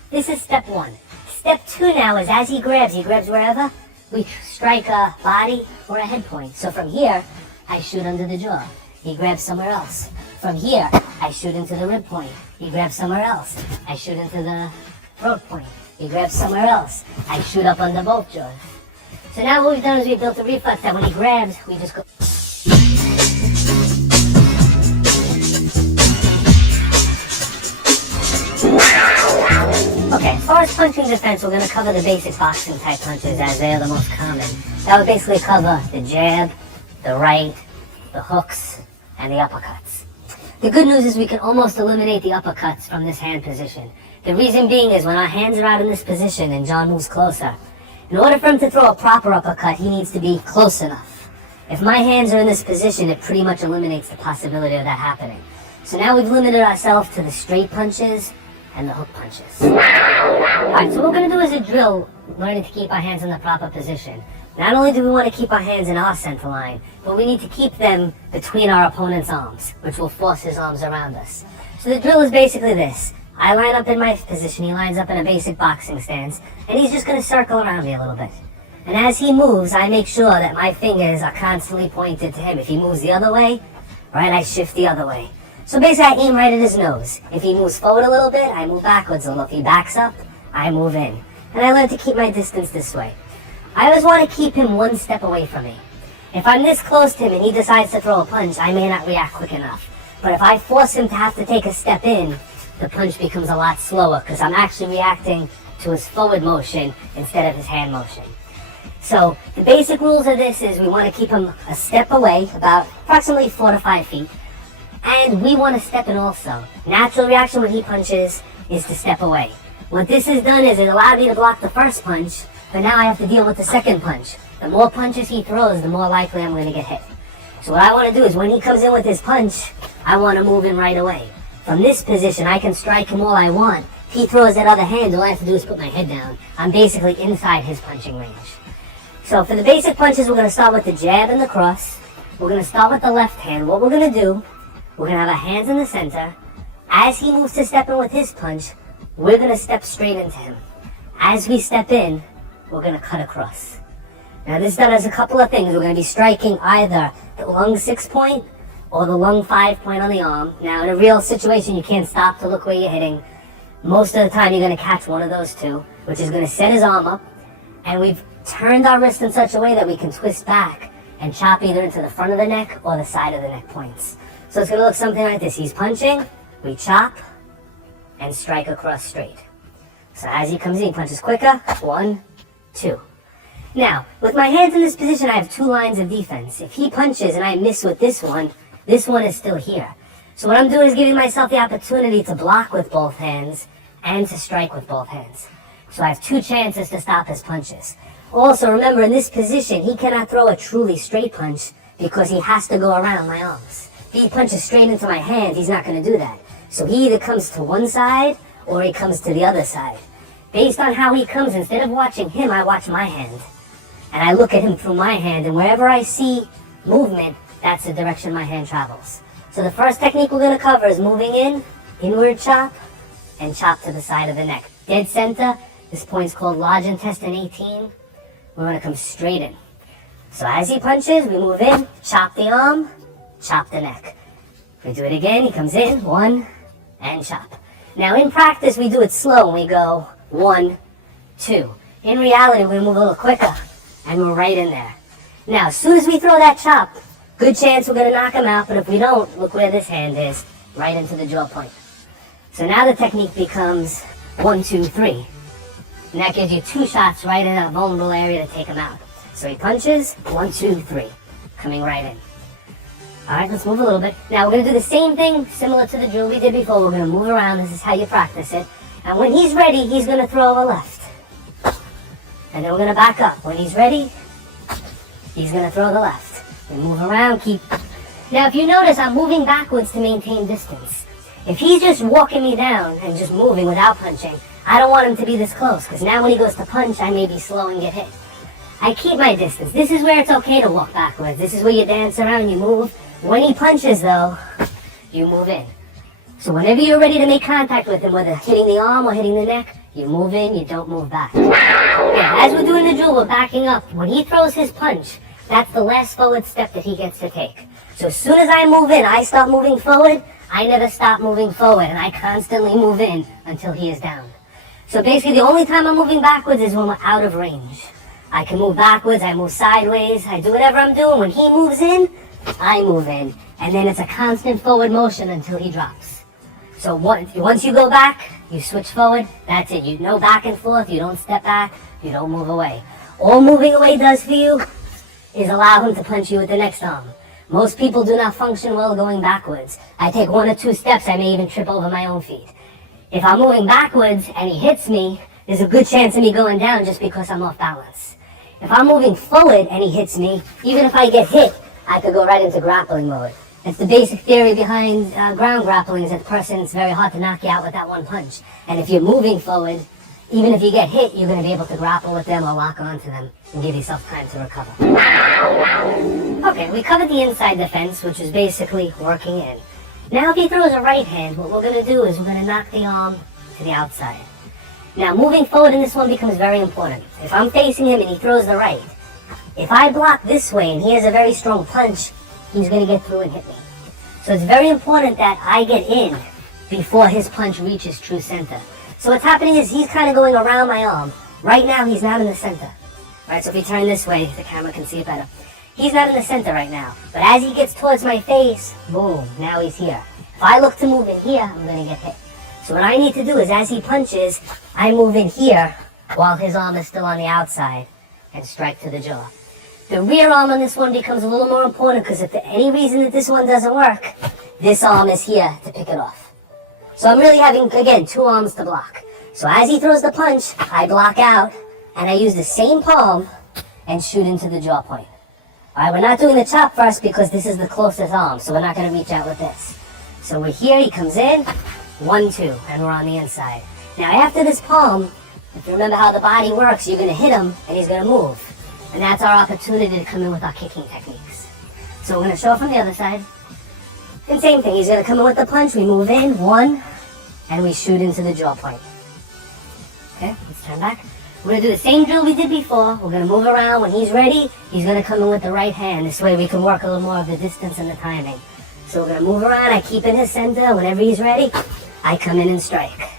This is step one. Step two now is as he grabs wherever. We strike a body or a head point. So from here, I shoot under the jaw. He grabs somewhere else. From here, I shoot into the rib point. He grabs somewhere else. I shoot into the throat point. He grabs somewhere else. I shoot up under both jaws. So now what we've done is we've built a reflex that when he grabs, we just go. Okay, as far as punching defense, we're going to cover the basic boxing type punches as they are the most common. That would basically cover the jab, the right, the hooks, and the uppercuts. The good news is we can almost eliminate the uppercuts from this hand position. The reason being is when our hands are out in this position and John moves closer, in order for him to throw a proper uppercut, he needs to be close enough. If my hands are in this position, it pretty much eliminates the possibility of that happening. So now we've limited ourselves to the straight punches and the hook punches. Alright, so what we're going to do is a drill, learning to keep our hands in the proper position. Not only do we want to keep our hands in our center line, but we need to keep them between our opponent's arms, which will force his arms around us. So the drill is basically this. I line up in my position, he lines up in a basic boxing stance, and he's just going to circle around me a little bit. And as he moves, I make sure that my fingers are constantly pointed to him. If he moves the other way, right, I shift the other way. So basically I aim right at his nose. If he moves forward a little bit, I move backwards a little. If he backs up, I move in. And I learn to keep my distance this way. I always want to keep him one step away from me. If I'm this close to him and he decides to throw a punch, I may not react quick enough. But if I force him to have to take a step in, the punch becomes a lot slower because I'm actually reacting to his forward motion instead of his hand motion. So the basic rules of this is we want to keep him a step away, about approximately 4 to 5 feet. And we want to step in also. Natural reaction when he punches is to step away. What this has done is it allowed me to block the first punch, but now I have to deal with the second punch. The more punches he throws, the more likely I'm going to get hit. So what I want to do is when he comes in with his punch, I want to move in right away. From this position, I can strike him all I want. If he throws that other hand, all I have to do is put my head down. I'm basically inside his punching range. So for the basic punches, we're going to start with the jab and the cross. We're going to start with the left hand. What we're going to do, we're going to have our hands in the center. As he moves to step in with his punch, we're going to step straight into him. As we step in, we're going to cut across. Now this does a couple of things. We're going to be striking either the lung 6 point or the lung 5 point on the arm. Now in a real situation, you can't stop to look where you're hitting. Most of the time, you're going to catch one of those two, which is going to set his arm up. And we've turned our wrist in such a way that we can twist back and chop either into the front of the neck or the side of the neck points. So it's going to look something like this. He's punching, we chop, and strike across straight. So as he comes in, he punches quicker. 1, 2. Now, with my hands in this position, I have 2 lines of defense. If he punches and I miss with this one is still here. So what I'm doing is giving myself the opportunity to block with both hands and to strike with both hands. So I have 2 chances to stop his punches. Also, remember, in this position, he cannot throw a truly straight punch because he has to go around my arms. If he punches straight into my hand, he's not going to do that. So he either comes to one side or he comes to the other side. Based on how he comes, instead of watching him, I watch my hand. And I look at him through my hand, and wherever I see movement, that's the direction my hand travels. So the first technique we're going to cover is moving in, inward chop, and chop to the side of the neck. Dead center, this point's called large intestine 18. We're going to come straight in. So as he punches, we move in, chop the arm, chop the neck. If we do it again, he comes in, 1, and chop. Now in practice, we do it slow, and we go 1, 2. In reality, we're going to move a little quicker, and we're right in there. Now, as soon as we throw that chop, good chance we're going to knock him out, but if we don't, look where this hand is, right into the jaw point. So now the technique becomes 1, 2, 3. And that gives you 2 shots right in that vulnerable area to take him out. So he punches, 1, 2, 3, coming right in. Alright, let's move a little bit. Now we're going to do the same thing, similar to the drill we did before. We're going to move around. This is how you practice it. And when he's ready, he's going to throw a left. And then we're going to back up. When he's ready, he's going to throw the left. We move around, keep... Now if you notice, I'm moving backwards to maintain distance. If he's just walking me down and just moving without punching, I don't want him to be this close, because now when he goes to punch, I may be slow and get hit. I keep my distance. This is where it's okay to walk backwards. This is where you dance around, you move. When he punches, though, you move in. So whenever you're ready to make contact with him, whether hitting the arm or hitting the neck, you move in, you don't move back. Yeah, as we're doing the drill, we're backing up. When he throws his punch, that's the last forward step that he gets to take. So as soon as I move in, I start moving forward, I never stop moving forward, and I constantly move in until he is down. So basically, the only time I'm moving backwards is when we're out of range. I can move backwards, I move sideways, I do whatever I'm doing. When he moves in, I move in. And then it's a constant forward motion until he drops. So once you go back, you switch forward, that's it. You no back and forth, you don't step back, you don't move away. All moving away does for you is allow him to punch you with the next arm. Most people do not function well going backwards. I take 1 or 2 steps, I may even trip over my own feet. If I'm moving backwards and he hits me, there's a good chance of me going down just because I'm off balance. If I'm moving forward and he hits me, even if I get hit, I could go right into grappling mode. It's the basic theory behind ground grappling is that the person, it's very hard to knock you out with that one punch. And if you're moving forward, even if you get hit, you're going to be able to grapple with them or lock onto them and give yourself time to recover. Okay, we covered the inside defense, which is basically working in. Now if he throws a right hand, what we're going to do is we're going to knock the arm to the outside. Now moving forward in this one becomes very important. If I'm facing him and he throws the right, if I block this way and he has a very strong punch, he's going to get through and hit me. So it's very important that I get in before his punch reaches true center. So what's happening is he's kind of going around my arm. Right now he's not in the center. Right, so if we turn this way, the camera can see it better. He's not in the center right now. But as he gets towards my face, boom, now he's here. If I look to move in here, I'm going to get hit. So what I need to do is, as he punches, I move in here while his arm is still on the outside and strike to the jaw. The rear arm on this one becomes a little more important because if for any reason that this one doesn't work, this arm is here to pick it off. So I'm really having, again, two arms to block. So as he throws the punch, I block out and I use the same palm and shoot into the jaw point. Alright, we're not doing the chop first because this is the closest arm, so we're not going to reach out with this. So we're here, he comes in, 1, 2, and we're on the inside. Now after this palm, if you remember how the body works, you're going to hit him and he's going to move. And that's our opportunity to come in with our kicking techniques. So we're going to show it from the other side. And same thing, he's going to come in with the punch, we move in, 1, and we shoot into the jaw point. Okay, let's turn back. We're going to do the same drill we did before. We're going to move around. When he's ready, he's going to come in with the right hand. This way we can work a little more of the distance and the timing. So we're going to move around. I keep in his center. Whenever he's ready, I come in and strike.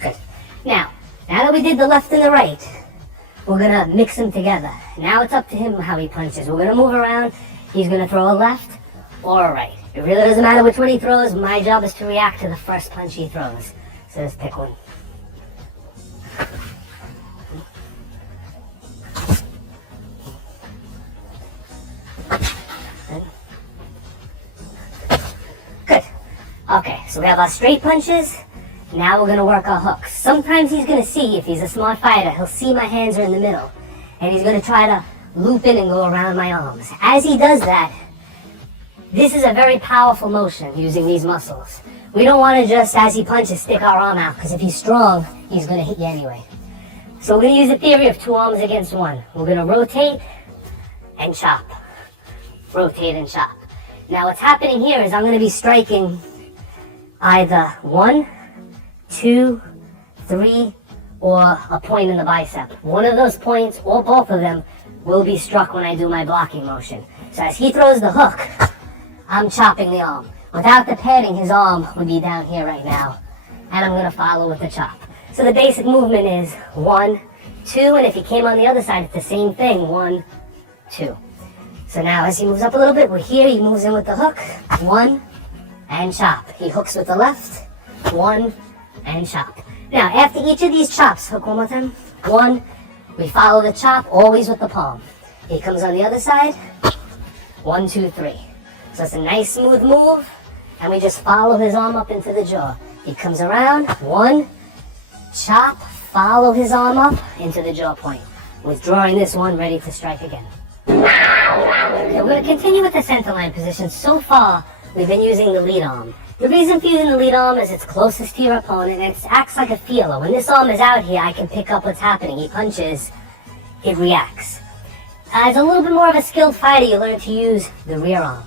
Good. Now that we did the left and the right, we're going to mix them together. Now it's up to him how he punches. We're going to move around. He's going to throw a left or a right. It really doesn't matter which one he throws. My job is to react to the first punch he throws. So just pick one. Good. Okay, so we have our straight punches. Now we're going to work our hooks. Sometimes he's going to see, if he's a smart fighter, he'll see my hands are in the middle. And he's going to try to loop in and go around my arms. As he does that, this is a very powerful motion using these muscles. We don't want to just, as he punches, stick our arm out, because if he's strong, he's going to hit you anyway. So we're going to use the theory of two arms against one. We're going to rotate and chop. Rotate and chop. Now what's happening here is I'm going to be striking either 1, 2, 3, or a point in the bicep. One of those points, or both of them, will be struck when I do my blocking motion. So as he throws the hook, I'm chopping the arm. Without the padding, his arm would be down here right now. And I'm going to follow with the chop. So the basic movement is 1, 2, and if he came on the other side, it's the same thing, 1, 2. So now as he moves up a little bit, we're here, he moves in with the hook, 1, and chop. He hooks with the left, 1, and chop. Now after each of these chops, hook one more time, 1, we follow the chop, always with the palm. He comes on the other side, 1, 2, 3. So it's a nice smooth move, and we just follow his arm up into the jaw. He comes around, 1, chop, follow his arm up into the jaw point. Withdrawing this one, ready to strike again. Okay, we're going to continue with the center line position. So far, we've been using the lead arm. The reason for using the lead arm is it's closest to your opponent, and it acts like a feeler. When this arm is out here, I can pick up what's happening. He punches, it reacts. As a little bit more of a skilled fighter, you learn to use the rear arm.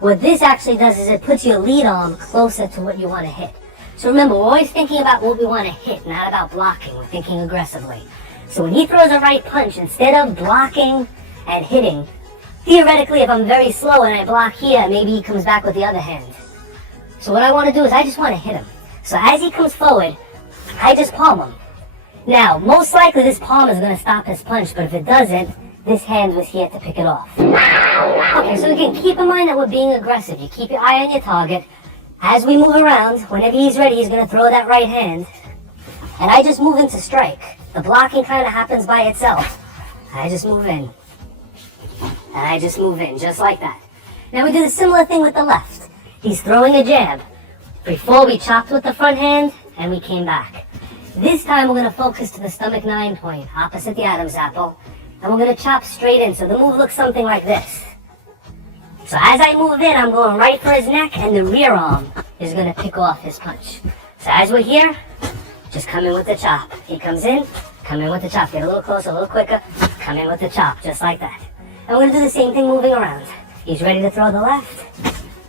What this actually does is it puts your lead arm closer to what you want to hit. So remember, we're always thinking about what we want to hit, not about blocking. We're thinking aggressively. So when he throws a right punch, instead of blocking and hitting, theoretically, if I'm very slow and I block here, maybe he comes back with the other hand. So what I want to do is I just want to hit him. So as he comes forward, I just palm him. Now, most likely this palm is going to stop his punch, but if it doesn't, this hand was here to pick it off. Okay, so again, keep in mind that we're being aggressive. You keep your eye on your target. As we move around, whenever he's ready, he's going to throw that right hand. And I just move in to strike. The blocking kind of happens by itself. I just move in. And I just move in, just like that. Now we do the similar thing with the left. He's throwing a jab. Before we chopped with the front hand, and we came back. This time we're going to focus to the stomach 9 point, opposite the Adam's apple. And we're going to chop straight in, so the move looks something like this. So as I move in, I'm going right for his neck, and the rear arm is going to pick off his punch. So as we're here, just come in with the chop. He comes in, come in with the chop. Get a little closer, a little quicker, come in with the chop, just like that. And we're going to do the same thing moving around. He's ready to throw the left,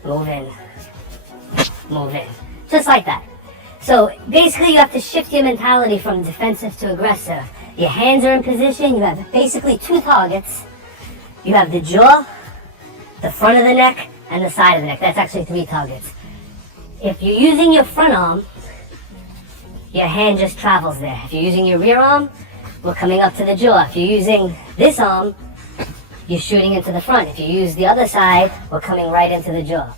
move in, just like that. So basically you have to shift your mentality from defensive to aggressive. Your hands are in position, you have basically 2 targets. You have the jaw, the front of the neck, and the side of the neck. That's actually 3 targets. If you're using your front arm, your hand just travels there. If you're using your rear arm, we're coming up to the jaw. If you're using this arm, you're shooting into the front. If you use the other side, we're coming right into the jaw.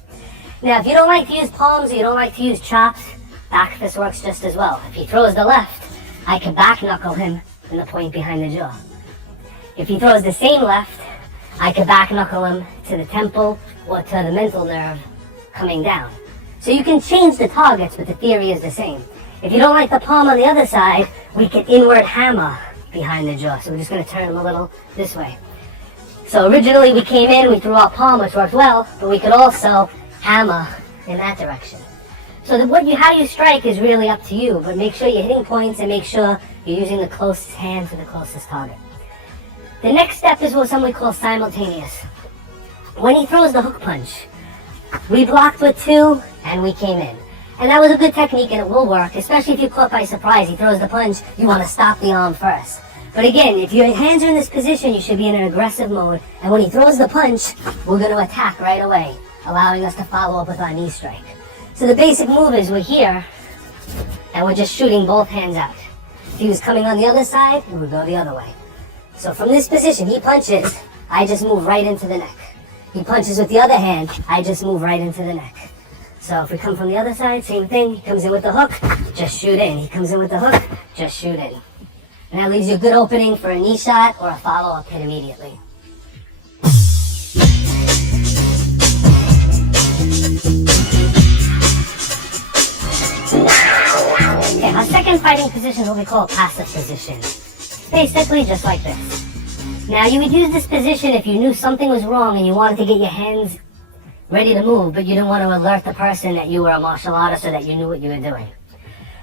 Now, if you don't like to use palms or you don't like to use chops, back fist works just as well. If he throws the left, I can back knuckle him in the point behind the jaw. If he throws the same left, I can back knuckle him to the temple or to the mental nerve coming down. So you can change the targets, but the theory is the same. If you don't like the palm on the other side, we can inward hammer behind the jaw. So we're just going to turn him a little this way. So originally we came in, we threw our palm, which worked well, but we could also hammer in that direction. So how you strike is really up to you, but make sure you're hitting points and make sure you're using the closest hand to the closest target. The next step is what some we call simultaneous. When he throws the hook punch, we blocked with two and we came in. And that was a good technique and it will work, especially if you're caught by surprise. He throws the punch, you want to stop the arm first. But again, if your hands are in this position, you should be in an aggressive mode. And when he throws the punch, we're going to attack right away, allowing us to follow up with our knee strike. So the basic move is we're here, and we're just shooting both hands out. If he was coming on the other side, we would go the other way. So from this position, he punches, I just move right into the neck. He punches with the other hand, I just move right into the neck. So if we come from the other side, same thing. He comes in with the hook, just shoot in. He comes in with the hook, just shoot in. And that leaves you a good opening for a knee shot or a follow-up hit immediately. Okay, our second fighting position is what we call a passive position. Basically just like this. Now you would use this position if you knew something was wrong and you wanted to get your hands ready to move, but you didn't want to alert the person that you were a martial artist or that you knew what you were doing.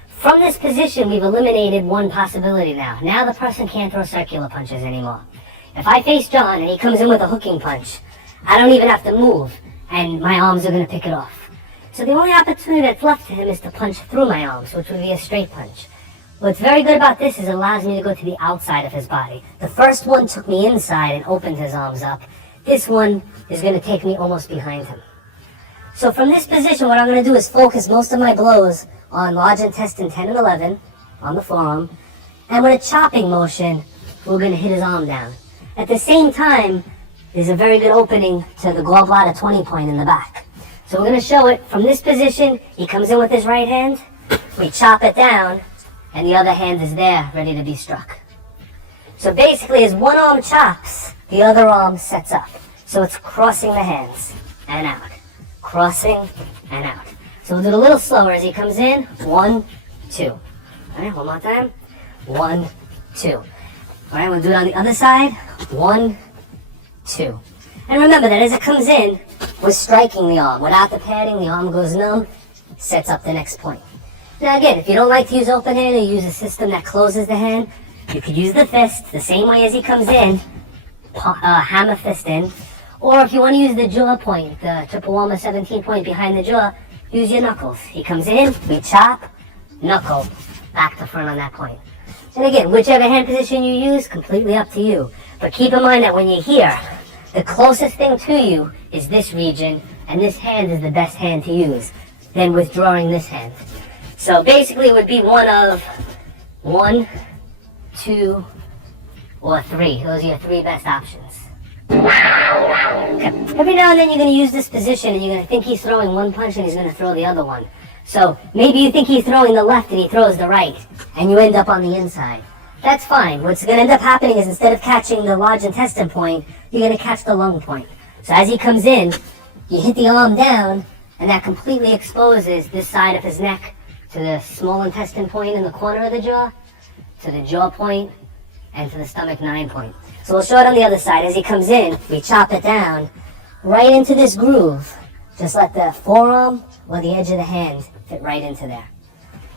From this position, we've eliminated one possibility now. Now the person can't throw circular punches anymore. If I face John and he comes in with a hooking punch, I don't even have to move, and my arms are going to pick it off. So the only opportunity that's left to him is to punch through my arms, which would be a straight punch. What's very good about this is it allows me to go to the outside of his body. The first one took me inside and opened his arms up. This one is going to take me almost behind him. So from this position, what I'm going to do is focus most of my blows on large intestine 10 and 11 on the forearm. And with a chopping motion, we're going to hit his arm down. At the same time, there's a very good opening to the gallbladder 20 point in the back. So we're going to show it from this position. He comes in with his right hand. We chop it down, and the other hand is there, ready to be struck. So basically, as one arm chops, the other arm sets up. So it's crossing the hands and out. Crossing and out. So we'll do it a little slower as he comes in. 1, 2. All right, one more time. 1, 2. All right, we'll do it on the other side. 1, 2. And remember that as it comes in, we're striking the arm. Without the padding, the arm goes numb, sets up the next point. Now again, if you don't like to use open hand or use a system that closes the hand, you could use the fist the same way as he comes in, hammer fist in. Or if you want to use the jaw point, the triple warmer 17 point behind the jaw, use your knuckles. He comes in, we chop, knuckle, back to front on that point. And again, whichever hand position you use, completely up to you. But keep in mind that when you're here, the closest thing to you is this region, and this hand is the best hand to use, then withdrawing this hand. So basically it would be one of 1, 2, or 3. Those are your 3 best options. Okay. Every now and then you're going to use this position and you're going to think he's throwing one punch and he's going to throw the other one. So maybe you think he's throwing the left and he throws the right, and you end up on the inside. That's fine. What's going to end up happening is instead of catching the large intestine point, you're going to catch the lung point. So as he comes in, you hit the arm down, and that completely exposes this side of his neck to the small intestine point in the corner of the jaw, to the jaw point, and to the stomach 9 point. So we'll show it on the other side. As he comes in, we chop it down right into this groove. Just let the forearm or the edge of the hand fit right into there.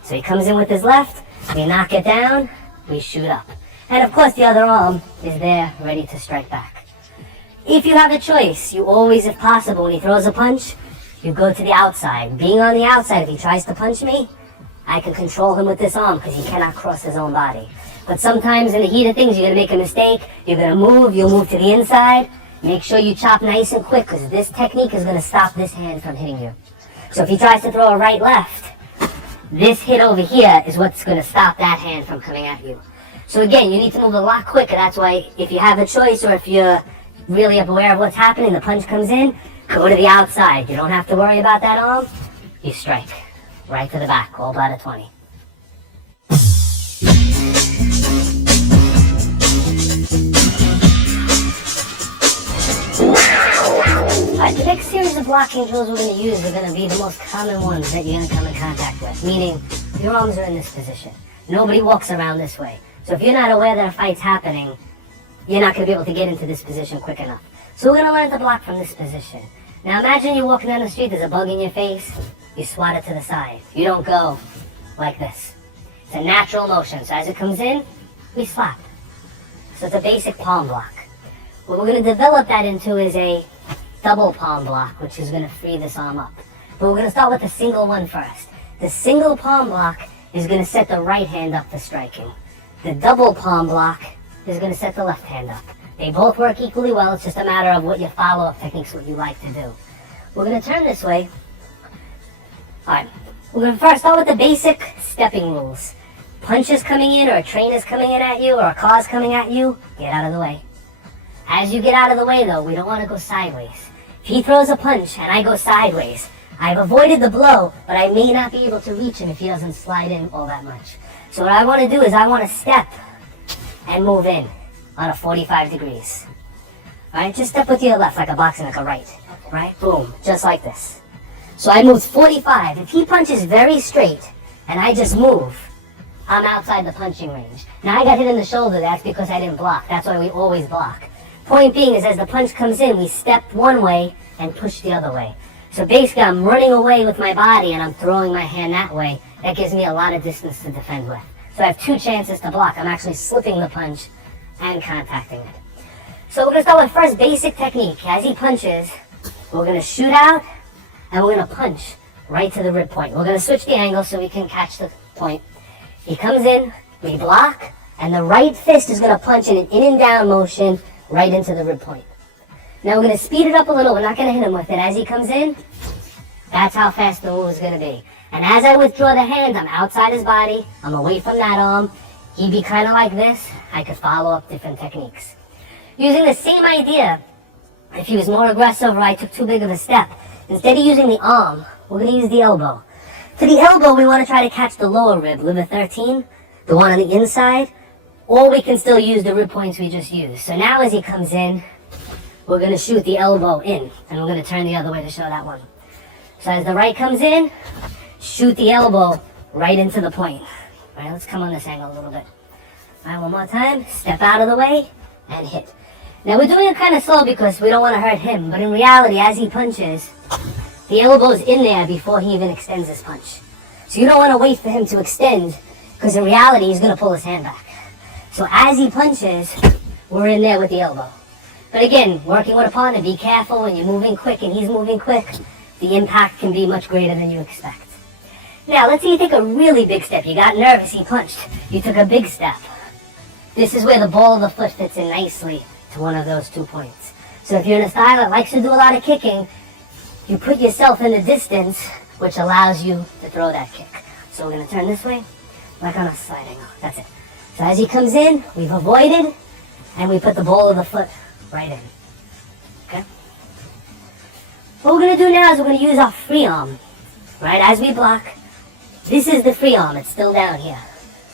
So he comes in with his left, we knock it down, we shoot up. And of course the other arm is there ready to strike back. If you have a choice, you always, if possible, when he throws a punch, you go to the outside. Being on the outside, if he tries to punch me, I can control him with this arm because he cannot cross his own body. But sometimes in the heat of things, you're going to make a mistake. You're going to move. You'll move to the inside. Make sure you chop nice and quick because this technique is going to stop this hand from hitting you. So if he tries to throw a right-left, this hit over here is what's going to stop that hand from coming at you. So again, you need to move a lot quicker. That's why if you have a choice or if you're really aware of what's happening, the punch comes in, go to the outside. You don't have to worry about that arm. You strike right to the back, all out of 20. Alright, the next series of blocking drills we're going to use are going to be the most common ones that you're going to come in contact with, meaning your arms are in this position. Nobody walks around this way. So if you're not aware that a fight's happening, you're not going to be able to get into this position quick enough. So we're going to learn to block from this position. Now imagine you're walking down the street, there's a bug in your face, you swat it to the side. You don't go like this. It's a natural motion, so as it comes in, we slap. So it's a basic palm block. What we're going to develop that into is a double palm block, which is going to free this arm up. But we're going to start with the single one first. The single palm block is going to set the right hand up for striking. The double palm block is going to set the left hand up. They both work equally well, it's just a matter of what your follow-up techniques, what you like to do. We're going to turn this way. Alright, we're going to first start with the basic stepping rules. Punch is coming in, or a train is coming in at you, or a car's coming at you, get out of the way. As you get out of the way though, we don't want to go sideways. If he throws a punch and I go sideways, I've avoided the blow, but I may not be able to reach him if he doesn't slide in all that much. So what I want to do is I want to step and move in on a 45 degrees. Alright, just step with your left like a boxing, like a right. Right? Boom, just like this. So I moved 45. If he punches very straight and I just move, I'm outside the punching range. Now I got hit in the shoulder, that's because I didn't block. That's why we always block. Point being is as the punch comes in, we step one way and push the other way. So basically I'm running away with my body and I'm throwing my hand that way. That gives me a lot of distance to defend with. So I have two chances to block. I'm actually slipping the punch and contacting it. So we're going to start with first basic technique. As he punches, we're going to shoot out and we're going to punch right to the rib point. We're going to switch the angle so we can catch the point. He comes in, we block, and the right fist is going to punch in an in and down motion right into the rib point. Now we're going to speed it up a little. We're not going to hit him with it. As he comes in, that's how fast the move is going to be. And as I withdraw the hand, I'm outside his body. I'm away from that arm. He'd be kind of like this. I could follow up different techniques. Using the same idea, if he was more aggressive or I took too big of a step, instead of using the arm, we're going to use the elbow. To the elbow, we want to try to catch the lower rib, liver 13, the one on the inside, or we can still use the rib points we just used. So now as he comes in, we're going to shoot the elbow in, and we're going to turn the other way to show that one. So as the right comes in, shoot the elbow right into the point. All right, let's come on this angle a little bit. All right, one more time. Step out of the way and hit. Now we're doing it kind of slow because we don't want to hurt him, but in reality, as he punches, the elbow's in there before he even extends his punch. So you don't want to wait for him to extend, because in reality, he's going to pull his hand back. So as he punches, we're in there with the elbow. But again, working with a partner, be careful when you're moving quick and he's moving quick. The impact can be much greater than you expect. Now, let's say you take a really big step. You got nervous, he punched. You took a big step. This is where the ball of the foot fits in nicely to one of those 2 points. So if you're in a style that likes to do a lot of kicking, you put yourself in the distance, which allows you to throw that kick. So we're going to turn this way, like on a slide angle. That's it. So as he comes in, we've avoided, and we put the ball of the foot right in. Okay? What we're going to do now is we're going to use our free arm. Right? As we block, this is the free arm. It's still down here.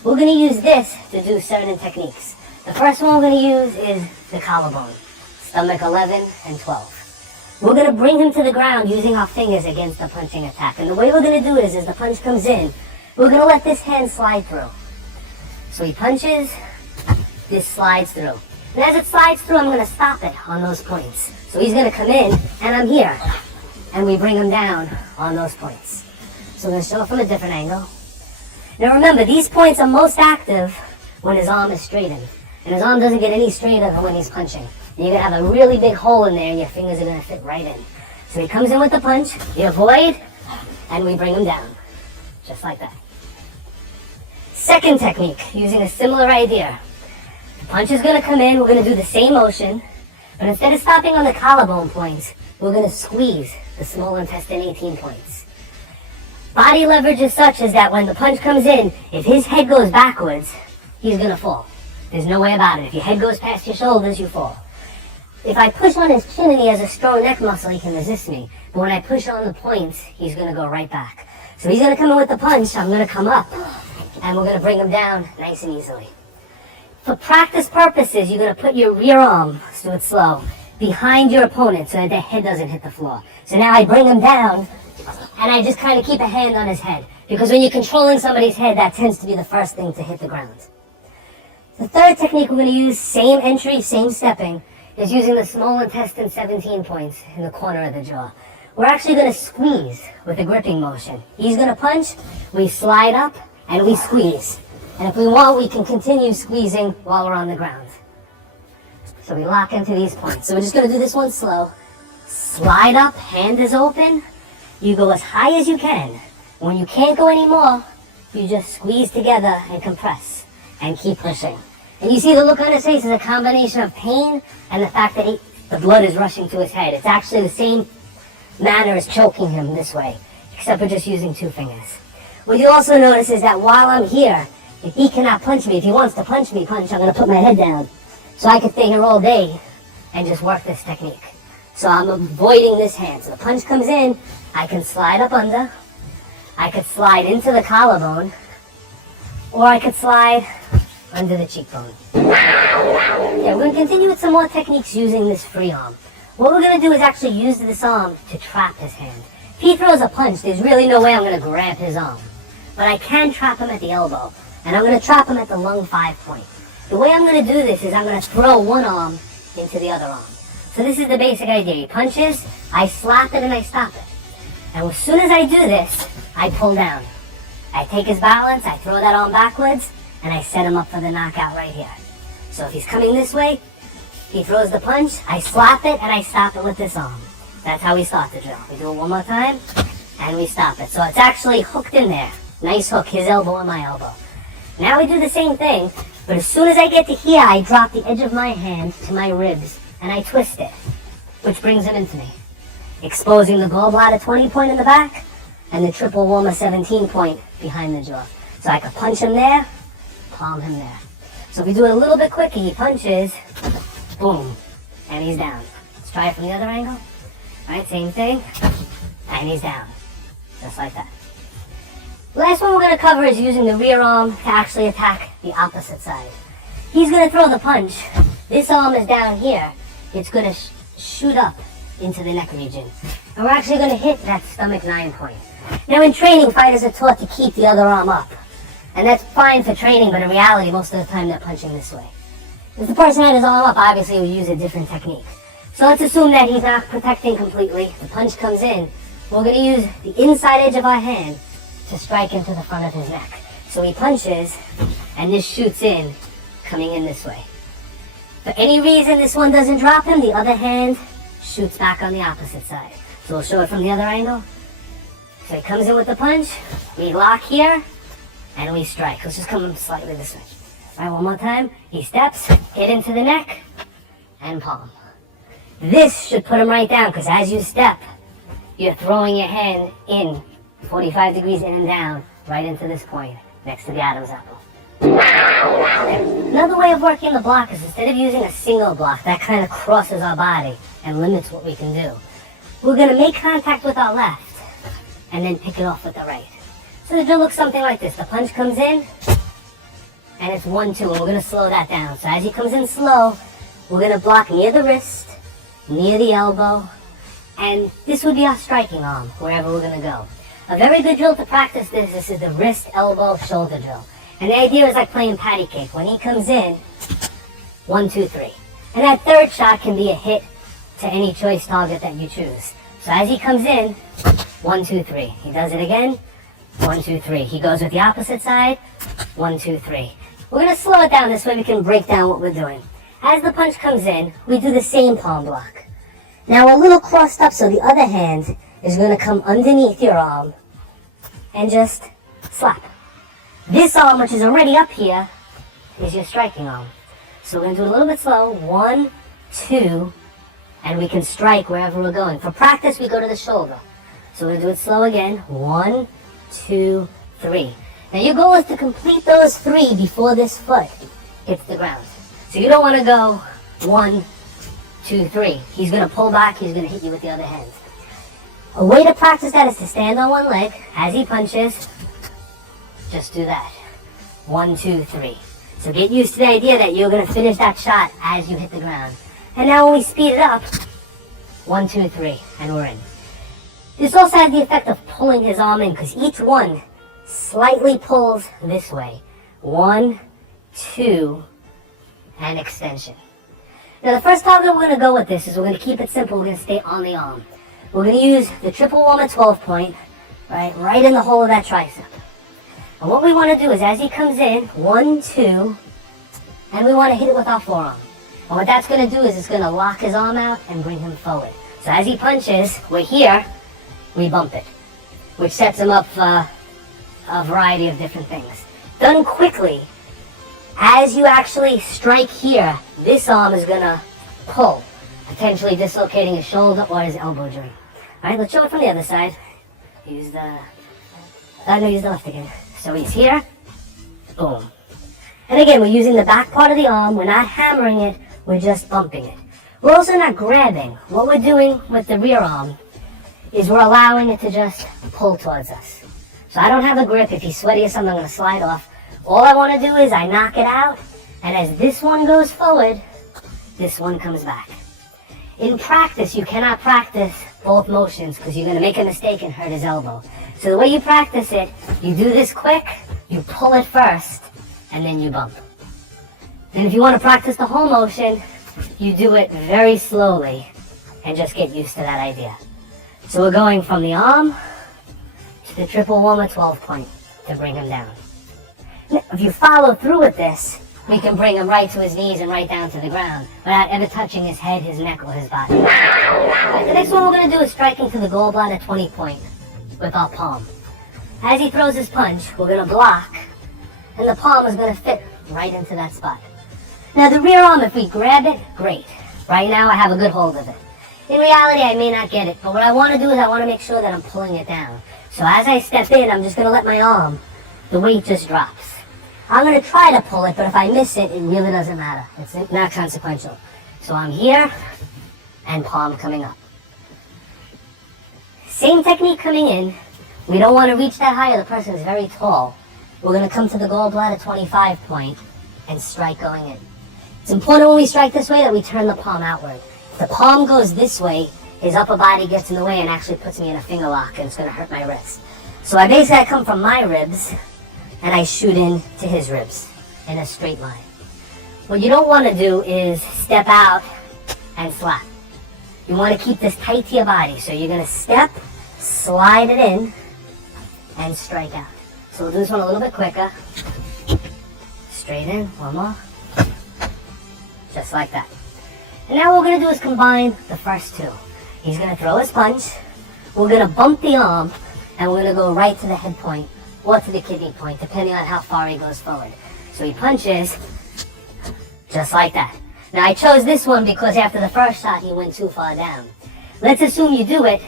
We're going to use this to do certain techniques. The first one we're going to use is the collarbone. Stomach 11 and 12. We're going to bring him to the ground using our fingers against the punching attack. And the way we're going to do it is, as the punch comes in, we're going to let this hand slide through. So he punches, this slides through. And as it slides through, I'm going to stop it on those points. So he's going to come in, and I'm here. And we bring him down on those points. So we're going to show it from a different angle. Now remember, these points are most active when his arm is straightened. And his arm doesn't get any straighter than when he's punching. You're going to have a really big hole in there and your fingers are going to fit right in. So he comes in with the punch, you avoid, and we bring him down. Just like that. Second technique, using a similar idea. The punch is going to come in, we're going to do the same motion, but instead of stopping on the collarbone points, we're going to squeeze the small intestine 18 points. Body leverage is such as that when the punch comes in, if his head goes backwards, he's going to fall. There's no way about it. If your head goes past your shoulders, you fall. If I push on his chin and he has a strong neck muscle, he can resist me. But when I push on the points, he's going to go right back. So he's going to come in with the punch, I'm going to come up, and we're going to bring him down nice and easily. For practice purposes, you're going to put your rear arm, let's do it slow, behind your opponent so that their head doesn't hit the floor. So now I bring him down, and I just kind of keep a hand on his head. Because when you're controlling somebody's head, that tends to be the first thing to hit the ground. The third technique we're going to use, same entry, same stepping, is using the small intestine 17 points in the corner of the jaw. We're actually going to squeeze with a gripping motion. He's going to punch, we slide up, and we squeeze. And if we want, we can continue squeezing while we're on the ground. So we lock into these points. So we're just going to do this one slow. Slide up, hand is open. You go as high as you can. When you can't go anymore, you just squeeze together and compress and keep pushing. And you see the look on his face is a combination of pain and the fact that the blood is rushing to his head. It's actually the same manner as choking him this way, except we're just using 2 fingers. What you also notice is that while I'm here, if he cannot punch me, if he wants to punch me, I'm going to put my head down. So I could stay here all day and just work this technique. So I'm avoiding this hand. So the punch comes in, I can slide up under, I could slide into the collarbone, or I could slide under the cheekbone. Yeah, we're going to continue with some more techniques using this free arm. What we're going to do is actually use this arm to trap his hand. If he throws a punch, there's really no way I'm going to grab his arm. But I can trap him at the elbow, and I'm going to trap him at the lung 5 point. The way I'm going to do this is I'm going to throw one arm into the other arm. So this is the basic idea. He punches, I slap it, and I stop it. And as soon as I do this, I pull down. I take his balance, I throw that arm backwards, and I set him up for the knockout right here. So if he's coming this way, he throws the punch, I slap it, and I stop it with this arm. That's how we start the drill. We do it one more time, and we stop it. So it's actually hooked in there. Nice hook, his elbow and my elbow. Now we do the same thing, but as soon as I get to here, I drop the edge of my hand to my ribs, and I twist it, which brings him into me, exposing the gallbladder 20 point in the back, and the triple warmer 17 point behind the jaw. So I can punch him there, palm him there. So if we do it a little bit quicker, he punches, boom, and he's down. Let's try it from the other angle. All right, same thing, and he's down, just like that. Last one we're going to cover is using the rear arm to actually attack the opposite side. He's going to throw the punch. This arm is down here. It's going to shoot up into the neck region. And we're actually going to hit that stomach 9 point. Now in training, fighters are taught to keep the other arm up. And that's fine for training, but in reality, most of the time they're punching this way. If the person had his arm up, obviously we use a different technique. So let's assume that he's not protecting completely. The punch comes in. We're going to use the inside edge of our hand to strike into the front of his neck. So he punches, and this shoots in, coming in this way. For any reason this one doesn't drop him, the other hand shoots back on the opposite side. So we'll show it from the other angle. So he comes in with the punch, we lock here, and we strike. Let's just come slightly this way. All right, one more time. He steps, hit into the neck, and palm. This should put him right down, because as you step, you're throwing your hand in 45 degrees in and down, right into this point, next to the Adam's apple. Another way of working the block is instead of using a single block, that kind of crosses our body and limits what we can do. We're going to make contact with our left, and then pick it off with the right. So the drill looks something like this. The punch comes in, and it's 1-2, and we're going to slow that down. So as he comes in slow, we're going to block near the wrist, near the elbow, and this would be our striking arm, wherever we're going to go. A very good drill to practice this is the wrist, elbow, shoulder drill. And the idea is like playing patty cake. When he comes in, 1, 2, 3. And that third shot can be a hit to any choice target that you choose. So as he comes in, 1, 2, 3. He does it again, 1, 2, 3. He goes with the opposite side, 1, 2, 3. We're going to slow it down this way we can break down what we're doing. As the punch comes in, we do the same palm block. Now a little crossed up, so the other hand is going to come underneath your arm and just slap. This arm, which is already up here, is your striking arm. So we're going to do it a little bit slow. 1, 2, and we can strike wherever we're going. For practice, we go to the shoulder. So we're going to do it slow again. 1, 2, 3. Now your goal is to complete those 3 before this foot hits the ground. So you don't want to go 1, 2, 3. He's going to pull back, he's going to hit you with the other hand. A way to practice that is to stand on one leg. As he punches, just do that. 1, 2, 3. So get used to the idea that you're going to finish that shot as you hit the ground. And now when we speed it up, 1, 2, 3, and we're in. This also has the effect of pulling his arm in, because each one slightly pulls this way. 1, 2, and extension. Now the first target we're going to go with this is we're going to keep it simple. We're going to stay on the arm. We're going to use the triple warm-up 12 point, right in the hole of that tricep. And what we want to do is as he comes in, 1, 2, and we want to hit it with our forearm. And what that's going to do is it's going to lock his arm out and bring him forward. So as he punches, we're here, we bump it, which sets him up for a variety of different things. Done quickly, as you actually strike here, this arm is going to pull, potentially dislocating his shoulder or his elbow joint. Alright, let's show it from the other side. Use the left again. So he's here, boom. And again, we're using the back part of the arm, we're not hammering it, we're just bumping it. We're also not grabbing. What we're doing with the rear arm is we're allowing it to just pull towards us. So I don't have a grip. If he's sweaty or something, I'm going to slide off. All I want to do is I knock it out, and as this one goes forward, this one comes back. In practice, you cannot practice both motions because you're going to make a mistake and hurt his elbow. So the way you practice it, you do this quick, you pull it first, and then you bump. And if you want to practice the whole motion, you do it very slowly and just get used to that idea. So we're going from the arm to the triple warm-up 12 point to bring him down. Now, if you follow through with this, we can bring him right to his knees and right down to the ground without ever touching his head, his neck, or his body. Right, the next one we're going to do is striking to the gallbladder 20 point with our palm. As he throws his punch, we're going to block, and the palm is going to fit right into that spot. Now the rear arm, if we grab it, great. Right now I have a good hold of it. In reality, I may not get it, but what I want to do is I want to make sure that I'm pulling it down. So as I step in, I'm just going to let my arm, the weight just drops. I'm going to try to pull it, but if I miss it, it really doesn't matter. It's not consequential. So I'm here, and palm coming up. Same technique coming in. We don't want to reach that high, or the person is very tall. We're going to come to the gallbladder 25 point and strike going in. It's important when we strike this way that we turn the palm outward. If the palm goes this way, his upper body gets in the way and actually puts me in a finger lock, and it's going to hurt my wrist. So I basically come from my ribs and I shoot in to his ribs in a straight line. What you don't want to do is step out and slap. You want to keep this tight to your body. So you're going to step, slide it in, and strike out. So we'll do this one a little bit quicker. Straight in, one more. Just like that. And now what we're going to do is combine the first two. He's going to throw his punch, we're going to bump the arm, and we're going to go right to the head point or to the kidney point, depending on how far he goes forward. So he punches, just like that. Now I chose this one because after the first shot he went too far down. Let's assume you do it,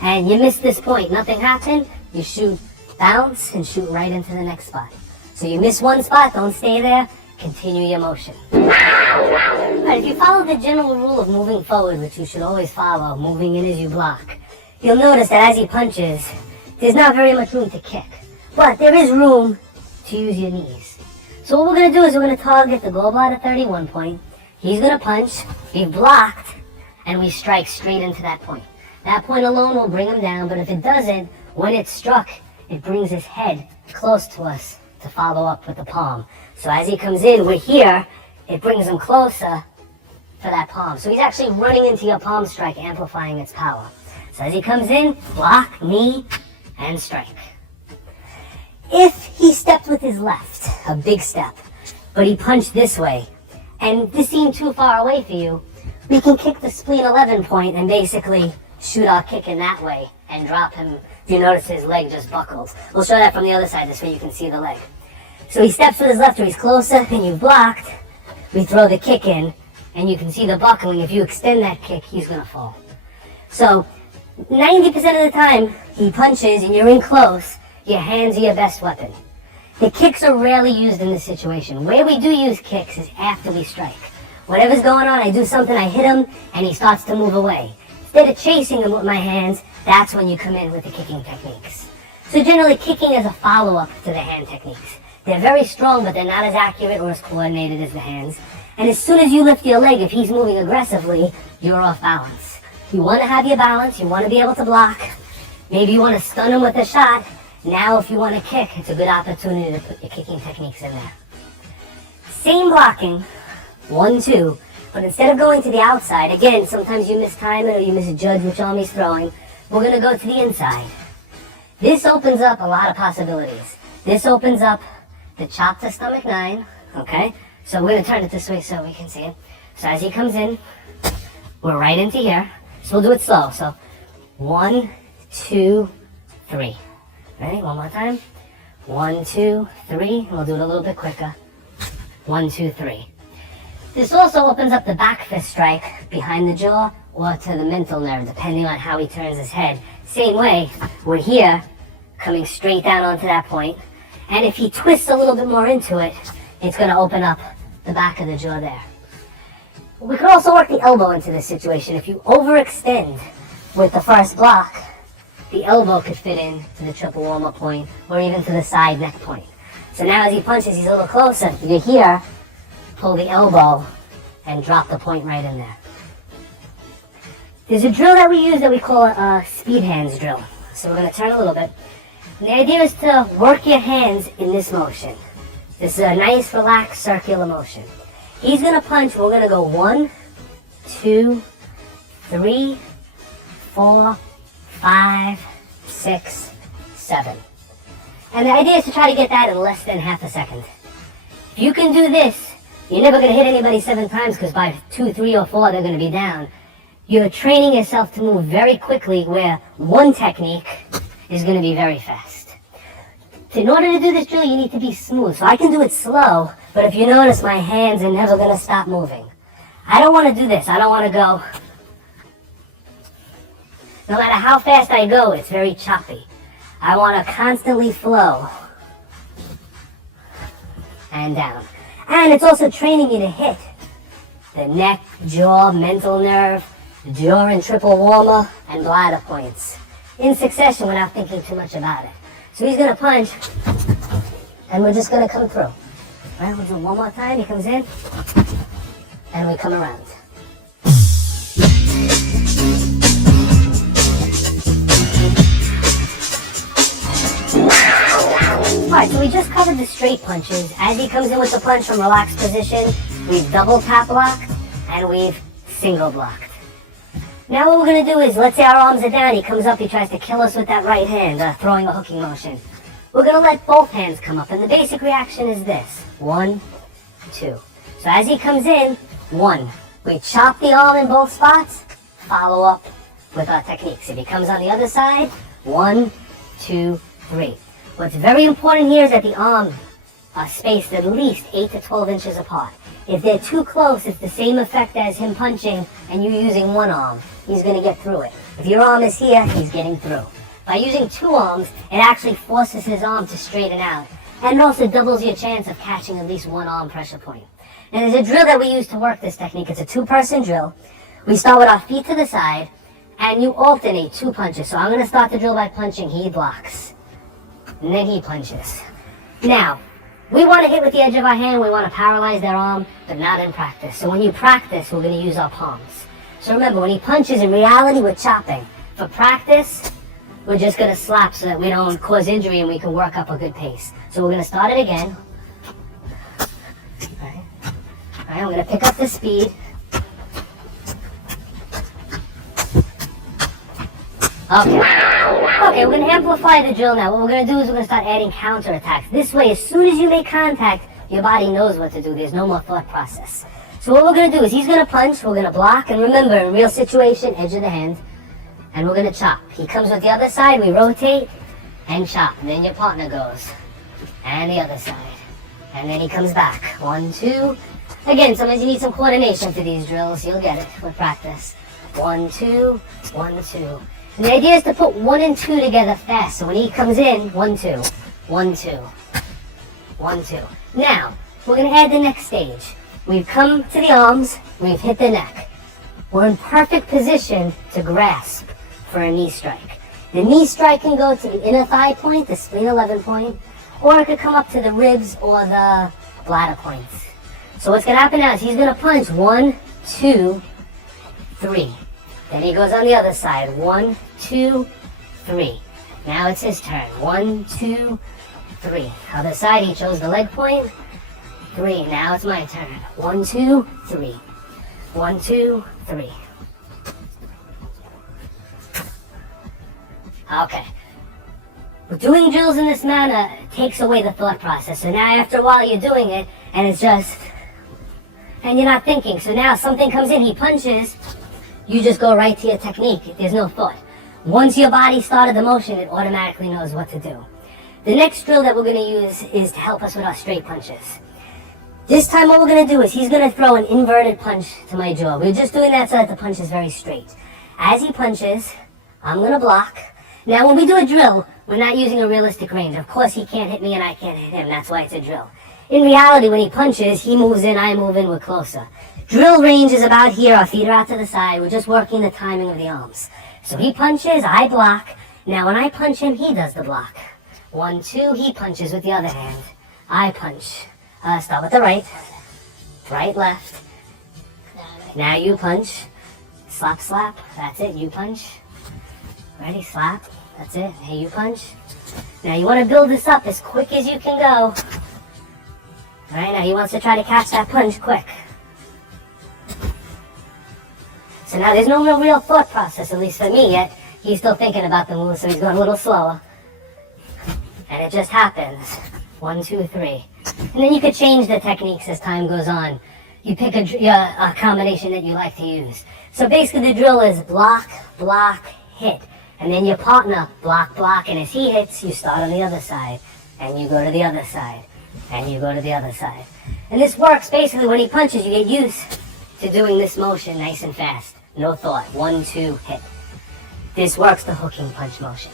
and you miss this point, nothing happened, you shoot, bounce, and shoot right into the next spot. So you miss one spot, don't stay there, continue your motion. Right, if you follow the general rule of moving forward, which you should always follow, moving in as you block, you'll notice that as he punches, there's not very much room to kick. But there is room to use your knees. So what we're going to do is we're going to target the gallbladder 31 point. He's going to punch, we've blocked, and we strike straight into that point. That point alone will bring him down, but if it doesn't, when it's struck, it brings his head close to us to follow up with the palm. So as he comes in, we're here, it brings him closer for that palm. So he's actually running into your palm strike, amplifying its power. So as he comes in, block, knee, and strike. If he stepped with his left, a big step, but he punched this way, and this seemed too far away for you, we can kick the spleen 11 point and basically shoot our kick in that way and drop him. If you notice his leg just buckled. We'll show that from the other side, this way you can see the leg. So he steps with his left, or he's closer, and you've blocked. We throw the kick in, and you can see the buckling. If you extend that kick, he's going to fall. So 90% of the time, he punches and you're in close, your hands are your best weapon. The kicks are rarely used in this situation. Where we do use kicks is after we strike. Whatever's going on, I do something, I hit him, and he starts to move away. Instead of chasing him with my hands, that's when you come in with the kicking techniques. So generally, kicking is a follow-up to the hand techniques. They're very strong, but they're not as accurate or as coordinated as the hands. And as soon as you lift your leg, if he's moving aggressively, you're off balance. You want to have your balance, you want to be able to block. Maybe you want to stun him with a shot. Now if you want to kick, it's a good opportunity to put your kicking techniques in there. Same blocking, 1, 2, but instead of going to the outside, again, sometimes you mistime it or you misjudge which arm he's throwing, we're going to go to the inside. This opens up a lot of possibilities. This opens up the chop to stomach 9, okay? So we're going to turn it this way so we can see it. So as he comes in, we're right into here. So we'll do it slow. So 1, 2, 3. Ready? One more time. 1, 2, 3. And we'll do it a little bit quicker. 1, 2, 3. This also opens up the back fist strike behind the jaw or to the mental nerve, depending on how he turns his head. Same way, we're here, coming straight down onto that point. And if he twists a little bit more into it, it's going to open up the back of the jaw there. We could also work the elbow into this situation. If you overextend with the first block, the elbow could fit in to the triple warm-up point or even to the side neck point. So now as he punches, he's a little closer. You're here, pull the elbow and drop the point right in there. There's a drill that we use that we call a speed hands drill. So we're going to turn a little bit. And the idea is to work your hands in this motion. This is a nice, relaxed, circular motion. He's going to punch. We're going to go 1, 2, 3, 4, 5, 6, 7. And the idea is to try to get that in less than half a second. If you can do this, you're never going to hit anybody 7 times because by 2, 3, or 4, they're going to be down. You're training yourself to move very quickly where one technique is going to be very fast. In order to do this drill, you need to be smooth. So I can do it slow, but if you notice, my hands are never going to stop moving. I don't want to do this. I don't want to go. No matter how fast I go, it's very choppy. I want to constantly flow and down. And it's also training you to hit the neck, jaw, mental nerve, jaw and triple warmer, and bladder points in succession without thinking too much about it. So he's going to punch, and we're just going to come through. All right, we'll do one more time. He comes in, and we come around. Alright, so we just covered the straight punches. As he comes in with the punch from relaxed position, we've double tap blocked and we've single blocked. Now what we're going to do is, let's say our arms are down, he comes up, he tries to kill us with that right hand, throwing a hooking motion. We're going to let both hands come up, and the basic reaction is this. 1, 2. So as he comes in, 1. We chop the arm in both spots, follow up with our techniques. If he comes on the other side, 1, 2, 3. What's very important here is that the arms are spaced at least 8 to 12 inches apart. If they're too close, it's the same effect as him punching and you using one arm. He's going to get through it. If your arm is here, he's getting through. By using 2 arms, it actually forces his arm to straighten out. And it also doubles your chance of catching at least one arm pressure point. And there's a drill that we use to work this technique. It's a 2-person drill. We start with our feet to the side, and you alternate 2 punches. So I'm going to start the drill by punching. He blocks. And then he punches. Now, we want to hit with the edge of our hand. We want to paralyze their arm, but not in practice. So when you practice, we're going to use our palms. So remember, when he punches, in reality, we're chopping. For practice, we're just going to slap so that we don't cause injury and we can work up a good pace. So we're going to start it again. All right, I'm going to pick up the speed. Okay, we're going to amplify the drill now. What we're going to do is we're going to start adding counterattacks. This way, as soon as you make contact, your body knows what to do. There's no more thought process. So what we're going to do is he's going to punch, we're going to block, and remember, in real situation, edge of the hand, and we're going to chop. He comes with the other side, we rotate, and chop. And then your partner goes, and the other side. And then he comes back. 1, 2. Again, sometimes you need some coordination for these drills. You'll get it with practice. 1, 2, 1, 2. And the idea is to put 1 and 2 together fast. So when he comes in, 1, 2, 1, 2, 1, 2. Now, we're going to add the next stage. we've come to the arms, we've hit the neck. We're in perfect position to grasp for a knee strike. The knee strike can go to the inner thigh point, the spleen 11 point, or it could come up to the ribs or the bladder points. So what's going to happen now is he's going to punch 1, 2, 3. Then he goes on the other side. 1, 2, 3. Now it's his turn. 1, 2, 3. Other side, he chose the leg point. 3. Now it's my turn. 1, 2, 3. 1, 2, 3. Okay. Doing drills in this manner takes away the thought process. So now after a while you're doing it and it's just, and you're not thinking. So now something comes in, he punches, you just go right to your technique. There's no thought. Once your body started the motion, it automatically knows what to do. The next drill that we're going to use is to help us with our straight punches. This time what we're going to do is he's going to throw an inverted punch to my jaw. We're just doing that so that the punch is very straight. As he punches, I'm going to block. Now when we do a drill, we're not using a realistic range. Of course he can't hit me and I can't hit him. That's why it's a drill. In reality, when he punches, he moves in, I move in, we're closer. Drill range is about here, our feet are out to the side. We're just working the timing of the arms. So he punches, I block. Now when I punch him, he does the block. 1, 2, he punches with the other hand. I punch. Start with the right. Right, left. Now you punch. Slap, slap. That's it, you punch. Ready, slap. That's it. Hey, you punch. Now you want to build this up as quick as you can go. Alright, now he wants to try to catch that punch quick. So now there's no real thought process, at least for me yet. He's still thinking about the move, so he's going a little slower. And it just happens. 1, 2, 3. And then you could change the techniques as time goes on. You pick a combination that you like to use. So basically the drill is block, block, hit. And then your partner block, block, and as he hits, you start on the other side. And you go to the other side. And you go to the other side. And this works basically when he punches, you get used to doing this motion nice and fast. No thought. 1, 2, hit. This works the hooking punch motion.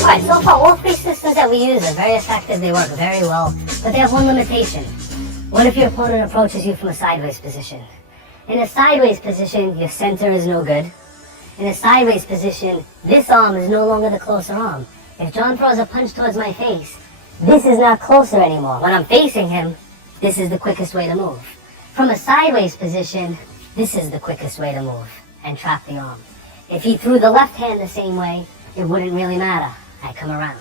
Alright, so far all 3 systems that we use are very effective, they work very well, but they have one limitation. What if your opponent approaches you from a sideways position? In a sideways position, your center is no good. In a sideways position, this arm is no longer the closer arm. If John throws a punch towards my face, this is not closer anymore. When I'm facing him, this is the quickest way to move. From a sideways position, this is the quickest way to move and trap the arm. If he threw the left hand the same way, it wouldn't really matter. I come around.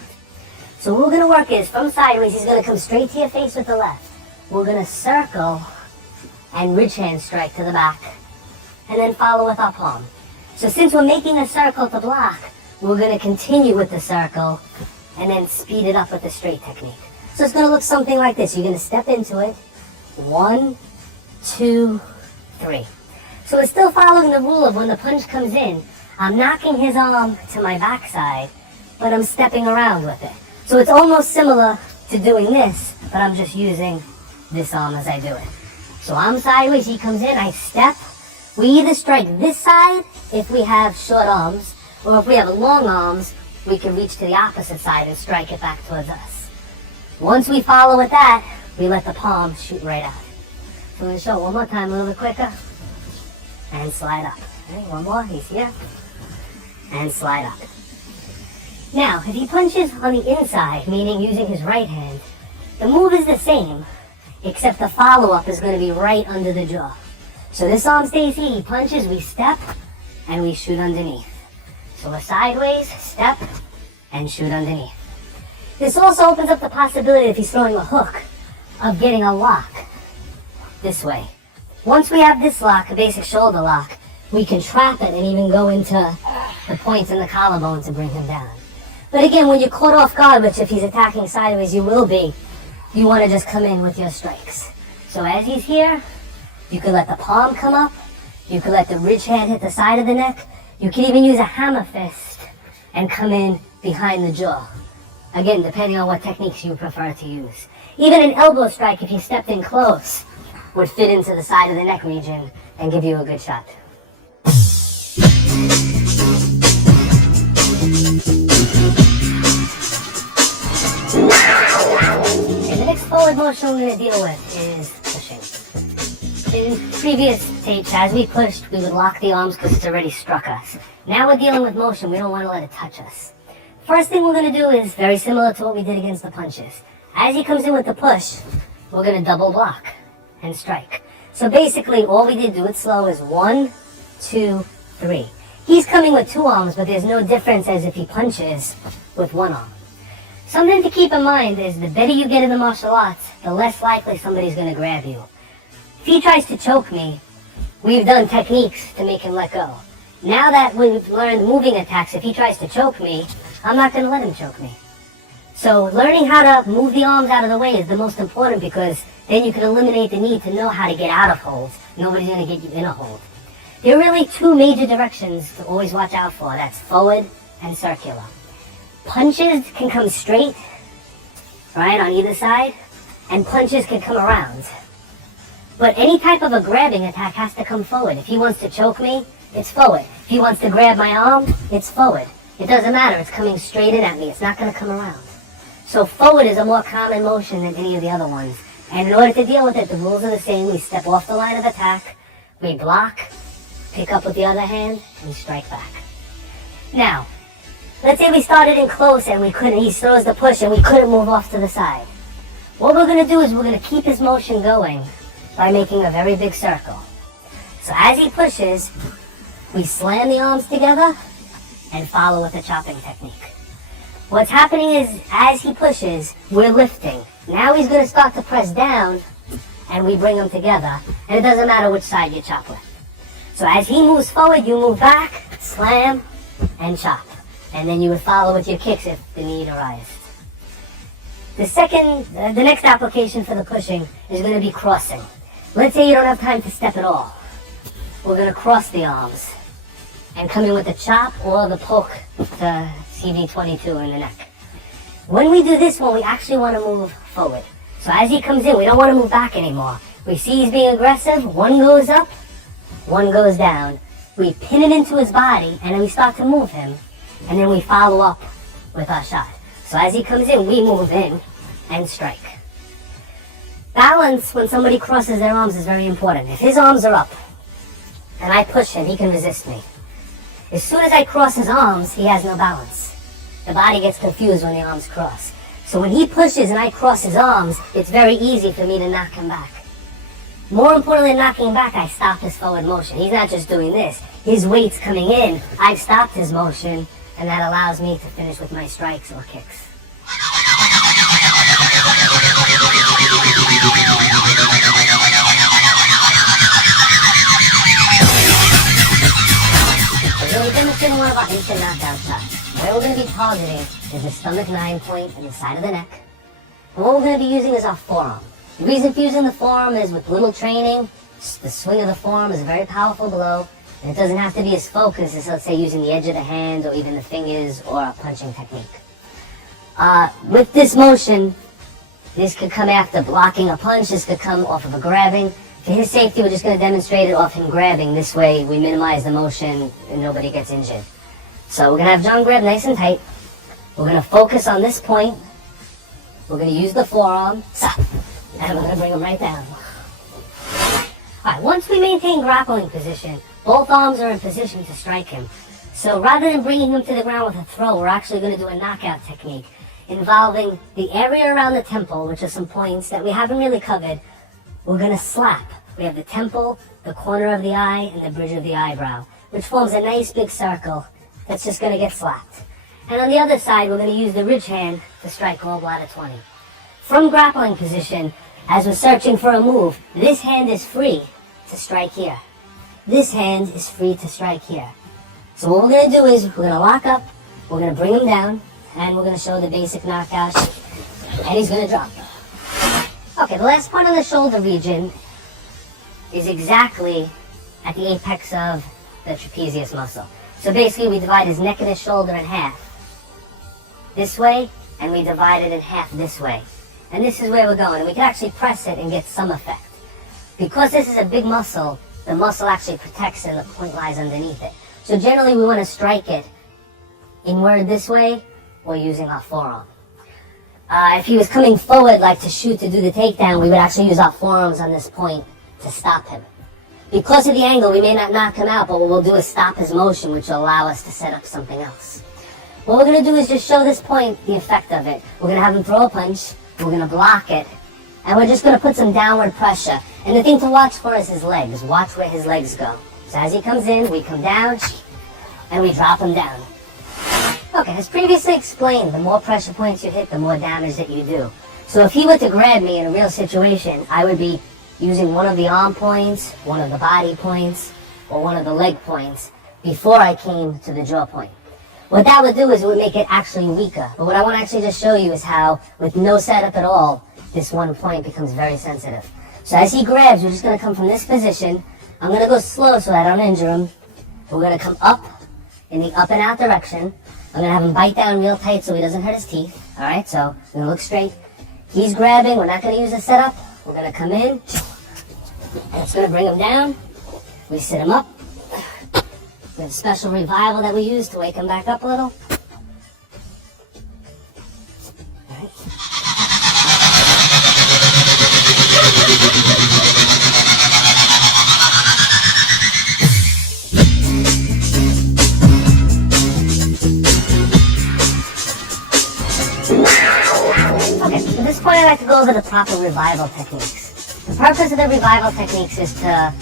So what we're going to work is, from sideways, he's going to come straight to your face with the left. We're going to circle and ridge hand strike to the back, and then follow with our palm. So since we're making a circle to block, we're going to continue with the circle and then speed it up with the straight technique. So it's going to look something like this. You're going to step into it. 1, 2, 3. So we're still following the rule of when the punch comes in, I'm knocking his arm to my backside, but I'm stepping around with it. So it's almost similar to doing this, but I'm just using this arm as I do it. So I'm sideways, he comes in, I step. We either strike this side if we have short arms, or if we have long arms, we can reach to the opposite side and strike it back towards us. Once we follow with that, we let the palm shoot right out. So I'm going to show one more time, a little bit quicker. And slide up. Okay, one more, he's here. And slide up. Now, if he punches on the inside, meaning using his right hand, the move is the same, except the follow-up is going to be right under the jaw. So this arm stays here, he punches, we step, and we shoot underneath. So we're sideways, step, and shoot underneath. This also opens up the possibility, if he's throwing a hook, of getting a lock this way. Once we have this lock, a basic shoulder lock, we can trap it and even go into the points in the collarbone to bring him down. But again, when you're caught off guard, which if he's attacking sideways you will be, you want to just come in with your strikes. So as he's here, you can let the palm come up, you can let the ridge hand hit the side of the neck, you can even use a hammer fist and come in behind the jaw. Again, depending on what techniques you prefer to use. Even an elbow strike, if you stepped in close, would fit into the side of the neck region and give you a good shot. And the next forward motion we're going to deal with is pushing. In previous tapes, as we pushed, we would lock the arms because it's already struck us. Now we're dealing with motion, we don't want to let it touch us. First thing we're going to do is very similar to what we did against the punches. As he comes in with the push, we're going to double block and strike. So basically, all we did, do it slow, is 1, 2, 3. He's coming with 2 arms, but there's no difference as if he punches with 1 arm. Something to keep in mind is the better you get in the martial arts, the less likely somebody's going to grab you. If he tries to choke me, we've done techniques to make him let go. Now that we've learned moving attacks, if he tries to choke me, I'm not going to let him choke me. So learning how to move the arms out of the way is the most important, because then you can eliminate the need to know how to get out of holds. Nobody's going to get you in a hold. There are really 2 major directions to always watch out for. That's forward and circular. Punches can come straight, right, on either side, and punches can come around. But any type of a grabbing attack has to come forward. If he wants to choke me, it's forward. If he wants to grab my arm, it's forward. It doesn't matter, it's coming straight in at me. It's not going to come around. So forward is a more common motion than any of the other ones. And in order to deal with it, the rules are the same. We step off the line of attack, we block, pick up with the other hand, and strike back. Now, let's say we started in close and we couldn't, he throws the push and we couldn't move off to the side. What we're going to do is we're going to keep his motion going by making a very big circle. So as he pushes, we slam the arms together and follow with the chopping technique. What's happening is, as he pushes, we're lifting. Now he's going to start to press down, and we bring them together. And it doesn't matter which side you chop with. So as he moves forward, you move back, slam, and chop. And then you would follow with your kicks if the need arises. The next application for the pushing is going to be crossing. Let's say you don't have time to step at all. We're going to cross the arms and come in with the chop or the poke to CV22 in the neck. When we do this one, we actually want to move forward. So as he comes in, we don't want to move back anymore. We see he's being aggressive, one goes up, one goes down. We pin it into his body, and then we start to move him, and then we follow up with our shot. So as he comes in, we move in and strike. Balance when somebody crosses their arms is very important. If his arms are up and I push him, he can resist me. As soon as I cross his arms, he has no balance. The body gets confused when the arms cross. So when he pushes and I cross his arms, it's very easy for me to knock him back. More importantly than knocking him back, I stop his forward motion. He's not just doing this. His weight's coming in. I've stopped his motion, and that allows me to finish with my strikes or kicks. So we're demonstrating one of our instant knockdown shots. Where we're going to be targeting is the stomach 9 point and the side of the neck. And what we're going to be using is our forearm. The reason for using the forearm is, with little training, the swing of the forearm is a very powerful blow, and it doesn't have to be as focused as, let's say, using the edge of the hand or even the fingers or a punching technique. With this motion, this could come after blocking a punch, this could come off of a grabbing. For his safety, we're just going to demonstrate it off him grabbing. This way, we minimize the motion and nobody gets injured. So we're going to have John grab nice and tight. We're going to focus on this point. We're going to use the forearm, and we're going to bring him right down. Alright, once we maintain grappling position, both arms are in position to strike him. So rather than bringing him to the ground with a throw, we're actually going to do a knockout technique involving the area around the temple, which are some points that we haven't really covered. We're going to slap. We have the temple, the corner of the eye, and the bridge of the eyebrow, which forms a nice big circle that's just going to get slapped. And on the other side, we're going to use the ridge hand to strike all bladder 20. From grappling position, as we're searching for a move, this hand is free to strike here. This hand is free to strike here. So what we're going to do is, we're going to lock up, we're going to bring him down, and we're going to show the basic knockout, and he's going to drop. Okay, the last point on the shoulder region is exactly at the apex of the trapezius muscle. So basically, we divide his neck and his shoulder in half this way, and we divide it in half this way. And this is where we're going, and we can actually press it and get some effect. Because this is a big muscle, the muscle actually protects it and the point lies underneath it. So generally, we want to strike it inward this way or using our forearm. If he was coming forward like to shoot, to do the takedown, we would actually use our forearms on this point to stop him. Because of the angle, we may not knock him out, but what we'll do is stop his motion, which will allow us to set up something else. What we're going to do is just show this point the effect of it. We're going to have him throw a punch, we're going to block it, and we're just going to put some downward pressure. And the thing to watch for is his legs. Watch where his legs go. So as he comes in, we come down, and we drop him down. Okay, as previously explained, the more pressure points you hit, the more damage that you do. So if he were to grab me in a real situation, I would be using one of the arm points, one of the body points, or one of the leg points before I came to the jaw point. What that would do is it would make it actually weaker. But what I want to actually just show you is how, with no setup at all, this one point becomes very sensitive. So as he grabs, we're just going to come from this position. I'm going to go slow so I don't injure him. We're going to come up in the up and out direction. I'm going to have him bite down real tight so he doesn't hurt his teeth. Alright, so we're going to look straight. He's grabbing. We're not going to use a setup. We're going to come in. And it's going to bring him down. We sit him up. We have a special revival that we use to wake him back up a little. Alright. Okay, at this point I'd like to go over the proper revival techniques. The purpose of the revival techniques is to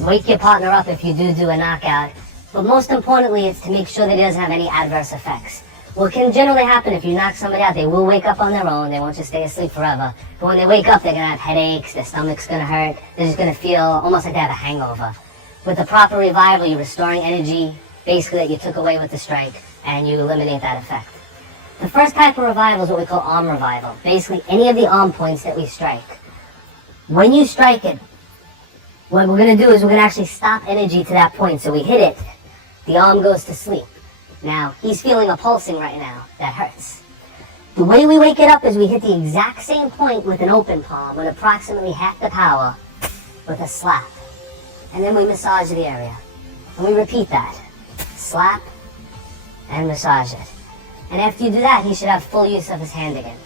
wake your partner up if you do a knockout, but most importantly it's to make sure that he doesn't have any adverse effects. What can generally happen if you knock somebody out, they will wake up on their own, they won't just stay asleep forever, but when they wake up they're going to have headaches, their stomach's going to hurt, they're just going to feel almost like they have a hangover. With the proper revival, you're restoring energy, basically that you took away with the strike, and you eliminate that effect. The first type of revival is what we call arm revival, basically any of the arm points that we strike. When you strike it, what we're going to do is we're going to actually stop energy to that point. So we hit it, the arm goes to sleep. Now, he's feeling a pulsing right now. That hurts. The way we wake it up is we hit the exact same point with an open palm with approximately half the power with a slap. And then we massage the area. And we repeat that. Slap and massage it. And after you do that, he should have full use of his hand again.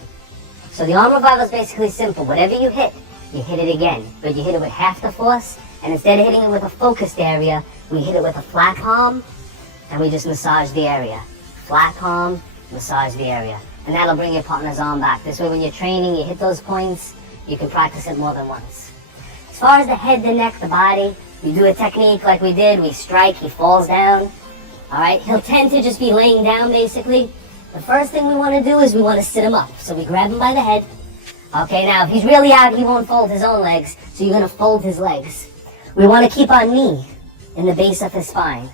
So the arm revival is basically simple. Whatever you hit it again, but you hit it with half the force, and instead of hitting it with a focused area, we hit it with a flat palm, and we just massage the area. Flat palm, massage the area. And that'll bring your partner's arm back. This way when you're training, you hit those points, you can practice it more than once. As far as the head, the neck, the body, we do a technique like we did, we strike, he falls down. Alright, he'll tend to just be laying down basically. The first thing we want to do is we want to sit him up. So we grab him by the head. Okay, now if he's really out, he won't fold his own legs, so you're going to fold his legs. We want to keep our knee in the base of his spine.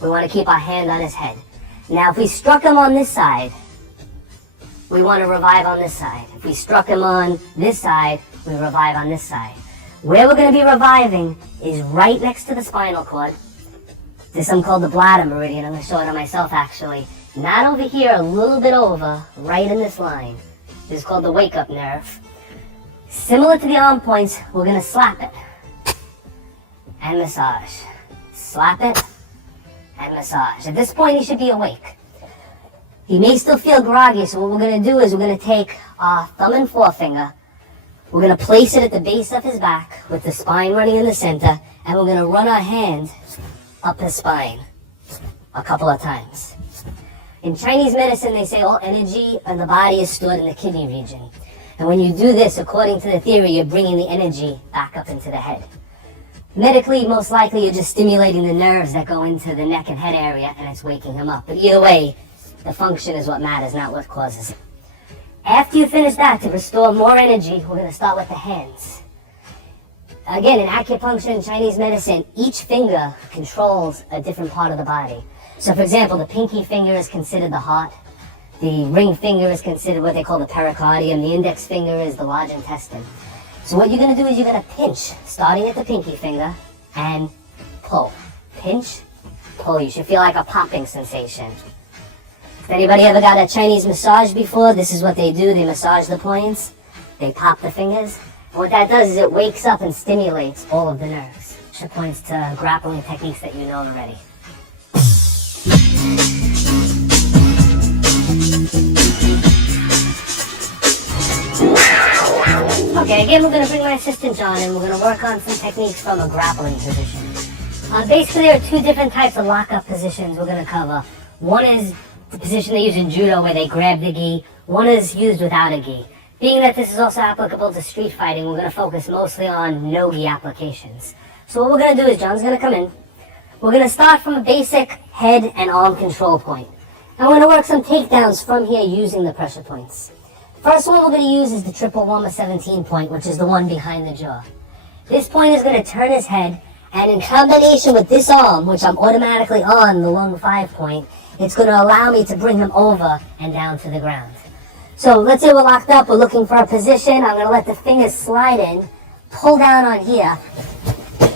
We want to keep our hand on his head. Now if we struck him on this side, we want to revive on this side. If we struck him on this side, we revive on this side. Where we're going to be reviving is right next to the spinal cord. There's something called the bladder meridian. I'm going to show it on myself actually. Not over here, a little bit over, right in this line. This is called the wake-up nerve. Similar to the arm points, we're going to slap it and massage. Slap it and massage. At this point, he should be awake. He may still feel groggy, so what we're going to do is we're going to take our thumb and forefinger. We're going to place it at the base of his back with the spine running in the center, and we're going to run our hand up his spine a couple of times. In Chinese medicine, they say all energy in the body is stored in the kidney region. And when you do this, according to the theory, you're bringing the energy back up into the head. Medically, most likely, you're just stimulating the nerves that go into the neck and head area, and it's waking him up. But either way, the function is what matters, not what causes it. After you finish that, to restore more energy, we're going to start with the hands. Again, in acupuncture and Chinese medicine, each finger controls a different part of the body. So for example, the pinky finger is considered the heart, the ring finger is considered what they call the pericardium, the index finger is the large intestine. So what you're going to do is you're going to pinch, starting at the pinky finger, and pull. Pinch, pull. You should feel like a popping sensation. If anybody ever got a Chinese massage before, this is what they do. They massage the points, they pop the fingers. And what that does is it wakes up and stimulates all of the nerves. Which points to grappling techniques that you know already. Okay, again, we're going to bring my assistant on and we're going to work on some techniques from a grappling position. Basically, there are two different types of lock-up positions we're going to cover. One is the position they use in judo where they grab the gi. One is used without a gi. Being that this is also applicable to street fighting, we're going to focus mostly on no gi applications. So what we're going to do is John's going to come in. We're going to start from a basic head and arm control point. And we're going to work some takedowns from here using the pressure points. First one we're going to use is the triple Wama 17 point, which is the one behind the jaw. This point is going to turn his head, and in combination with this arm, which I'm automatically on the lung 5 point, it's going to allow me to bring him over and down to the ground. So let's say we're locked up, we're looking for a position, I'm going to let the fingers slide in, pull down on here,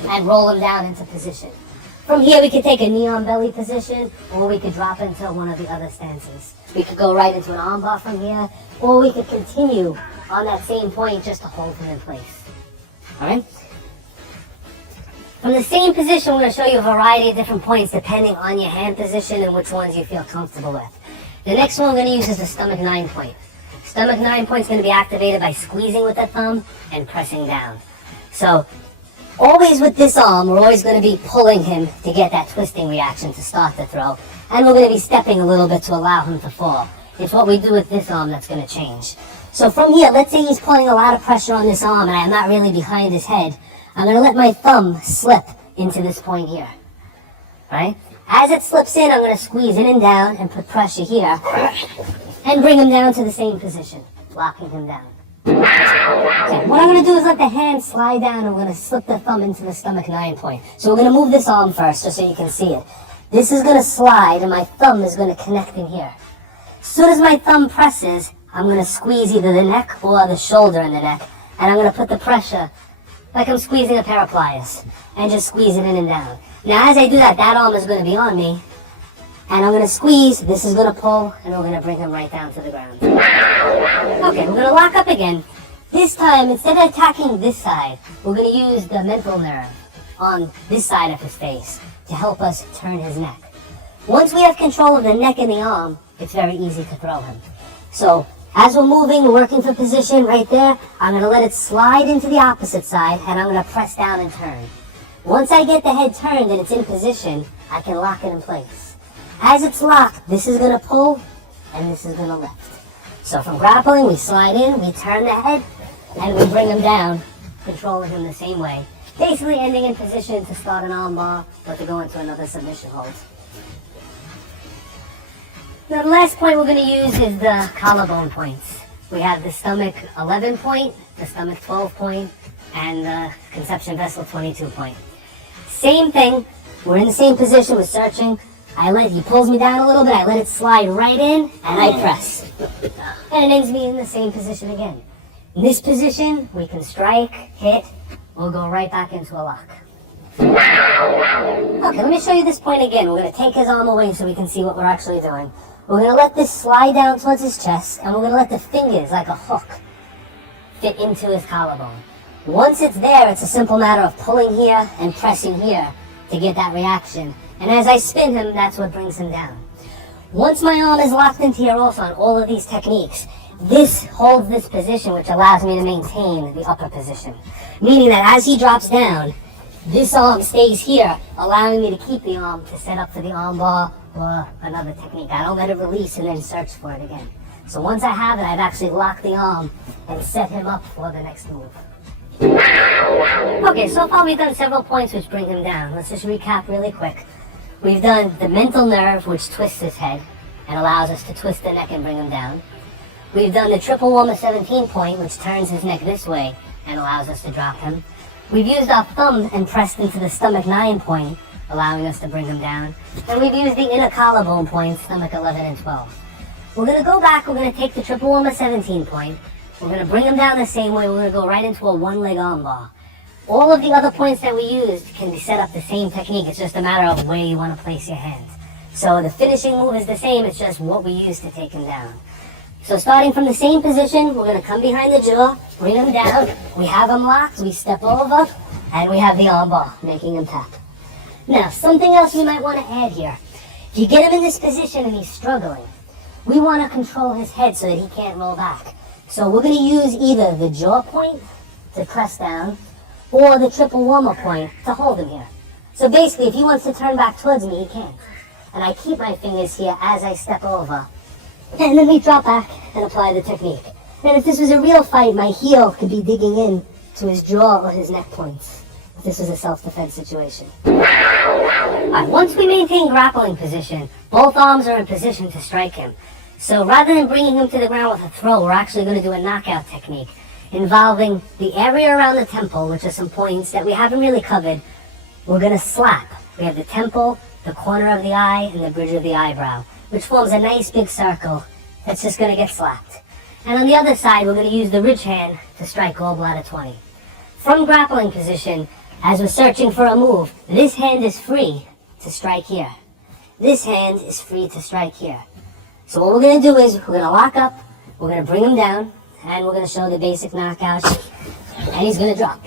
and roll him down into position. From here we could take a knee on belly position, or we could drop into one of the other stances. We could go right into an arm bar from here, or we could continue on that same point just to hold him in place. Alright? From the same position, we're going to show you a variety of different points depending on your hand position and which ones you feel comfortable with. The next one we're going to use is the stomach 9 point. Stomach 9 point is going to be activated by squeezing with the thumb and pressing down. So, always with this arm, we're always going to be pulling him to get that twisting reaction to start the throw. And we're going to be stepping a little bit to allow him to fall. It's what we do with this arm that's going to change. So from here, let's say he's putting a lot of pressure on this arm and I'm not really behind his head. I'm going to let my thumb slip into this point here. Right? As it slips in, I'm going to squeeze in and down and put pressure here. And bring him down to the same position, locking him down. Okay, what I'm going to do is let the hand slide down and we're going to slip the thumb into the stomach 9 point. So we're going to move this arm first just so you can see it. This is going to slide and my thumb is going to connect in here. As soon as my thumb presses, I'm going to squeeze either the neck or the shoulder in the neck. And I'm going to put the pressure like I'm squeezing a pair of pliers. And just squeeze it in and down. Now as I do that, that arm is going to be on me. And I'm going to squeeze, this is going to pull, and we're going to bring him right down to the ground. Okay, we're going to lock up again. This time, instead of attacking this side, we're going to use the mental nerve on this side of his face to help us turn his neck. Once we have control of the neck and the arm, it's very easy to throw him. So, as we're moving, we're working for position right there, I'm going to let it slide into the opposite side, and I'm going to press down and turn. Once I get the head turned and it's in position, I can lock it in place. As it's locked, this is going to pull, and this is going to lift. So from grappling, we slide in, we turn the head, and we bring him down, controlling him the same way. Basically ending in position to start an arm bar or to go into another submission hold. Now the last point we're going to use is the collarbone points. We have the stomach 11 point, the stomach 12 point, and the conception vessel 22 point. Same thing, we're in the same position, we're searching. He pulls me down a little bit, I let it slide right in, and I press. And it ends me in the same position again. In this position, we can strike, hit, we'll go right back into a lock. Okay, let me show you this point again. We're going to take his arm away so we can see what we're actually doing. We're going to let this slide down towards his chest, and we're going to let the fingers, like a hook, fit into his collarbone. Once it's there, it's a simple matter of pulling here and pressing here to get that reaction. And as I spin him, that's what brings him down. Once my arm is locked into here also on all of these techniques, this holds this position, which allows me to maintain the upper position. Meaning that as he drops down, this arm stays here, allowing me to keep the arm to set up for the arm bar or another technique. I don't let it release and then search for it again. So once I have it, I've actually locked the arm and set him up for the next move. Okay, so far we've done several points which bring him down. Let's just recap really quick. We've done the mental nerve, which twists his head and allows us to twist the neck and bring him down. We've done the triple Wama 17 point, which turns his neck this way and allows us to drop him. We've used our thumb and pressed into the stomach 9 point, allowing us to bring him down. And we've used the inner collarbone point, stomach 11 and 12. We're going to go back, we're going to take the triple Wama 17 point. We're going to bring him down the same way, we're going to go right into a one-leg arm bar. All of the other points that we used can be set up the same technique. It's just a matter of where you want to place your hands. So the finishing move is the same, it's just what we use to take him down. So starting from the same position, we're going to come behind the jaw, bring him down, we have him locked, we step over, and we have the arm bar, making him tap. Now, something else we might want to add here. If you get him in this position and he's struggling, we want to control his head so that he can't roll back. So we're going to use either the jaw point to press down or the triple warmer point to hold him here. So basically, if he wants to turn back towards me, he can. And I keep my fingers here as I step over. And then we drop back and apply the technique. And if this was a real fight, my heel could be digging in to his jaw or his neck points. If this was a self-defense situation. Alright, once we maintain grappling position, both arms are in position to strike him. So rather than bringing him to the ground with a throw, we're actually going to do a knockout technique involving the area around the temple, which are some points that we haven't really covered. We're going to slap. We have the temple, the corner of the eye, and the bridge of the eyebrow, which forms a nice big circle that's just going to get slapped. And on the other side, we're going to use the ridge hand to strike gallbladder 20. From grappling position, as we're searching for a move, this hand is free to strike here. This hand is free to strike here. So what we're going to do is we're going to lock up, we're going to bring him down, and we're going to show the basic knockout, and he's going to drop.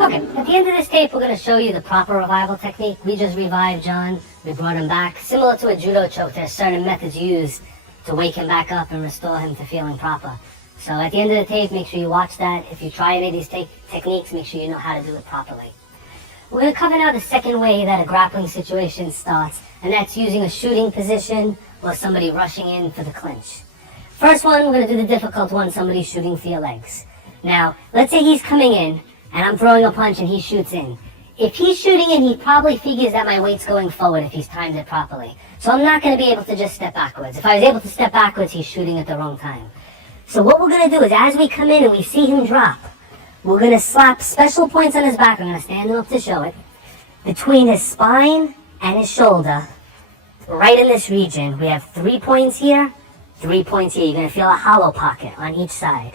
Okay, at the end of this tape, we're going to show you the proper revival technique. We just revived John. We brought him back. Similar to a judo choke, there's certain methods used to wake him back up and restore him to feeling proper. So at the end of the tape, make sure you watch that. If you try any of these techniques, make sure you know how to do it properly. We're going to cover now the second way that a grappling situation starts, and that's using a shooting position or somebody rushing in for the clinch. First one, we're going to do the difficult one, somebody shooting for your legs. Now, let's say he's coming in, and I'm throwing a punch and he shoots in. If he's shooting in, he probably figures that my weight's going forward if he's timed it properly. So I'm not going to be able to just step backwards. If I was able to step backwards, he's shooting at the wrong time. So what we're going to do is, as we come in and we see him drop, we're going to slap special points on his back. I'm going to stand him up to show it. Between his spine and his shoulder, right in this region, we have 3 points here, 3 points here. You're going to feel a hollow pocket on each side.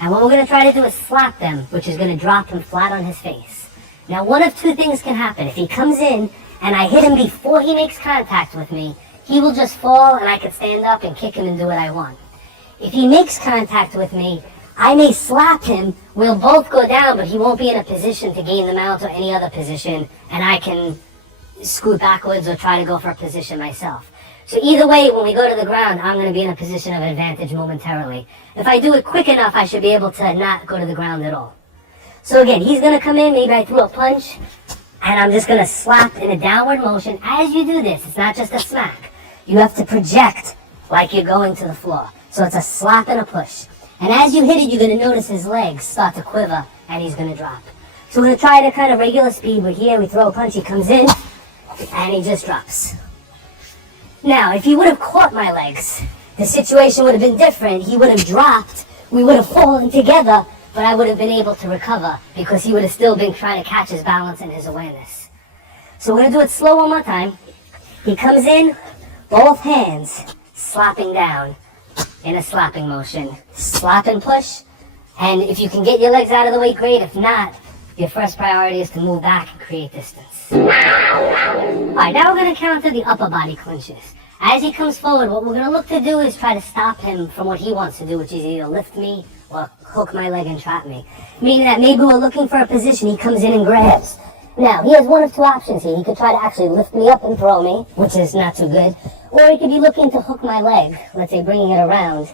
And what we're going to try to do is slap them, which is going to drop him flat on his face. Now, one of two things can happen. If he comes in and I hit him before he makes contact with me, he will just fall and I can stand up and kick him and do what I want. If he makes contact with me, I may slap him, we'll both go down, but he won't be in a position to gain the mount or any other position, and I can scoot backwards or try to go for a position myself. So either way, when we go to the ground, I'm going to be in a position of advantage momentarily. If I do it quick enough, I should be able to not go to the ground at all. So again, he's going to come in, maybe I threw a punch, and I'm just going to slap in a downward motion. As you do this, it's not just a smack. You have to project like you're going to the floor. So it's a slap and a push. And as you hit it, you're going to notice his legs start to quiver, and he's going to drop. So we're going to try it at kind of regular speed. We're here, we throw a punch, he comes in, and he just drops. Now, if he would have caught my legs, the situation would have been different. He would have dropped, we would have fallen together, but I would have been able to recover because he would have still been trying to catch his balance and his awareness. So we're going to do it slow one more time. He comes in, both hands slapping down in a slapping motion. Slap and push, and if you can get your legs out of the way, great. If not, your first priority is to move back and create distance. Alright, now we're going to counter the upper body clinches. As he comes forward, what we're going to look to do is try to stop him from what he wants to do, which is either lift me or hook my leg and trap me. Meaning that maybe we're looking for a position, he comes in and grabs. Now, he has one of two options here. He could try to actually lift me up and throw me, which is not too good. Or he could be looking to hook my leg, let's say bringing it around,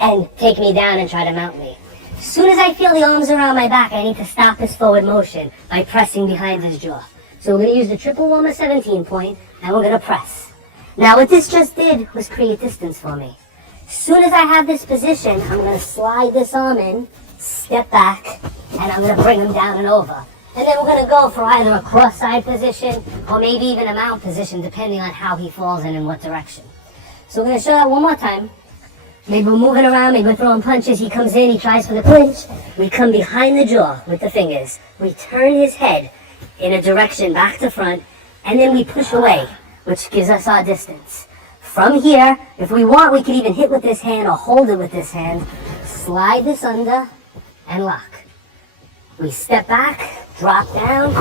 and take me down and try to mount me. As soon as I feel the arms around my back, I need to stop his forward motion by pressing behind his jaw. So we're going to use the triple warmer 17 point, and we're going to press. Now what this just did was create distance for me. As soon as I have this position, I'm going to slide this arm in, step back, and I'm going to bring him down and over. And then we're going to go for either a cross-side position or maybe even a mount position, depending on how he falls and in what direction. So we're going to show that one more time. Maybe we're moving around, maybe we're throwing punches. He comes in, he tries for the clinch. We come behind the jaw with the fingers. We turn his head in a direction back to front, and then we push away, which gives us our distance. From here, if we want, we can even hit with this hand or hold it with this hand. Slide this under and lock. We step back, drop down,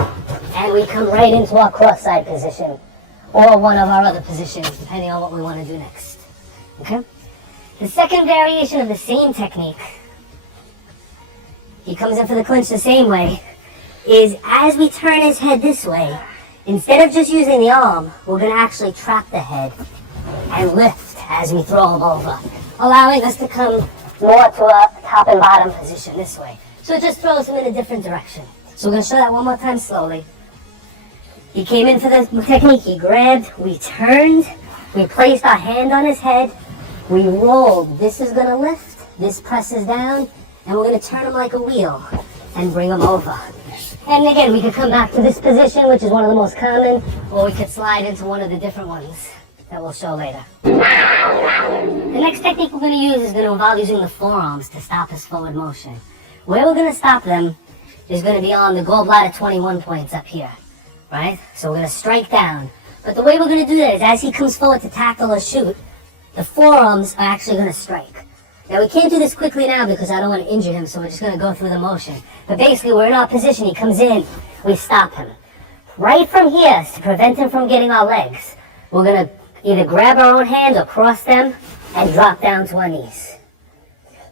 and we come right into our cross-side position, or one of our other positions, depending on what we want to do next. Okay? The second variation of the same technique he comes in for the clinch the same way, is as we turn his head this way, instead of just using the arm, we're going to actually trap the head and lift as we throw him over, allowing us to come more to a top and bottom position this way. So it just throws him in a different direction. So we're going to show that one more time slowly. He came in for the technique, he grabbed, we turned, we placed our hand on his head, we rolled. This is going to lift, this presses down, and we're going to turn him like a wheel and bring him over. And again, we could come back to this position, which is one of the most common, or we could slide into one of the different ones that we'll show later. The next technique we're going to use is going to involve using the forearms to stop his forward motion. Where we're going to stop them is going to be on the gallbladder 21 points up here, right? So we're going to strike down. But the way we're going to do that is as he comes forward to tackle or shoot, the forearms are actually going to strike. Now we can't do this quickly now because I don't want to injure him, so we're just going to go through the motion. But basically we're in our position, he comes in, we stop him. Right from here, to prevent him from getting our legs, we're going to either grab our own hands or cross them and drop down to our knees.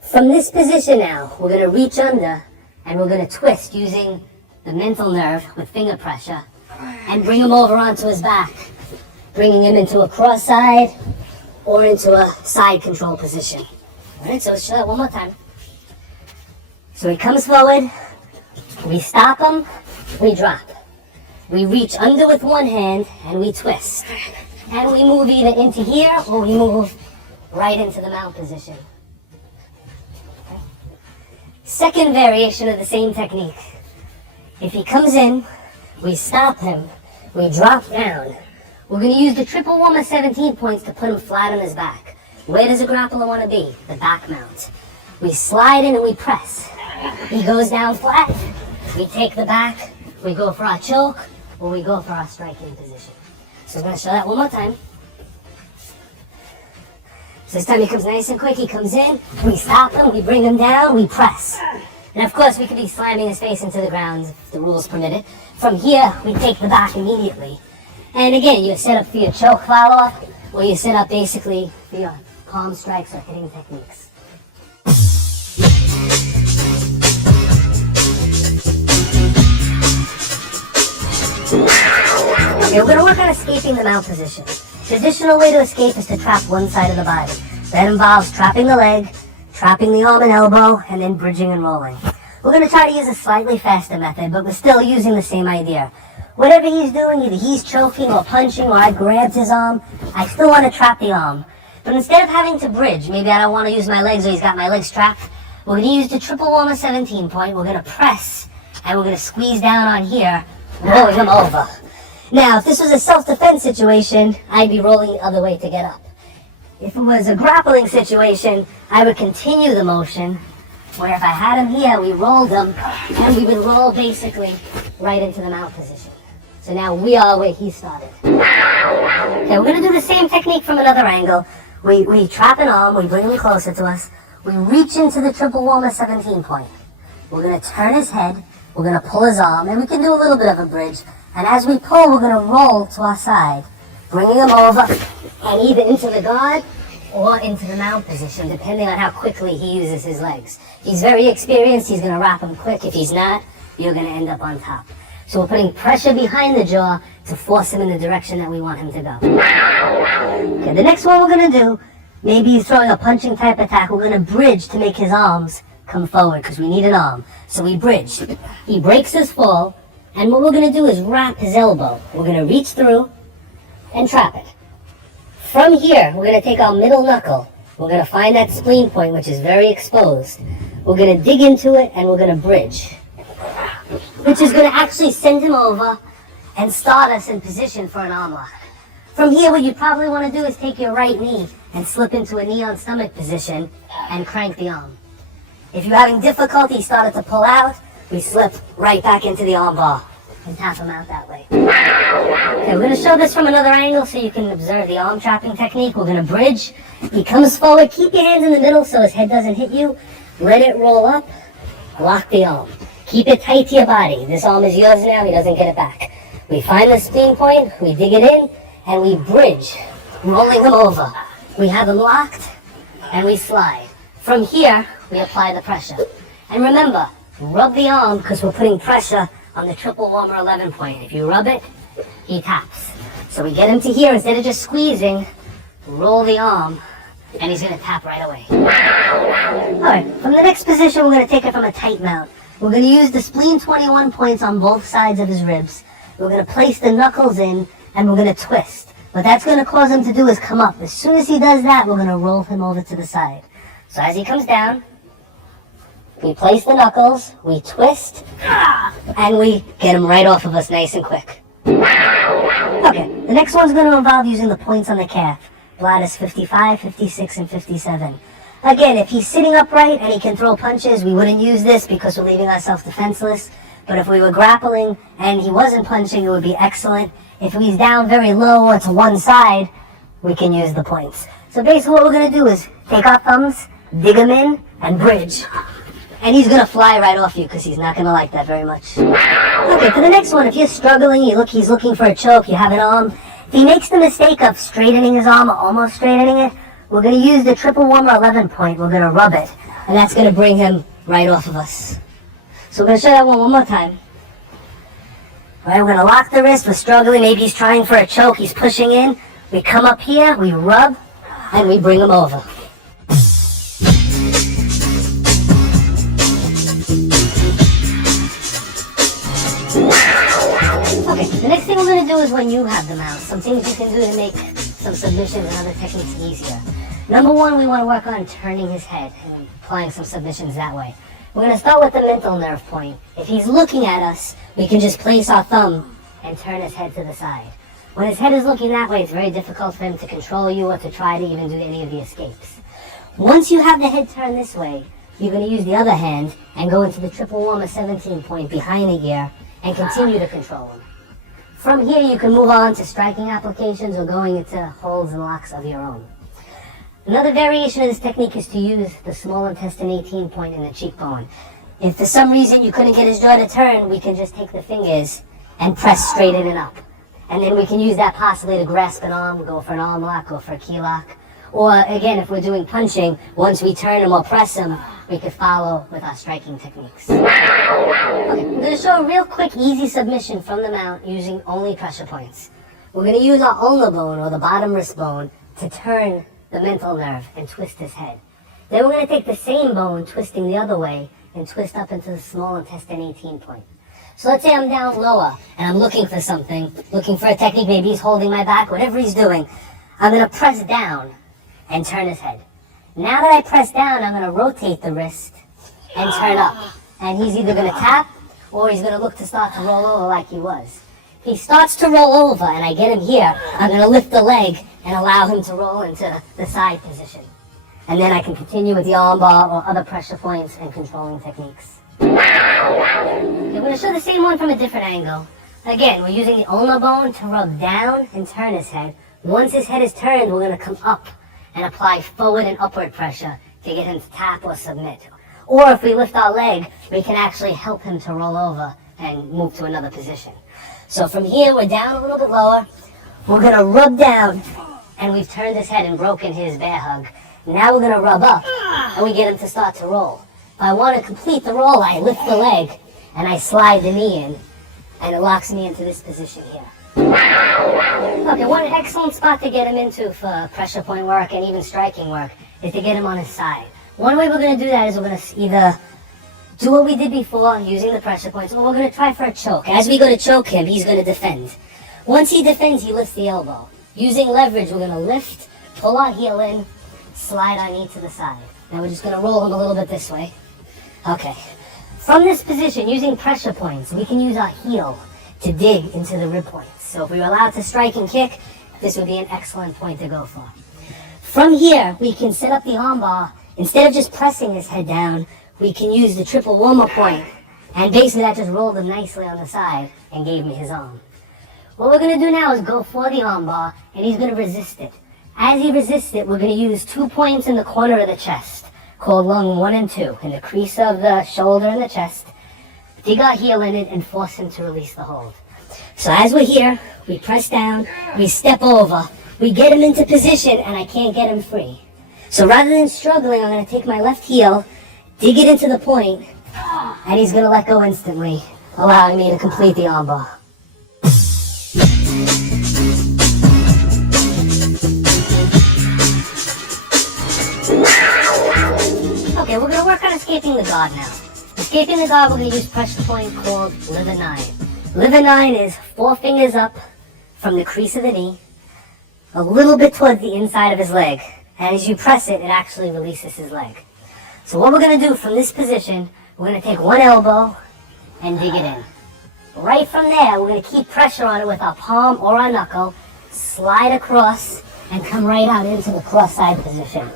From this position now, we're going to reach under and we're going to twist using the mental nerve with finger pressure and bring him over onto his back, bringing him into a cross side or into a side control position. All right, so let's show that one more time. So he comes forward, we stop him, we drop. We reach under with one hand and we twist. And we move either into here or we move right into the mount position. Okay. Second variation of the same technique. If he comes in, we stop him, we drop down. We're going to use the triple warmer 17 points to put him flat on his back. Where does a grappler want to be? The back mount. We slide in and we press. He goes down flat, we take the back, we go for our choke, or we go for our striking position. So we're going to show that one more time. So this time he comes nice and quick, he comes in, we stop him, we bring him down, we press. And of course we could be slamming his face into the ground if the rules permit it. From here, we take the back immediately. And again, you set up for your choke follow-up, or you set up basically for your palm strikes or hitting techniques. Okay, we're going to work on escaping the mount position. Traditional way to escape is to trap one side of the body. That involves trapping the leg, trapping the arm and elbow, and then bridging and rolling. We're going to try to use a slightly faster method, but we're still using the same idea. Whatever he's doing, either he's choking or punching or I grabbed his arm, I still want to trap the arm. But instead of having to bridge, maybe I don't want to use my legs or he's got my legs trapped, we're going to use the triple warmer 17 point, we're going to press, and we're going to squeeze down on here, rolling him over. Now, if this was a self-defense situation, I'd be rolling the other way to get up. If it was a grappling situation, I would continue the motion, where if I had him here, we rolled him, and we would roll basically right into the mount position. So now we are where he started. Okay, we're going to do the same technique from another angle. We trap an arm, we bring him closer to us, we reach into the triple warmer 17 point. We're going to turn his head, we're going to pull his arm, and we can do a little bit of a bridge. And as we pull, we're going to roll to our side, bringing him over, and either into the guard or into the mount position, depending on how quickly he uses his legs. If he's very experienced, he's going to wrap him quick. If he's not, you're going to end up on top. So we're putting pressure behind the jaw to force him in the direction that we want him to go. Okay, the next one we're going to do, maybe he's throwing a punching type attack, we're going to bridge to make his arms come forward, because we need an arm. So we bridge. He breaks his fall, and what we're going to do is wrap his elbow. We're going to reach through and trap it. From here, we're going to take our middle knuckle. We're going to find that spleen point, which is very exposed. We're going to dig into it, and we're going to bridge, which is going to actually send him over and start us in position for an arm lock. From here, what you probably want to do is take your right knee and slip into a knee on stomach position and crank the arm. If you're having difficulty, started to pull out, we slip right back into the arm bar and tap him out that way. Okay, we're going to show this from another angle so you can observe the arm trapping technique. We're going to bridge. He comes forward. Keep your hands in the middle so his head doesn't hit you. Let it roll up. Lock the arm. Keep it tight to your body. This arm is yours now. He doesn't get it back. We find the spleen point. We dig it in. And we bridge, rolling him over. We have him locked. And we slide. From here, we apply the pressure. And remember, rub the arm because we're putting pressure on the triple warmer 11 point. If you rub it, he taps. So we get him to here, instead of just squeezing, roll the arm, and he's gonna tap right away. Alright, from the next position, we're gonna take it from a tight mount. We're gonna use the spleen 21 points on both sides of his ribs. We're gonna place the knuckles in, and we're gonna twist. What that's gonna cause him to do is come up. As soon as he does that, we're gonna roll him over to the side. So as he comes down, we place the knuckles, we twist, and we get him right off of us nice and quick. Okay, the next one's going to involve using the points on the calf. Bladis 55, 56, and 57. Again, if he's sitting upright and he can throw punches, we wouldn't use this because we're leaving ourselves defenseless. But if we were grappling and he wasn't punching, it would be excellent. If he's down very low or to one side, we can use the points. So basically what we're going to do is take our thumbs, dig them in, and bridge. And he's going to fly right off you because he's not going to like that very much. Okay, for the next one, if you're struggling, he's looking for a choke, you have an arm. If he makes the mistake of straightening his arm or almost straightening it, we're going to use the triple warmer 11 point. We're going to rub it. And that's going to bring him right off of us. So we're going to show that one more time. All right, we're going to lock the wrist. We're struggling. Maybe he's trying for a choke. He's pushing in. We come up here, we rub, and we bring him over. Okay, the next thing we're going to do is when you have the mount. Some things you can do to make some submissions and other techniques easier. Number one, we want to work on turning his head and applying some submissions that way. We're going to start with the mental nerve point. If he's looking at us, we can just place our thumb and turn his head to the side. When his head is looking that way, it's very difficult for him to control you or to try to even do any of the escapes. Once you have the head turned this way, you're going to use the other hand and go into the triple warmer 17 point behind the ear and continue to control him. From here, you can move on to striking applications or going into holds and locks of your own. Another variation of this technique is to use the small intestine 18 point in the cheekbone. If for some reason you couldn't get his jaw to turn, we can just take the fingers and press straight in and up. And then we can use that possibly to grasp an arm, go for an arm lock, go for a key lock. Or again, if we're doing punching, once we turn him or press him, we could follow with our striking techniques. Okay, I'm going to show a real quick, easy submission from the mount using only pressure points. We're going to use our ulnar bone or the bottom wrist bone to turn the mental nerve and twist his head. Then we're going to take the same bone, twisting the other way, and twist up into the small intestine 18 point. So let's say I'm down lower and I'm looking for something, looking for a technique, maybe he's holding my back, whatever he's doing. I'm going to press down and turn his head. Now that I press down, I'm going to rotate the wrist and turn up. And he's either going to tap or he's going to look to start to roll over like he was. If he starts to roll over and I get him here, I'm going to lift the leg and allow him to roll into the side position. And then I can continue with the arm bar or other pressure points and controlling techniques. Okay, we're going to show the same one from a different angle. Again, we're using the ulnar bone to rub down and turn his head. Once his head is turned, we're going to come up and apply forward and upward pressure to get him to tap or submit. Or if we lift our leg, we can actually help him to roll over and move to another position. So from here, we're down a little bit lower. We're going to rub down, and we've turned his head and broken his bear hug. Now we're going to rub up, and we get him to start to roll. If I want to complete the roll, I lift the leg, and I slide the knee in, and it locks me into this position here. Okay, one excellent spot to get him into for pressure point work and even striking work is to get him on his side. One way we're going to do that is we're going to either do what we did before using the pressure points, or we're going to try for a choke. As we go to choke him, he's going to defend. Once he defends, he lifts the elbow. Using leverage, we're going to lift, pull our heel in, slide our knee to the side. Now we're just going to roll him a little bit this way. Okay. From this position, using pressure points, we can use our heel to dig into the rib points. So if we were allowed to strike and kick, this would be an excellent point to go for. From here, we can set up the arm bar. Instead of just pressing his head down, we can use the triple warmer point, and basically that just rolled him nicely on the side and gave me his arm. What we're going to do now is go for the arm bar, and he's going to resist it. As he resists it, we're going to use 2 points in the corner of the chest, called lung 1 and 2, in the crease of the shoulder and the chest. Dig our heel in it and force him to release the hold. So as we're here, we press down, we step over, we get him into position, and I can't get him free. So rather than struggling, I'm going to take my left heel, dig it into the point, and he's gonna let go instantly, allowing me to complete the arm bar. Okay, we're gonna work on escaping the guard now. Escaping the guard, we're gonna use pressure point called liver 9. Liver 9 is 4 fingers up from the crease of the knee, a little bit towards the inside of his leg. And as you press it, it actually releases his leg. So what we're gonna do from this position, we're gonna take one elbow and dig it in. Right from there, we're gonna keep pressure on it with our palm or our knuckle, slide across, and come right out into the cross-side position.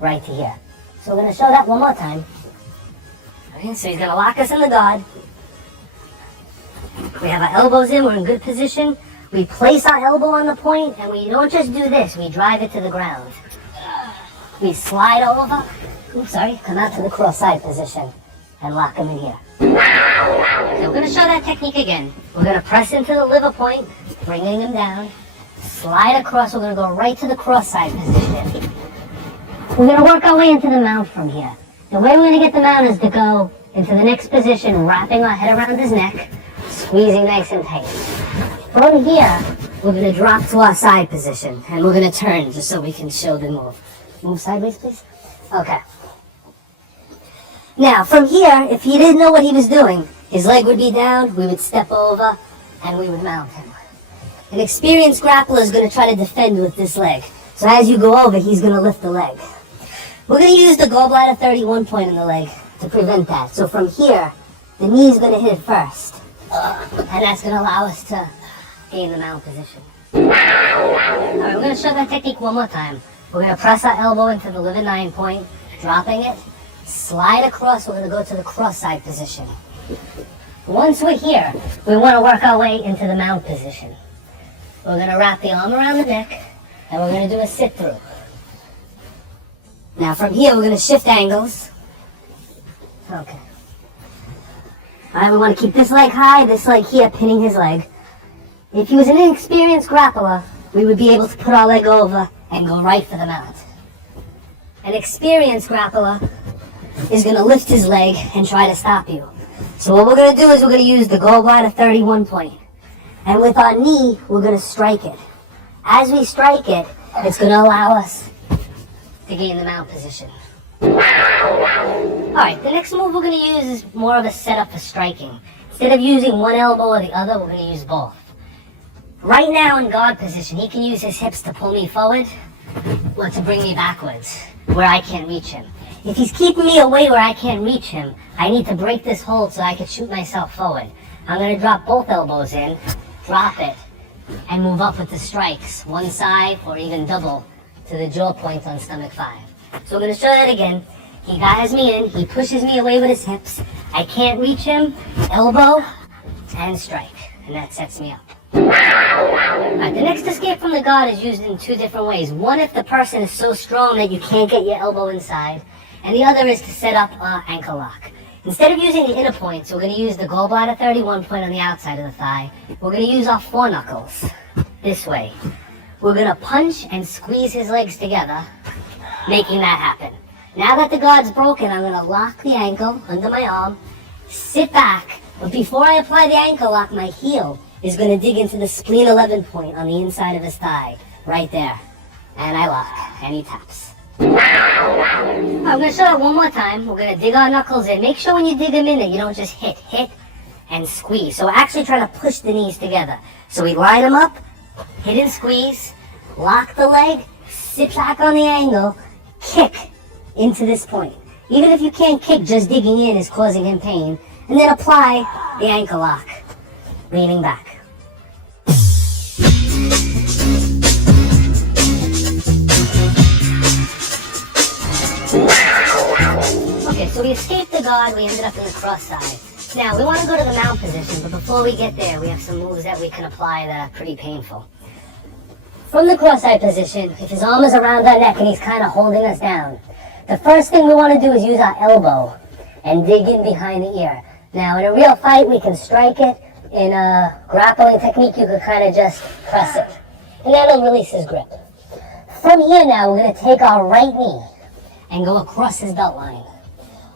Right to here. So we're gonna show that one more time. Okay, so he's gonna lock us in the guard. We have our elbows in, we're in good position. We place our elbow on the point, and we don't just do this, we drive it to the ground. We slide over, come out to the cross-side position and lock him in here. So we're gonna show that technique again. We're gonna press into the liver point, bringing him down, slide across, we're gonna go right to the cross-side position. We're gonna work our way into the mount from here. The way we're gonna get the mount is to go into the next position, wrapping our head around his neck, squeezing nice and tight. From here, we're gonna drop to our side position, and we're gonna turn just so we can show the move. Move sideways, please. Okay. Now, from here, if he didn't know what he was doing, his leg would be down, we would step over, and we would mount him. An experienced grappler is gonna try to defend with this leg. So as you go over, he's gonna lift the leg. We're gonna use the gallbladder 31 point in the leg to prevent that. So from here, the knee's gonna hit first. And that's gonna allow us to gain the mount position. Alright, we're gonna show that technique one more time. We're gonna press our elbow into the liver 9 point, dropping it, slide across, we're gonna go to the cross-side position. Once we're here, we wanna work our way into the mount position. We're gonna wrap the arm around the neck, and we're gonna do a sit-through. Now from here, we're gonna shift angles. Okay. Alright, we want to keep this leg high, this leg here, pinning his leg. If he was an inexperienced grappler, we would be able to put our leg over and go right for the mount. An experienced grappler is going to lift his leg and try to stop you. So what we're going to do is we're going to use the gallbladder 31 point. And with our knee, we're going to strike it. As we strike it, it's going to allow us to gain the mount position. Alright, the next move we're going to use is more of a setup for striking. Instead of using one elbow or the other, we're going to use both. Right now in guard position, he can use his hips to pull me forward or to bring me backwards where I can't reach him. If he's keeping me away where I can't reach him, I need to break this hold so I can shoot myself forward. I'm going to drop both elbows in, drop it, and move up with the strikes, one side or even double to the jaw point on stomach 5. So I'm going to show that again. He has me in, he pushes me away with his hips. I can't reach him, elbow, and strike. And that sets me up. Alright, the next escape from the guard is used in 2 different ways. One, if the person is so strong that you can't get your elbow inside. And the other is to set up an ankle lock. Instead of using the inner points, we're going to use the gallbladder 31 point on the outside of the thigh. We're going to use our foreknuckles this way. We're going to punch and squeeze his legs together, making that happen. Now that the guard's broken, I'm going to lock the ankle under my arm, sit back, but before I apply the ankle lock, my heel is going to dig into the spleen 11 point on the inside of his thigh, right there. And I lock, and he taps. I'm going to show that one more time. We're going to dig our knuckles in. Make sure when you dig them in that you don't just hit, and squeeze. So we're actually trying to push the knees together. So we line them up, hit and squeeze, lock the leg, sit back on the angle, kick into this point. Even if you can't kick, just digging in is causing him pain. And then apply the ankle lock, leaning back. Okay, so we escaped the guard, we ended up in the cross side. Now, we want to go to the mount position, but before we get there, we have some moves that we can apply that are pretty painful. From the cross-side position, if his arm is around our neck and he's kind of holding us down, the first thing we want to do is use our elbow and dig in behind the ear. Now, in a real fight, we can strike it. In a grappling technique, you can kind of just press it. And that'll release his grip. From here now, we're going to take our right knee and go across his belt line.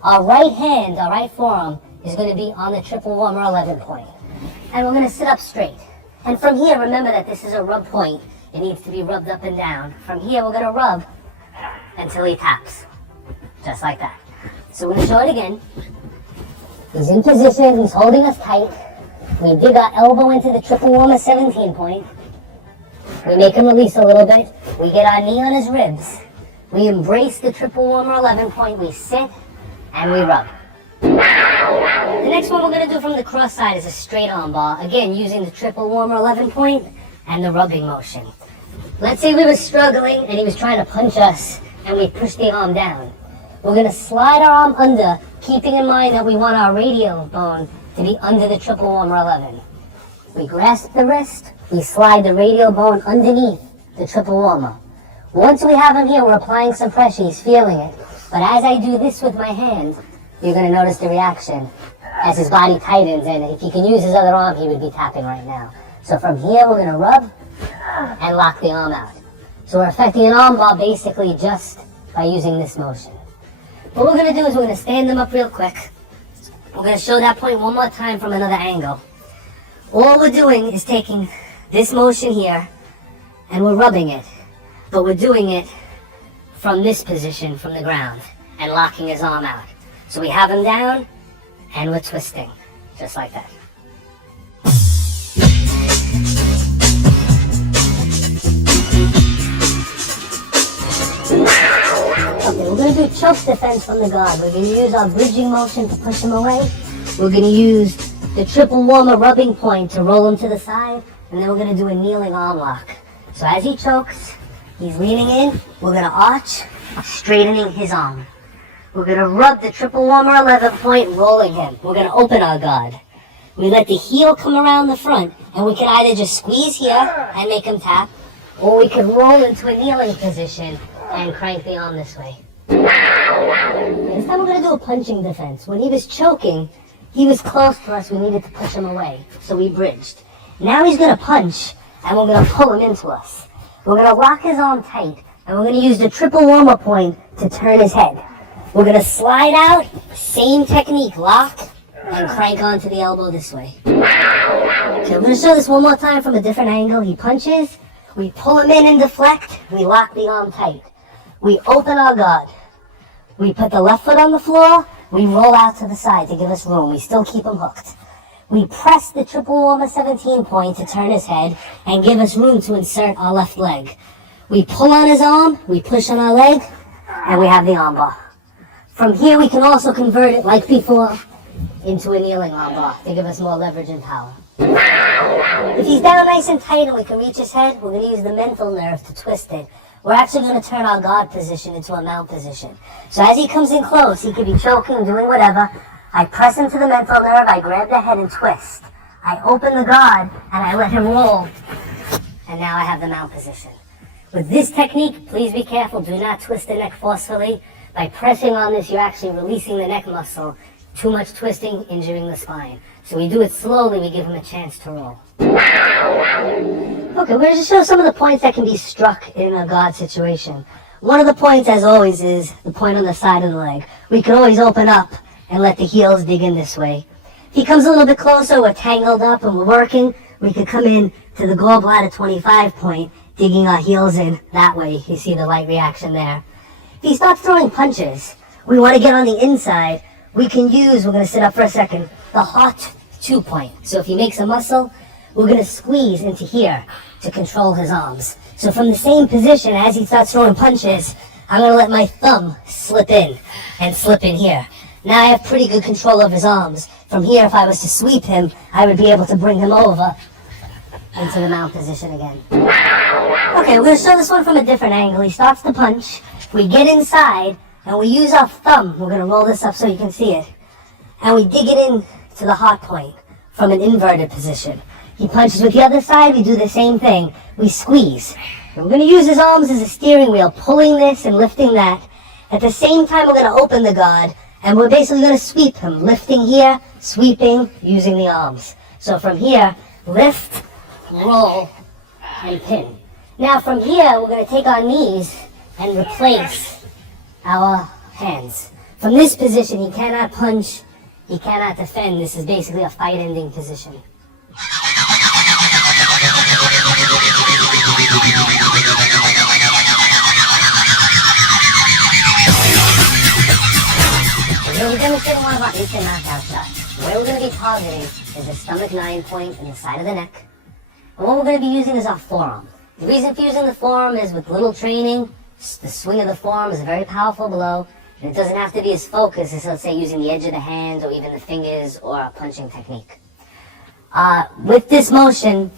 our right hand, our right forearm, is going to be on the triple warmer 11 point. And we're going to sit up straight. And from here, remember that this is a rub point. It needs to be rubbed up and down. From here, we're going to rub until he taps. Just like that. So we're going to show it again. He's in position. He's holding us tight. We dig our elbow into the triple warmer 17 point. We make him release a little bit. We get our knee on his ribs. We embrace the triple warmer 11 point. We sit and we rub. The next one we're going to do from the cross side is a straight arm bar. Again, using the triple warmer 11 point and the rubbing motion. Let's say we were struggling and he was trying to punch us and we push the arm down. We're going to slide our arm under, keeping in mind that we want our radial bone to be under the triple warmer 11. We grasp the wrist, we slide the radial bone underneath the triple warmer. Once we have him here, we're applying some pressure, he's feeling it. But as I do this with my hand, you're going to notice the reaction as his body tightens, and if he can use his other arm, he would be tapping right now. So from here, we're going to rub and lock the arm out. So we're affecting an arm bar basically just by using this motion. What we're going to do is we're going to stand them up real quick. We're going to show that point one more time from another angle. All we're doing is taking this motion here and we're rubbing it, but we're doing it from this position, from the ground, and locking his arm out. So we have him down and we're twisting, just like that. Okay, we're going to do choke defense from the guard. We're going to use our bridging motion to push him away. We're going to use the triple warmer rubbing point to roll him to the side. And then we're going to do a kneeling arm lock. So as he chokes, he's leaning in. We're going to arch, straightening his arm. We're going to rub the triple warmer 11 point, rolling him. We're going to open our guard. We let the heel come around the front, and we can either just squeeze here and make him tap, or we can roll into a kneeling position and crank the arm this way. This time we're going to do a punching defense. When he was choking, he was close to us. We needed to push him away, so we bridged. Now he's going to punch, and we're going to pull him into us. We're going to lock his arm tight, and we're going to use the triple warmer point to turn his head. We're going to slide out, same technique, lock, and crank onto the elbow this way. Okay, I'm going to show this one more time from a different angle. He punches, we pull him in and deflect, we lock the arm tight. We open our guard. We put the left foot on the floor, we roll out to the side to give us room. We still keep him hooked. We press the triple warmer 17 point to turn his head and give us room to insert our left leg. We pull on his arm, we push on our leg, and we have the arm bar. From here, we can also convert it, like before, into a kneeling arm bar to give us more leverage and power. If he's down nice and tight and we can reach his head, we're going to use the mental nerve to twist it. We're actually going to turn our guard position into a mount position. So as he comes in close, he could be choking, doing whatever. I press into the mental nerve, I grab the head and twist. I open the guard and I let him roll. And now I have the mount position. With this technique, please be careful. Do not twist the neck forcefully. By pressing on this, you're actually releasing the neck muscle. Too much twisting, injuring the spine. So we do it slowly, we give him a chance to roll. Okay, we're going to just show some of the points that can be struck in a guard situation. One of the points, as always, is the point on the side of the leg. We can always open up and let the heels dig in this way. If he comes a little bit closer, we're tangled up and we're working, we could come in to the gallbladder 25 point, digging our heels in that way. You see the light reaction there. If he starts throwing punches, we want to get on the inside, we can use, we're going to sit up for a second, the hot 2 point. So if he makes a muscle, we're going to squeeze into here to control his arms. So from the same position, as he starts throwing punches, I'm going to let my thumb slip in and slip in here. Now I have pretty good control of his arms. From here, if I was to sweep him, I would be able to bring him over into the mount position again. Okay, we're going to show this one from a different angle. He starts to punch. We get inside, and we use our thumb. We're going to roll this up so you can see it. And we dig it in to the hot point from an inverted position. He punches with the other side, we do the same thing. We squeeze. And we're going to use his arms as a steering wheel, pulling this and lifting that. At the same time, we're going to open the guard, and we're basically going to sweep him, lifting here, sweeping, using the arms. So from here, lift, roll, and pin. Now from here, we're going to take our knees and replace our hands. From this position, he cannot punch, he cannot defend. This is basically a fight-ending position. We're going to demonstrate one of our instant knockout shots. Where we're going to be targeting is the stomach 9 point and the side of the neck. And what we're going to be using is our forearm. The reason for using the forearm is with little training, the swing of the forearm is a very powerful blow. And it doesn't have to be as focused as, let's say, using the edge of the hands or even the fingers or a punching technique. With this motion,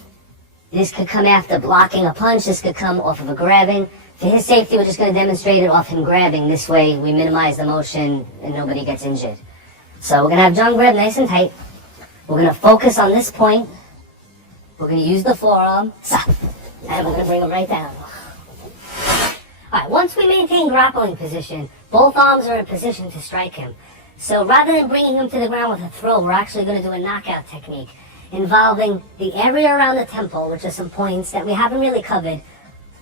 this could come after blocking a punch, this could come off of a grabbing. For his safety, we're just going to demonstrate it off him grabbing. This way, we minimize the motion and nobody gets injured. So we're going to have John grab nice and tight. We're going to focus on this point. We're going to use the forearm. Stop. And we're going to bring him right down. Alright, once we maintain grappling position, both arms are in position to strike him. So rather than bringing him to the ground with a throw, we're actually going to do a knockout technique involving the area around the temple, which are some points that we haven't really covered.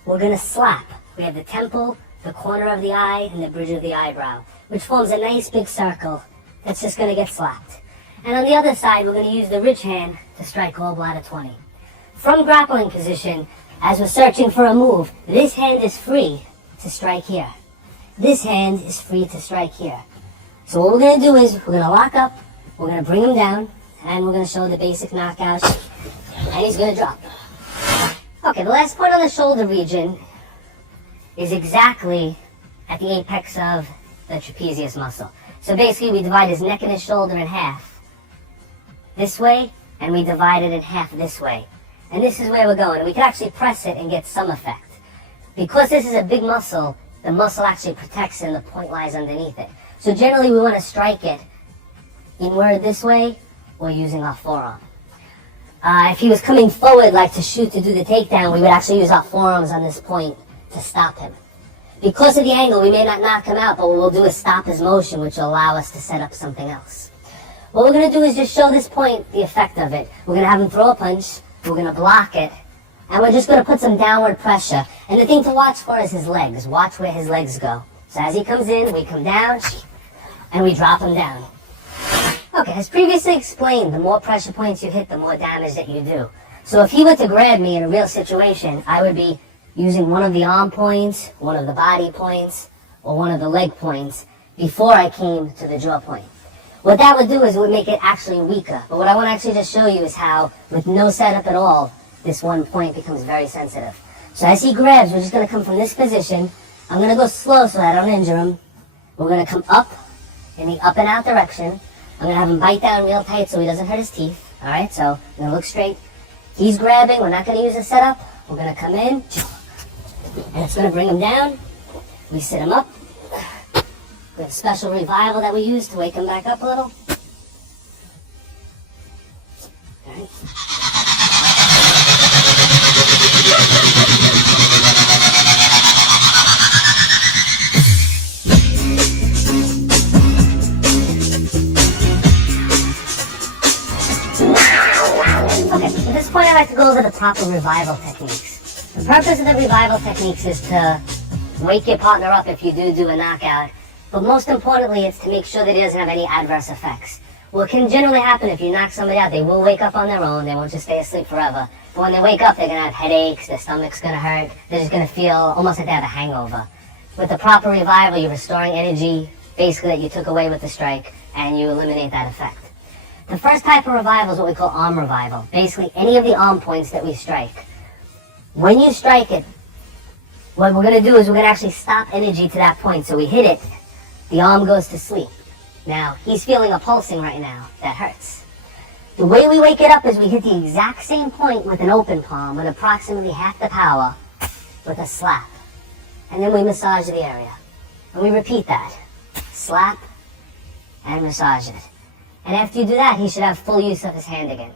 We're going to slap. We have the temple, the corner of the eye, and the bridge of the eyebrow, which forms a nice big circle that's just going to get slapped. And on the other side, we're going to use the rich hand to strike all bladder 20. From grappling position, as we're searching for a move, this hand is free to strike here. This hand is free to strike here. So what we're going to do is we're going to lock up, we're going to bring him down, and we're going to show the basic knockout, and he's going to drop. Okay, the last point on the shoulder region is exactly at the apex of the trapezius muscle. So basically we divide his neck and his shoulder in half this way, and we divide it in half this way. And this is where we're going. And we can actually press it and get some effect. Because this is a big muscle, the muscle actually protects it and the point lies underneath it. So generally we want to strike it inward this way or using our forearm. If he was coming forward like to shoot to do the takedown, we would actually use our forearms on this point to stop him. Because of the angle, we may not knock him out, but what we'll do is stop his motion, which will allow us to set up something else. What we're going to do is just show this point the effect of it. We're going to have him throw a punch, we're going to block it, and we're just going to put some downward pressure. And the thing to watch for is his legs. Watch where his legs go. So as he comes in, we come down, and we drop him down. Okay, as previously explained, the more pressure points you hit, the more damage that you do. So if he were to grab me in a real situation, I would be using one of the arm points, one of the body points, or one of the leg points before I came to the jaw point. What that would do is it would make it actually weaker. But what I want to actually just show you is how, with no setup at all, this one point becomes very sensitive. So as he grabs, we're just going to come from this position. I'm going to go slow so I don't injure him. We're going to come up in the up and out direction. I'm going to have him bite down real tight so he doesn't hurt his teeth. Alright, so I'm going to look straight. He's grabbing. We're not going to use a setup. We're going to come in. And it's going to bring him down. We sit him up. We have a special revival that we use to wake him back up a little. All right. Okay, at this point I'd like to go over the proper revival techniques. The purpose of the revival techniques is to wake your partner up if you do a knockout, but most importantly it's to make sure that he doesn't have any adverse effects. What can generally happen if you knock somebody out, they will wake up on their own, they won't just stay asleep forever, but when they wake up they're going to have headaches, their stomach's going to hurt, they're just going to feel almost like they have a hangover. With the proper revival, you're restoring energy, basically that you took away with the strike, and you eliminate that effect. The first type of revival is what we call arm revival, basically any of the arm points that we strike. When you strike it, what we're going to do is we're going to actually stop energy to that point. So we hit it, the arm goes to sleep. Now, he's feeling a pulsing right now. That hurts. The way we wake it up is we hit the exact same point with an open palm with approximately half the power with a slap. And then we massage the area. And we repeat that. Slap and massage it. And after you do that, he should have full use of his hand again.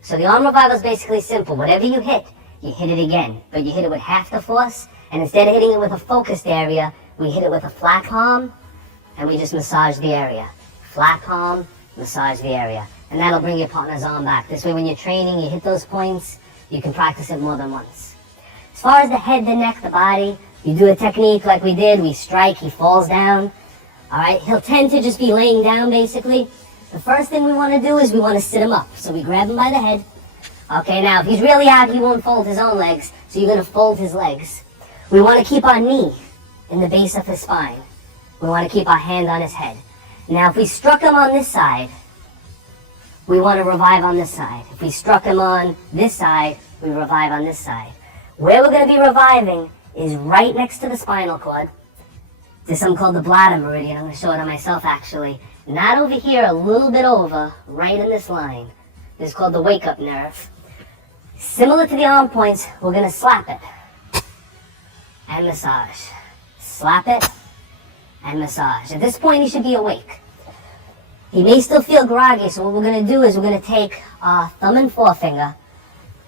So the arm revival is basically simple. Whatever you hit it again, but you hit it with half the force, and instead of hitting it with a focused area, we hit it with a flat palm, and we just massage the area. Flat palm, massage the area. And that'll bring your partner's arm back. This way when you're training, you hit those points, you can practice it more than once. As far as the head, the neck, the body, you do a technique like we did, we strike, he falls down. Alright, he'll tend to just be laying down basically. The first thing we want to do is we want to sit him up. So we grab him by the head. Okay, now if he's really out, he won't fold his own legs, so you're going to fold his legs. We want to keep our knee in the base of his spine. We want to keep our hand on his head. Now if we struck him on this side, we want to revive on this side. If we struck him on this side, we revive on this side. Where we're going to be reviving is right next to the spinal cord. There's something called the bladder meridian. I'm going to show it on myself actually. Not over here, a little bit over, right in this line. This is called the wake-up nerve. Similar to the arm points, we're going to slap it and massage. Slap it and massage. At this point, he should be awake. He may still feel groggy, so what we're going to do is we're going to take our thumb and forefinger.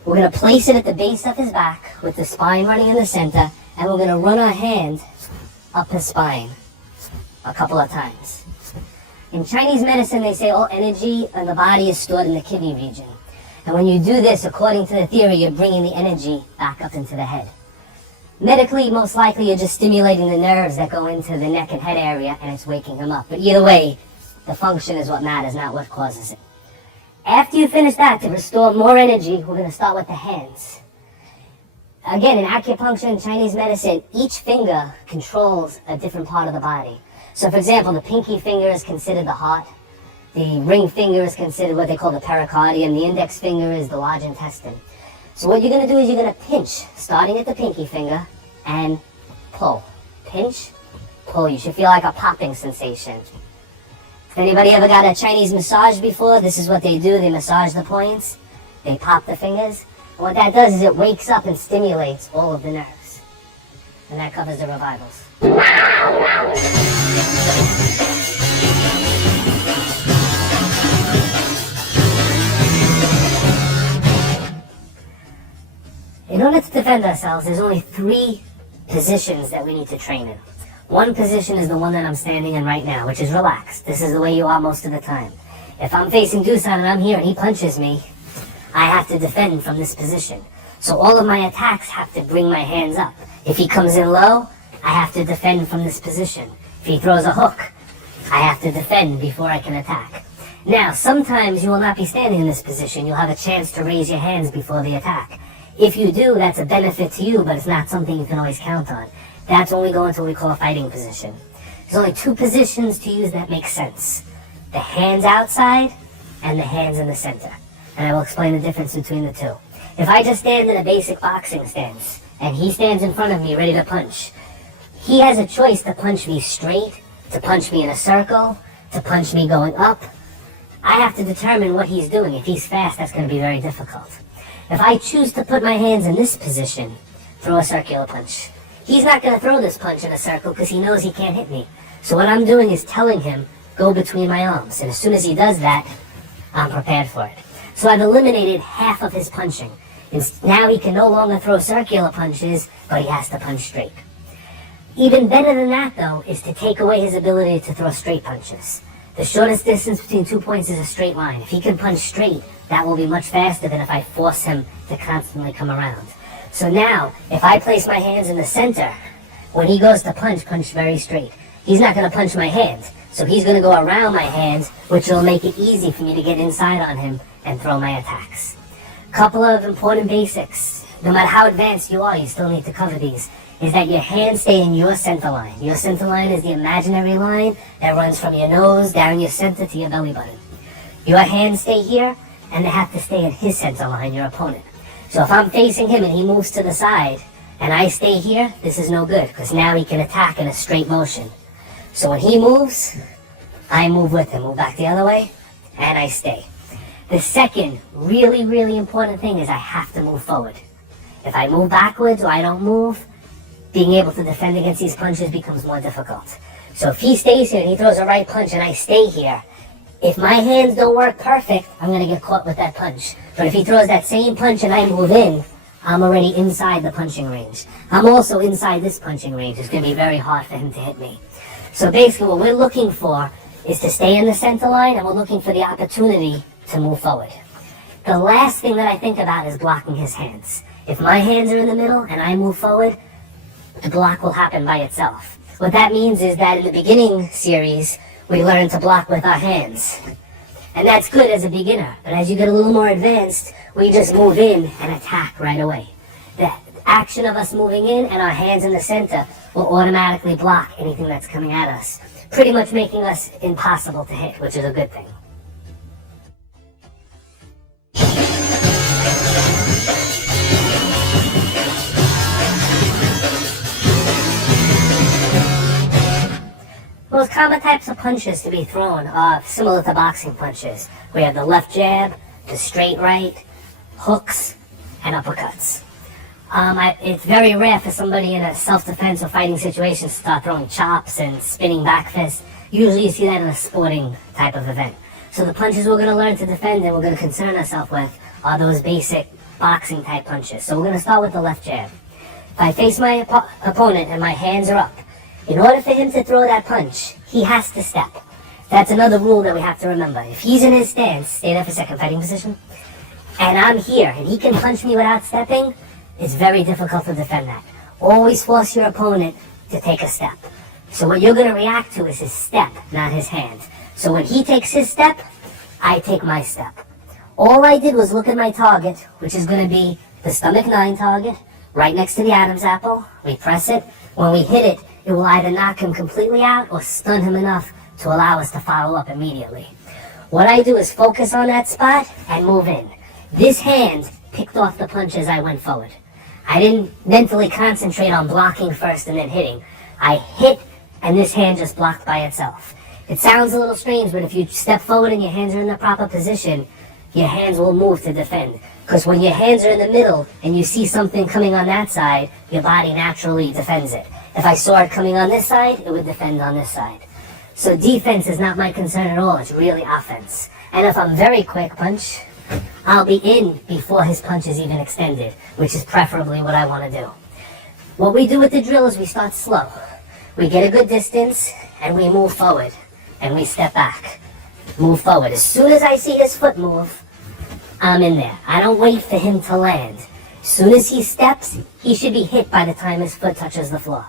We're going to place it at the base of his back with the spine running in the center, and we're going to run our hand up his spine a couple of times. In Chinese medicine, they say all energy in the body is stored in the kidney region. And when you do this, according to the theory, you're bringing the energy back up into the head. Medically, most likely, you're just stimulating the nerves that go into the neck and head area, and it's waking him up. But either way, the function is what matters, not what causes it. After you finish that, to restore more energy, we're going to start with the hands. Again, in acupuncture and Chinese medicine, each finger controls a different part of the body. So for example, the pinky finger is considered the heart. The ring finger is considered what they call the pericardium. The index finger is the large intestine. So what you're going to do is you're going to pinch, starting at the pinky finger, and pull. Pinch, pull. You should feel like a popping sensation. If anybody ever got a Chinese massage before, this is what they do. They massage the points. They pop the fingers. And what that does is it wakes up and stimulates all of the nerves. And that covers the revivals. In order to defend ourselves, there's only 3 positions that we need to train in. One position is the one that I'm standing in right now, which is relaxed. This is the way you are most of the time. If I'm facing Dusan and I'm here and he punches me, I have to defend from this position. So all of my attacks have to bring my hands up. If he comes in low, I have to defend from this position. If he throws a hook, I have to defend before I can attack. Now, sometimes you will not be standing in this position. You'll have a chance to raise your hands before the attack. If you do, that's a benefit to you, but it's not something you can always count on. That's when we go into what we call a fighting position. There's only 2 positions to use that make sense. The hands outside and the hands in the center. And I will explain the difference between the 2. If I just stand in a basic boxing stance, and he stands in front of me ready to punch, he has a choice to punch me straight, to punch me in a circle, to punch me going up. I have to determine what he's doing. If he's fast, that's going to be very difficult. If I choose to put my hands in this position, throw a circular punch. He's not going to throw this punch in a circle because he knows he can't hit me. So what I'm doing is telling him, go between my arms. And as soon as he does that, I'm prepared for it. So I've eliminated half of his punching. And now he can no longer throw circular punches, but he has to punch straight. Even better than that, though, is to take away his ability to throw straight punches. The shortest distance between 2 points is a straight line. If he can punch straight, that will be much faster than if I force him to constantly come around. So now, if I place my hands in the center, when he goes to punch very straight. He's not going to punch my hands, so he's going to go around my hands, which will make it easy for me to get inside on him and throw my attacks. Couple of important basics. No matter how advanced you are, you still need to cover these. Is that your hands stay in your center line. Your center line is the imaginary line that runs from your nose down your center to your belly button. Your hands stay here, and they have to stay in his center line, your opponent. So if I'm facing him and he moves to the side, and I stay here, this is no good, because now he can attack in a straight motion. So when he moves, I move with him, move back the other way, and I stay. The second really, really important thing is I have to move forward. If I move backwards or I don't move, being able to defend against these punches becomes more difficult. So if he stays here and he throws a right punch and I stay here, if my hands don't work perfect, I'm going to get caught with that punch. But if he throws that same punch and I move in, I'm already inside the punching range. I'm also inside this punching range. It's going to be very hard for him to hit me. So basically what we're looking for is to stay in the center line, and we're looking for the opportunity to move forward. The last thing that I think about is blocking his hands. If my hands are in the middle and I move forward, the block will happen by itself. What that means is that in the beginning series, we learn to block with our hands. And that's good as a beginner, but as you get a little more advanced, we just move in and attack right away. The action of us moving in and our hands in the center will automatically block anything that's coming at us, pretty much making us impossible to hit, which is a good thing. Most common types of punches to be thrown are similar to boxing punches. We have the left jab, the straight right, hooks, and uppercuts. It's very rare for somebody in a self-defense or fighting situation to start throwing chops and spinning back fists. Usually you see that in a sporting type of event. So the punches we're going to learn to defend and we're going to concern ourselves with are those basic boxing type punches. So we're going to start with the left jab. If I face my opponent and my hands are up, in order for him to throw that punch, he has to step. That's another rule that we have to remember. If he's in his stance, stay there for a second, fighting position, and I'm here and he can punch me without stepping, it's very difficult to defend that. Always force your opponent to take a step. So what you're going to react to is his step, not his hand. So when he takes his step, I take my step. All I did was look at my target, which is going to be the stomach 9 target, right next to the Adam's apple. We press it. When we hit it, it will either knock him completely out or stun him enough to allow us to follow up immediately. What I do is focus on that spot and move in. This hand picked off the punch as I went forward. I didn't mentally concentrate on blocking first and then hitting. I hit and this hand just blocked by itself. It sounds a little strange, but if you step forward and your hands are in the proper position, your hands will move to defend. Because when your hands are in the middle and you see something coming on that side, your body naturally defends it. If I saw it coming on this side, it would defend on this side. So defense is not my concern at all, it's really offense. And if I'm very quick punch, I'll be in before his punch is even extended, which is preferably what I want to do. What we do with the drill is we start slow. We get a good distance and we move forward and we step back. Move forward. As soon as I see his foot move, I'm in there. I don't wait for him to land. As soon as he steps, he should be hit by the time his foot touches the floor.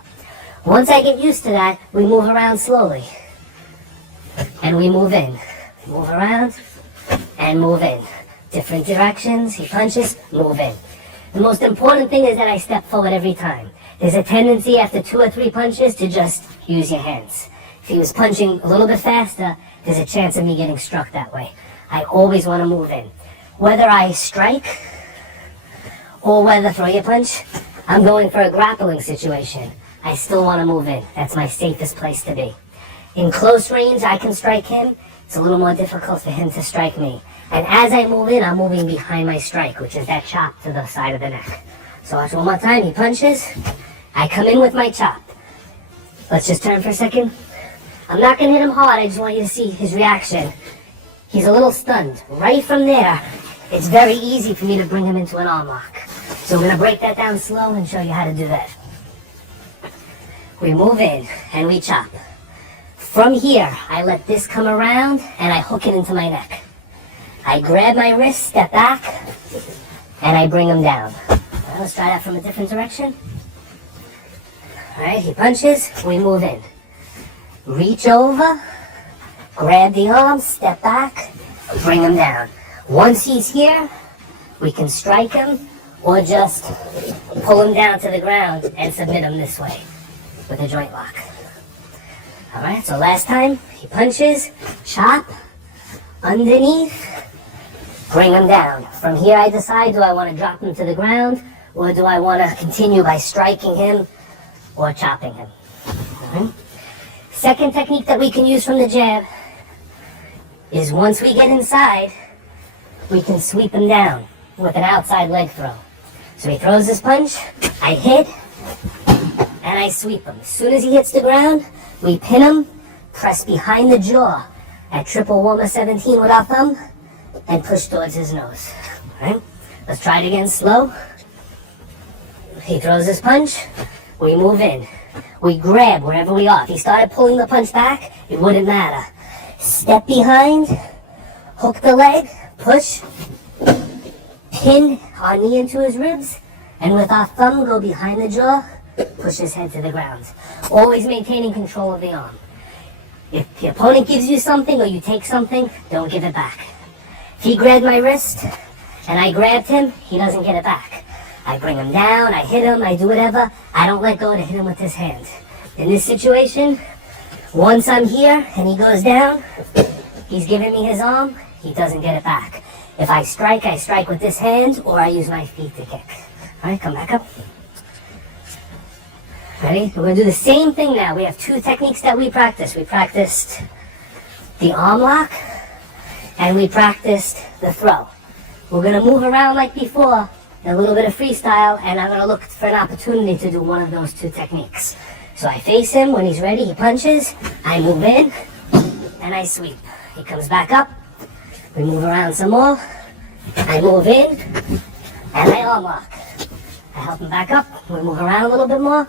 Once I get used to that, we move around slowly. And we move in. Move around and move in. Different directions, he punches, move in. The most important thing is that I step forward every time. There's a tendency after 2 or 3 punches to just use your hands. If he was punching a little bit faster, there's a chance of me getting struck that way. I always want to move in. Whether I strike or whether throw your punch, I'm going for a grappling situation. I still want to move in. That's my safest place to be. In close range, I can strike him. It's a little more difficult for him to strike me. And as I move in, I'm moving behind my strike, which is that chop to the side of the neck. So watch one more time. He punches. I come in with my chop. Let's just turn for a second. I'm not going to hit him hard. I just want you to see his reaction. He's a little stunned. Right from there, it's very easy for me to bring him into an arm lock. So we're going to break that down slow and show you how to do that. We move in and we chop. From here, I let this come around and I hook it into my neck. I grab my wrist, step back, and I bring him down. Right, let's try that from a different direction. All right, he punches, we move in. Reach over, grab the arm, step back, bring him down. Once he's here, we can strike him or just pull him down to the ground and submit him this way with a joint lock. All right, so last time, he punches, chop, underneath, bring him down. From here I decide, do I want to drop him to the ground or do I want to continue by striking him or chopping him? All right. Second technique that we can use from the jab is once we get inside, we can sweep him down with an outside leg throw. So he throws his punch, I hit, and I sweep him. As soon as he hits the ground, we pin him, press behind the jaw at triple warmer 17 with our thumb, and push towards his nose. All right? Let's try it again slow. He throws his punch, we move in. We grab wherever we are. If he started pulling the punch back, it wouldn't matter. Step behind, hook the leg, push, pin our knee into his ribs, and with our thumb go behind the jaw push his head to the ground. Always maintaining control of the arm. If the opponent gives you something or you take something, don't give it back. If he grabbed my wrist and I grabbed him, he doesn't get it back. I bring him down, I hit him, I do whatever. I don't let go to hit him with this hand. In this situation, once I'm here and he goes down, he's giving me his arm, he doesn't get it back. If I strike with this hand or I use my feet to kick. All right, come back up. Ready? We're gonna do the same thing now. We have two techniques that we practiced. We practiced the arm lock and we practiced the throw. We're gonna move around like before, a little bit of freestyle, and I'm gonna look for an opportunity to do one of those two techniques. So I face him, when he's ready, he punches, I move in, and I sweep. He comes back up, we move around some more, I move in, and I arm lock. I help him back up, we move around a little bit more,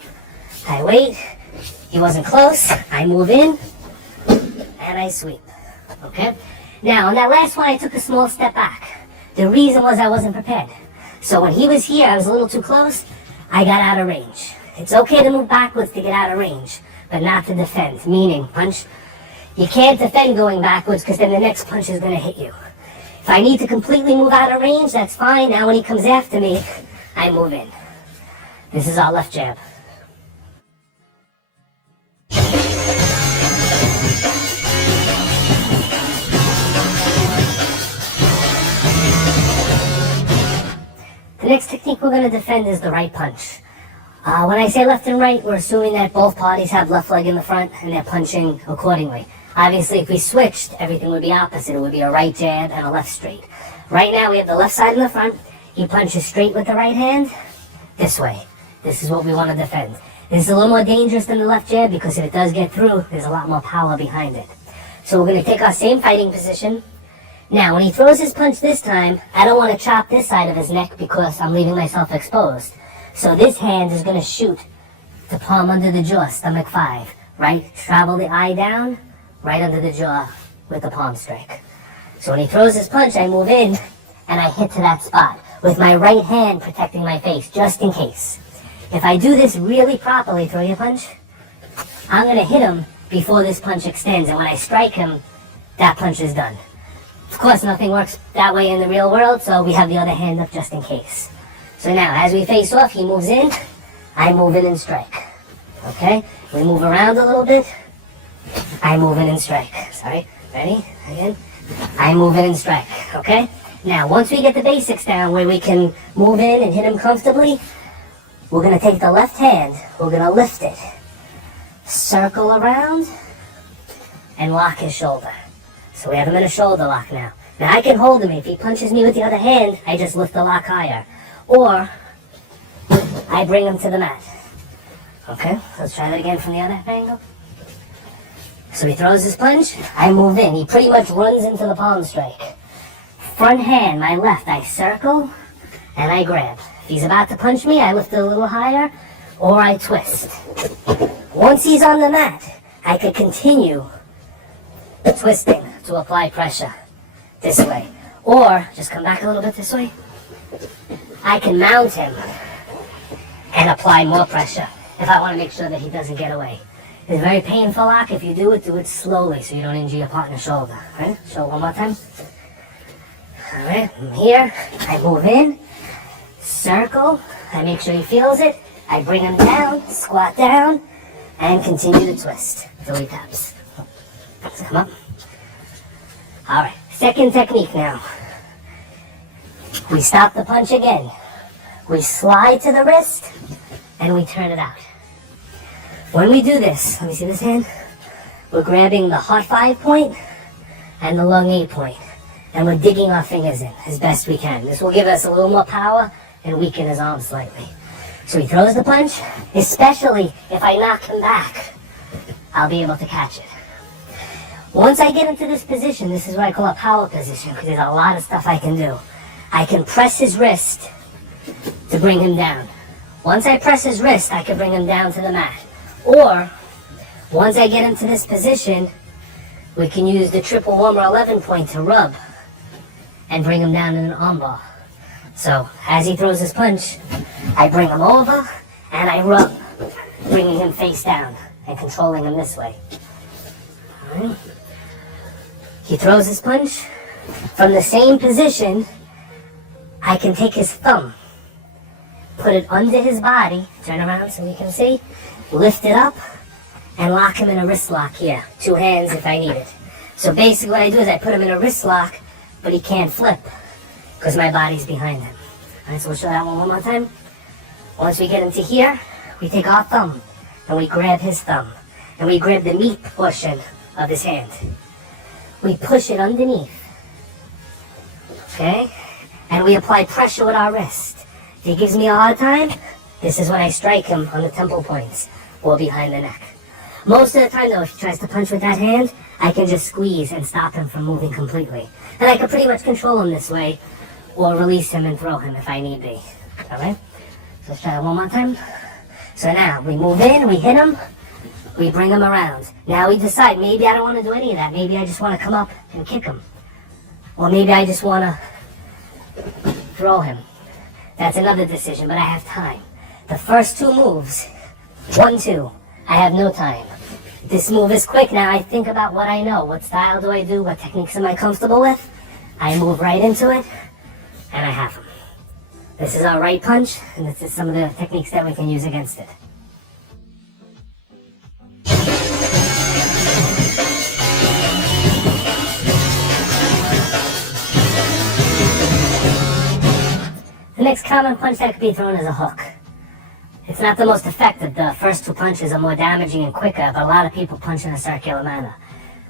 I wait, he wasn't close, I move in, and I sweep, okay? Now, on that last one, I took a small step back. The reason was I wasn't prepared. So when he was here, I was a little too close, I got out of range. It's okay to move backwards to get out of range, but not to defend, meaning punch. You can't defend going backwards because then the next punch is going to hit you. If I need to completely move out of range, that's fine. Now when he comes after me, I move in. This is our left jab. The next technique we're going to defend is the right punch. When I say left and right, we're assuming that both parties have left leg in the front and they're punching accordingly. Obviously, if we switched, everything would be opposite. It would be a right jab and a left straight. Right now, we have the left side in the front. He punches straight with the right hand, this way. This is what we want to defend. This is a little more dangerous than the left jab because if it does get through, there's a lot more power behind it. So we're going to take our same fighting position. Now, when he throws his punch this time, I don't want to chop this side of his neck because I'm leaving myself exposed. So this hand is going to shoot the palm under the jaw, stomach 5, right? Travel the eye down, right under the jaw with the palm strike. So when he throws his punch, I move in and I hit to that spot with my right hand protecting my face, just in case. If I do this really properly, throw your punch, I'm going to hit him before this punch extends. And when I strike him, that punch is done. Of course, nothing works that way in the real world, so we have the other hand up just in case. So now, as we face off, he moves in, I move in and strike. Okay? We move around a little bit, I move in and strike. Sorry, ready? Again. I move in and strike. Okay? Now, once we get the basics down where we can move in and hit him comfortably, we're going to take the left hand, we're going to lift it, circle around, and lock his shoulder. So we have him in a shoulder lock now. Now I can hold him. If he punches me with the other hand, I just lift the lock higher. Or I bring him to the mat. Okay, let's try that again from the other angle. So he throws his punch, I move in. He pretty much runs into the palm strike. Front hand, my left, I circle and I grab. If he's about to punch me, I lift it a little higher or I twist. Once he's on the mat, I could continue twisting to apply pressure this way. Or just come back a little bit this way. I can mount him and apply more pressure if I want to make sure that he doesn't get away. It's a very painful lock. If you do it slowly so you don't injure your partner's shoulder. Right? So one more time. Alright, I'm here. I move in, circle, I make sure he feels it. I bring him down, squat down, and continue to twist till he taps. So come up. Alright, second technique now. We stop the punch again. We slide to the wrist, and we turn it out. When we do this, let me see this hand. We're grabbing the hot 5 point and the long 8 point, and we're digging our fingers in as best we can. This will give us a little more power and weaken his arm slightly. So he throws the punch, especially if I knock him back, I'll be able to catch it. Once I get into this position, this is what I call a power position, because there's a lot of stuff I can do. I can press his wrist to bring him down. Once I press his wrist, I can bring him down to the mat. Or, once I get into this position, we can use the triple warmer 11 point to rub and bring him down in an armbar. So, as he throws his punch, I bring him over and I rub bringing him face down and controlling him this way. All right. He throws his punch. From the same position, I can take his thumb, put it under his body, turn around so you can see, lift it up, and lock him in a wrist lock here. 2 hands if I need it. So basically what I do is I put him in a wrist lock, but he can't flip because my body's behind him. All right, so we'll show that one more time. Once we get into here, we take our thumb and we grab his thumb and we grab the meat portion of his hand. We push it underneath, okay? And we apply pressure with our wrist. If he gives me a hard time, this is when I strike him on the temple points or behind the neck. Most of the time though, if he tries to punch with that hand, I can just squeeze and stop him from moving completely. And I can pretty much control him this way or release him and throw him if I need be. Alright? So let's try that one more time. So now we move in, we hit him, we bring him around. Now we decide, maybe I don't want to do any of that. Maybe I just want to come up and kick him. Or maybe I just want to throw him. That's another decision, but I have time. The first 2 moves, 1, 2, I have no time. This move is quick. Now I think about what I know. What style do I do? What techniques am I comfortable with? I move right into it, and I have him. This is our right punch, and this is some of the techniques that we can use against it. The next common punch that could be thrown is a hook. It's not the most effective. The first 2 punches are more damaging and quicker, but a lot of people punch in a circular manner.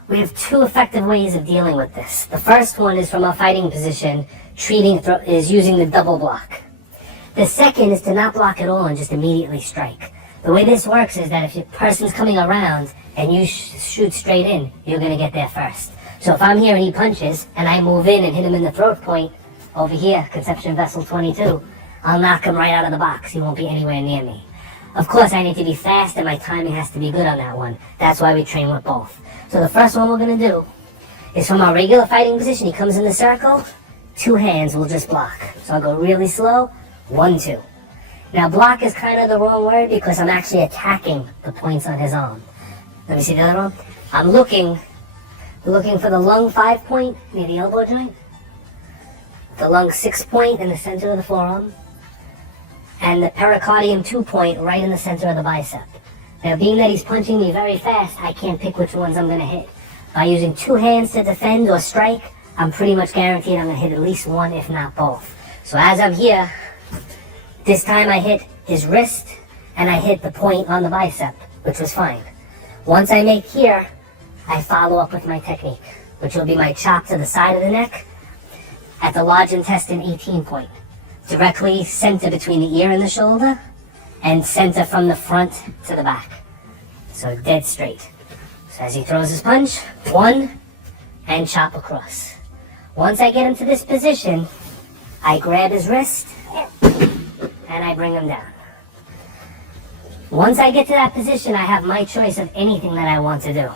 We have 2 effective ways of dealing with this. The first one is from a fighting position, is using the double block. The second is to not block at all and just immediately strike. The way this works is that if your person's coming around and you shoot straight in, you're going to get there first. So if I'm here and he punches, and I move in and hit him in the throat point, over here, Conception Vessel 22, I'll knock him right out of the box. He won't be anywhere near me. Of course, I need to be fast and my timing has to be good on that one. That's why we train with both. So the first one we're going to do is from our regular fighting position. He comes in the circle, 2 hands will just block. So I'll go really slow, 1, 2. Now block is kind of the wrong word because I'm actually attacking the points on his arm. Let me see the other one. I'm looking for the lung 5 point near the elbow joint, the lung 6 point in the center of the forearm, and the pericardium 2 point right in the center of the bicep. Now being that he's punching me very fast, I can't pick which ones I'm going to hit. By using 2 hands to defend or strike, I'm pretty much guaranteed I'm going to hit at least one, if not both. So as I'm here, this time I hit his wrist and I hit the point on the bicep, which was fine. Once I make here, I follow up with my technique, which will be my chop to the side of the neck at the large intestine 18 point. Directly center between the ear and the shoulder, and center from the front to the back. So dead straight. So as he throws his punch, 1, and chop across. Once I get him to this position, I grab his wrist, and I bring him down. Once I get to that position, I have my choice of anything that I want to do.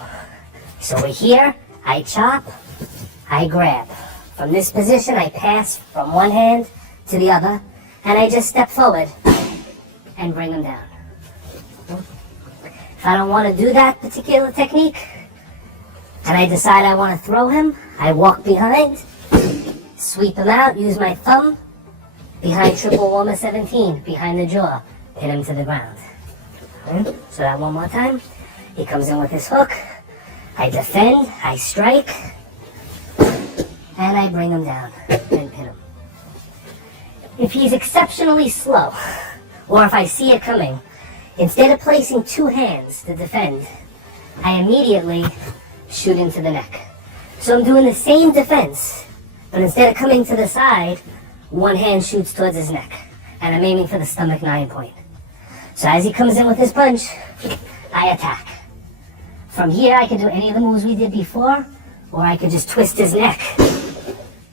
So we're here, I chop, I grab. From this position, I pass from one hand to the other, and I just step forward and bring him down. If I don't want to do that particular technique, and I decide I want to throw him, I walk behind, sweep him out, use my thumb behind triple warmer 17, behind the jaw, hit him to the ground. So that one more time. He comes in with his hook, I defend, I strike, and I bring him down and hit him. If he's exceptionally slow, or if I see it coming, instead of placing 2 hands to defend, I immediately shoot into the neck. So I'm doing the same defense, but instead of coming to the side, one hand shoots towards his neck, and I'm aiming for the stomach 9 point. So as he comes in with his punch, I attack. From here, I can do any of the moves we did before, or I could just twist his neck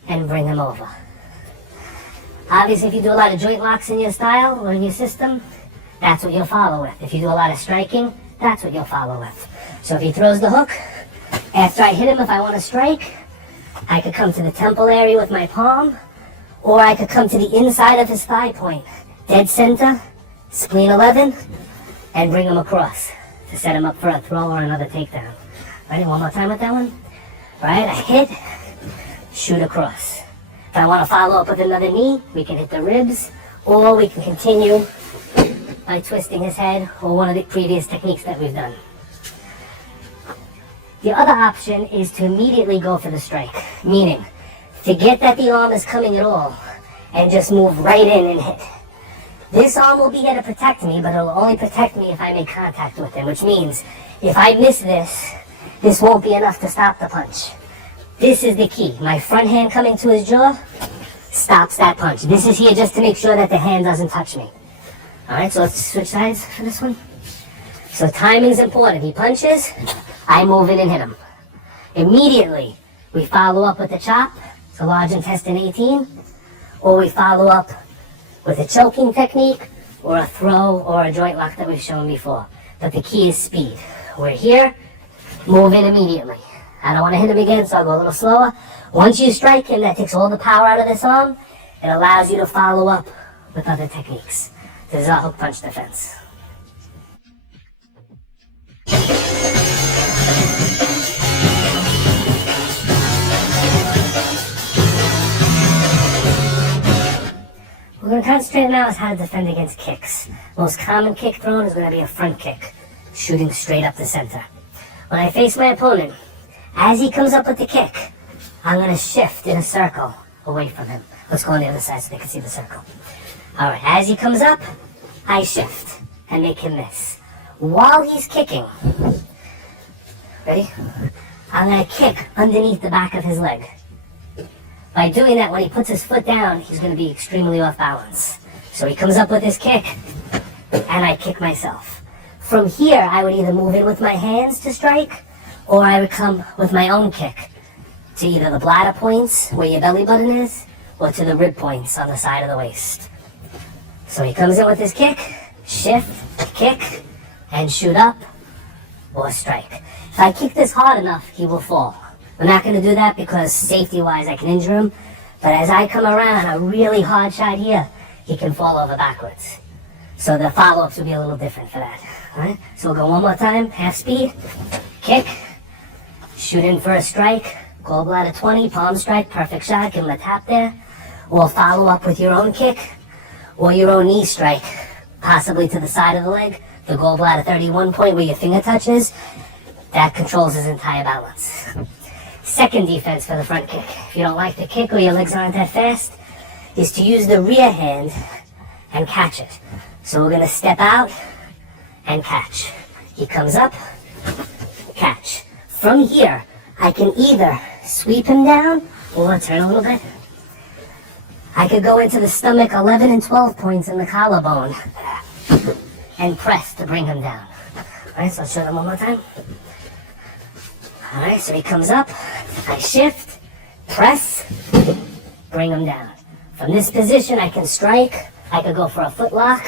and bring him over. Obviously, if you do a lot of joint locks in your style or in your system, that's what you'll follow with. If you do a lot of striking, that's what you'll follow with. So if he throws the hook, after I hit him, if I want to strike, I could come to the temple area with my palm, or I could come to the inside of his thigh point, dead center, spleen 11, and bring him across to set him up for a throw or another takedown. Ready? One more time with that one. Right? I hit, shoot across. If I want to follow up with another knee, we can hit the ribs, or we can continue by twisting his head, or one of the previous techniques that we've done. The other option is to immediately go for the strike, meaning forget that the arm is coming at all and just move right in and hit. This arm will be here to protect me, but it'll only protect me if I make contact with it, which means if I miss this, this won't be enough to stop the punch. This is the key. My front hand coming to his jaw stops that punch. This is here just to make sure that the hand doesn't touch me. Alright, so let's switch sides for this one. So timing's important. He punches, I move in and hit him. Immediately, we follow up with a chop, so large intestine 18, or we follow up with a choking technique, or a throw, or a joint lock that we've shown before. But the key is speed. We're here, move in immediately. I don't want to hit him again, so I'll go a little slower. Once you strike him, that takes all the power out of this arm. It allows you to follow up with other techniques. This is our hook punch defense. We're going to concentrate now on how to defend against kicks. Most common kick thrown is going to be a front kick, shooting straight up the center. When I face my opponent, as he comes up with the kick, I'm going to shift in a circle away from him. Let's go on the other side so they can see the circle. Alright, as he comes up, I shift and make him miss. While he's kicking, ready? I'm going to kick underneath the back of his leg. By doing that, when he puts his foot down, he's going to be extremely off balance. So he comes up with his kick, and I kick myself. From here, I would either move in with my hands to strike, or I would come with my own kick to either the bladder points, where your belly button is, or to the rib points on the side of the waist. So he comes in with his kick, shift, kick, and shoot up, or strike. If I kick this hard enough, he will fall. I'm not going to do that because safety-wise I can injure him, but as I come around a really hard shot here, he can fall over backwards. So the follow-ups will be a little different for that. All right? So we'll go one more time, half speed, kick, shoot in for a strike, gallbladder 20, palm strike, perfect shot, give him a tap there, or follow up with your own kick, or your own knee strike, possibly to the side of the leg, the gallbladder 31 point where your finger touches, that controls his entire balance. Second defense for the front kick, if you don't like the kick or your legs aren't that fast, is to use the rear hand and catch it. So we're going to step out and catch. He comes up, catch. From here, I can either sweep him down or turn a little bit. I could go into the stomach 11 and 12 points in the collarbone and press to bring him down. Alright, so I'll show them one more time. Alright, so he comes up, I shift, press, bring him down. From this position I can strike, I could go for a foot lock,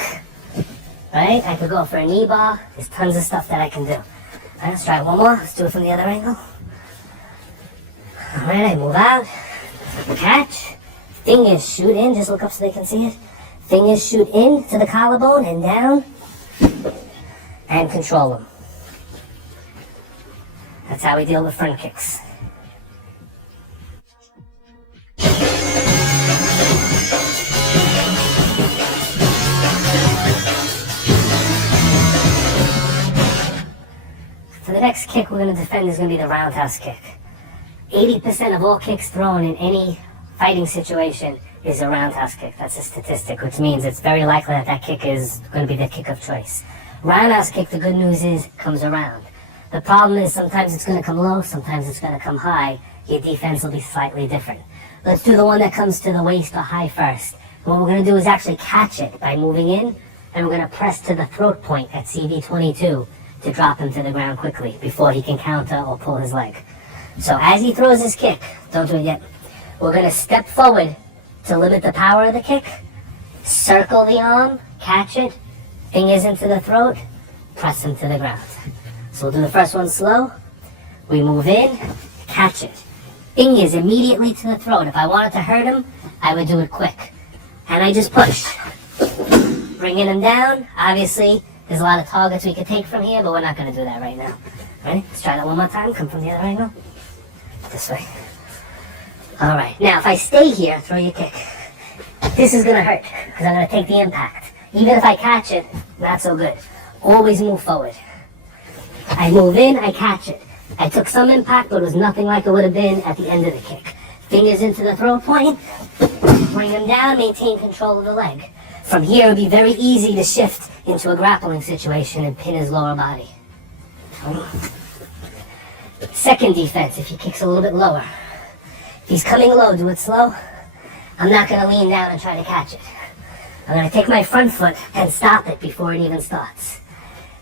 right? I could go for a knee bar, there's tons of stuff that I can do. Alright, let's try one more, let's do it from the other angle. Alright, I move out, catch, fingers shoot in, just look up so they can see it. Fingers shoot in to the collarbone and down, and control them. That's how we deal with front kicks. For the next kick we're going to defend is going to be the roundhouse kick. 80% of all kicks thrown in any fighting situation is a roundhouse kick. That's a statistic, which means it's very likely that that kick is going to be the kick of choice. Roundhouse kick, the good news is, comes around. The problem is sometimes it's going to come low, sometimes it's going to come high. Your defense will be slightly different. Let's do the one that comes to the waist or high first. What we're going to do is actually catch it by moving in, and we're going to press to the throat point at CV22 to drop him to the ground quickly before he can counter or pull his leg. So as he throws his kick, don't do it yet, we're going to step forward to limit the power of the kick, circle the arm, catch it, fingers into the throat, press him to the ground. So we'll do the first one slow. We move in, catch it. Fingers immediately to the throat. If I wanted to hurt him, I would do it quick. And I just push. Bringing him down. Obviously, There's a lot of targets we could take from here, but we're not going to do that right now. Ready? Let's try that one more time. Come from the other angle. This way. All right. Now, if I stay here, throw your kick. This is going to hurt because I'm going to take the impact. Even if I catch it, not so good. Always move forward. I move in, I catch it. I took some impact, but it was nothing like it would have been at the end of the kick. Fingers into the throw point, bring him down, maintain control of the leg. From here, it would be very easy to shift into a grappling situation and pin his lower body. Second defense, if he kicks a little bit lower. If he's coming low, do it slow. I'm not going to lean down and try to catch it. I'm going to take my front foot and stop it before it even starts.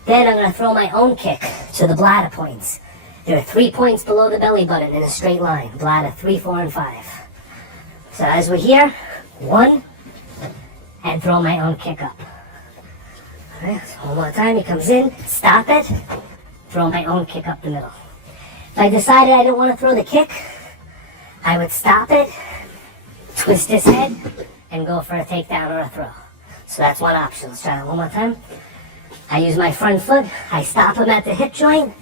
Then I'm going to throw my own kick to the bladder points. There are 3 points below the belly button in a straight line. Bladder 3, 4, and 5. So as we're here, 1, and throw my own kick up. All right, so one more time, he comes in, stop it, throw my own kick up the middle. If I decided I didn't want to throw the kick, I would stop it, twist his head, and go for a takedown or a throw. So that's one option. Let's try that one more time. I use my front foot, I stop him at the hip joint,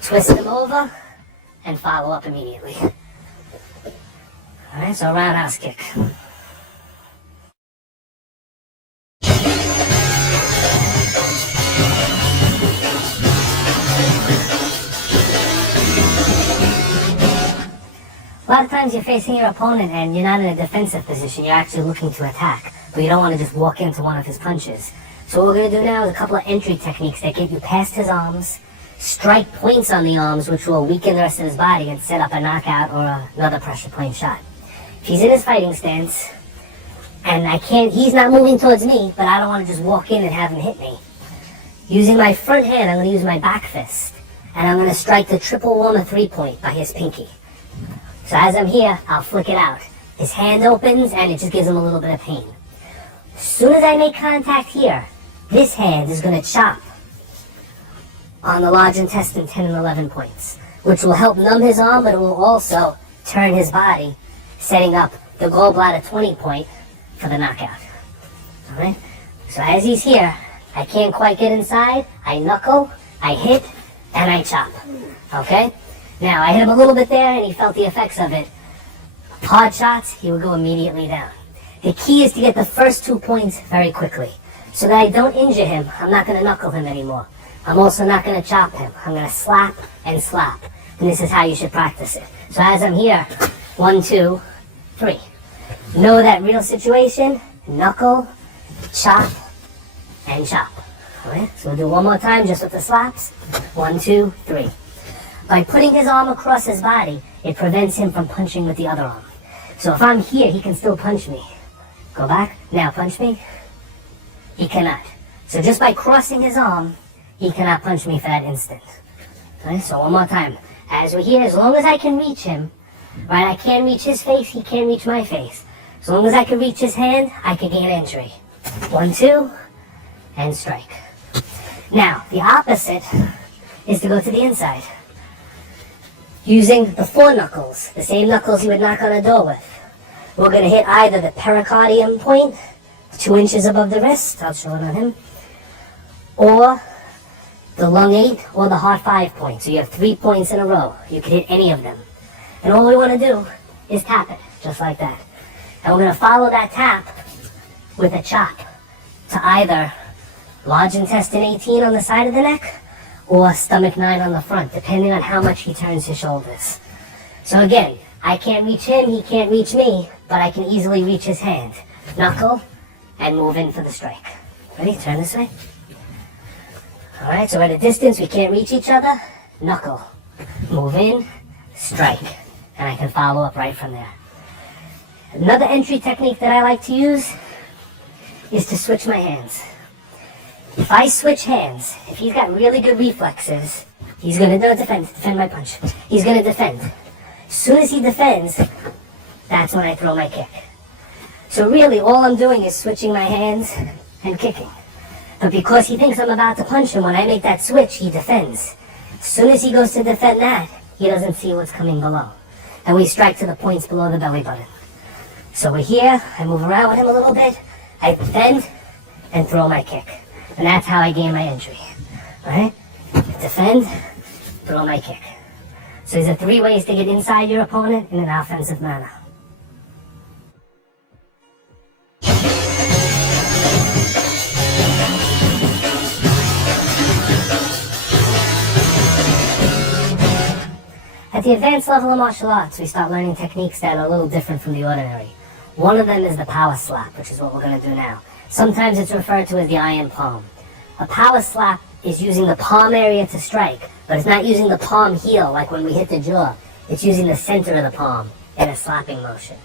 twist him over, and follow up immediately. Alright, so roundhouse kick. A lot of times you're facing your opponent and you're not in a defensive position, you're actually looking to attack, but you don't want to just walk into one of his punches. So what we're going to do now is a couple of entry techniques that get you past his arms, strike points on the arms which will weaken the rest of his body and set up a knockout or another pressure point shot. If he's in his fighting stance, and he's not moving towards me, but I don't want to just walk in and have him hit me. Using my front hand, I'm going to use my back fist, and I'm going to strike the triple warmer 3-point by his pinky. So as I'm here, I'll flick it out. His hand opens, and it just gives him a little bit of pain. As soon as I make contact here, this hand is going to chop on the large intestine 10 and 11 points, which will help numb his arm, but it will also turn his body, setting up the gallbladder 20-point for the knockout. Alright? So as he's here, I can't quite get inside, I knuckle, I hit, and I chop. Okay? Now, I hit him a little bit there, and he felt the effects of it. Hard shots, he would go immediately down. The key is to get the first 2 points very quickly, so that I don't injure him. I'm not going to knuckle him anymore. I'm also not going to chop him. I'm going to slap and slap. And this is how you should practice it. So as I'm here, 1, 2, 3. Know that real situation, knuckle, chop, and chop. Alright, so we'll do one more time just with the slaps. 1, 2, 3. By putting his arm across his body, it prevents him from punching with the other arm. So if I'm here, he can still punch me. Go back, now punch me. He cannot. So just by crossing his arm, he cannot punch me for that instant. Okay, so one more time. As we're here, as long as I can reach him, right, I can't reach his face, he can't reach my face. As long as I can reach his hand, I can gain entry. 1, 2, and strike. Now, the opposite is to go to the inside. Using the 4 knuckles, the same knuckles you would knock on a door with. We're going to hit either the pericardium point, 2 inches above the wrist, I'll show it on him, or the lung 8 or the heart 5 point. So you have 3 points in a row. You can hit any of them. And all we want to do is tap it, just like that. And we're going to follow that tap with a chop to either large intestine 18 on the side of the neck or stomach 9 on the front, depending on how much he turns his shoulders. So again, I can't reach him, he can't reach me, but I can easily reach his hand. Knuckle, and move in for the strike. Ready? Turn this way. Alright, so at a distance, we can't reach each other. Knuckle, move in, strike. And I can follow up right from there. Another entry technique that I like to use is to switch my hands. If I switch hands, if he's got really good reflexes, he's going to defend my punch. He's going to defend. As soon as he defends, that's when I throw my kick. So really, all I'm doing is switching my hands and kicking. But because he thinks I'm about to punch him, when I make that switch, he defends. As soon as he goes to defend that, he doesn't see what's coming below. And we strike to the points below the belly button. So we're here, I move around with him a little bit, I defend, and throw my kick. And that's how I gain my entry. Alright? Defend, throw my kick. So these are 3 ways to get inside your opponent in an offensive manner. At the advanced level of martial arts, we start learning techniques that are a little different from the ordinary. One of them is the power slap, which is what we're going to do now. Sometimes it's referred to as the iron palm. A power slap is using the palm area to strike, but it's not using the palm heel like when we hit the jaw. It's using the center of the palm in a slapping motion.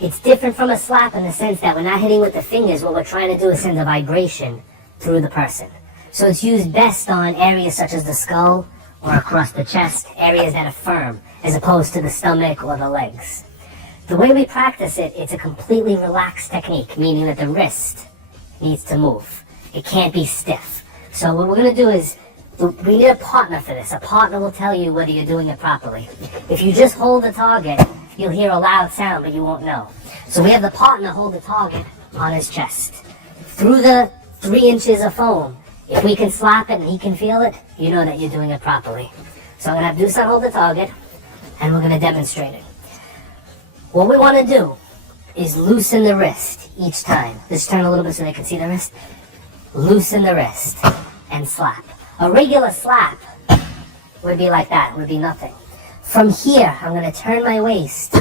It's different from a slap in the sense that we're not hitting with the fingers. What we're trying to do is send a vibration through the person. So it's used best on areas such as the skull or across the chest, areas that are firm, as opposed to the stomach or the legs. The way we practice it, it's a completely relaxed technique, meaning that the wrist needs to move. It can't be stiff. So what we're going to do is, we need a partner for this. A partner will tell you whether you're doing it properly. If you just hold the target, you'll hear a loud sound, but you won't know. So we have the partner hold the target on his chest. Through the 3 inches of foam, if we can slap it and he can feel it, you know that you're doing it properly. So I'm going to have Dusan hold the target, and we're going to demonstrate it. What we want to do is loosen the wrist each time. Just turn a little bit so they can see the wrist. Loosen the wrist and slap. A regular slap would be like that, would be nothing. From here, I'm going to turn my waist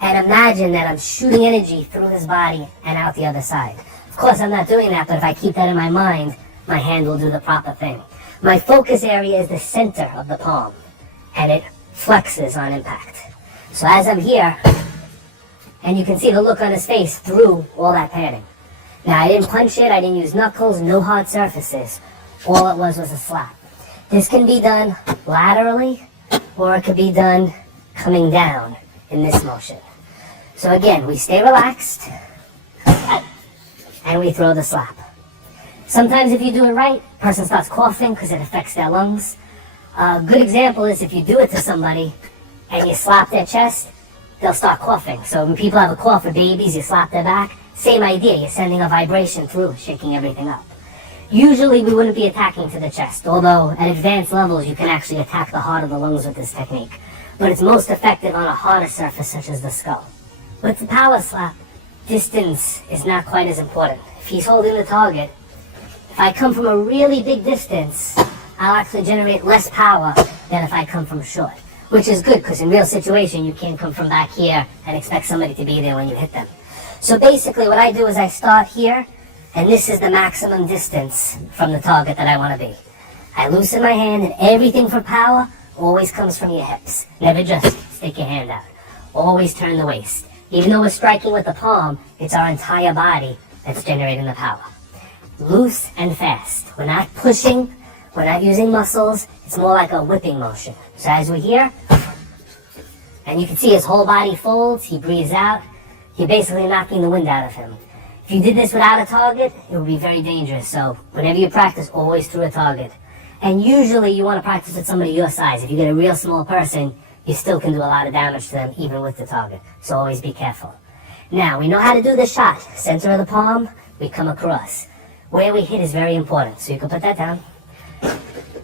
and imagine that I'm shooting energy through his body and out the other side. Of course, I'm not doing that, but if I keep that in my mind, my hand will do the proper thing. My focus area is the center of the palm, and it flexes on impact. So as I'm here, and you can see the look on his face through all that padding. Now, I didn't punch it, I didn't use knuckles, no hard surfaces. All it was a slap. This can be done laterally, or it could be done coming down in this motion. So again, we stay relaxed, and we throw the slap. Sometimes if you do it right, the person starts coughing because it affects their lungs. A good example is if you do it to somebody and you slap their chest, they'll start coughing. So when people have a cough, or babies, you slap their back, same idea, you're sending a vibration through, shaking everything up. Usually we wouldn't be attacking to the chest, although at advanced levels you can actually attack the heart of the lungs with this technique. But it's most effective on a harder surface such as the skull. With the power slap, distance is not quite as important. If he's holding the target, if I come from a really big distance, I'll actually generate less power than if I come from short. Which is good, because in real situation, you can't come from back here and expect somebody to be there when you hit them. So basically what I do is I start here, and this is the maximum distance from the target that I want to be. I loosen my hand, and everything for power always comes from your hips. Never just stick your hand out. Always turn the waist. Even though we're striking with the palm, it's our entire body that's generating the power. Loose and fast. We're not pushing, we're not using muscles, it's more like a whipping motion. So as we're here, and you can see his whole body folds, he breathes out, you're basically knocking the wind out of him. If you did this without a target, it would be very dangerous. So whenever you practice, always through a target. And usually you want to practice with somebody your size. If you get a real small person, you still can do a lot of damage to them even with the target. So always be careful. Now, we know how to do the shot. Center of the palm, we come across. Where we hit is very important, so you can put that down.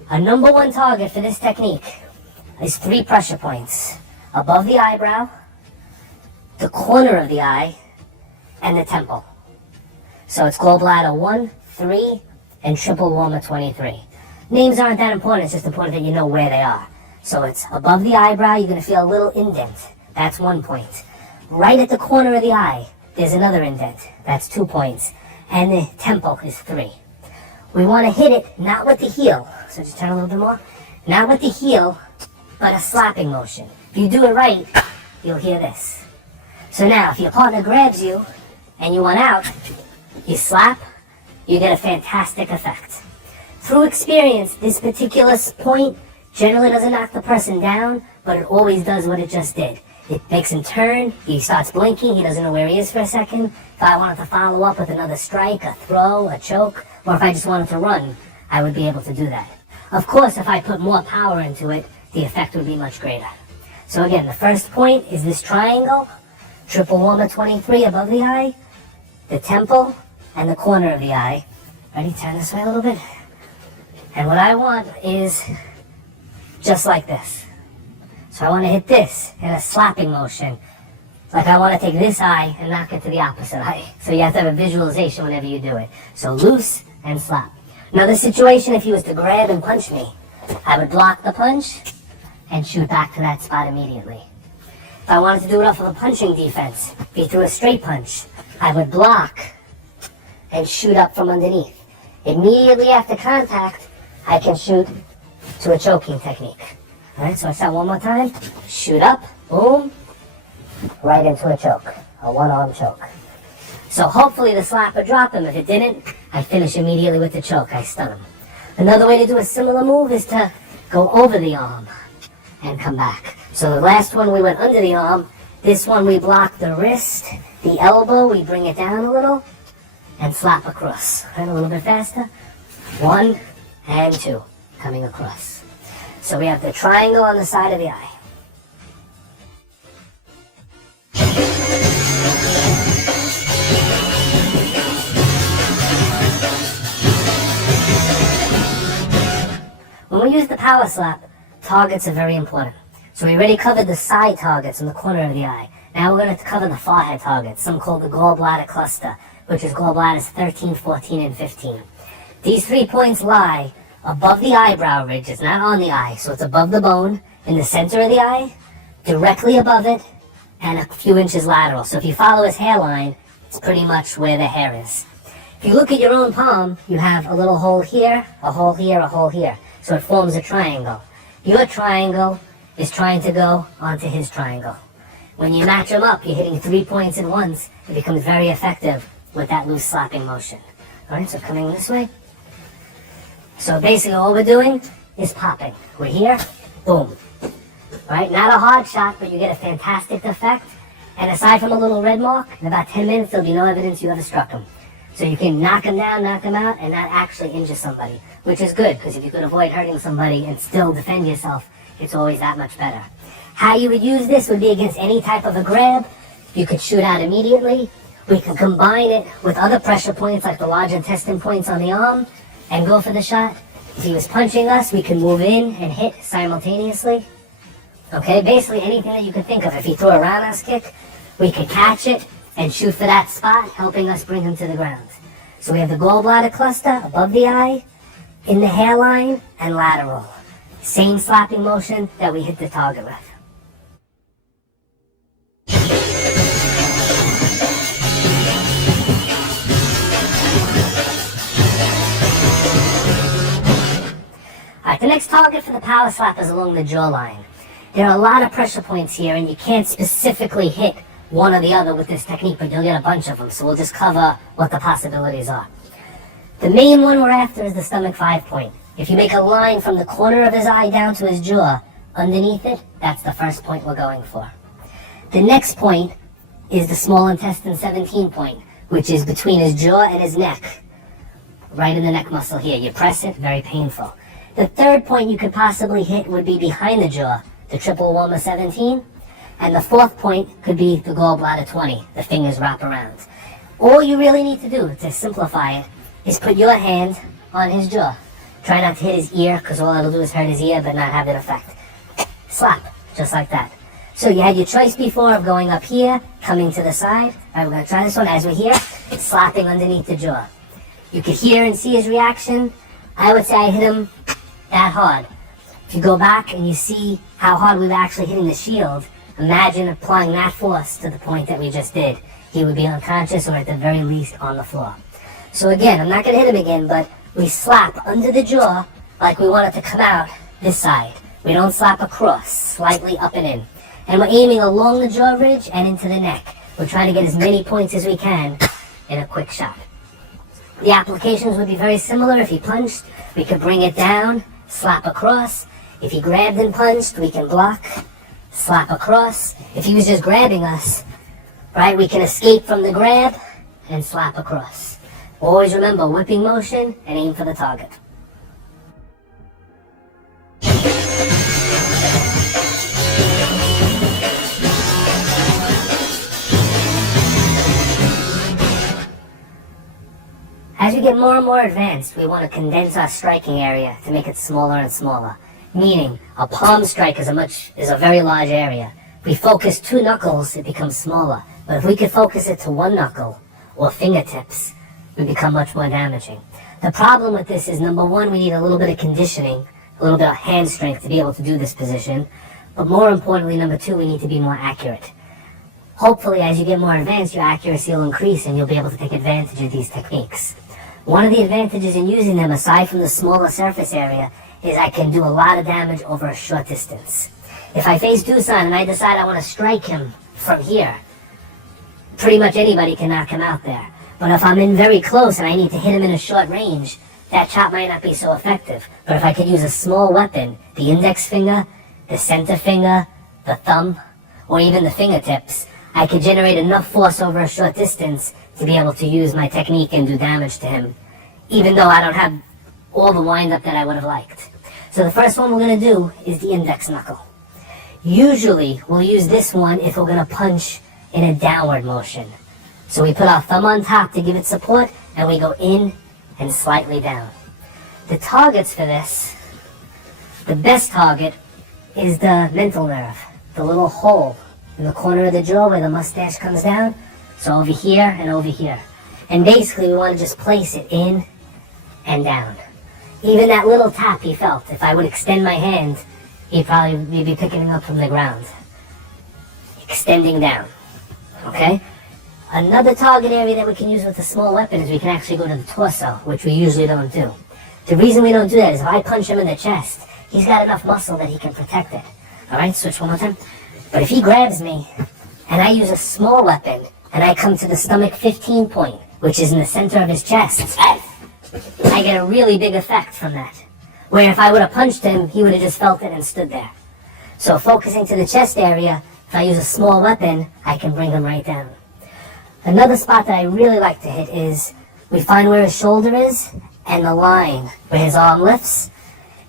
A number 1 target for this technique is 3 pressure points. Above the eyebrow, the corner of the eye, and the temple. So it's gallbladder 1, 3, and triple warmer 23. Names aren't that important, it's just important that you know where they are. So it's above the eyebrow, you're going to feel a little indent. That's 1 point. Right at the corner of the eye, there's another indent. That's 2 points. And the temple is 3. We want to hit it not with the heel. So just turn a little bit more. Not with the heel, but a slapping motion. If you do it right, you'll hear this. So now, if your partner grabs you and you want out, you slap, you get a fantastic effect. Through experience, this particular point generally doesn't knock the person down, but it always does what it just did. It makes him turn, he starts blinking, he doesn't know where he is for a second. If I wanted to follow up with another strike, a throw, a choke, or if I just wanted to run, I would be able to do that. Of course, if I put more power into it, the effect would be much greater. So again, the first point is this triangle, triple warmer 23 above the eye, the temple, and the corner of the eye. Ready? Turn this way a little bit. And what I want is just like this. So I want to hit this in a slapping motion. Like I want to take this eye and knock it to the opposite eye. So you have to have a visualization whenever you do it. So loose and slap. Another situation, if he was to grab and punch me, I would block the punch and shoot back to that spot immediately. If I wanted to do it off of a punching defense, if he threw a straight punch, I would block and shoot up from underneath. Immediately after contact, I can shoot to a choking technique. Alright, so I start one more time. Shoot up, boom, right into a choke, a one-arm choke. So hopefully the slap would drop him. If it didn't, I finish immediately with the choke. I stun him. Another way to do a similar move is to go over the arm and come back. So the last one we went under the arm. This one we block the wrist, the elbow, we bring it down a little and slap across. Right, a little bit faster. 1 and 2 coming across. So we have the triangle on the side of the eye. When we use the power slap, targets are very important. So we already covered the side targets in the corner of the eye. Now we're going to cover the forehead targets, some called the gallbladder cluster, which is gallbladders 13, 14, and 15. These 3 points lie above the eyebrow ridge. It's not on the eye, so it's above the bone, in the center of the eye, directly above it, and a few inches lateral. So if you follow his hairline, it's pretty much where the hair is. If you look at your own palm, you have a little hole here, a hole here, a hole here. So it forms a triangle. Your triangle is trying to go onto his triangle. When you match them up, you're hitting 3 points at once. It becomes very effective with that loose slapping motion. Alright, so coming this way. So basically all we're doing is popping. We're here, boom. Alright, not a hard shot, but you get a fantastic effect. And aside from a little red mark, in about 10 minutes there'll be no evidence you ever struck him. So you can knock him down, knock him out, and not actually injure somebody. Which is good, because if you could avoid hurting somebody and still defend yourself, it's always that much better. How you would use this would be against any type of a grab. You could shoot out immediately. We can combine it with other pressure points like the large intestine points on the arm and go for the shot. If he was punching us, we can move in and hit simultaneously. Okay, basically anything that you could think of. If he threw a roundhouse kick, we could catch it and shoot for that spot, helping us bring him to the ground. So we have the gallbladder cluster above the eye, in the hairline, and lateral. Same slapping motion that we hit the target with. Alright, the next target for the power slap is along the jawline. There are a lot of pressure points here, and you can't specifically hit one or the other with this technique, but you'll get a bunch of them, so we'll just cover what the possibilities are. The main one we're after is the stomach 5 point. If you make a line from the corner of his eye down to his jaw, underneath it, that's the first point we're going for. The next point is the small intestine 17 point, which is between his jaw and his neck, right in the neck muscle here. You press it, very painful. The third point you could possibly hit would be behind the jaw, the triple warmer 17, and the fourth point could be the gallbladder 20, the fingers wrap around. All you really need to do, to simplify it, is put your hand on his jaw. Try not to hit his ear, because all it'll do is hurt his ear, but not have it affect. Slap, just like that. So you had your choice before of going up here, coming to the side. Alright, we're going to try this one as we're here, slapping underneath the jaw. You could hear and see his reaction. I would say I hit him that hard. If you go back and you see how hard we were actually hitting the shield, imagine applying that force to the point that we just did. He would be unconscious or at the very least on the floor. So again, I'm not going to hit him again, but we slap under the jaw like we want it to come out this side. We don't slap across, slightly up and in. And we're aiming along the jaw ridge and into the neck. We're trying to get as many points as we can in a quick shot. The applications would be very similar. If he punched, we could bring it down, slap across. If he grabbed and punched, we can block, slap across. If he was just grabbing us, right, we can escape from the grab and slap across. Always remember, whipping motion and aim for the target. As we get more and more advanced, we want to condense our striking area to make it smaller and smaller. Meaning, a palm strike is a very large area. If we focus 2 knuckles, it becomes smaller. But if we could focus it to 1 knuckle, or fingertips, we become much more damaging. The problem with this is, number 1, we need a little bit of conditioning, a little bit of hand strength to be able to do this position. But more importantly, number 2, we need to be more accurate. Hopefully, as you get more advanced, your accuracy will increase and you'll be able to take advantage of these techniques. One of the advantages in using them, aside from the smaller surface area, is I can do a lot of damage over a short distance. If I face Dusan and I decide I want to strike him from here, pretty much anybody can knock him out there. But if I'm in very close and I need to hit him in a short range, that chop might not be so effective. But if I could use a small weapon, the index finger, the center finger, the thumb, or even the fingertips, I could generate enough force over a short distance to be able to use my technique and do damage to him, even though I don't have all the wind-up that I would have liked. So the first one we're going to do is the index knuckle. Usually, we'll use this one if we're going to punch in a downward motion. So we put our thumb on top to give it support, and we go in and slightly down. The targets for this, the best target is the mental nerve, the little hole in the corner of the jaw where the mustache comes down. So over here and over here. And basically we want to just place it in and down. Even that little tap he felt, if I would extend my hand, he'd probably be picking it up from the ground. Extending down. Okay? Another target area that we can use with a small weapon is we can actually go to the torso, which we usually don't do. The reason we don't do that is if I punch him in the chest, he's got enough muscle that he can protect it. Alright, switch one more time. But if he grabs me, and I use a small weapon, and I come to the stomach 15 point, which is in the center of his chest, I get a really big effect from that. Where if I would have punched him, he would have just felt it and stood there. So focusing to the chest area, if I use a small weapon, I can bring him right down. Another spot that I really like to hit is, we find where his shoulder is, and the line where his arm lifts,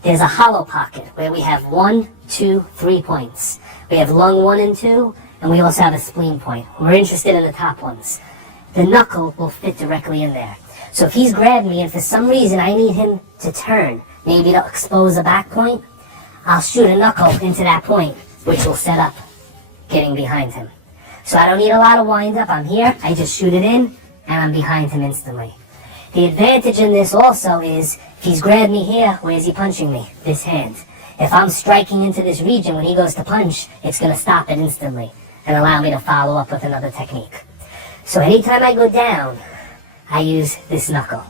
there's a hollow pocket where we have 1, 2, 3 points. We have lung 1 and 2, and we also have a spleen point. We're interested in the top ones. The knuckle will fit directly in there. So if he's grabbed me and for some reason I need him to turn, maybe to expose a back point, I'll shoot a knuckle into that point, which will set up getting behind him. So I don't need a lot of wind up. I'm here, I just shoot it in, and I'm behind him instantly. The advantage in this also is, if he's grabbed me here, where is he punching me? This hand. If I'm striking into this region, when he goes to punch, it's going to stop it instantly and allow me to follow up with another technique. So anytime I go down, I use this knuckle.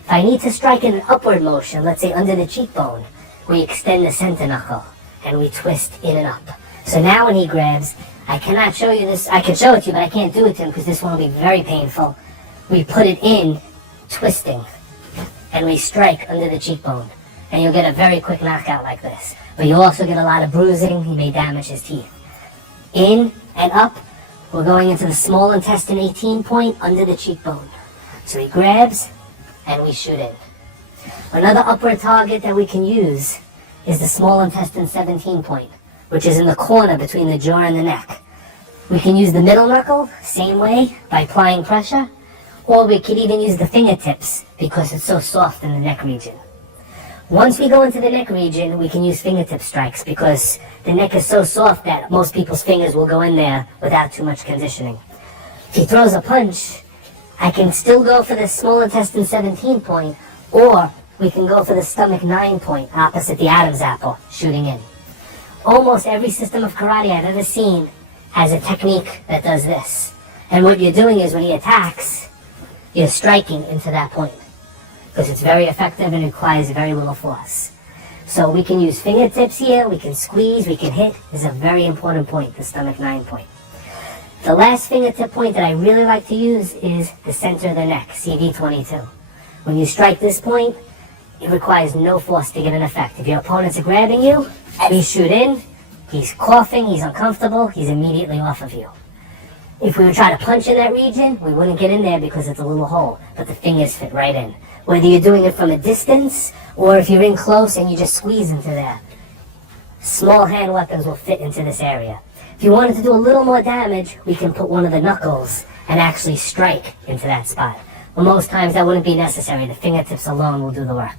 If I need to strike in an upward motion, let's say under the cheekbone, we extend the center knuckle and we twist in and up. So now when he grabs, I cannot show you this. I can show it to you, but I can't do it to him because this one will be very painful. We put it in, twisting, and we strike under the cheekbone. And you'll get a very quick knockout like this. But you'll also get a lot of bruising. He may damage his teeth. In and up, we're going into the small intestine 18 point under the cheekbone. So he grabs, and we shoot in. Another upward target that we can use is the small intestine 17 point, which is in the corner between the jaw and the neck. We can use the middle knuckle, same way, by applying pressure, or we could even use the fingertips because it's so soft in the neck region. Once we go into the neck region, we can use fingertip strikes because the neck is so soft that most people's fingers will go in there without too much conditioning. If he throws a punch, I can still go for the small intestine 17 point, or we can go for the stomach 9 point, opposite the Adam's apple, shooting in. Almost every system of karate I've ever seen has a technique that does this. And what you're doing is when he attacks, you're striking into that point, because it's very effective and requires very little force. So we can use fingertips here, we can squeeze, we can hit. This is a very important point, the stomach 9 point. The last fingertip point that I really like to use is the center of the neck, CV22. When you strike this point, it requires no force to get an effect. If your opponents are grabbing you, we shoot in, he's coughing, he's uncomfortable, he's immediately off of you. If we would try to punch in that region, we wouldn't get in there because it's a little hole, but the fingers fit right in. Whether you're doing it from a distance, or if you're in close and you just squeeze into there, small hand weapons will fit into this area. If you wanted to do a little more damage, we can put one of the knuckles and actually strike into that spot. but most times that wouldn't be necessary. The fingertips alone will do the work.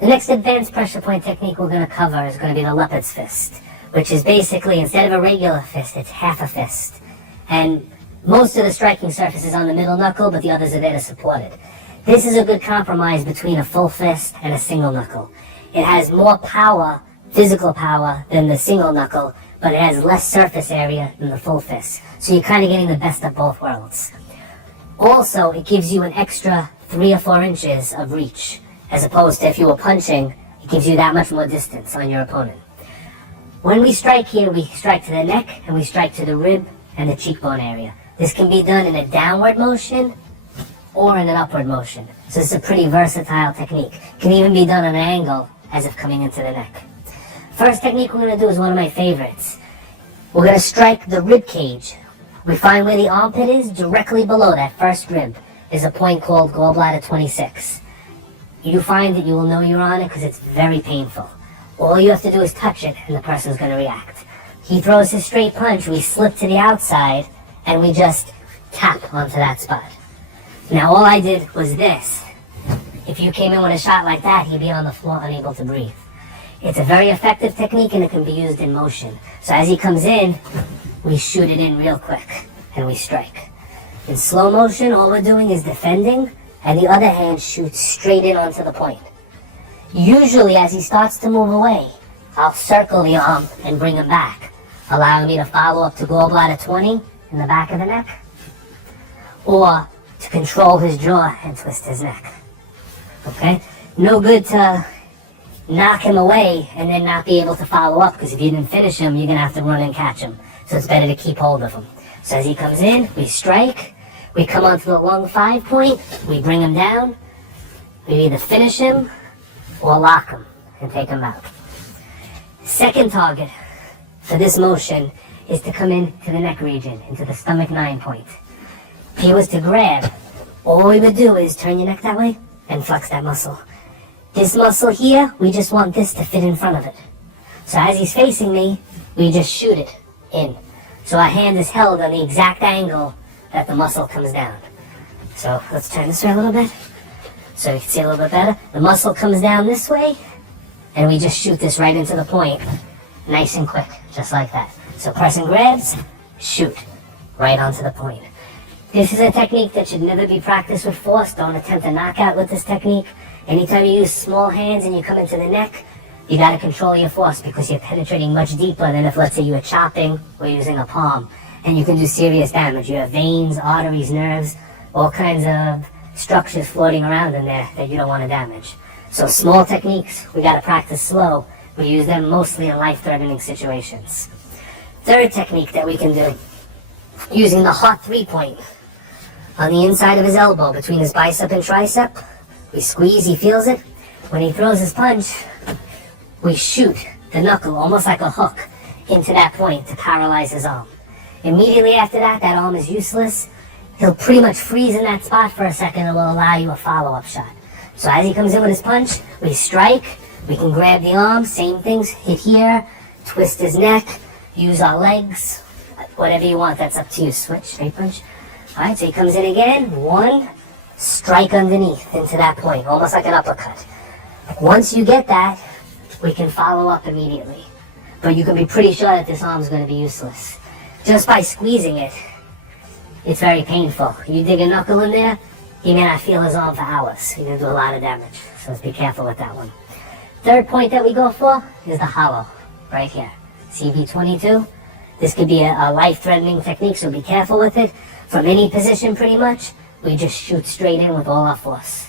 The next advanced pressure point technique we're going to cover is going to be the leopard's fist, which is basically, instead of a regular fist, it's half a fist. And most of the striking surface is on the middle knuckle, but the others are there to support it. This is a good compromise between a full fist and a single knuckle. It has more power, physical power, than the single knuckle, but it has less surface area than the full fist. So you're kind of getting the best of both worlds. Also, it gives you an extra 3 or 4 inches of reach, as opposed to if you were punching, it gives you that much more distance on your opponent. When we strike here, we strike to the neck and we strike to the rib and the cheekbone area. This can be done in a downward motion or in an upward motion. So it's a pretty versatile technique. It can even be done on an angle as if coming into the neck. First technique we're going to do is one of my favorites. We're going to strike the rib cage. We find where the armpit is, directly below that first rib is a point called gallbladder 26. You find that you will know you're on it because it's very painful. All you have to do is touch it and the person's going to react. He throws his straight punch, we slip to the outside, and we just tap onto that spot. Now all I did was this. If you came in with a shot like that, he'd be on the floor unable to breathe. It's a very effective technique and it can be used in motion. So as he comes in, we shoot it in real quick and we strike. In slow motion, all we're doing is defending, and the other hand shoots straight in onto the point. Usually as he starts to move away, I'll circle the arm and bring him back, allowing me to follow up to gallbladder 20 in the back of the neck, or to control his jaw and twist his neck. Okay? No good to knock him away and then not be able to follow up, because if you didn't finish him, you're going to have to run and catch him. So it's better to keep hold of him. So as he comes in, we strike, we come onto the lung 5 point, we bring him down, we either finish him or lock him and take him out. Second target for this motion is to come in to the neck region, into the stomach 9 point. If he was to grab, all we would do is turn your neck that way and flex that muscle. This muscle here, we just want this to fit in front of it. So as he's facing me, we just shoot it in. So our hand is held on the exact angle that the muscle comes down. So let's turn this way a little bit so you can see a little bit better. The muscle comes down this way and we just shoot this right into the point, nice and quick, just like that. So person grabs, shoot, right onto the point. This is a technique that should never be practiced with force. Don't attempt a knockout with this technique. Anytime you use small hands and you come into the neck, you got to control your force because you're penetrating much deeper than if, let's say, you were chopping or using a palm, and you can do serious damage. You have veins, arteries, nerves, all kinds of structures floating around in there that you don't want to damage. So small techniques, we got to practice slow. We use them mostly in life-threatening situations. Third technique that we can do, using the hot 3 point. On the inside of his elbow, between his bicep and tricep, we squeeze, he feels it. When he throws his punch, we shoot the knuckle, almost like a hook, into that point to paralyze his arm. Immediately after that, that arm is useless. He'll pretty much freeze in that spot for a second and will allow you a follow-up shot. So as he comes in with his punch, we strike, we can grab the arm, same things, hit here, twist his neck, use our legs, whatever you want, that's up to you. Switch, straight punch. Alright, so he comes in again, one, strike underneath into that point, almost like an uppercut. Once you get that, we can follow up immediately. But you can be pretty sure that this arm is going to be useless. Just by squeezing it, it's very painful. You dig a knuckle in there, he may not feel his arm for hours. You're going to do a lot of damage, so let's be careful with that one. Third point that we go for is the hollow, right here. CB22. This could be a life-threatening technique, so be careful with it. From any position, pretty much, we just shoot straight in with all our force.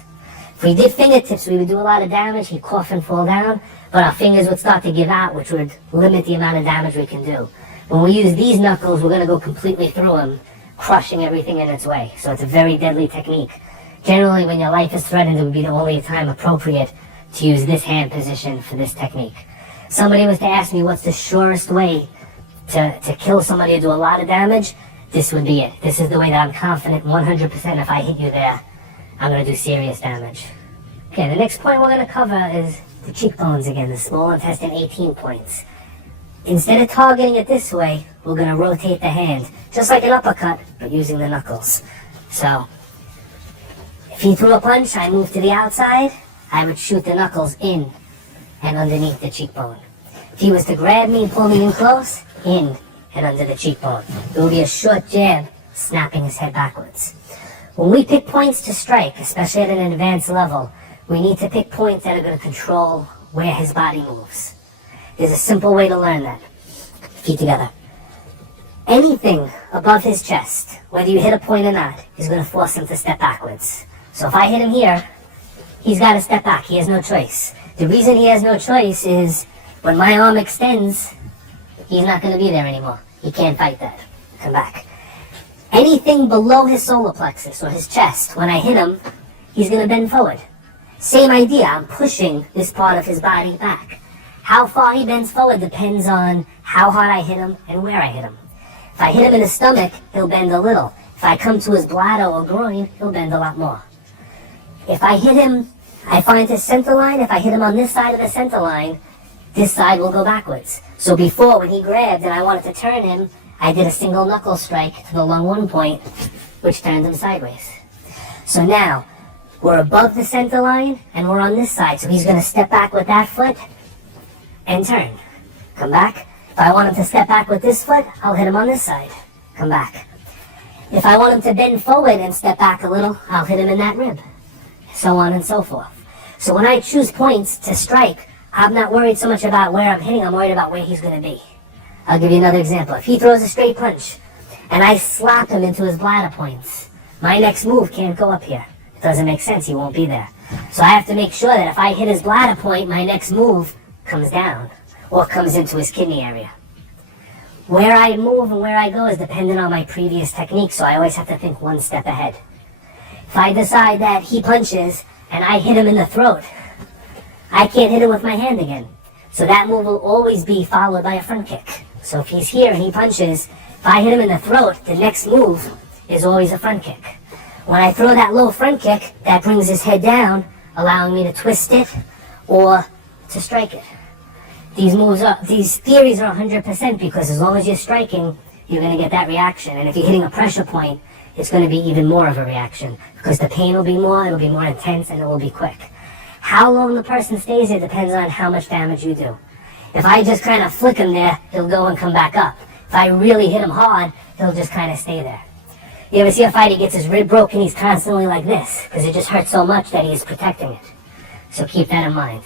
If we did fingertips, we would do a lot of damage. He'd cough and fall down, but our fingers would start to give out, which would limit the amount of damage we can do. When we use these knuckles, we're going to go completely through him, crushing everything in its way. So it's a very deadly technique. Generally, when your life is threatened, it would be the only time appropriate to use this hand position for this technique. Somebody was to ask me what's the surest way to kill somebody or do a lot of damage, this would be it. This is the way that I'm confident 100% if I hit you there, I'm going to do serious damage. Okay, the next point we're going to cover is the cheekbones again, the small intestine 18 points. Instead of targeting it this way, we're going to rotate the hand, just like an uppercut, but using the knuckles. So, if he threw a punch, I move to the outside, I would shoot the knuckles in and underneath the cheekbone. If he was to grab me and pull me in close, in and under the cheekbone. It will be a short jab, snapping his head backwards. When we pick points to strike, especially at an advanced level, we need to pick points that are going to control where his body moves. There's a simple way to learn that. Feet together. Anything above his chest, whether you hit a point or not, is going to force him to step backwards. So if I hit him here, he's got to step back. He has no choice. The reason he has no choice is when my arm extends, he's not going to be there anymore. He can't fight that. Come back. Anything below his solar plexus or his chest, when I hit him, he's going to bend forward. Same idea, I'm pushing this part of his body back. How far he bends forward depends on how hard I hit him and where I hit him. If I hit him in the stomach, he'll bend a little. If I come to his bladder or groin, he'll bend a lot more. If I hit him, I find his center line. If I hit him on this side of the center line, this side will go backwards. So before, when he grabbed and I wanted to turn him, I did a single knuckle strike to the lung 1 point, which turned him sideways. So now, we're above the center line and we're on this side. So he's going to step back with that foot and turn. Come back. If I want him to step back with this foot, I'll hit him on this side. Come back. If I want him to bend forward and step back a little, I'll hit him in that rib. So on and so forth. So when I choose points to strike, I'm not worried so much about where I'm hitting, I'm worried about where he's going to be. I'll give you another example. If he throws a straight punch and I slap him into his bladder points, my next move can't go up here. It doesn't make sense, he won't be there. So I have to make sure that if I hit his bladder point, my next move comes down or comes into his kidney area. Where I move and where I go is dependent on my previous technique, so I always have to think one step ahead. If I decide that he punches and I hit him in the throat, I can't hit him with my hand again. So that move will always be followed by a front kick. So if he's here and he punches, if I hit him in the throat, the next move is always a front kick. When I throw that low front kick, that brings his head down, allowing me to twist it or to strike it. These theories are 100% because as long as you're striking, you're going to get that reaction. And if you're hitting a pressure point, it's going to be even more of a reaction because the pain will be more, it'll be more intense, and it will be quick. How long the person stays there depends on how much damage you do. If I just kind of flick him there, he'll go and come back up. If I really hit him hard, he'll just kind of stay there. You ever see a fighter gets his rib broken, he's constantly like this because it just hurts so much that he's protecting it. So keep that in mind.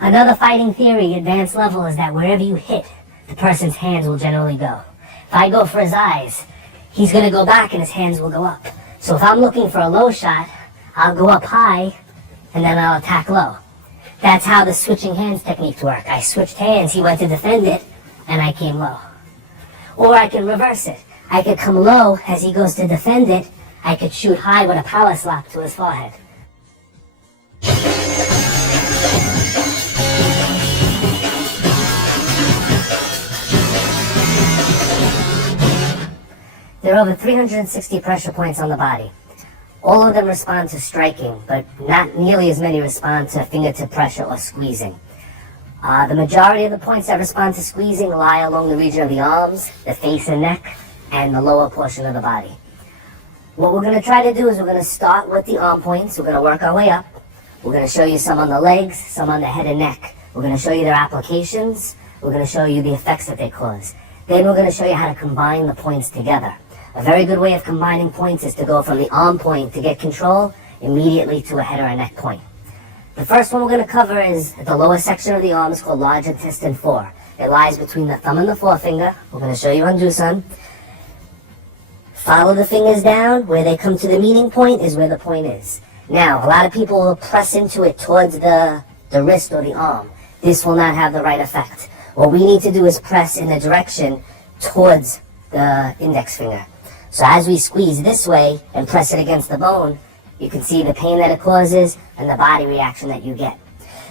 Another fighting theory, advanced level, is that wherever you hit, the person's hands will generally go. If I go for his eyes, he's going to go back and his hands will go up. So if I'm looking for a low shot, I'll go up high and then I'll attack low. That's how the switching hands technique works. I switched hands, he went to defend it, and I came low. Or I can reverse it. I could come low as he goes to defend it. I could shoot high with a power slap to his forehead. There are over 360 pressure points on the body. All of them respond to striking, but not nearly as many respond to fingertip pressure or squeezing. The majority of the points that respond to squeezing lie along the region of the arms, the face and neck, and the lower portion of the body. What we're going to try to do is we're going to start with the arm points. We're going to work our way up. We're going to show you some on the legs, some on the head and neck. We're going to show you their applications. We're going to show you the effects that they cause. Then we're going to show you how to combine the points together. A very good way of combining points is to go from the arm point to get control immediately to a head or a neck point. The first one we're going to cover is at the lower section of the arm. It's called large intestine 4. It lies between the thumb and the forefinger. We're going to show you undo some. Follow the fingers down. Where they come to the meeting point is where the point is. Now, a lot of people will press into it towards the wrist or the arm. This will not have the right effect. What we need to do is press in the direction towards the index finger. So as we squeeze this way and press it against the bone, you can see the pain that it causes and the body reaction that you get.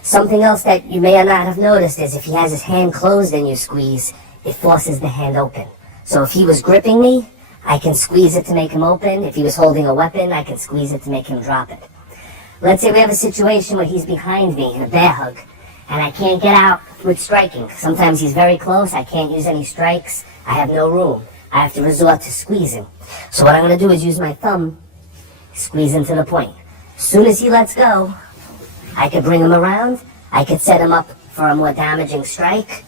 Something else that you may or not have noticed is if he has his hand closed and you squeeze, it forces the hand open. So if he was gripping me, I can squeeze it to make him open. If he was holding a weapon, I can squeeze it to make him drop it. Let's say we have a situation where he's behind me in a bear hug, and I can't get out with striking. Sometimes he's very close, I can't use any strikes, I have no room. I have to resort to squeezing. So what I'm going to do is use my thumb, squeeze into the point. As soon as he lets go, I could bring him around, I could set him up for a more damaging strike,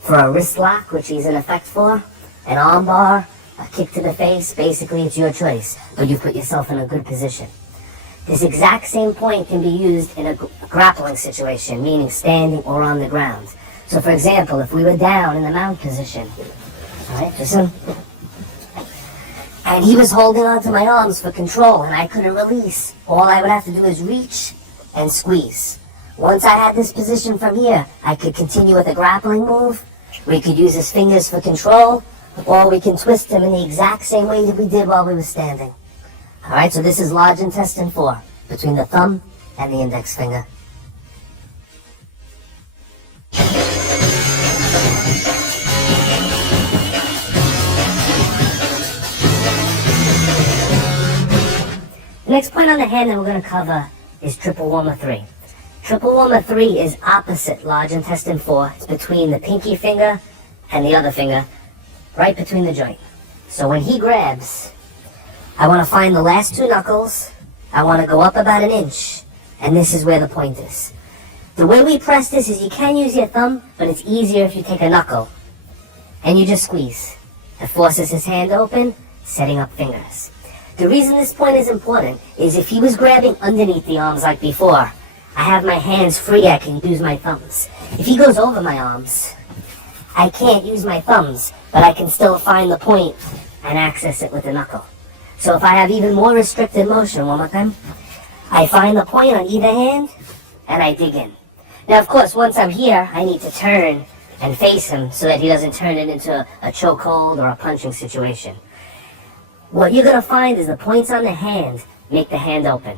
for a wrist lock, which he's in effect for, an arm bar, a kick to the face. Basically, it's your choice, but you put yourself in a good position. This exact same point can be used in a grappling situation, meaning standing or on the ground. So for example, if we were down in the mount position, alright, listen, and he was holding onto my arms for control and I couldn't release, all I would have to do is reach and squeeze. Once I had this position from here, I could continue with a grappling move, we could use his fingers for control, or we can twist him in the exact same way that we did while we were standing. Alright, so this is large intestine 4, between the thumb and the index finger. The next point on the hand that we're going to cover is triple warmer 3. Triple warmer 3 is opposite large intestine 4. It's between the pinky finger and the other finger, right between the joint. So when he grabs, I want to find the last 2 knuckles, I want to go up about 1 inch, and this is where the point is. The way we press this is you can use your thumb, but it's easier if you take a knuckle, and you just squeeze. It forces his hand open, setting up fingers. The reason this point is important is if he was grabbing underneath the arms like before, I have my hands free, I can use my thumbs. If he goes over my arms, I can't use my thumbs, but I can still find the point and access it with the knuckle. So if I have even more restricted motion, one more time, I find the point on either hand, and I dig in. Now of course, once I'm here, I need to turn and face him so that he doesn't turn it into a chokehold or a punching situation. What you're going to find is the points on the hand make the hand open.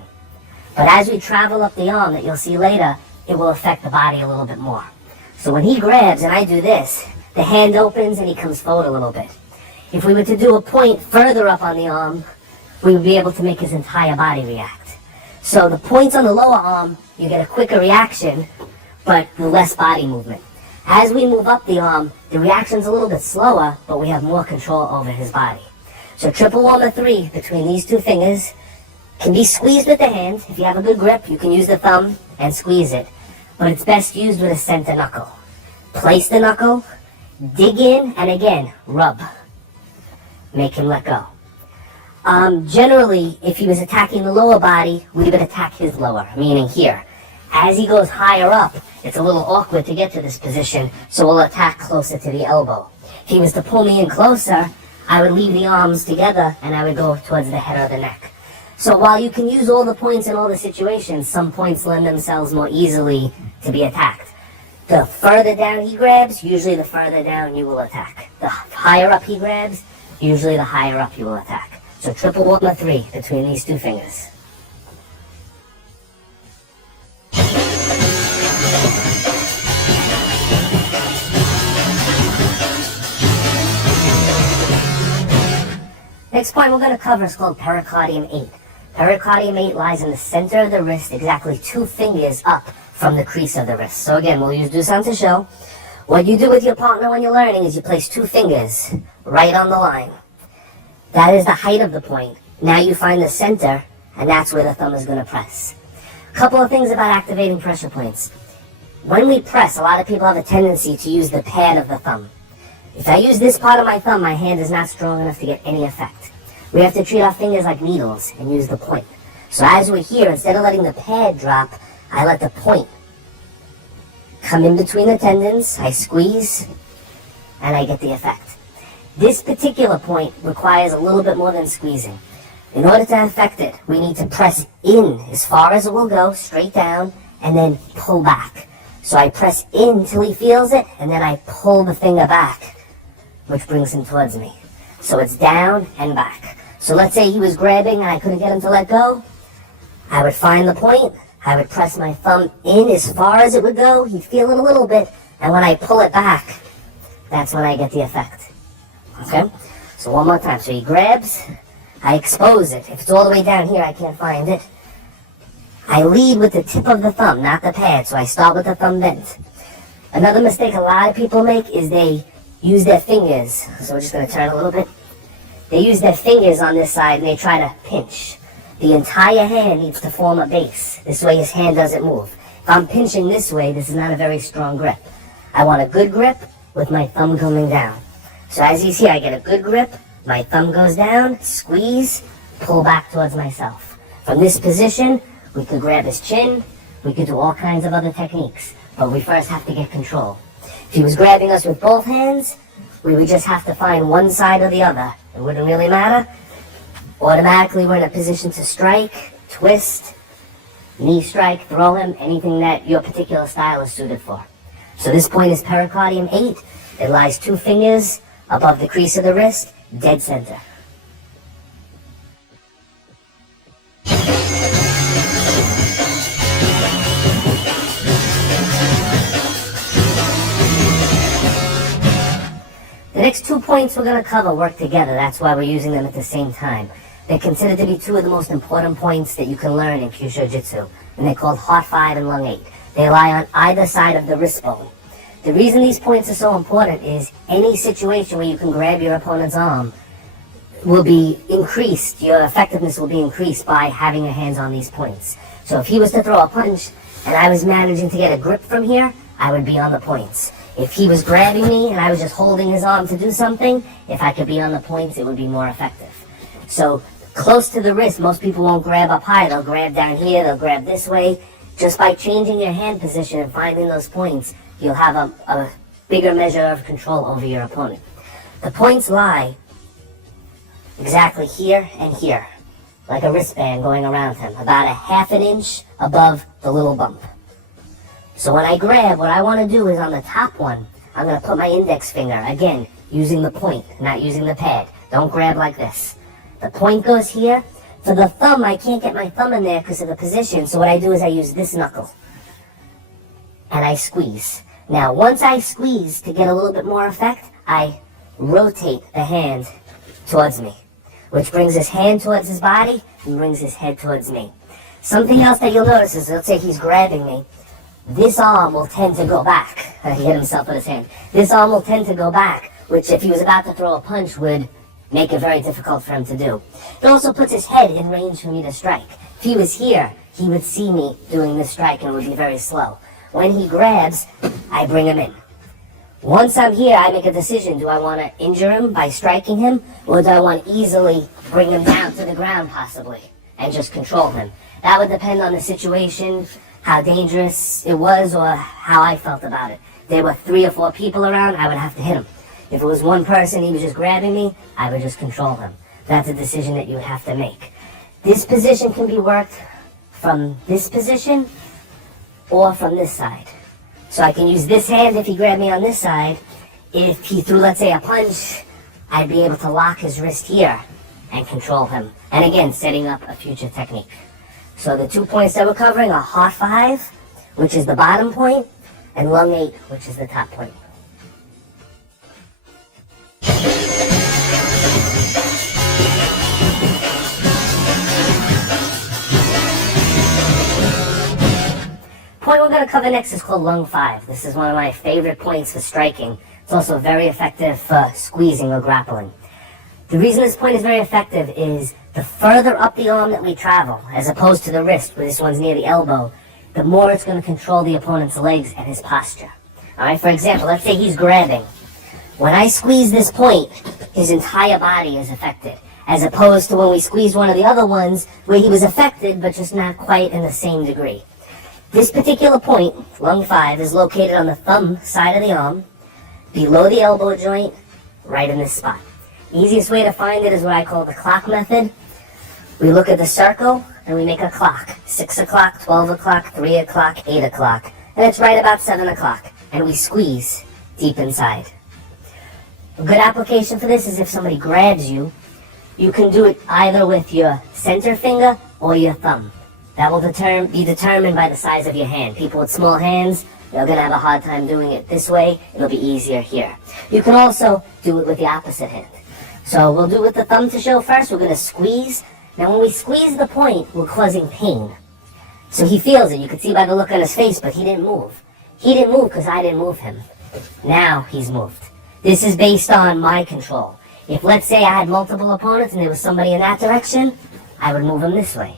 But as we travel up the arm that you'll see later, it will affect the body a little bit more. So when he grabs and I do this, the hand opens and he comes forward a little bit. If we were to do a point further up on the arm, we would be able to make his entire body react. So the points on the lower arm, you get a quicker reaction, but less body movement. As we move up the arm, the reaction's a little bit slower, but we have more control over his body. So triple warmer 3 between these 2 fingers can be squeezed with the hand. If you have a good grip, you can use the thumb and squeeze it, but it's best used with a center knuckle. Place the knuckle, dig in, and again, rub. Make him let go. Generally, if he was attacking the lower body, we would attack his lower, meaning here. As he goes higher up, it's a little awkward to get to this position, so we'll attack closer to the elbow. If he was to pull me in closer, I would leave the arms together and I would go towards the head or the neck. So while you can use all the points in all the situations, some points lend themselves more easily to be attacked. The further down he grabs, usually the further down you will attack. The higher up he grabs, usually the higher up you will attack. So triple warmer 3 between these 2 fingers. Next point we're going to cover is called pericardium 8. Pericardium 8 lies in the center of the wrist, exactly 2 fingers up from the crease of the wrist. So again, we'll do something to show. What you do with your partner when you're learning is you place 2 fingers right on the line. That is the height of the point. Now you find the center, and that's where the thumb is going to press. A couple of things about activating pressure points. When we press, a lot of people have a tendency to use the pad of the thumb. If I use this part of my thumb, my hand is not strong enough to get any effect. We have to treat our fingers like needles and use the point. So as we're here, instead of letting the pad drop, I let the point come in between the tendons, I squeeze, and I get the effect. This particular point requires a little bit more than squeezing. In order to affect it, we need to press in as far as it will go, straight down, and then pull back. So I press in till he feels it, and then I pull the finger back, which brings him towards me. So it's down and back. So let's say he was grabbing and I couldn't get him to let go. I would find the point, I would press my thumb in as far as it would go, he'd feel it a little bit, and when I pull it back, that's when I get the effect. Okay? So one more time. So he grabs, I expose it. If it's all the way down here, I can't find it. I lead with the tip of the thumb, not the pad, so I start with the thumb bent. Another mistake a lot of people make is they use their fingers. So we're just going to turn a little bit. They use their fingers on this side and they try to pinch. The entire hand needs to form a base. This way his hand doesn't move. If I'm pinching this way, this is not a very strong grip. I want a good grip with my thumb coming down. So as you see, I get a good grip, my thumb goes down, squeeze, pull back towards myself. From this position, we could grab his chin, we could do all kinds of other techniques, but we first have to get control. If he was grabbing us with both hands, we would just have to find one side or the other. It wouldn't really matter. Automatically we're in a position to strike, twist, knee strike, throw him, anything that your particular style is suited for. So this point is pericardium 8. It lies 2 fingers above the crease of the wrist, dead center. The next 2 points we're going to cover work together. That's why we're using them at the same time. They're considered to be 2 of the most important points that you can learn in Kyushu Jitsu, and they're called heart 5 and lung 8. They lie on either side of the wrist bone. The reason these points are so important is any situation where you can grab your opponent's arm will be increased, your effectiveness will be increased by having your hands on these points. So if he was to throw a punch and I was managing to get a grip from here, I would be on the points. If he was grabbing me and I was just holding his arm to do something, if I could be on the points, it would be more effective. So close to the wrist, most people won't grab up high. They'll grab down here, they'll grab this way. Just by changing your hand position and finding those points, you'll have a bigger measure of control over your opponent. The points lie exactly here and here, like a wristband going around him, about a ½ an inch above the little bump. So when I grab, what I want to do is on the top one, I'm going to put my index finger, again, using the point, not using the pad. Don't grab like this. The point goes here. For the thumb, I can't get my thumb in there because of the position, so what I do is I use this knuckle. And I squeeze. Now, once I squeeze, to get a little bit more effect, I rotate the hand towards me, which brings his hand towards his body and brings his head towards me. Something else that you'll notice is, let's say he's grabbing me, this arm will tend to go back. He hit himself with his hand. This arm will tend to go back, which if he was about to throw a punch would make it very difficult for him to do. It also puts his head in range for me to strike. If he was here, he would see me doing this strike and it would be very slow. When he grabs, I bring him in. Once I'm here, I make a decision. Do I want to injure him by striking him, or do I want to easily bring him down to the ground possibly and just control him? That would depend on the situation, how dangerous it was, or how I felt about it. If there were 3 or 4 people around, I would have to hit him. If it was one person, he was just grabbing me, I would just control him. That's a decision that you would have to make. This position can be worked from this position or from this side. So I can use this hand if he grabbed me on this side. If he threw, let's say, a punch, I'd be able to lock his wrist here and control him. And again, setting up a future technique. So the 2 points that we're covering are heart 5, which is the bottom point, and lung 8, which is the top point. Point we're going to cover next is called lung 5. This is one of my favorite points for striking. It's also very effective for squeezing or grappling. The reason this point is very effective is the further up the arm that we travel, as opposed to the wrist, where this one's near the elbow, the more it's going to control the opponent's legs and his posture. Alright, for example, let's say he's grabbing. When I squeeze this point, his entire body is affected, as opposed to when we squeeze one of the other ones, where he was affected, but just not quite in the same degree. This particular point, lung 5, is located on the thumb side of the arm, below the elbow joint, right in this spot. Easiest way to find it is what I call the clock method. We look at the circle and we make a clock. 6 o'clock, 12 o'clock, 3 o'clock, 8 o'clock. And it's right about 7 o'clock. And we squeeze deep inside. A good application for this is if somebody grabs you, you can do it either with your center finger or your thumb. That will be determined by the size of your hand. People with small hands, they're going to have a hard time doing it this way. It'll be easier here. You can also do it with the opposite hand. So we'll do it with the thumb to show first. We're going to squeeze. Now when we squeeze the point, we're causing pain. So he feels it. You could see by the look on his face, but he didn't move. He didn't move because I didn't move him. Now he's moved. This is based on my control. If, let's say, I had multiple opponents and there was somebody in that direction, I would move him this way.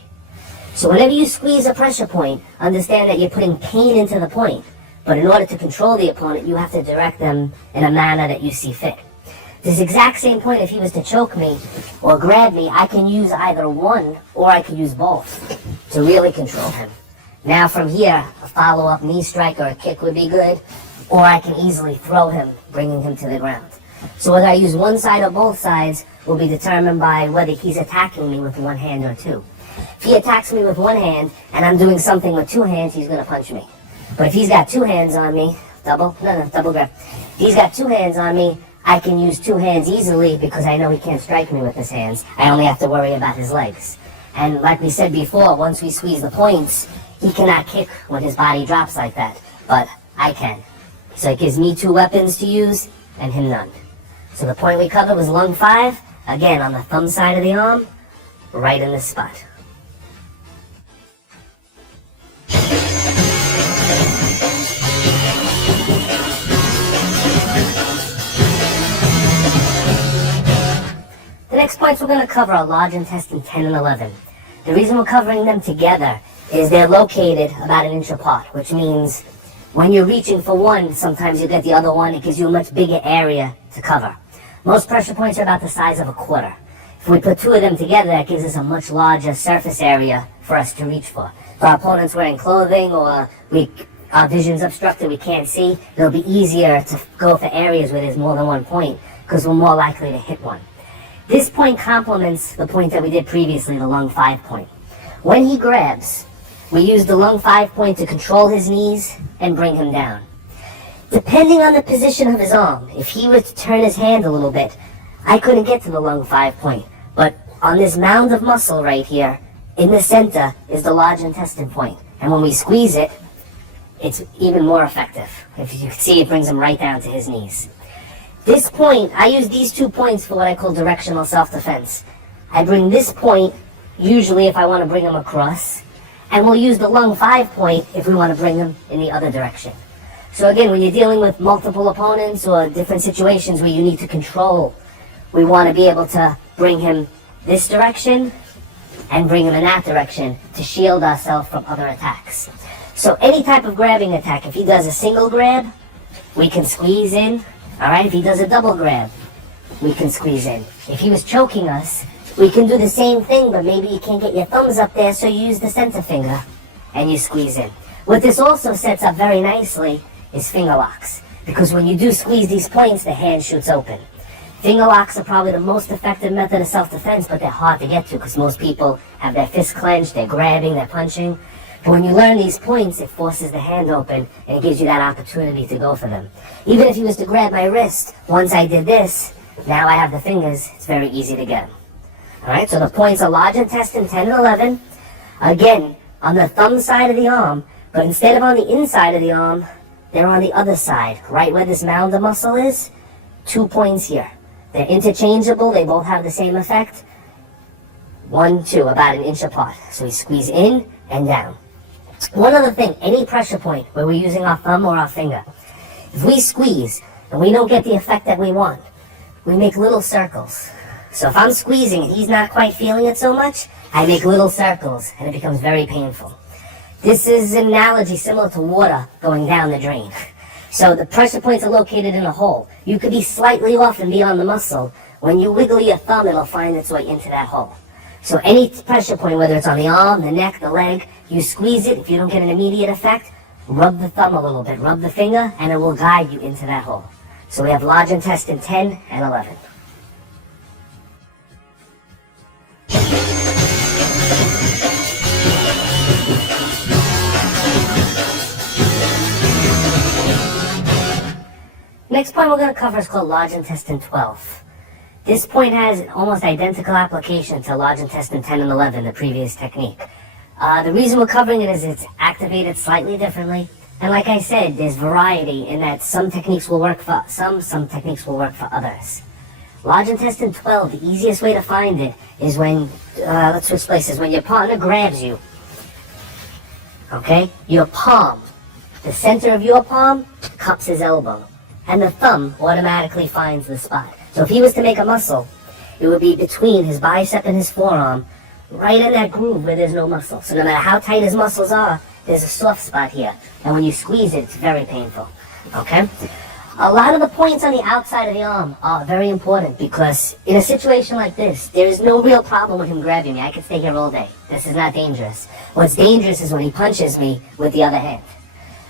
So whenever you squeeze a pressure point, understand that you're putting pain into the point. But in order to control the opponent, you have to direct them in a manner that you see fit. This exact same point, if he was to choke me or grab me, I can use either one or I can use both to really control him. Now from here, a follow-up knee strike or a kick would be good, or I can easily throw him, bringing him to the ground. So whether I use one side or both sides will be determined by whether he's attacking me with one hand or two. If he attacks me with one hand and I'm doing something with two hands, he's going to punch me. But if he's got two hands on me, double grab. If he's got two hands on me, I can use two hands easily because I know he can't strike me with his hands. I only have to worry about his legs. And like we said before, once we squeeze the points, he cannot kick when his body drops like that. But I can. So it gives me two weapons to use and him none. So the point we covered was lung 5, again on the thumb side of the arm, right in this spot. The next points we're going to cover are large intestine 10 and 11. The reason we're covering them together is they're located about an inch apart, which means when you're reaching for one, sometimes you get the other one. It gives you a much bigger area to cover. Most pressure points are about the size of a quarter. If we put two of them together, that gives us a much larger surface area for us to reach for. If our opponent's wearing clothing or our vision's obstructed, we can't see, it'll be easier to go for areas where there's more than one point because we're more likely to hit one. This point complements the point that we did previously, the lung 5 point. When he grabs, we use the lung 5 point to control his knees and bring him down. Depending on the position of his arm, if he were to turn his hand a little bit, I couldn't get to the lung 5 point. But on this mound of muscle right here, in the center is the large intestine point. And when we squeeze it, it's even more effective. If you see, it brings him right down to his knees. This point, I use these 2 points for what I call directional self-defense. I bring this point, usually if I want to bring him across, and we'll use the lung 5 point if we want to bring him in the other direction. So again, when you're dealing with multiple opponents or different situations where you need to control, we want to be able to bring him this direction and bring him in that direction to shield ourselves from other attacks. So any type of grabbing attack, if he does a single grab, we can squeeze in. All right, if he does a double grab, we can squeeze in. If he was choking us, we can do the same thing, but maybe you can't get your thumbs up there, so you use the center finger and you squeeze in. What this also sets up very nicely is finger locks, because when you do squeeze these points, the hand shoots open. Finger locks are probably the most effective method of self-defense, but they're hard to get to because most people have their fists clenched, they're grabbing, they're punching. But when you learn these points, it forces the hand open and it gives you that opportunity to go for them. Even if he was to grab my wrist, once I did this, now I have the fingers, it's very easy to get them. Alright, so the points are large intestine 10 and 11. Again, on the thumb side of the arm, but instead of on the inside of the arm, they're on the other side, right where this mound of muscle is. 2 points here. They're interchangeable, they both have the same effect. 1, 2, about an inch apart. So we squeeze in and down. One other thing, any pressure point where we're using our thumb or our finger, if we squeeze and we don't get the effect that we want, we make little circles. So if I'm squeezing and he's not quite feeling it so much, I make little circles and it becomes very painful. This is an analogy similar to water going down the drain. So the pressure points are located in a hole. You could be slightly off and be on the muscle. When you wiggle your thumb, it'll find its way into that hole. So any pressure point, whether it's on the arm, the neck, the leg, you squeeze it. If you don't get an immediate effect, rub the thumb a little bit, rub the finger, and it will guide you into that hole. So we have large intestine 10 and 11. Next point we're going to cover is called large intestine 12. This point has an almost identical application to large intestine 10 and 11, the previous technique. The reason we're covering it is it's activated slightly differently. And like I said, there's variety in that some techniques will work for some techniques will work for others. Large intestine 12, the easiest way to find it is when, let's switch places, when your partner grabs you. Okay? Your palm, the center of your palm cups his elbow, and the thumb automatically finds the spot. So if he was to make a muscle, it would be between his bicep and his forearm, right in that groove where there's no muscle. So no matter how tight his muscles are, there's a soft spot here. And when you squeeze it, it's very painful. Okay? A lot of the points on the outside of the arm are very important because in a situation like this, there is no real problem with him grabbing me. I could stay here all day. This is not dangerous. What's dangerous is when he punches me with the other hand.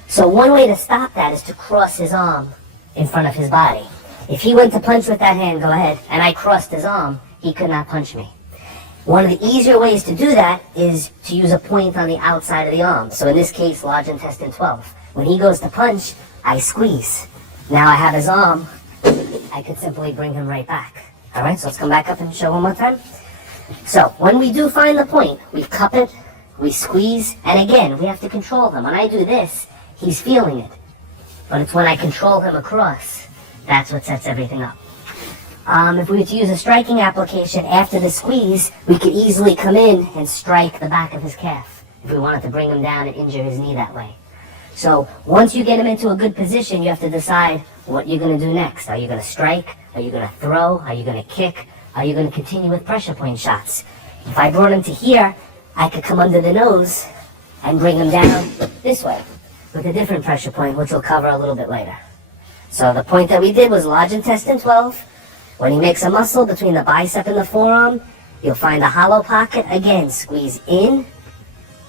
So one way to stop that is to cross his arm in front of his body. If he went to punch with that hand, go ahead, and I crossed his arm, he could not punch me. One of the easier ways to do that is to use a point on the outside of the arm. So in this case, large intestine 12. When he goes to punch, I squeeze. Now I have his arm, I could simply bring him right back. All right, so let's come back up and show one more time. So when we do find the point, we cup it, we squeeze, and again, we have to control him. When I do this, he's feeling it. But it's when I control him across, that's what sets everything up. If we were to use a striking application after the squeeze, we could easily come in and strike the back of his calf if we wanted to bring him down and injure his knee that way. So once you get him into a good position, you have to decide what you're going to do next. Are you going to strike? Are you going to throw? Are you going to kick? Are you going to continue with pressure point shots? If I brought him to here, I could come under the nose and bring him down this way with a different pressure point, which we'll cover a little bit later. So the point that we did was large intestine 12. When he makes a muscle between the bicep and the forearm, you'll find a hollow pocket. Again, squeeze in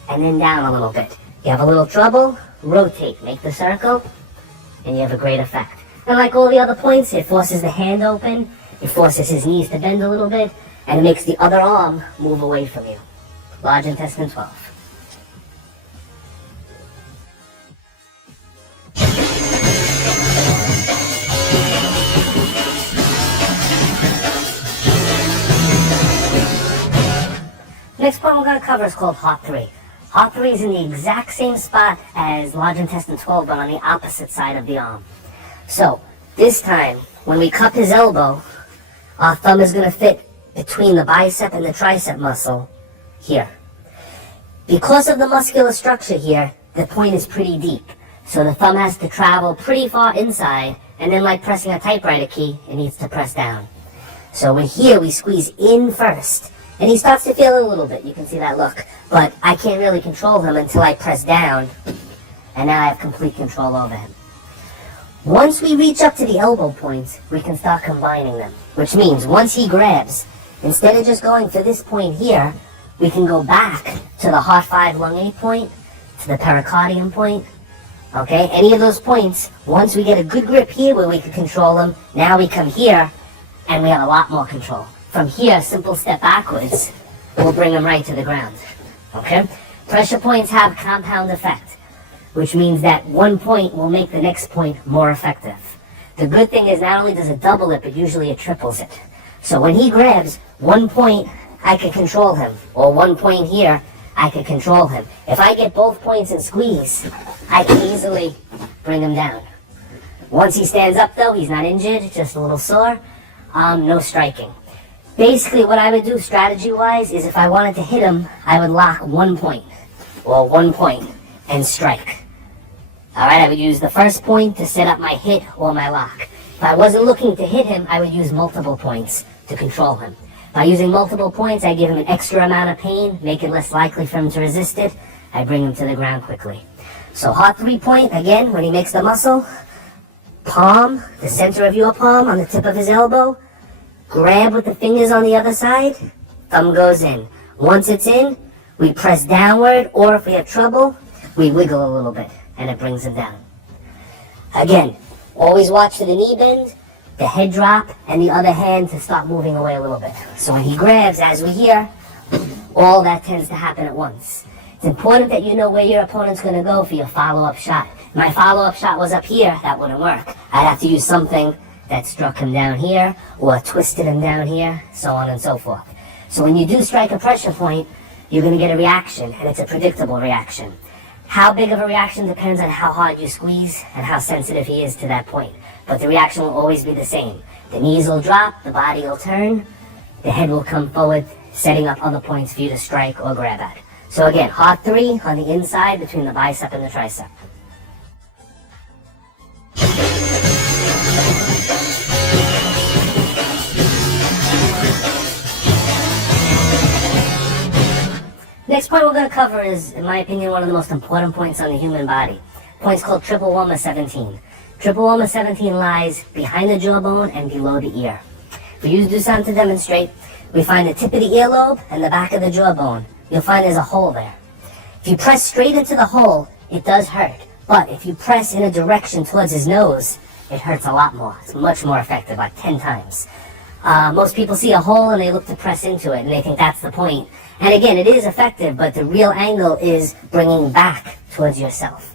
and then down a little bit. You have a little trouble, rotate, make the circle, and you have a great effect. And like all the other points, it forces the hand open, it forces his knees to bend a little bit, and it makes the other arm move away from you. Large intestine 12. Next point we're going to cover is called heart 3. Heart 3 is in the exact same spot as large intestine 12, but on the opposite side of the arm. So, this time, when we cup his elbow, our thumb is going to fit between the bicep and the tricep muscle here. Because of the muscular structure here, the point is pretty deep. So the thumb has to travel pretty far inside, and then like pressing a typewriter key, it needs to press down. So when here, we squeeze in first. And he starts to feel it a little bit, you can see that look. But I can't really control him until I press down, and now I have complete control over him. Once we reach up to the elbow points, we can start combining them. Which means, once he grabs, instead of just going for this point here, we can go back to the heart 5, lung 8 point, to the pericardium point. Okay, any of those points, once we get a good grip here where we can control them, now we come here, and we have a lot more control. From here, simple step backwards, we'll bring them right to the ground. Okay? Pressure points have compound effect, which means that one point will make the next point more effective. The good thing is not only does it double it, but usually it triples it. So when he grabs, one point, I can control him. Or one point here, I can control him. If I get both points and squeeze, I can easily bring him down. Once he stands up though, he's not injured, just a little sore, no striking. Basically, what I would do strategy-wise is if I wanted to hit him, I would lock one point and strike. Alright, I would use the first point to set up my hit or my lock. If I wasn't looking to hit him, I would use multiple points to control him. By using multiple points, I give him an extra amount of pain, make it less likely for him to resist it. I bring him to the ground quickly. So heart 3 point, again, when he makes the muscle, palm, the center of your palm on the tip of his elbow, grab with the fingers on the other side, thumb goes in. Once it's in, we press downward, or if we have trouble, we wiggle a little bit, and it brings him down. Again, always watch for the knee bend, the head drop, and the other hand to start moving away a little bit. So when he grabs, as we hear, all that tends to happen at once. It's important that you know where your opponent's going to go for your follow-up shot. If my follow-up shot was up here, that wouldn't work. I'd have to use something that struck him down here, or twisted him down here, so on and so forth. So when you do strike a pressure point, you're going to get a reaction, and it's a predictable reaction. How big of a reaction depends on how hard you squeeze and how sensitive he is to that point. But the reaction will always be the same. The knees will drop, the body will turn, the head will come forward, setting up other points for you to strike or grab at. So again, hard 3 on the inside between the bicep and the tricep. Next point we're going to cover is, in my opinion, one of the most important points on the human body. The point's called triple woma 17. Triple woma 17 lies behind the jawbone and below the ear. If we use Dusan to demonstrate, we find the tip of the earlobe and the back of the jawbone. You'll find there's a hole there. If you press straight into the hole, it does hurt. But if you press in a direction towards his nose, it hurts a lot more. It's much more effective, like 10 times. Most people see a hole and they look to press into it, and they think that's the point. And again, it is effective, but the real angle is bringing back towards yourself.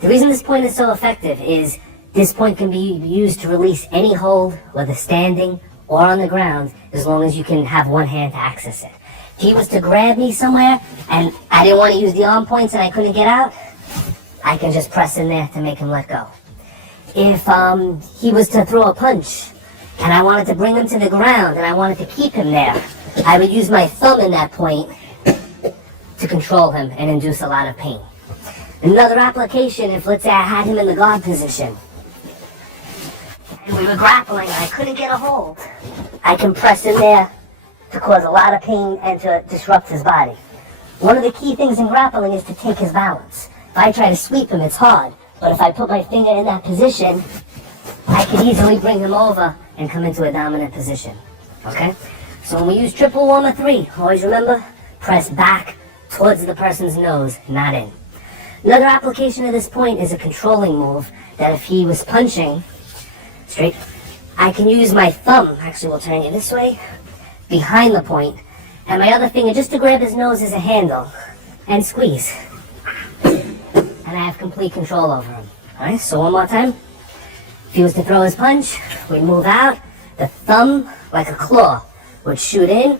The reason this point is so effective is this point can be used to release any hold, whether standing or on the ground, as long as you can have one hand to access it. If he was to grab me somewhere and I didn't want to use the arm points and I couldn't get out, I can just press in there to make him let go. If he was to throw a punch and I wanted to bring him to the ground and I wanted to keep him there, I would use my thumb in that point to control him and induce a lot of pain. Another application, if let's say I had him in the guard position and we were grappling and I couldn't get a hold, I can press in there to cause a lot of pain and to disrupt his body. One of the key things in grappling is to take his balance. If I try to sweep him, it's hard, but if I put my finger in that position, I can easily bring him over and come into a dominant position. Okay? So when we use triple woma 3, always remember, press back towards the person's nose, not in. Another application of this point is a controlling move that if he was punching straight, I can use my thumb, actually we'll turn you this way, behind the point, and my other finger just to grab his nose as a handle and squeeze. And I have complete control over him. Alright, so one more time. If he was to throw his punch, we'd move out, the thumb, like a claw, would shoot in.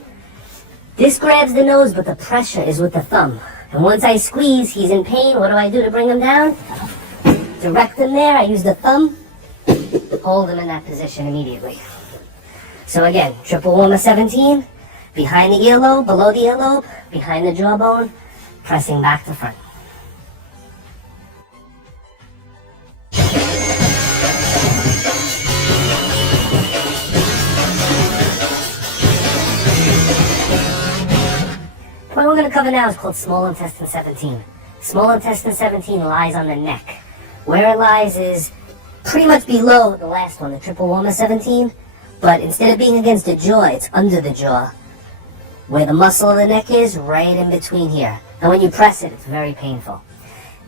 This grabs the nose, but the pressure is with the thumb. And once I squeeze, he's in pain. What do I do to bring him down? Direct him there, I use the thumb, hold him in that position immediately. So again, triple woma 17, behind the earlobe, below the earlobe, behind the jawbone, pressing back to front. The point we're going to cover now is called small intestine 17. Small intestine 17 lies on the neck. Where it lies is pretty much below the last one, the triple woma 17, but instead of being against the jaw, it's under the jaw, where the muscle of the neck is, right in between here. And when you press it, it's very painful.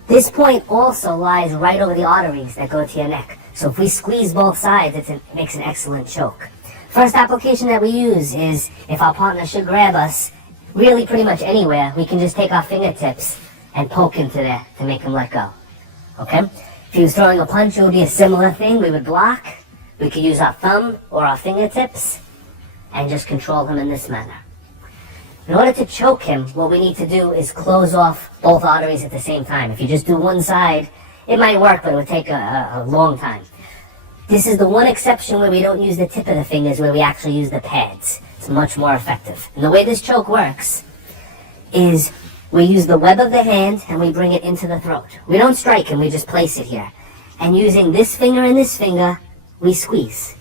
This point also lies right over the arteries that go to your neck. So if we squeeze both sides, it makes an excellent choke. First application that we use is if our partner should grab us, really pretty much anywhere, we can just take our fingertips and poke into there to make him let go. Okay? If he was throwing a punch, it would be a similar thing. We would block. We could use our thumb or our fingertips and just control him in this manner. In order to choke him, what we need to do is close off both arteries at the same time. If you just do one side, it might work, but it would take a long time. This is the one exception where we don't use the tip of the fingers, where we actually use the pads. It's much more effective. And the way this choke works is we use the web of the hand and we bring it into the throat. We don't strike him, we just place it here. And using this finger and this finger, we squeeze.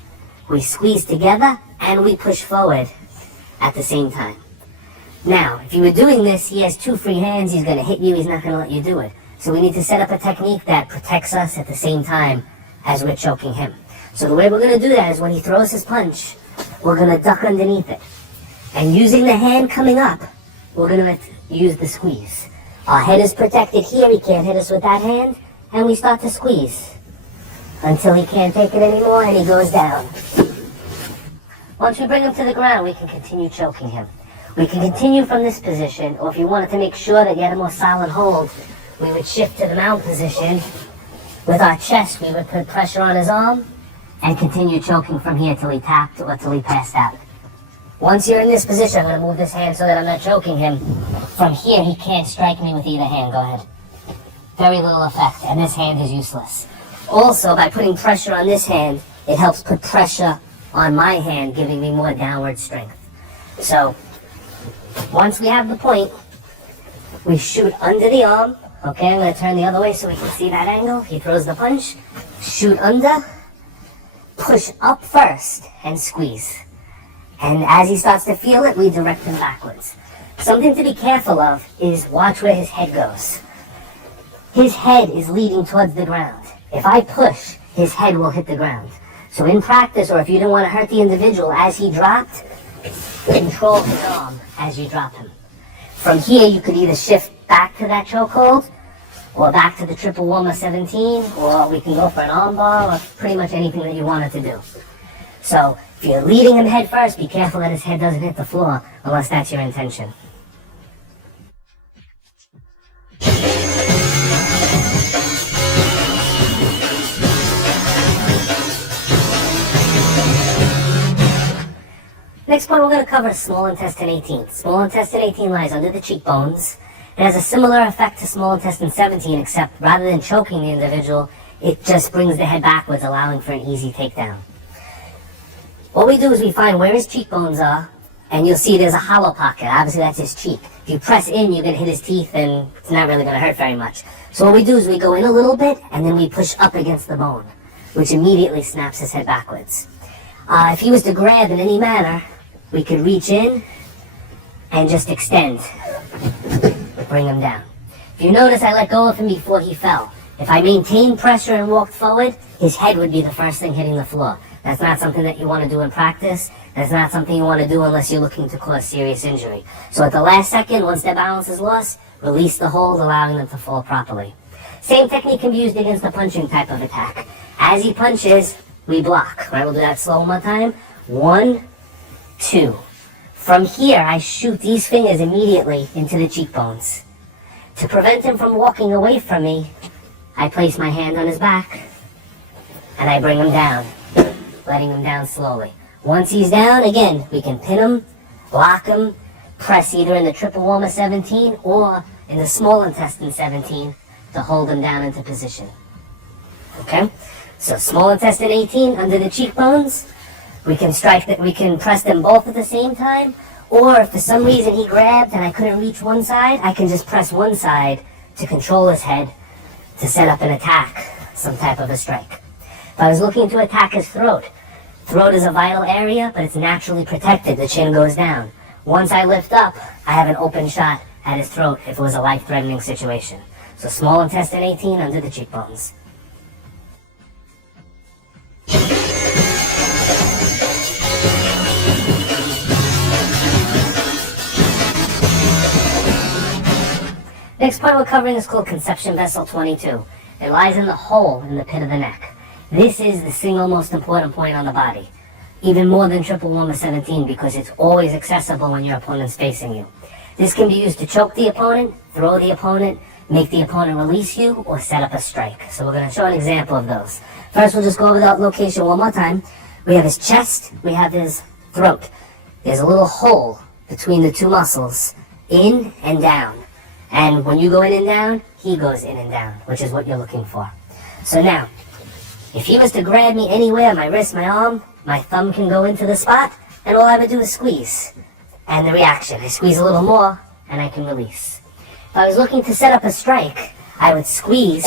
We squeeze together and we push forward at the same time. Now, if you were doing this, he has two free hands, he's going to hit you, he's not going to let you do it. So we need to set up a technique that protects us at the same time as we're choking him. So the way we're going to do that is when he throws his punch, we're going to duck underneath it. And using the hand coming up, we're going to use the squeeze. Our head is protected here, he can't hit us with that hand, and we start to squeeze until he can't take it anymore and he goes down. Once we bring him to the ground, we can continue choking him. We can continue from this position, or if you wanted to make sure that you had a more solid hold, we would shift to the mount position. With our chest, we would put pressure on his arm and continue choking from here till he tapped or till he passed out. Once you're in this position, I'm going to move this hand so that I'm not choking him. From here, he can't strike me with either hand. Go ahead. Very little effect, and this hand is useless. Also, by putting pressure on this hand, it helps put pressure on my hand, giving me more downward strength. So, once we have the point, We shoot under the arm. Okay, I'm going to turn the other way so we can see that angle. He throws the punch. Shoot under. Push up first and squeeze. And as he starts to feel it, we direct him backwards. Something to be careful of is watch where his head goes. His head is leading towards the ground. If I push, his head will hit the ground. So in practice, or if you don't want to hurt the individual as he dropped, control his arm as you drop him. From here, you could either shift back to that chokehold, or back to the triple warmer 17, or we can go for an arm bar, or pretty much anything that you wanted to do. So if you're leading him head first, be careful that his head doesn't hit the floor, unless that's your intention. Next point we're going to cover is small intestine 18. Small intestine 18 lies under the cheekbones. It has a similar effect to small intestine 17, except rather than choking the individual, it just brings the head backwards, allowing for an easy takedown. What we do is we find where his cheekbones are, and you'll see there's a hollow pocket. Obviously that's his cheek. If you press in, you're going to hit his teeth, and it's not really going to hurt very much. So what we do is we go in a little bit, and then we push up against the bone, which immediately snaps his head backwards. If he was to grab in any manner, we could reach in and just extend. Bring him down. If you notice, I let go of him before he fell. If I maintained pressure and walked forward, his head would be the first thing hitting the floor. That's not something that you want to do in practice. That's not something you want to do unless you're looking to cause serious injury. So at the last second, once their balance is lost, release the hold, allowing them to fall properly. Same technique can be used against a punching type of attack. As he punches, we block. Right, we'll do that slow one more time. 1, 2. From here, I shoot these fingers immediately into the cheekbones. To prevent him from walking away from me, I place my hand on his back, and I bring him down, letting him down slowly. Once he's down, again, we can pin him, block him, press either in the triple warmer 17 or in the small intestine 17 to hold him down into position. Okay? So small intestine 18 under the cheekbones. We can press them both at the same time, or if for some reason he grabbed and I couldn't reach one side, I can just press one side to control his head to set up an attack, some type of a strike. If I was looking to attack his throat is a vital area, but it's naturally protected. The chin goes down. Once I lift up, I have an open shot at his throat if it was a life-threatening situation. So small intestine 18 under the cheekbones. Next point we're covering is called conception vessel 22. It lies in the hole in the pit of the neck. This is the single most important point on the body, even more than triple warmer 17, because it's always accessible when your opponent's facing you. This can be used to choke the opponent, throw the opponent, make the opponent release you, or set up a strike. So we're going to show an example of those. First, we'll just go over that location one more time. We have his chest, we have his throat. There's a little hole between the two muscles, in and down. And when you go in and down, he goes in and down, which is what you're looking for. So now, if he was to grab me anywhere, my wrist, my arm, my thumb can go into the spot, and all I would do is squeeze. And the reaction, I squeeze a little more, and I can release. If I was looking to set up a strike, I would squeeze,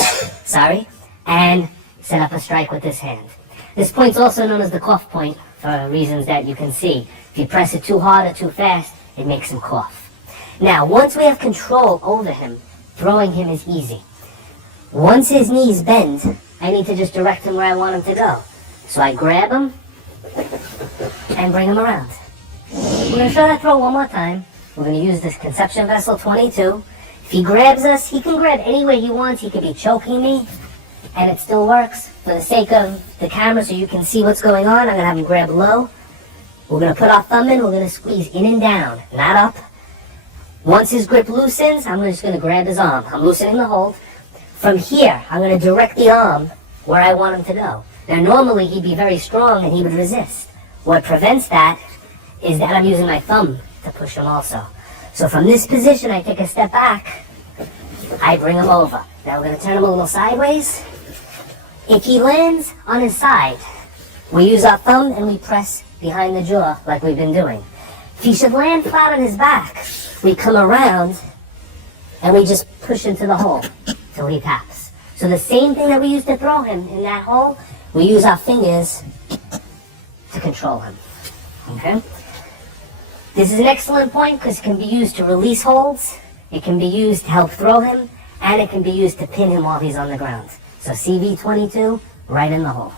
and set up a strike with this hand. This point's also known as the cough point, for reasons that you can see. If you press it too hard or too fast, it makes him cough. Now, once we have control over him, throwing him is easy. Once his knees bend, I need to just direct him where I want him to go. So I grab him and bring him around. We're going to show that throw one more time. We're going to use this conception vessel 22. If he grabs us, he can grab anywhere he wants. He could be choking me, and it still works. For the sake of the camera so you can see what's going on, I'm going to have him grab low. We're going to put our thumb in. We're going to squeeze in and down, not up. Once his grip loosens, I'm just going to grab his arm. I'm loosening the hold. From here, I'm going to direct the arm where I want him to go. Now, normally, he'd be very strong and he would resist. What prevents that is that I'm using my thumb to push him also. So from this position, I take a step back. I bring him over. Now, we're going to turn him a little sideways. If he lands on his side, we use our thumb and we press behind the jaw like we've been doing. If he should land flat on his back, we come around and we just push into the hole till he taps. So the same thing that we use to throw him in that hole, we use our fingers to control him. Okay? This is an excellent point because it can be used to release holds, it can be used to help throw him, and it can be used to pin him while he's on the ground. So CV22, right in the hole.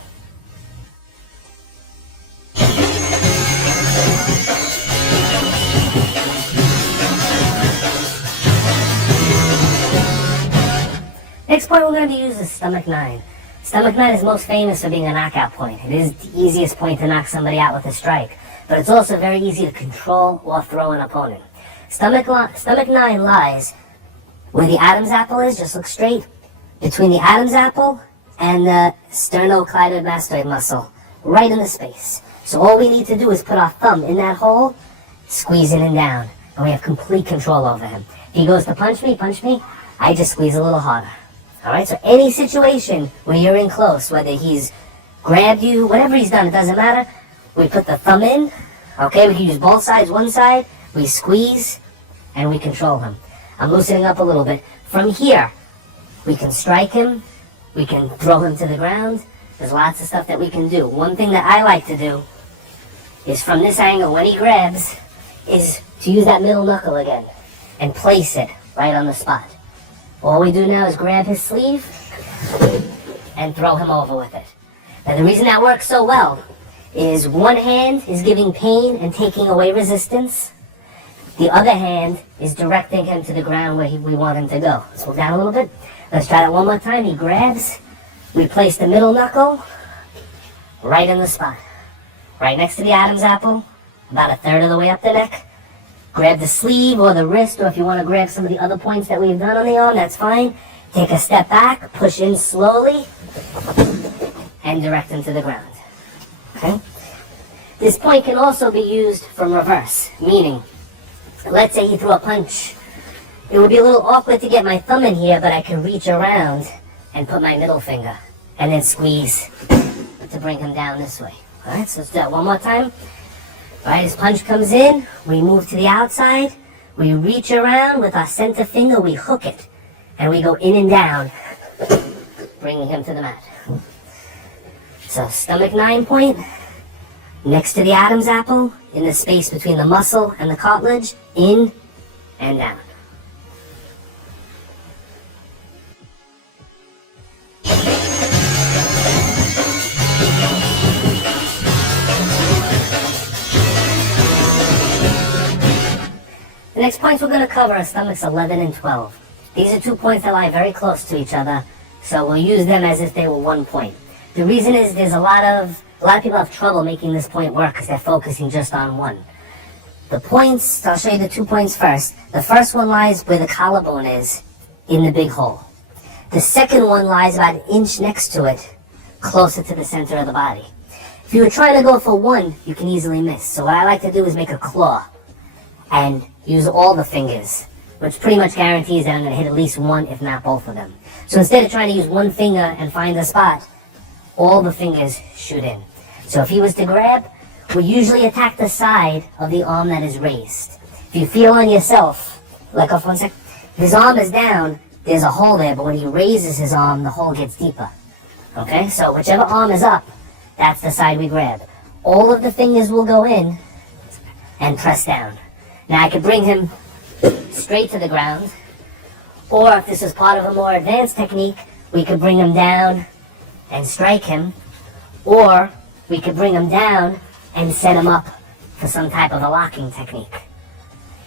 Next point we're going to use is stomach 9. Stomach 9 is most famous for being a knockout point. It is the easiest point to knock somebody out with a strike, but it's also very easy to control or throw an opponent. Stomach 9 lies where the Adam's apple is, just look straight, between the Adam's apple and the sternocleidomastoid muscle, right in the space. So all we need to do is put our thumb in that hole, squeeze in and down, and we have complete control over him. If he goes to punch me, I just squeeze a little harder. Alright, so any situation where you're in close, whether he's grabbed you, whatever he's done, it doesn't matter. We put the thumb in, okay, we can use both sides, one side, we squeeze, and we control him. I'm loosening up a little bit. From here, we can strike him, we can throw him to the ground. There's lots of stuff that we can do. One thing that I like to do is from this angle, when he grabs, is to use that middle knuckle again and place it right on the spot. All we do now is grab his sleeve and throw him over with it. Now the reason that works so well is one hand is giving pain and taking away resistance. The other hand is directing him to the ground where we want him to go. Let's move down a little bit. Let's try that one more time. He grabs. We place the middle knuckle right in the spot. Right next to the Adam's apple, about a third of the way up the neck. Grab the sleeve or the wrist, or if you want to grab some of the other points that we've done on the arm, that's fine. Take a step back, push in slowly, and direct him to the ground. Okay? This point can also be used from reverse, meaning, let's say he threw a punch. It would be a little awkward to get my thumb in here, but I can reach around and put my middle finger, and then squeeze to bring him down this way. Alright, so let's do that one more time. Alright, his punch comes in, we move to the outside, we reach around with our center finger, we hook it, and we go in and down, bringing him to the mat. So stomach 9 point, next to the Adam's apple, in the space between the muscle and the cartilage, in and down. The next points we're going to cover are stomachs 11 and 12. These are 2 points that lie very close to each other, so we'll use them as if they were 1 point. The reason is there's a lot of people have trouble making this point work because they're focusing just on one. The points, I'll show you the 2 points first. The first one lies where the collarbone is, in the big hole. The second one lies about an inch next to it, closer to the center of the body. If you were trying to go for one, you can easily miss. So what I like to do is make a claw and use all the fingers, which pretty much guarantees that I'm going to hit at least one, if not both of them. So instead of trying to use one finger and find a spot, all the fingers shoot in. So if he was to grab, we usually attack the side of the arm that is raised. If you feel on yourself, let off 1 sec, his arm is down, there's a hole there, but when he raises his arm, the hole gets deeper. Okay, so whichever arm is up, that's the side we grab. All of the fingers will go in and press down. Now I could bring him straight to the ground, or if this is part of a more advanced technique, we could bring him down and strike him, or we could bring him down and set him up for some type of a locking technique.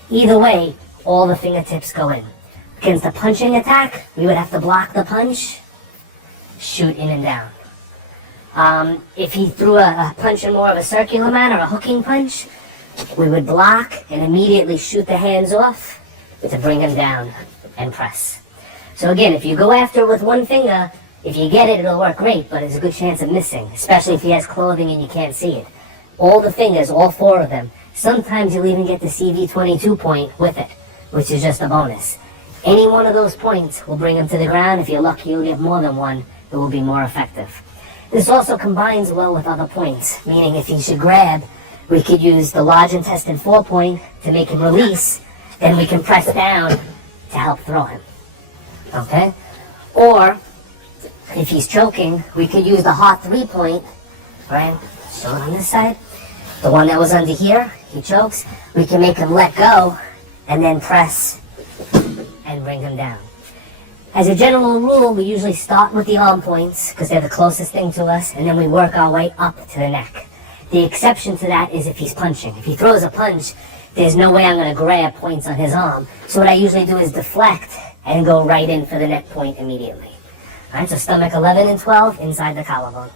Either way, all the fingertips go in. Against a punching attack, we would have to block the punch, shoot in and down. If he threw a punch in more of a circular manner, a hooking punch, we would block and immediately shoot the hands off to bring him down and press. So again, if you go after it with one finger, if you get it, it'll work great, but there's a good chance of missing, especially if he has clothing and you can't see it. All the fingers, all 4 of them. Sometimes you'll even get the CV22 point with it, which is just a bonus. Any one of those points will bring him to the ground. If you're lucky, you'll get more than one. It will be more effective. This also combines well with other points, meaning if he should grab, we could use the large intestine 4 point to make him release, then we can press down to help throw him. Okay? Or, if he's choking, we could use the hot 3-point, right? Show it on this side. The one that was under here, he chokes. We can make him let go and then press and bring him down. As a general rule, we usually start with the arm points because they're the closest thing to us, and then we work our way up to the neck. The exception to that is if he's punching. If he throws a punch, there's no way I'm going to grab points on his arm. So what I usually do is deflect and go right in for the neck point immediately. All right, so stomach 11 and 12 inside the collarbone.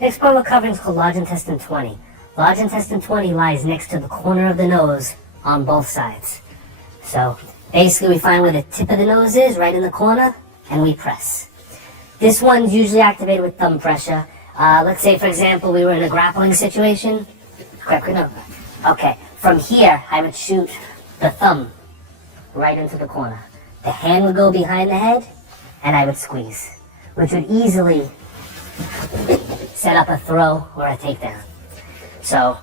Next point we're covering is called large intestine 20. Large intestine 20 lies next to the corner of the nose on both sides. So basically we find where the tip of the nose is, right in the corner, and we press. This one's usually activated with thumb pressure. Let's say, for example, we were in a grappling situation. Okay, from here I would shoot the thumb right into the corner. The hand would go behind the head, and I would squeeze, which would easily set up a throw or a takedown. So,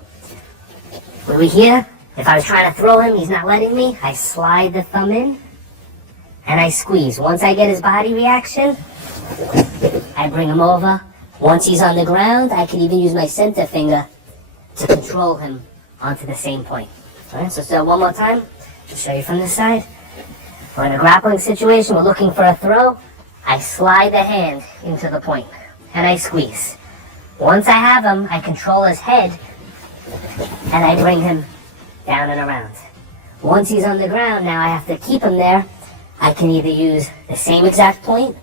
when we here, if I was trying to throw him, he's not letting me, I slide the thumb in, and I squeeze. Once I get his body reaction, I bring him over. Once he's on the ground, I can even use my center finger to control him onto the same point. Alright, so let's do that one more time. I'll show you from this side. We're in a grappling situation, we're looking for a throw. I slide the hand into the point, and I squeeze. Once I have him, I control his head, and I bring him down and around. Once he's on the ground, now I have to keep him there. I can either use the same exact point,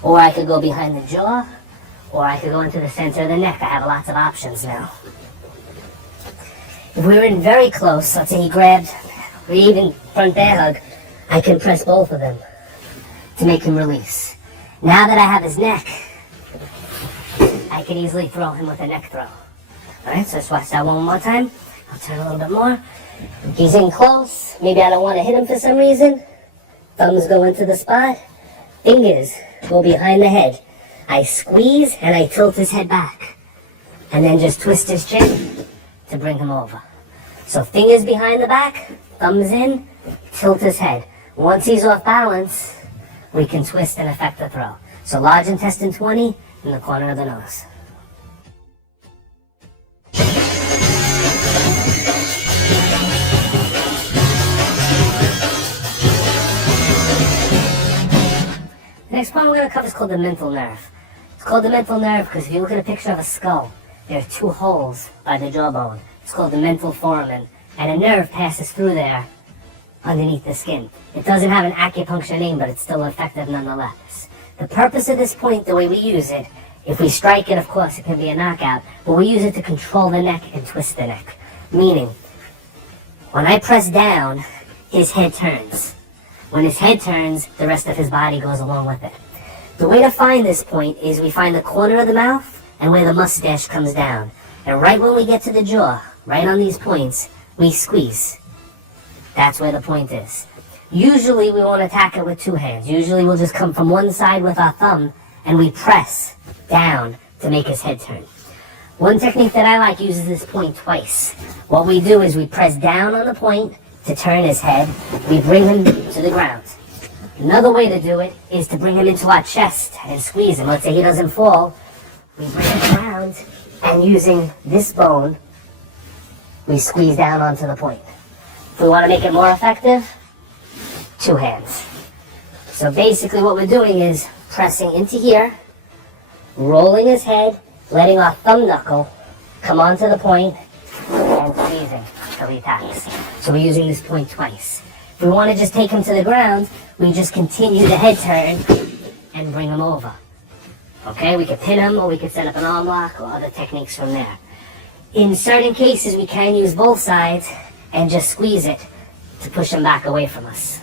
or I could go behind the jaw, or I could go into the center of the neck. I have lots of options now. If we were in very close, let's say he grabbed, or even front bear hug, I can press both of them to make him release. Now that I have his neck, I can easily throw him with a neck throw. Alright, so let's watch that one more time. I'll turn a little bit more. He's in close. Maybe I don't want to hit him for some reason. Thumbs go into the spot. Fingers go behind the head. I squeeze and I tilt his head back. And then just twist his chin to bring him over. So fingers behind the back, thumbs in, tilt his head. Once he's off balance, we can twist and effect the throw. So large intestine 20 in the corner of the nose. The next point we're going to cover is called the mental nerve. It's called the mental nerve because if you look at a picture of a skull, there are 2 holes by the jawbone. It's called the mental foramen, and a nerve passes through there underneath the skin. It doesn't have an acupuncture name, but it's still effective nonetheless. The purpose of this point, the way we use it, if we strike it, of course, it can be a knockout, but we use it to control the neck and twist the neck. Meaning, when I press down, his head turns. When his head turns, the rest of his body goes along with it. The way to find this point is we find the corner of the mouth and where the mustache comes down. And right when we get to the jaw, right on these points, we squeeze. That's where the point is. Usually we won't attack it with 2 hands. Usually we'll just come from one side with our thumb and we press down to make his head turn. One technique that I like uses this point twice. What we do is we press down on the point to turn his head. We bring him to the ground. Another way to do it is to bring him into our chest and squeeze him. Let's say he doesn't fall. We bring him around and using this bone, we squeeze down onto the point. If we want to make it more effective, 2 hands. So basically what we're doing is pressing into here, rolling his head, letting our thumb knuckle come onto the point, and squeezing until he attacks. So we're using this point twice. If we want to just take him to the ground, we just continue the head turn and bring him over. Okay, we could pin him or we could set up an arm lock or other techniques from there. In certain cases, we can use both sides and just squeeze it to push him back away from us.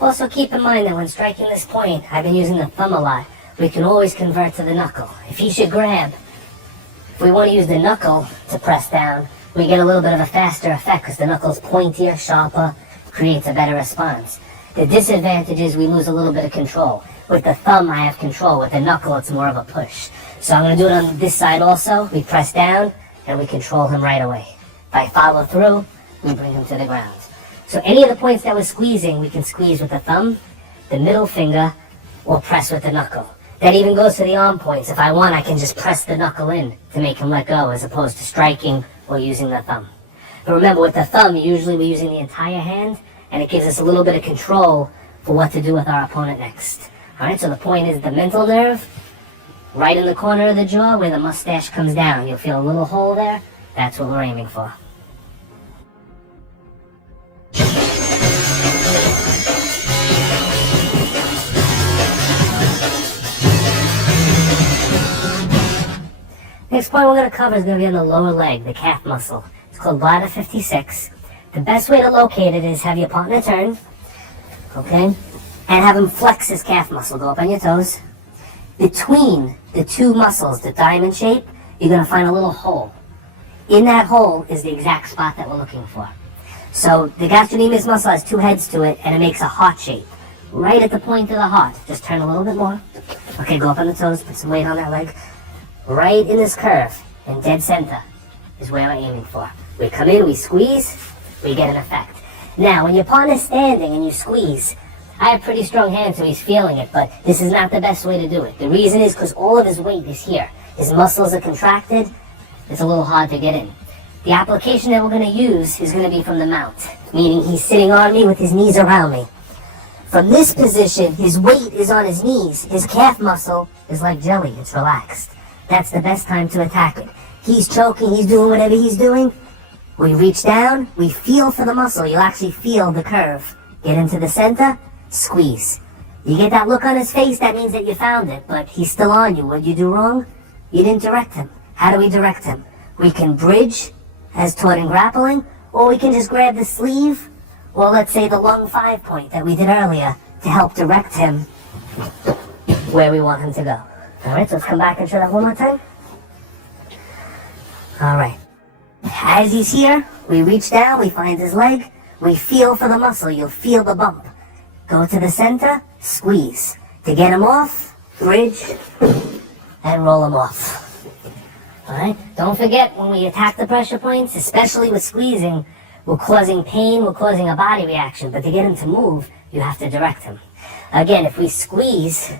Also keep in mind that when striking this point, I've been using the thumb a lot, we can always convert to the knuckle. If he should grab, if we want to use the knuckle to press down, we get a little bit of a faster effect because the knuckle's pointier, sharper, creates a better response. The disadvantage is we lose a little bit of control. With the thumb, I have control. With the knuckle, it's more of a push. So I'm going to do it on this side also. We press down, and we control him right away. If I follow through, we bring him to the ground. So any of the points that we're squeezing, we can squeeze with the thumb, the middle finger, or press with the knuckle. That even goes to the arm points. If I want, I can just press the knuckle in to make him let go, as opposed to striking or using the thumb. But remember, with the thumb, usually we're using the entire hand, and it gives us a little bit of control for what to do with our opponent next. Alright, so the point is the mental nerve, right in the corner of the jaw where the mustache comes down. You'll feel a little hole there. That's what we're aiming for. Next point we're going to cover is going to be on the lower leg, the calf muscle. It's called bladder 56. The best way to locate it is have your partner turn, okay, and have him flex his calf muscle. Go up on your toes. Between the two muscles, the diamond shape, you're going to find a little hole. In that hole is the exact spot that we're looking for. So the gastrocnemius muscle has two heads to it, and it makes a heart shape. Right at the point of the heart. Just turn a little bit more. Okay, go up on the toes, put some weight on that leg. Right in this curve, in dead center, is where we're aiming for. We come in, we squeeze, we get an effect. Now, when your partner's standing and you squeeze, I have pretty strong hands, so he's feeling it, but this is not the best way to do it. The reason is because all of his weight is here. His muscles are contracted. It's a little hard to get in. The application that we're going to use is going to be from the mount, meaning he's sitting on me with his knees around me. From this position, his weight is on his knees. His calf muscle is like jelly. It's relaxed. That's the best time to attack it. He's choking, he's doing whatever he's doing. We reach down, we feel for the muscle. You'll actually feel the curve. Get into the center, squeeze. You get that look on his face, that means that you found it, but he's still on you. What'd you do wrong? You didn't direct him. How do we direct him? We can bridge, as taught in grappling, or we can just grab the sleeve, or let's say the lung 5 point that we did earlier, to help direct him where we want him to go. Alright, so let's come back and show that one more time. Alright. As he's here, we reach down, we find his leg, we feel for the muscle, you'll feel the bump. Go to the center, squeeze. To get him off, bridge, and roll him off. Alright, don't forget when we attack the pressure points, especially with squeezing, we're causing pain, we're causing a body reaction, but to get him to move, you have to direct him. Again, if we squeeze,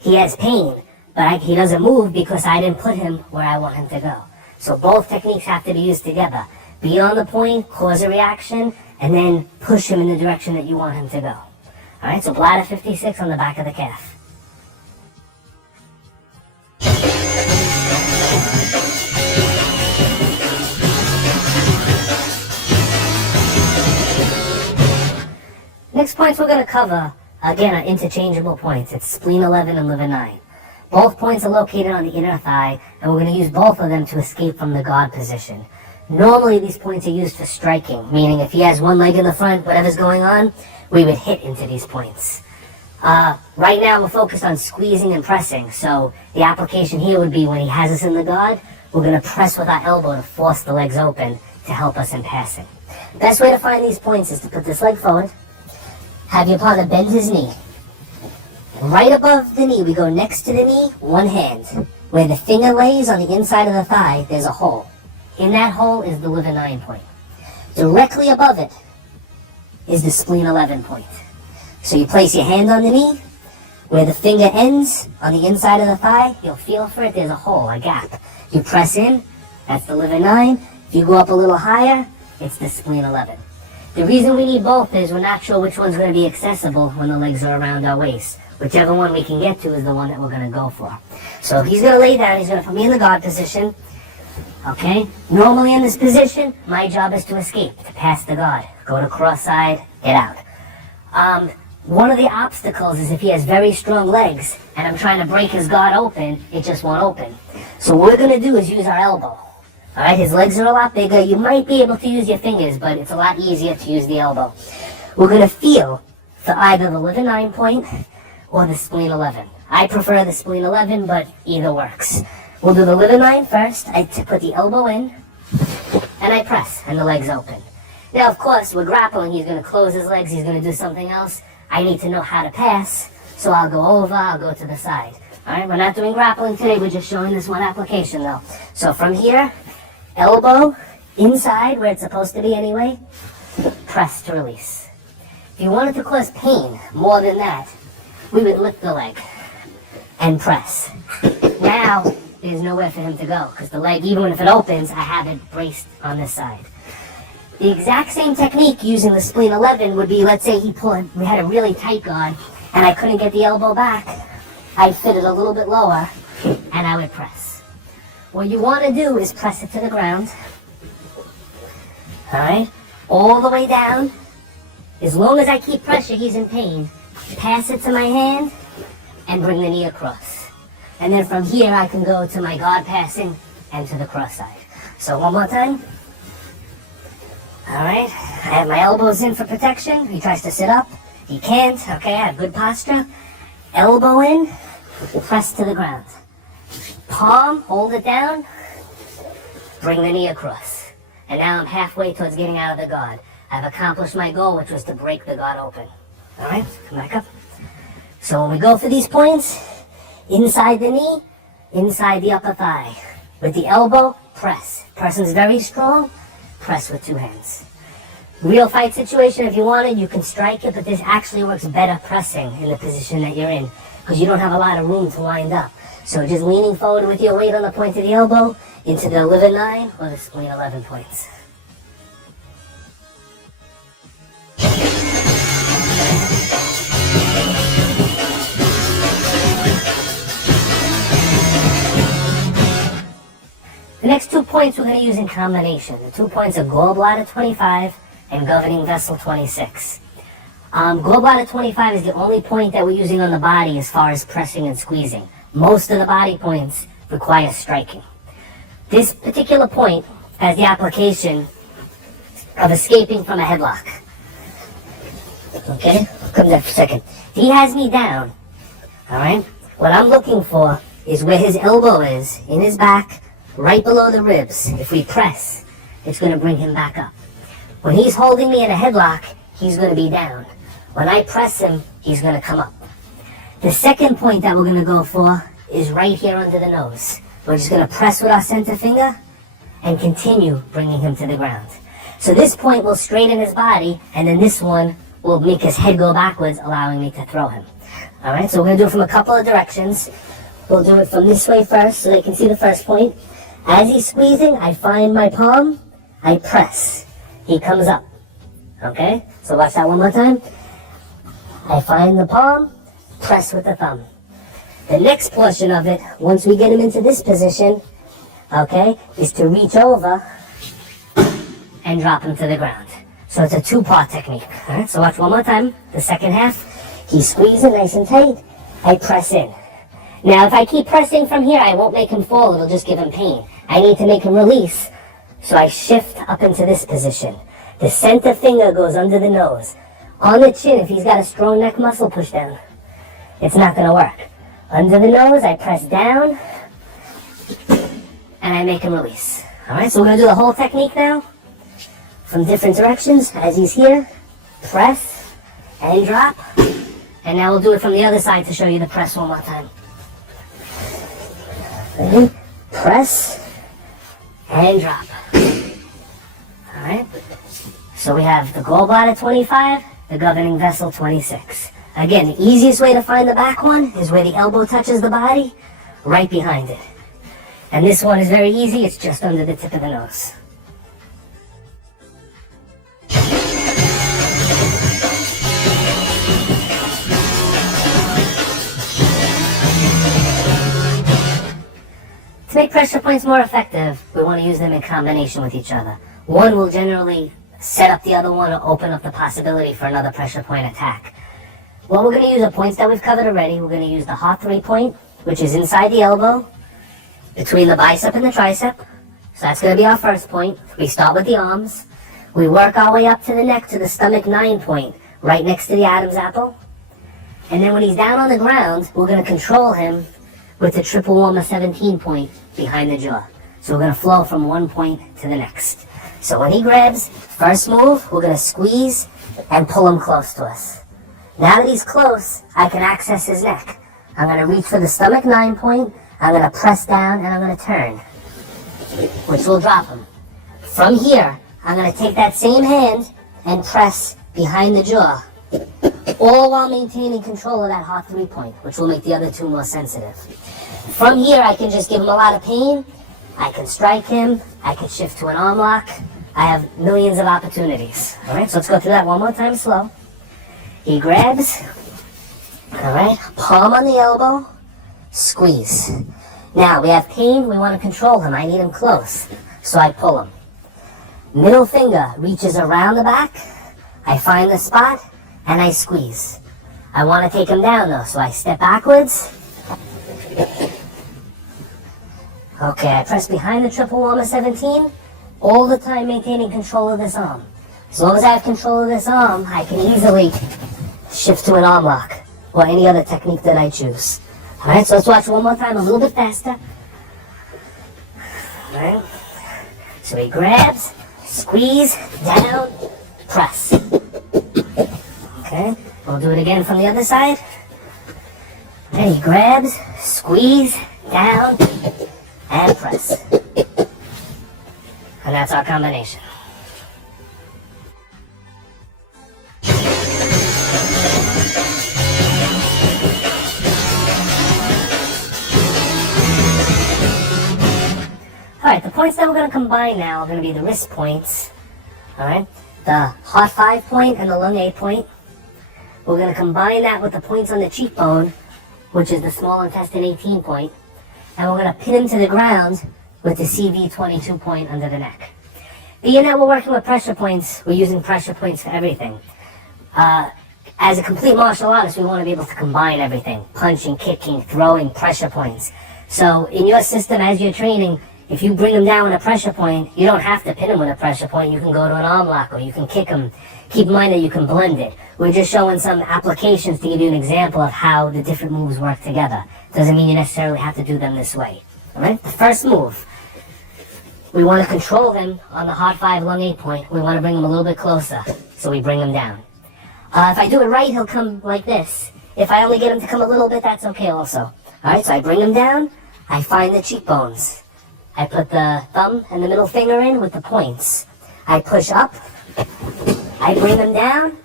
he has pain. But he doesn't move because I didn't put him where I want him to go. So both techniques have to be used together. Be on the point, cause a reaction, and then push him in the direction that you want him to go. Alright, so bladder 56 on the back of the calf. Next points we're going to cover, again, are interchangeable points. It's spleen 11 and liver 9. Both points are located on the inner thigh, and we're going to use both of them to escape from the guard position. Normally, these points are used for striking, meaning if he has one leg in the front, whatever's going on, we would hit into these points. Right now, we're focused on squeezing and pressing, so the application here would be when he has us in the guard, we're going to press with our elbow to force the legs open to help us in passing. Best way to find these points is to put this leg forward, have your partner bend his knee. Right above the knee, we go next to the knee, one hand. Where the finger lays on the inside of the thigh, there's a hole. In that hole is the liver 9 point. Directly above it is the spleen 11 point. So you place your hand on the knee. Where the finger ends on the inside of the thigh, you'll feel for it, there's a hole, a gap. You press in, that's the liver 9. If you go up a little higher, it's the spleen 11. The reason we need both is we're not sure which one's going to be accessible when the legs are around our waist. Whichever one we can get to is the one that we're going to go for. So if he's going to lay down, he's going to put me in the guard position. Okay? Normally in this position, my job is to escape, to pass the guard. Go to cross side, get out. One of the obstacles is if he has very strong legs and I'm trying to break his guard open, it just won't open. So what we're going to do is use our elbow. Alright, his legs are a lot bigger. You might be able to use your fingers, but it's a lot easier to use the elbow. We're going to feel for either the liver 9 point or the spleen 11. I prefer the spleen 11, but either works. We'll do the liver 9 first. I put the elbow in, and I press, and the legs open. Now, of course, we're grappling. He's going to close his legs. He's going to do something else. I need to know how to pass, So I'll go over, I'll go to the side. All right, we're not doing grappling today, we're just showing this one application though. So from here, elbow inside where it's supposed to be anyway, press to release. If you wanted to cause pain more than that, we would lift the leg and press. Now, there's nowhere for him to go because the leg, even if it opens, I have it braced on this side. The exact same technique using the spleen 11 would be, let's say we had a really tight guard and I couldn't get the elbow back. I'd fit it a little bit lower and I would press. What you want to do is press it to the ground. All right, all the way down. As long as I keep pressure, he's in pain. Pass it to my hand and bring the knee across. And then from here, I can go to my guard passing and to the cross side. So one more time. All right, I have my elbows in for protection. He tries to sit up. He can't. Okay, I have good posture. Elbow in, press to the ground. Palm, hold it down, bring the knee across. And now I'm halfway towards getting out of the guard. I've accomplished my goal, which was to break the guard open. All right, come back up. So when we go for these points, inside the knee, inside the upper thigh. With the elbow, press. Person's very strong, press with two hands. Real fight situation, if you want it, you can strike it, but this actually works better pressing in the position that you're in because you don't have a lot of room to wind up. So just leaning forward with your weight on the point of the elbow into the liver 9 or the spleen 11 points. The next 2 points we're going to use in combination. The 2 points are gallbladder 25 and governing vessel 26. Gallbladder 25 is the only point that we're using on the body as far as pressing and squeezing. Most of the body points require striking. This particular point has the application of escaping from a headlock. Okay, come there for a second. He has me down, all right? What I'm looking for is where his elbow is, in his back, right below the ribs. If we press, it's going to bring him back up. When he's holding me in a headlock, he's going to be down. When I press him, he's going to come up. The second point that we're going to go for is right here under the nose. We're just going to press with our center finger and continue bringing him to the ground. So this point will straighten his body, and then this one will make his head go backwards, allowing me to throw him. All right, so we're going to do it from a couple of directions. We'll do it from this way first so they can see the first point. As he's squeezing, I find my palm, I press. He comes up. Okay, so watch that one more time. I find the palm, press with the thumb. The next portion of it, once we get him into this position, okay, is to reach over and drop him to the ground. So it's a two-part technique. All right, so watch one more time. The second half, he's squeezing nice and tight. I press in. Now, if I keep pressing from here, I won't make him fall. It'll just give him pain. I need to make him release. So I shift up into this position. The center finger goes under the nose. On the chin, if he's got a strong neck muscle, push down. It's not going to work. Under the nose, I press down, and I make him release. All right, so we're going to do the whole technique now from different directions. As he's here, press and drop. And now we'll do it from the other side to show you the press one more time. Ready? Press and drop. All right. So we have the gallbladder 25, the governing vessel 26. Again, the easiest way to find the back one is where the elbow touches the body, right behind it. And this one is very easy. It's just under the tip of the nose. To make pressure points more effective, we want to use them in combination with each other. One will generally set up the other one or open up the possibility for another pressure point attack. Well, we're going to use the points that we've covered already. We're going to use the heart 3 point, which is inside the elbow, between the bicep and the tricep. So that's going to be our first point. We start with the arms. We work our way up to the neck to the stomach 9 point, right next to the Adam's apple. And then when he's down on the ground, we're going to control him with the triple warmer 17 point behind the jaw. So we're going to flow from one point to the next. So when he grabs, first move, we're going to squeeze and pull him close to us. Now that he's close, I can access his neck. I'm going to reach for the stomach 9 point, I'm going to press down, and I'm going to turn, which will drop him. From here, I'm going to take that same hand and press behind the jaw, all while maintaining control of that heart 3 point, which will make the other two more sensitive. From here, I can just give him a lot of pain. I can strike him. I can shift to an arm lock. I have millions of opportunities. All right, so let's go through that one more time slow. He grabs, all right, palm on the elbow, squeeze. Now, we have pain. We want to control him. I need him close, so I pull him. Middle finger reaches around the back. I find the spot, and I squeeze. I want to take him down, though, so I step backwards. Okay, I press behind the triple warmer 17, all the time maintaining control of this arm. As long as I have control of this arm, I can easily shift to an arm lock or any other technique that I choose. All right, so let's watch one more time, a little bit faster. All right, so he grabs, squeeze, down, press. Okay, we'll do it again from the other side. And he grabs, squeeze, down, and press. And that's our combination. Alright, the points that we're going to combine now are going to be the wrist points. Alright, the heart 5 point and the lung 8 point. We're going to combine that with the points on the cheekbone, which is the small intestine 18 point. And we're going to pin him to the ground with the CV 22 point under the neck. Being that we're working with pressure points, we're using pressure points for everything. As a complete martial artist, we want to be able to combine everything. Punching, kicking, throwing, pressure points. So in your system, as you're training, if you bring him down with a pressure point, you don't have to pin him with a pressure point. You can go to an arm lock or you can kick him. Keep in mind that you can blend it. We're just showing some applications to give you an example of how the different moves work together. Doesn't mean you necessarily have to do them this way. Alright? The first move, we want to control him on the heart 5, lung 8 point. We want to bring him a little bit closer, so we bring him down. If I do it right, he'll come like this. If I only get him to come a little bit, that's okay also. Alright, so I bring him down, I find the cheekbones. I put the thumb and the middle finger in with the points. I push up, I bring him down,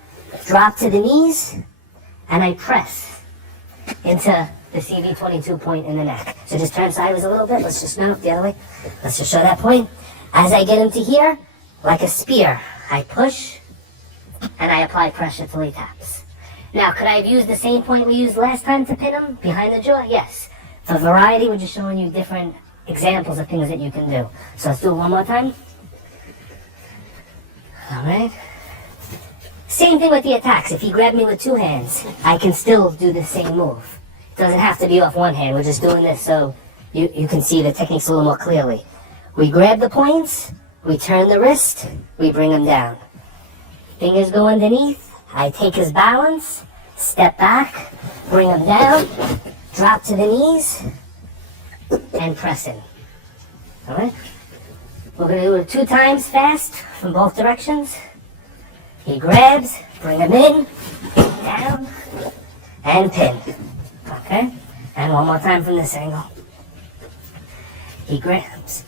drop to the knees, and I press into the CV22 point in the neck. So just turn sideways a little bit. Let's just, no, the other way. Let's just show that point. As I get him to here, like a spear, I push, and I apply pressure till he taps. Now, could I have used the same point we used last time to pin him behind the jaw? Yes. For variety, we're just showing you different examples of things that you can do. So let's do it one more time. Alright. Same thing with the attacks. If he grabbed me with 2 hands, I can still do the same move. It doesn't have to be off 1 hand. We're just doing this so you can see the techniques a little more clearly. We grab the points, we turn the wrist, we bring him down. Fingers go underneath, I take his balance, step back, bring him down, drop to the knees, and press in. Alright? We're going to do it 2 times fast from both directions. He grabs, bring him in, down, and pin. Okay? And one more time from this angle. He grabs.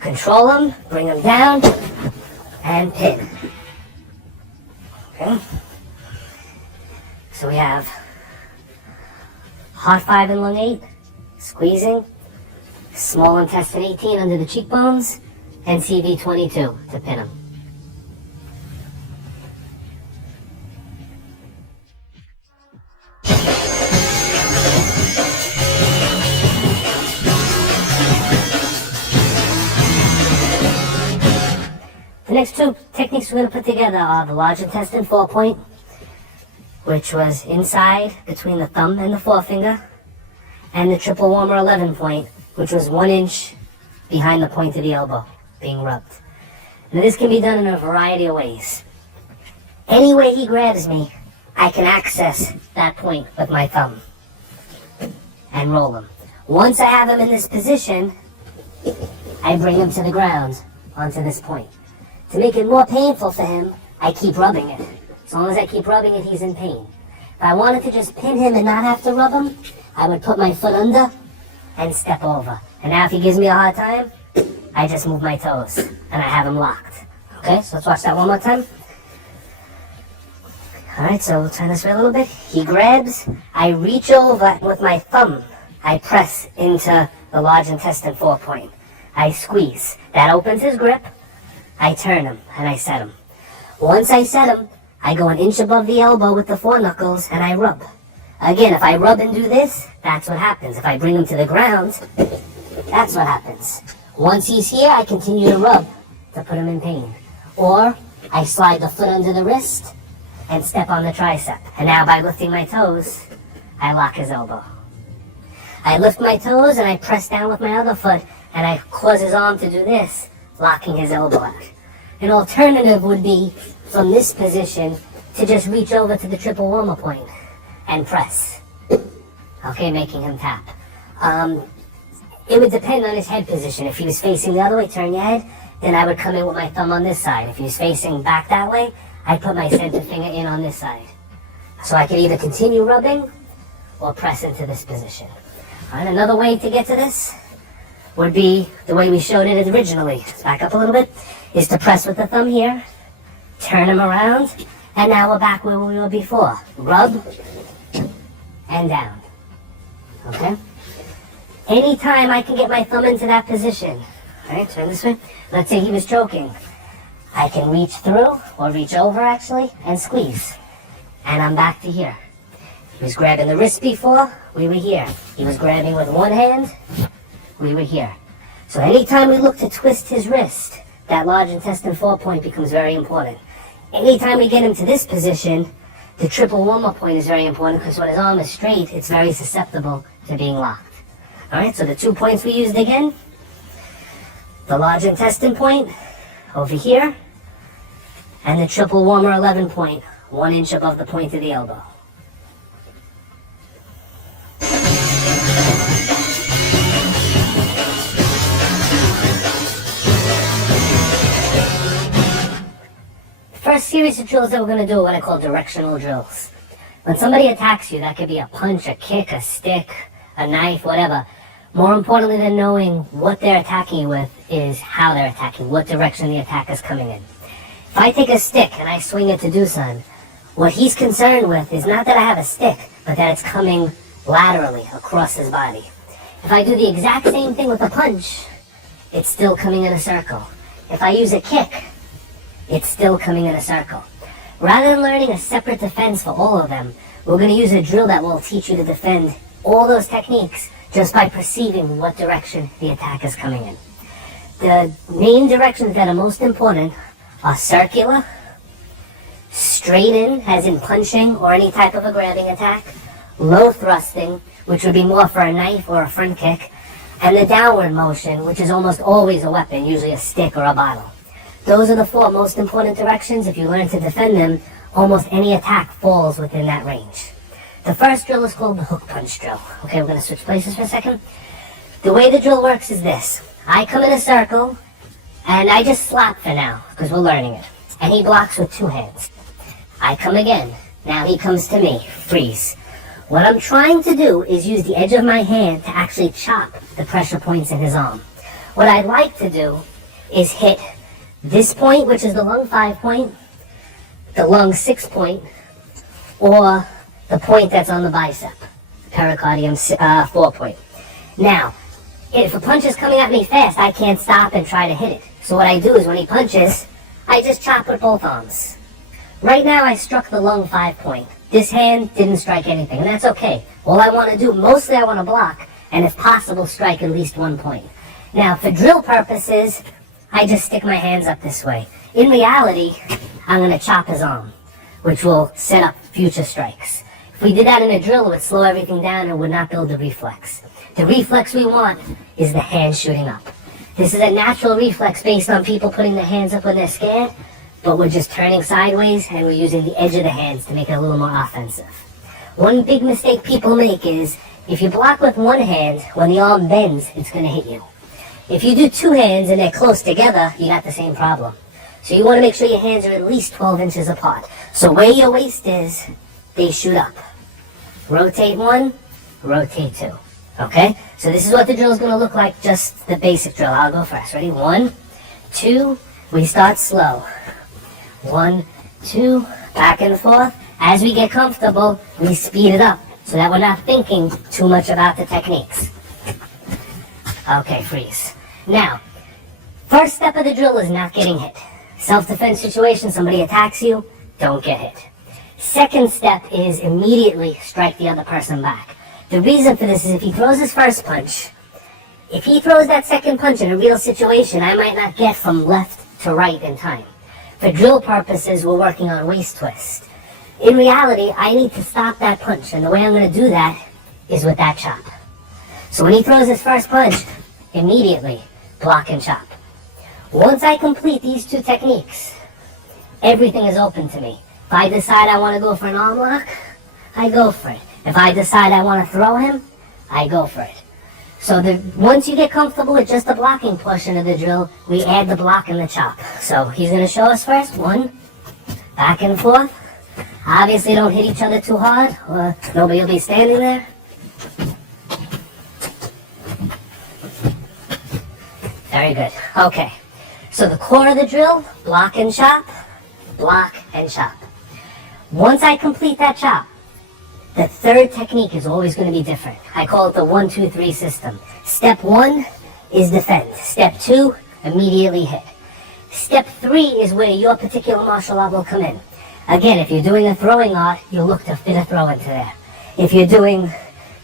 Control him, bring him down, and pin. Okay? So we have heart 5 and lung 8, squeezing, small intestine 18 under the cheekbones, and CV 22 to pin him. The next 2 techniques we're going to put together are the large intestine 4 point, which was inside between the thumb and the forefinger, and the triple warmer 11 point, which was 1 inch behind the point of the elbow, being rubbed. Now this can be done in a variety of ways. Any way he grabs me, I can access that point with my thumb and roll him. Once I have him in this position, I bring him to the ground onto this point. To make it more painful for him, I keep rubbing it. As long as I keep rubbing it, he's in pain. If I wanted to just pin him and not have to rub him, I would put my foot under and step over. And now if he gives me a hard time, I just move my toes and I have him locked. Okay, so let's watch that one more time. Alright, so we'll turn this way a little bit. He grabs, I reach over with my thumb. I press into the large intestine 4 point. I squeeze. That opens his grip. I turn him and I set him. Once I set him, I go 1 inch above the elbow with the 4 knuckles and I rub. Again, if I rub and do this, that's what happens. If I bring him to the ground, that's what happens. Once he's here, I continue to rub to put him in pain. Or I slide the foot under the wrist and step on the tricep. And now by lifting my toes, I lock his elbow. I lift my toes and I press down with my other foot and I cause his arm to do this, locking his elbow out. An alternative would be from this position to just reach over to the triple warmer point and press. Okay, making him tap. It would depend on his head position. If he was facing the other way, turn your head, then I would come in with my thumb on this side. If he was facing back that way, I'd put my center finger in on this side. So I could either continue rubbing or press into this position. All right, another way to get to this would be the way we showed it originally. Let's back up a little bit. Is to press with the thumb here, turn him around, and now we're back where we were before. Rub and down. Okay? Anytime I can get my thumb into that position, all right, turn this way. Let's say he was choking. I can reach through, or reach over actually, and squeeze. And I'm back to here. He was grabbing the wrist before, we were here. He was grabbing with one hand, we were here. So anytime we look to twist his wrist, that large intestine 4 point becomes very important. Anytime we get him to this position, the triple warm-up point is very important because when his arm is straight, it's very susceptible to being locked. Alright, so the 2 points we used again, the large intestine point over here, and the triple warmer 11 point, 1 inch above the point of the elbow. First series of drills that we're going to do are what I call directional drills. When somebody attacks you, that could be a punch, a kick, a stick, a knife, whatever. More importantly than knowing what they're attacking you with is how they're attacking, what direction the attack is coming in. If I take a stick and I swing it to do something, what he's concerned with is not that I have a stick, but that it's coming laterally across his body. If I do the exact same thing with a punch, it's still coming in a circle. If I use a kick, it's still coming in a circle. Rather than learning a separate defense for all of them, we're going to use a drill that will teach you to defend all those techniques just by perceiving what direction the attack is coming in. The main directions that are most important are circular, straight in, as in punching or any type of a grabbing attack, low thrusting, which would be more for a knife or a front kick, and the downward motion, which is almost always a weapon, usually a stick or a bottle. Those are the 4 most important directions. If you learn to defend them, almost any attack falls within that range. The first drill is called the hook punch drill. Okay, we're going to switch places for a second. The way the drill works is this. I come in a circle, and I just slap for now, because we're learning it. And he blocks with 2 hands. I come again. Now he comes to me. Freeze. What I'm trying to do is use the edge of my hand to actually chop the pressure points in his arm. What I'd like to do is hit this point, which is the lung 5 point, the lung 6 point, or the point that's on the bicep, pericardium 4 point. Now, if a punch is coming at me fast, I can't stop and try to hit it. So what I do is when he punches, I just chop with both arms. Right now I struck the lung 5 point. This hand didn't strike anything, and that's okay. All I want to do, mostly I want to block, and if possible, strike at least 1 point. Now, for drill purposes, I just stick my hands up this way. In reality, I'm going to chop his arm, which will set up future strikes. If we did that in a drill, it would slow everything down and would not build the reflex. The reflex we want is the hand shooting up. This is a natural reflex based on people putting their hands up when they're scared, but we're just turning sideways and we're using the edge of the hands to make it a little more offensive. One big mistake people make is if you block with one hand, when the arm bends, it's going to hit you. If you do 2 hands and they're close together, you got the same problem. So you want to make sure your hands are at least 12 inches apart. So where your waist is, they shoot up. Rotate one, rotate two. Okay? So this is what the drill is going to look like, just the basic drill. I'll go first. Ready? 1, 2, we start slow. 1, 2, back and forth. As we get comfortable, we speed it up so that we're not thinking too much about the techniques. Okay, freeze. Now, first step of the drill is not getting hit. Self-defense situation, somebody attacks you, don't get hit. Second step is immediately strike the other person back. The reason for this is if he throws his first punch, if he throws that second punch in a real situation, I might not get from left to right in time. For drill purposes, we're working on waist twist. In reality, I need to stop that punch, and the way I'm going to do that is with that chop. So when he throws his first punch, immediately block and chop. Once I complete these two techniques, everything is open to me. If I decide I want to go for an arm lock, I go for it. If I decide I want to throw him, I go for it. So once you get comfortable with just the blocking portion of the drill, we add the block and the chop. So he's going to show us first. 1, back and forth. Obviously don't hit each other too hard or nobody will be standing there. Very good. Okay. So the core of the drill, block and chop, block and chop. Once I complete that chop, the third technique is always going to be different. I call it the 1, 2, 3 system. Step 1 is defend. Step 2, immediately hit. Step 3 is where your particular martial art will come in. Again, if you're doing a throwing art, you'll look to fit a throw into there. If you're doing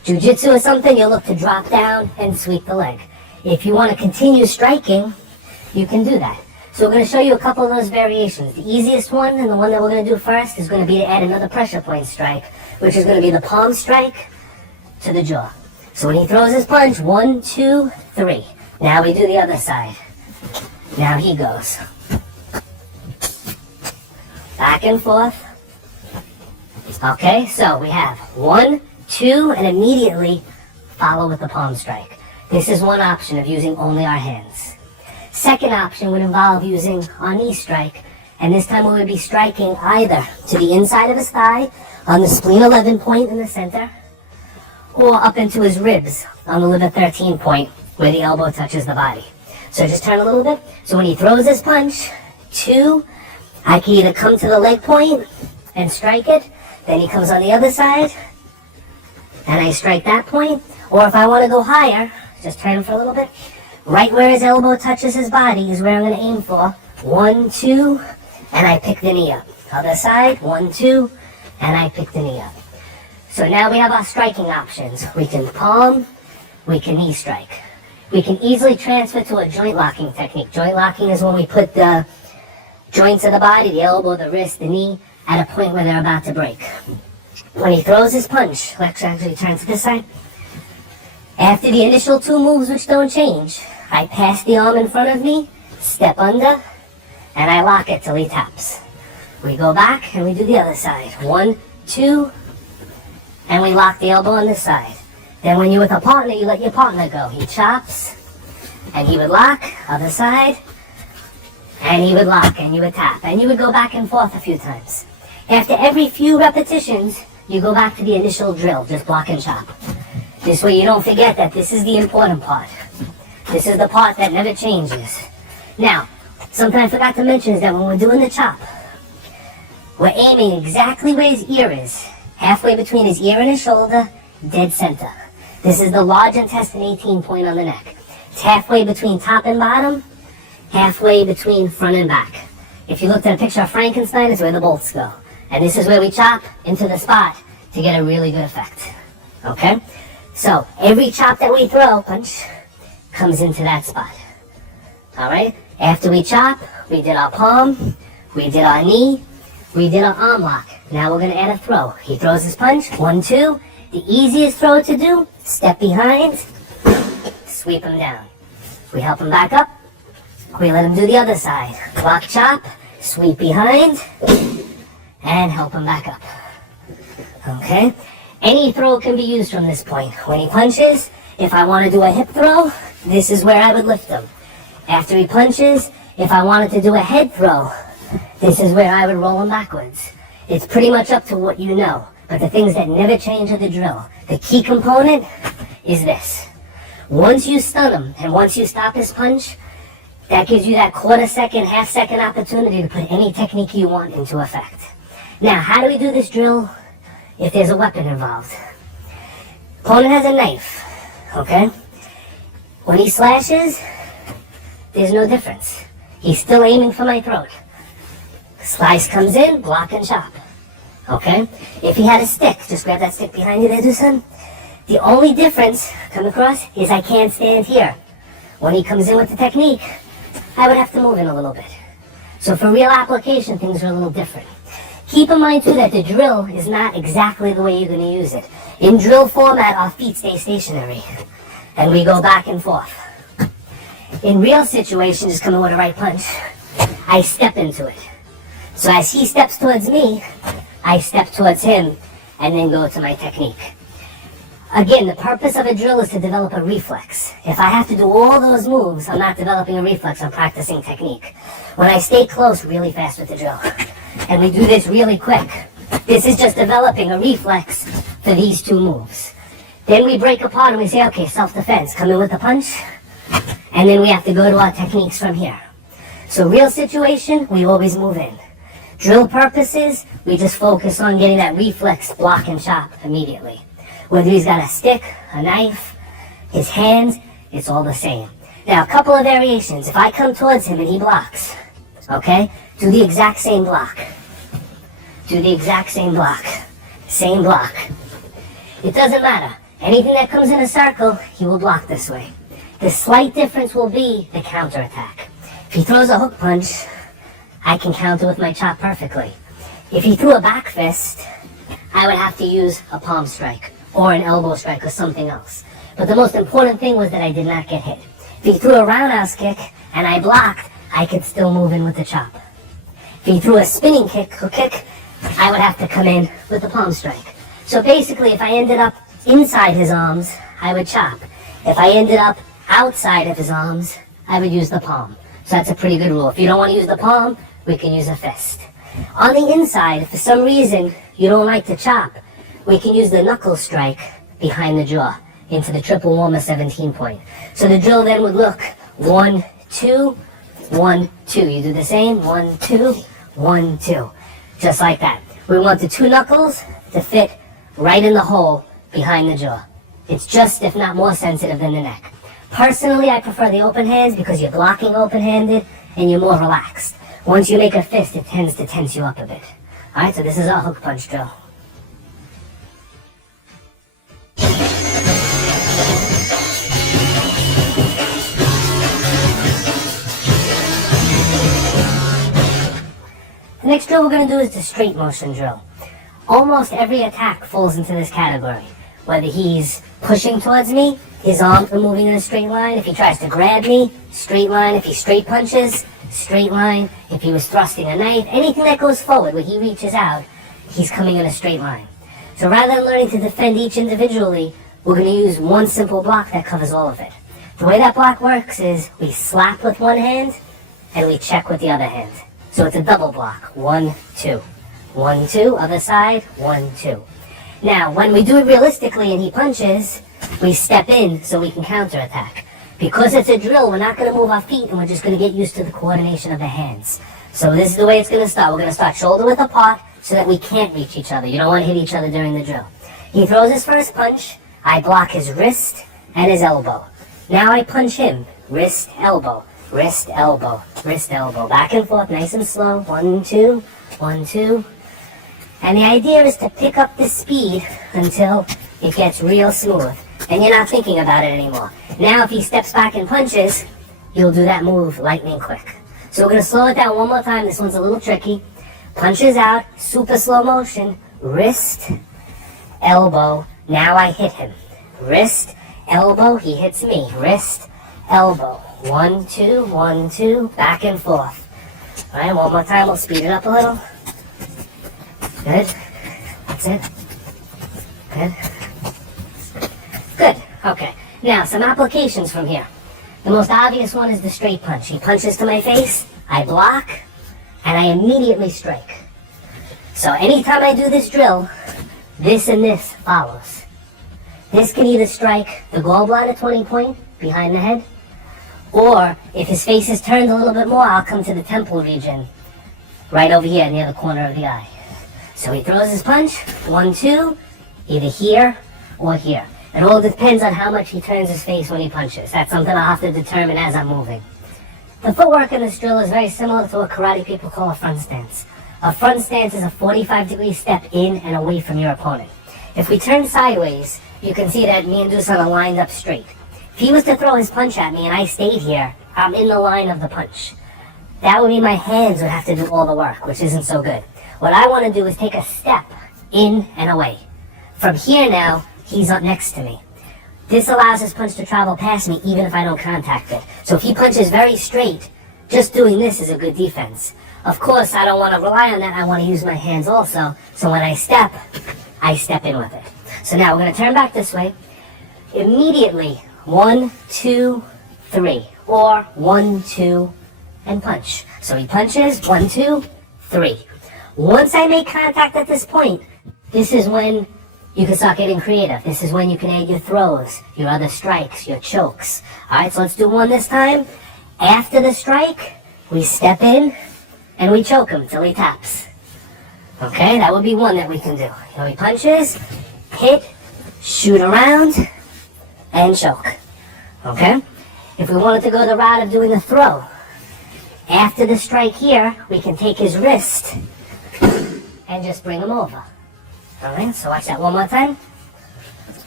jiu-jitsu or something, you'll look to drop down and sweep the leg. If you want to continue striking, you can do that. So we're going to show you a couple of those variations. The easiest one, and the one that we're going to do first, is going to be to add another pressure point strike, which is going to be the palm strike to the jaw. So when he throws his punch, 1, 2, 3. Now we do the other side. Now he goes. Back and forth. Okay, so we have 1, 2, and immediately follow with the palm strike. This is one option of using only our hands. Second option would involve using our knee strike, and this time we would be striking either to the inside of his thigh, on the spleen 11 point in the center, or up into his ribs on the liver 13 point where the elbow touches the body. So just turn a little bit. So when he throws his punch, 2, I can either come to the leg point and strike it, then he comes on the other side, and I strike that point, or if I want to go higher, just turn him for a little bit. Right where his elbow touches his body is where I'm going to aim for. 1, 2, and I pick the knee up. Other side, 1, 2, and I pick the knee up. So now we have our striking options. We can palm, we can knee strike. We can easily transfer to a joint locking technique. Joint locking is when we put the joints of the body, the elbow, the wrist, the knee, at a point where they're about to break. When he throws his punch, let's actually turn to this side. After the initial 2 moves which don't change, I pass the arm in front of me, step under, and I lock it till he taps. We go back and we do the other side. 1, 2, and we lock the elbow on this side. Then when you're with a partner, you let your partner go. He chops, and he would lock, other side, and he would lock, and you would tap. And you would go back and forth a few times. After every few repetitions, you go back to the initial drill, just block and chop. This way you don't forget that this is the important part. This is the part that never changes. Now, something I forgot to mention is that when we're doing the chop, we're aiming exactly where his ear is, halfway between his ear and his shoulder, dead center. This is the large intestine 18 point on the neck. It's halfway between top and bottom, halfway between front and back. If you looked at a picture of Frankenstein, it's where the bolts go. And this is where we chop into the spot to get a really good effect. Okay? So, every chop that we throw, punch, comes into that spot. Alright? After we chop, we did our palm, we did our knee, we did our arm lock. Now we're going to add a throw. He throws his punch, 1, 2. The easiest throw to do, step behind, sweep him down. We help him back up, we let him do the other side. Block chop, sweep behind, and help him back up. Okay? Any throw can be used from this point. When he punches, if I want to do a hip throw, this is where I would lift him. After he punches, If I wanted to do a head throw, this is where I would roll him backwards. It's pretty much up to what you know. But the things that never change are the drill. The key component is this. Once you stun him and once you stop his punch, that gives you that quarter second, half second opportunity to put any technique you want into effect. Now, how do we do this drill if there's a weapon involved? Opponent has a knife, okay? When he slashes, there's no difference. He's still aiming for my throat. Slice comes in, block and chop. Okay? If he had a stick, just grab that stick behind you there, Dusan. The only difference, come across, is I can't stand here. When he comes in with the technique, I would have to move in a little bit. So for real application, things are a little different. Keep in mind too that the drill is not exactly the way you're going to use it. In drill format, our feet stay stationary, and we go back and forth. In real situations, just coming with a right punch, I step into it. So as he steps towards me, I step towards him and then go to my technique. Again, the purpose of a drill is to develop a reflex. If I have to do all those moves, I'm not developing a reflex, I'm practicing technique. When I stay close really fast with the drill, and we do this really quick, this is just developing a reflex for these two moves. Then we break apart and we say, okay, self-defense, come in with the punch, and then we have to go to our techniques from here. So real situation, we always move in. Drill purposes, we just focus on getting that reflex block and chop immediately. Whether he's got a stick, a knife, his hands, it's all the same. Now, a couple of variations. If I come towards him and he blocks, okay, do the exact same block. Do the exact same block. Same block. It doesn't matter. Anything that comes in a circle, he will block this way. The slight difference will be the counterattack. If he throws a hook punch, I can counter with my chop perfectly. If he threw a back fist, I would have to use a palm strike or an elbow strike or something else. But the most important thing was that I did not get hit. If he threw a roundhouse kick and I blocked, I could still move in with the chop. If he threw a spinning kick, hook kick, I would have to come in with the palm strike. So basically, if I ended up inside his arms, I would chop. If I ended up outside of his arms, I would use the palm. So that's a pretty good rule. If you don't want to use the palm, we can use a fist. On the inside, if for some reason you don't like to chop, we can use the knuckle strike behind the jaw into the triple warmer 17 point. So the drill then would look 1, 2, 1, 2. You do the same, 1, 2, 1, 2. Just like that. We want the two knuckles to fit right in the hole behind the jaw. It's just, if not more sensitive than the neck. Personally, I prefer the open hands because you're blocking open-handed and you're more relaxed. Once you make a fist, it tends to tense you up a bit. Alright, so this is our hook punch drill. The next drill we're going to do is the straight motion drill. Almost every attack falls into this category. Whether he's pushing towards me, his arms are moving in a straight line. If he tries to grab me, straight line. If he straight punches, straight line. If he was thrusting a knife, anything that goes forward, when he reaches out, he's coming in a straight line. So rather than learning to defend each individually, we're going to use one simple block that covers all of it. The way that block works is we slap with one hand and we check with the other hand. So it's a double block. 1, 2. 1, 2. Other side. 1, 2. Now, when we do it realistically and he punches, we step in so we can counterattack. Because it's a drill, we're not going to move our feet and we're just going to get used to the coordination of the hands. So this is the way it's going to start. We're going to start shoulder width apart so that we can't reach each other. You don't want to hit each other during the drill. He throws his first punch. I block his wrist and his elbow. Now I punch him. Wrist, elbow. Wrist, elbow. Wrist, elbow. Back and forth, nice and slow. 1, 2. 1, 2. And the idea is to pick up the speed until it gets real smooth. And you're not thinking about it anymore. Now if he steps back and punches, you'll do that move lightning quick. So we're going to slow it down one more time. This one's a little tricky. Punches out, super slow motion. Wrist, elbow. Now I hit him. Wrist, elbow. He hits me. Wrist, elbow. 1, 2, 1, 2. Back and forth. All right, one more time. We'll speed it up a little. Good. That's it. Good. Good. Okay. Now, some applications from here. The most obvious one is the straight punch. He punches to my face, I block, and I immediately strike. So anytime I do this drill, this and this follows. This can either strike the gallbladder 20 point behind the head, or if his face is turned a little bit more, I'll come to the temple region, right over here near the corner of the eye. So he throws his punch, 1, 2, either here or here. It all depends on how much he turns his face when he punches. That's something I'll have to determine as I'm moving. The footwork in this drill is very similar to what karate people call a front stance. A front stance is a 45-degree step in and away from your opponent. If we turn sideways, you can see that me and Dusan are lined up straight. If he was to throw his punch at me and I stayed here, I'm in the line of the punch. That would mean my hands would have to do all the work, which isn't so good. What I want to do is take a step in and away. From here now, he's up next to me. This allows his punch to travel past me even if I don't contact it. So if he punches very straight, just doing this is a good defense. Of course, I don't want to rely on that. I want to use my hands also. So when I step in with it. So now we're going to turn back this way. Immediately, 1, 2, 3. Or 1, 2, and punch. So he punches, 1, 2, 3. Once I make contact at this point, this is when you can start getting creative. This is when you can add your throws, your other strikes, your chokes. Alright, so let's do one this time. After the strike, we step in and we choke him till he taps. Okay, that would be one that we can do. So he punches, hit, shoot around, and choke. Okay? If we wanted to go the route of doing a throw, after the strike here, we can take his wrist and just bring him over. Alright, so watch that one more time.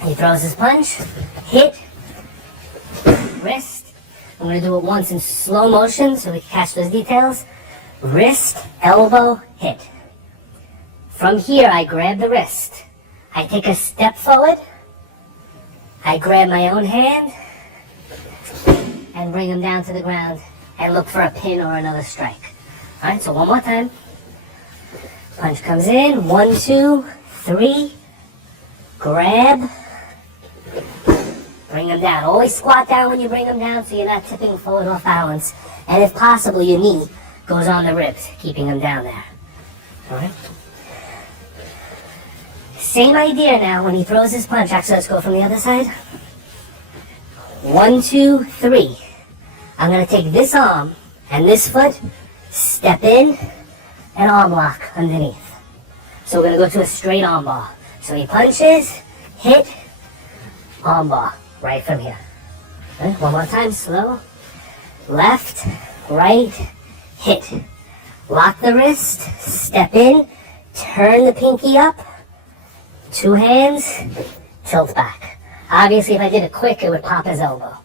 He throws his punch, hit, wrist. I'm going to do it once in slow motion so we can catch those details. Wrist, elbow, hit. From here, I grab the wrist. I take a step forward. I grab my own hand and bring him down to the ground and look for a pin or another strike. Alright, so one more time. Punch comes in, 1, 2, 3, grab, bring them down. Always squat down when you bring them down so you're not tipping forward off balance. And if possible, your knee goes on the ribs, keeping them down there. Alright? Same idea now when he throws his punch. Actually, let's go from the other side. 1, 2, 3. I'm going to take this arm and this foot, step in, and arm lock underneath. So we're going to go to a straight arm bar. So he punches, hit, arm bar, right from here. Okay, one more time, slow. Left, right, hit. Lock the wrist, step in, turn the pinky up, 2 hands, tilt back. Obviously, if I did it quick, it would pop his elbow.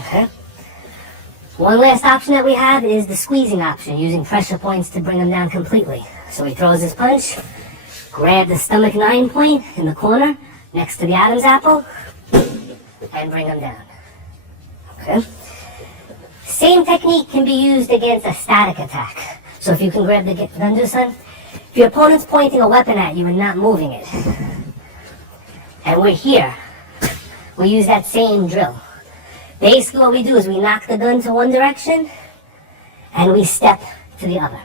Okay? One last option that we have is the squeezing option, using pressure points to bring him down completely. So he throws his punch, grab the stomach 9 point in the corner next to the Adam's apple, and bring him down. Okay? Same technique can be used against a static attack. So if you can grab the gun, Dusan, if your opponent's pointing a weapon at you and not moving it, and we're here, we use that same drill. Basically what we do is we knock the gun to one direction and we step to the other.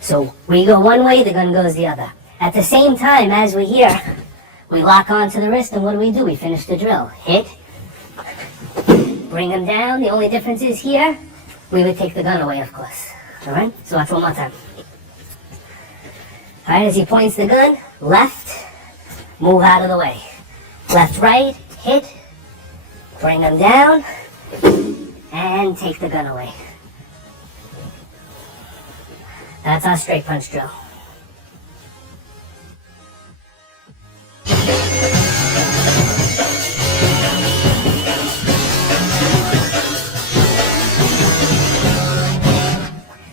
So we go one way, the gun goes the other. At the same time, as we're here, we lock onto the wrist and what do? We finish the drill. Hit, bring him down. The only difference is here, we would take the gun away, of course. Alright, so watch one more time. Alright, as he points the gun, left, move out of the way. Left, right, hit, bring him down, and take the gun away. That's our straight punch drill.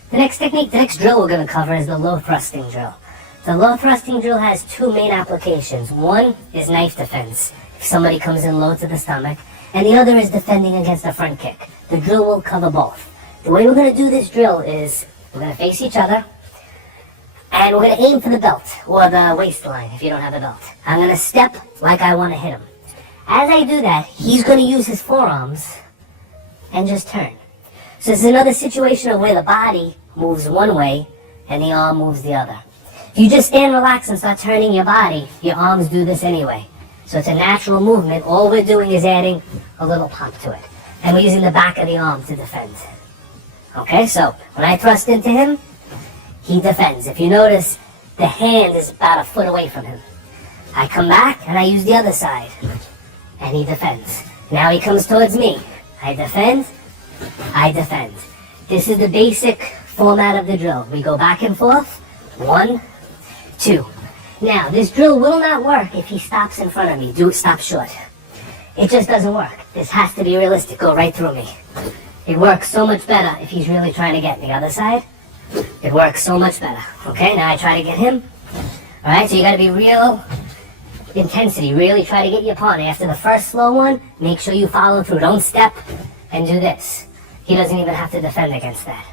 The next technique, the next drill we're going to cover is the low thrusting drill. The low thrusting drill has 2 main applications. One is knife defense, if somebody comes in low to the stomach, and the other is defending against a front kick. The drill will cover both. The way we're going to do this drill is we're going to face each other, and we're going to aim for the belt, or the waistline if you don't have a belt. I'm going to step like I want to hit him. As I do that, he's going to use his forearms and just turn. So this is another situation of where the body moves one way and the arm moves the other. If you just stand relaxed and start turning your body, your arms do this anyway. So it's a natural movement. All we're doing is adding a little pop to it. And we're using the back of the arm to defend. Okay, so when I thrust into him, he defends. If you notice, the hand is about a foot away from him. I come back and I use the other side. And he defends. Now he comes towards me. I defend. I defend. This is the basic format of the drill. We go back and forth. 1, 2. Now, this drill will not work if he stops in front of me. Stop short. It just doesn't work. This has to be realistic. Go right through me. It works so much better if he's really trying to get me. Other side. It works so much better. Okay, now I try to get him. Alright, so you gotta be real intensity. Really try to get your opponent. After the first slow one, make sure you follow through. Don't step and do this. He doesn't even have to defend against that.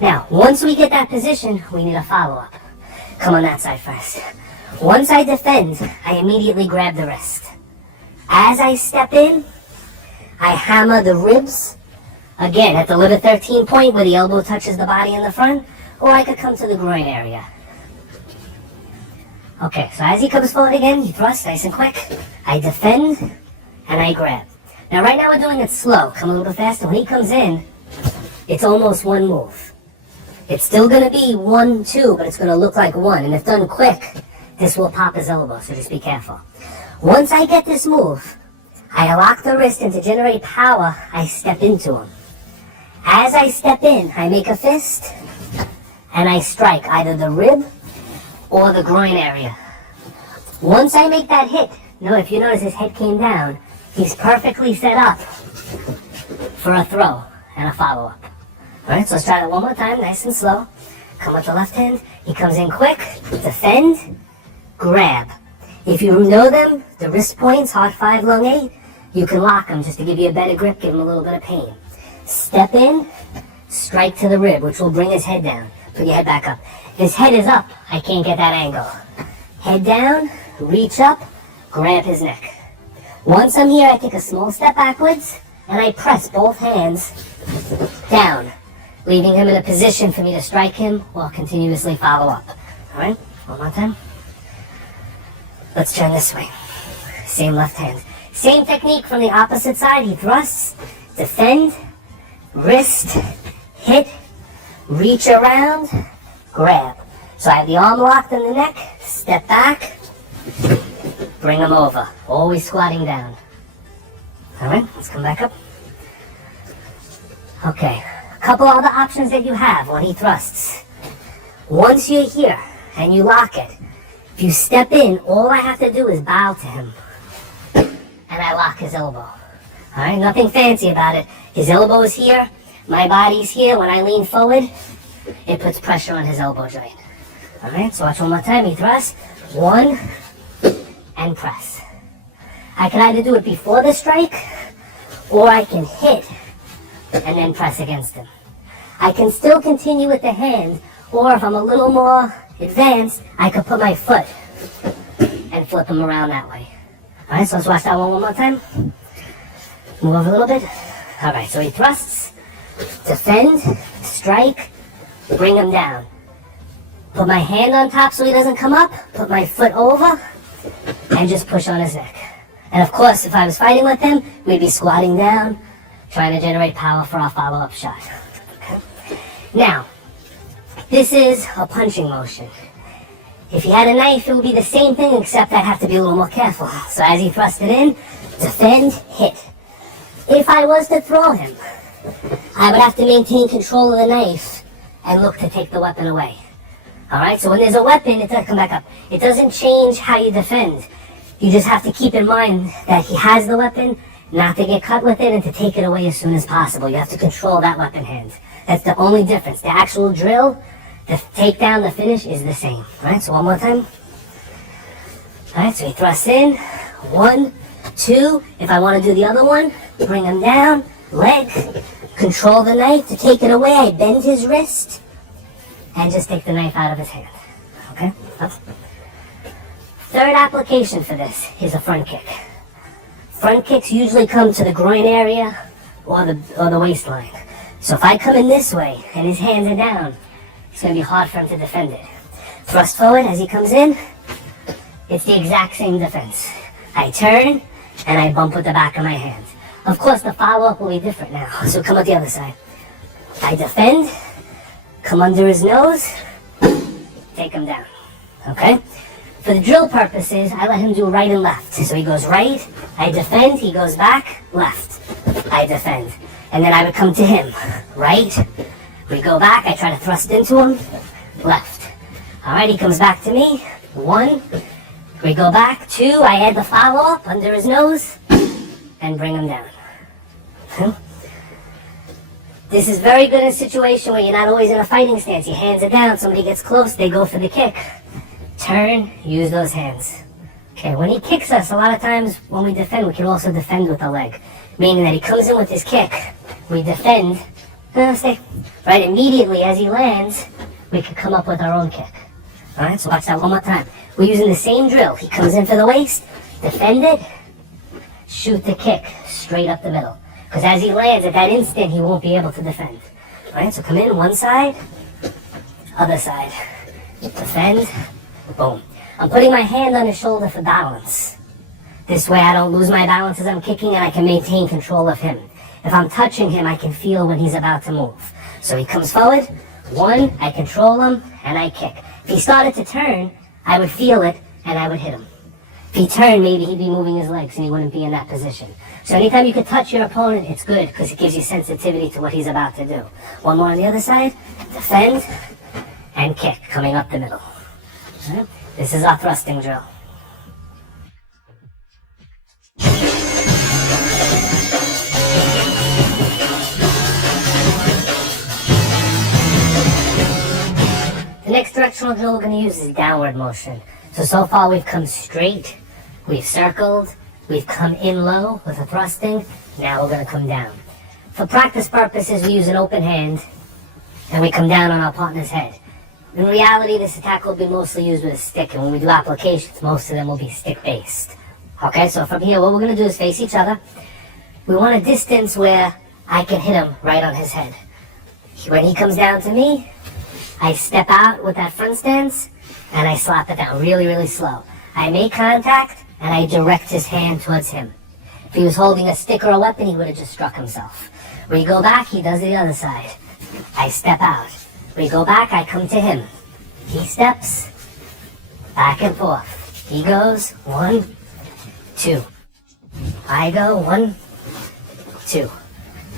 Now, once we get that position, we need a follow-up. Come on that side first. Once I defend, I immediately grab the wrist. As I step in, I hammer the ribs, again at the liver 13 point where the elbow touches the body in the front, or I could come to the groin area. Okay, so as he comes forward again, you thrust nice and quick. I defend, and I grab. Now right now we're doing it slow. Come a little bit faster. When he comes in, it's almost one move. It's still going to be 1, 2, but it's going to look like 1. And if done quick, this will pop his elbow, so just be careful. Once I get this move, I lock the wrist, and to generate power, I step into him. As I step in, I make a fist, and I strike either the rib or the groin area. Once I make that hit, if you notice his head came down, he's perfectly set up for a throw and a follow-up. Alright, so let's try that one more time, nice and slow. Come with the left hand, he comes in quick, defend, grab. If you know them, the wrist points, heart 5, lung 8, you can lock them just to give you a better grip, give him a little bit of pain. Step in, strike to the rib, which will bring his head down. Put your head back up. If his head is up, I can't get that angle. Head down, reach up, grab his neck. Once I'm here, I take a small step backwards, and I press both hands down, leaving him in a position for me to strike him while continuously follow up. Alright, one more time. Let's turn this way. Same left hand. Same technique from the opposite side. He thrusts, defend, wrist, hit, reach around, grab. So I have the arm locked in the neck, step back, bring him over. Always squatting down. Alright, let's come back up. Okay, a couple other options that you have when he thrusts. Once you're here and you lock it, if you step in, all I have to do is bow to him. And I lock his elbow. Alright, nothing fancy about it. His elbow is here, my body's here. When I lean forward, it puts pressure on his elbow joint. Alright, so watch one more time. He thrusts. 1, and press. I can either do it before the strike, or I can hit and then press against him. I can still continue with the hand, or if I'm a little more advanced, I could put my foot and flip him around that way. Alright, so let's watch that one more time. Move over a little bit. Alright, so he thrusts, defend, strike, bring him down. Put my hand on top so he doesn't come up, put my foot over, and just push on his neck. And of course, if I was fighting with him, we'd be squatting down, trying to generate power for our follow-up shot. Okay. Now, this is a punching motion. If he had a knife, it would be the same thing, except I'd have to be a little more careful. So as he thrust it in, defend, hit. If I was to throw him, I would have to maintain control of the knife and look to take the weapon away. Alright, so when there's a weapon, it doesn't come back up. It doesn't change how you defend. You just have to keep in mind that he has the weapon, not to get cut with it, and to take it away as soon as possible. You have to control that weapon hand. That's the only difference. The actual drill, the takedown, the finish is the same. Alright, so one more time. Alright, so he thrusts in. 1, 2. If I want to do the other one, bring him down. Leg. Control the knife. To take it away, I bend his wrist and just take the knife out of his hand. Okay? Up. Third application for this is a front kick. Front kicks usually come to the groin area, or the waistline. So if I come in this way and his hands are down, it's going to be hard for him to defend it. Thrust forward as he comes in, it's the exact same defense. I turn and I bump with the back of my hand. Of course, the follow-up will be different now. So come with the other side. I defend, come under his nose, take him down. Okay? For the drill purposes, I let him do right and left. So he goes right, I defend, he goes back, left, I defend. And then I would come to him. Right, we go back, I try to thrust into him, left. Alright, he comes back to me, 1, we go back, 2, I add the follow-up under his nose, and bring him down. This is very good in a situation where you're not always in a fighting stance. Your hands are down, somebody gets close, they go for the kick. Turn, use those hands. Okay, when he kicks us, a lot of times when we defend, we can also defend with the leg. Meaning that he comes in with his kick, we defend, stay. Right, immediately as he lands, we can come up with our own kick. Alright, so watch that one more time. We're using the same drill. He comes in for the waist, defend it, shoot the kick straight up the middle. Because as he lands, at that instant, he won't be able to defend. Alright, so come in, one side, other side. Defend, boom. I'm putting my hand on his shoulder for balance. This way I don't lose my balance as I'm kicking and I can maintain control of him. If I'm touching him, I can feel when he's about to move. So he comes forward, 1, I control him, and I kick. If he started to turn, I would feel it and I would hit him. If he turned, maybe he'd be moving his legs and he wouldn't be in that position. So anytime you can touch your opponent, it's good because it gives you sensitivity to what he's about to do. One more on the other side, defend, and kick, coming up the middle. Right? This is our thrusting drill. The next directional drill we're going to use is downward motion. So far we've come straight, we've circled, we've come in low with a thrusting, now we're going to come down. For practice purposes, we use an open hand, and we come down on our partner's head. In reality, this attack will be mostly used with a stick, and when we do applications, most of them will be stick-based. Okay, so from here, what we're going to do is face each other. We want a distance where I can hit him right on his head. When he comes down to me, I step out with that front stance, and I slap it down really, really slow. I make contact, and I direct his hand towards him. If he was holding a stick or a weapon, he would have just struck himself. We go back, he does the other side. I step out. We go back, I come to him. He steps, back and forth. He goes, 1, 2. I go, 1, 2.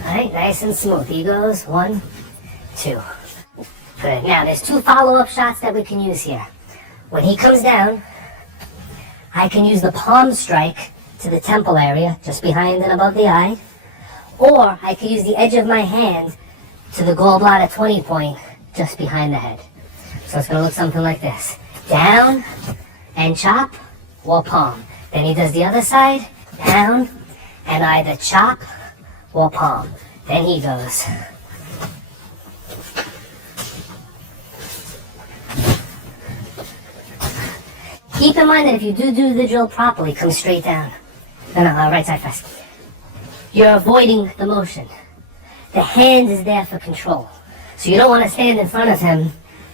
Alright, nice and smooth. He goes, 1, 2. Good. Now, there's 2 follow-up shots that we can use here. When he comes down, I can use the palm strike to the temple area, just behind and above the eye, or I can use the edge of my hand to the gallbladder 20 point, just behind the head. So it's going to look something like this. Down and chop or palm. Then he does the other side, down and either chop or palm. Then he goes. Keep in mind that if you do the drill properly, come straight down. No, right side first. You're avoiding the motion. The hand is there for control. So you don't want to stand in front of him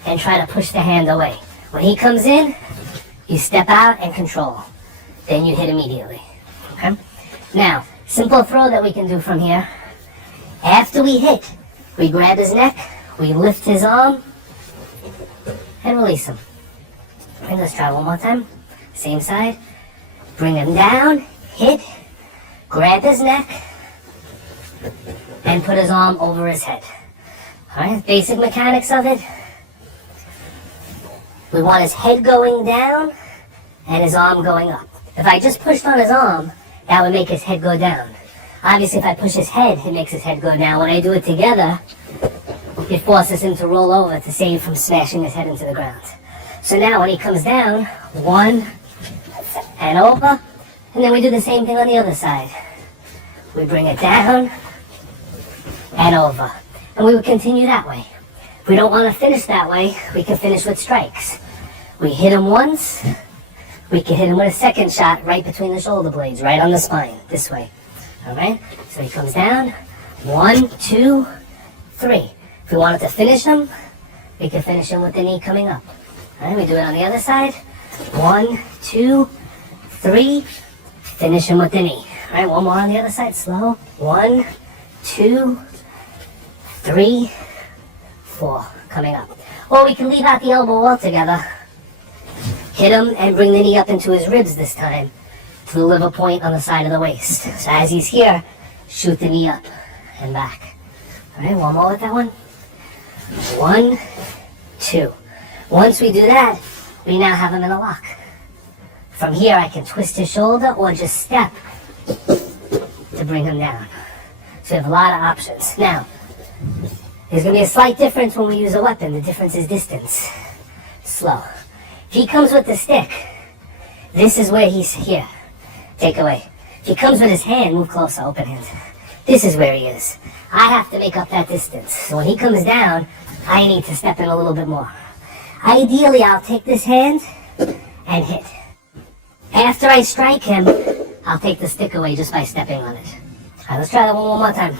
and try to push the hand away. When he comes in, you step out and control. Then you hit immediately. Okay? Now, simple throw that we can do from here. After we hit, we grab his neck, we lift his arm, and release him. And let's try one more time. Same side. Bring him down, hit, grab his neck, and put his arm over his head. Alright, basic mechanics of it. We want his head going down and his arm going up. If I just pushed on his arm, that would make his head go down. Obviously, if I push his head, it makes his head go down. When I do it together, it forces him to roll over to save from smashing his head into the ground. So now when he comes down, 1 and over, and then we do the same thing on the other side. We bring it down and over. And we would continue that way. If we don't want to finish that way, we can finish with strikes. We hit him once, we can hit him with a second shot right between the shoulder blades, right on the spine, this way. Alright? So he comes down, 1, 2, 3. If we wanted to finish them, we can finish them with the knee coming up. All right, we do it on the other side. 1, 2, 3. Finish them with the knee. All right, one more on the other side, slow. 1, 2, 3, 4. Coming up. Or we can leave out the elbow altogether. Hit him and bring the knee up into his ribs this time to the liver point on the side of the waist. So as he's here, shoot the knee up and back. All right, one more with that one. 1, 2. Once we do that, we now have him in a lock. From here, I can twist his shoulder or just step to bring him down. So we have a lot of options. Now, there's going to be a slight difference when we use a weapon. The difference is distance. Slow. If he comes with the stick, this is where he's here. Take away. If he comes with his hand, move closer, open hand. This is where he is. I have to make up that distance. So when he comes down, I need to step in a little bit more. Ideally, I'll take this hand and hit. After I strike him, I'll take the stick away just by stepping on it. All right, let's try that one more time.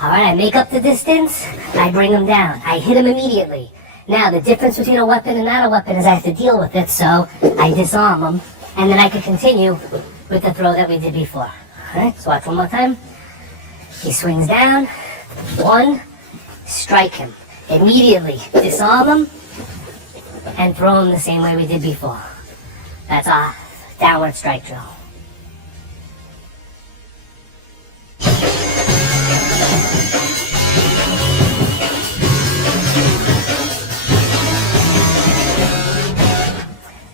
All right, I make up the distance, I bring him down. I hit him immediately. Now, the difference between a weapon and not a weapon is I have to deal with it, so I disarm him, and then I can continue with the throw that we did before. All right, so watch one more time. He swings down. 1, strike him. Immediately disarm him and throw him the same way we did before. That's our downward strike drill.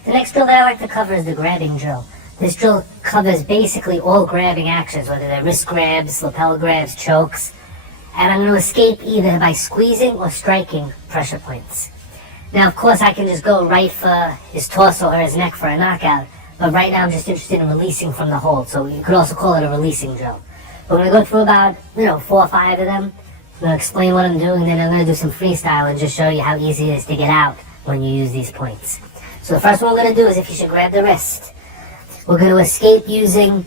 The next drill that I like to cover is the grabbing drill. This drill covers basically all grabbing actions, whether they're wrist grabs, lapel grabs, chokes. And I'm going to escape either by squeezing or striking pressure points. Now, of course, I can just go right for his torso or his neck for a knockout, but right now I'm just interested in releasing from the hold, so you could also call it a releasing drill. We're going to go through about, 4 or 5 of them. I'm going to explain what I'm doing, then I'm going to do some freestyle and just show you how easy it is to get out when you use these points. So the first one we're going to do is if you should grab the wrist. We're going to escape using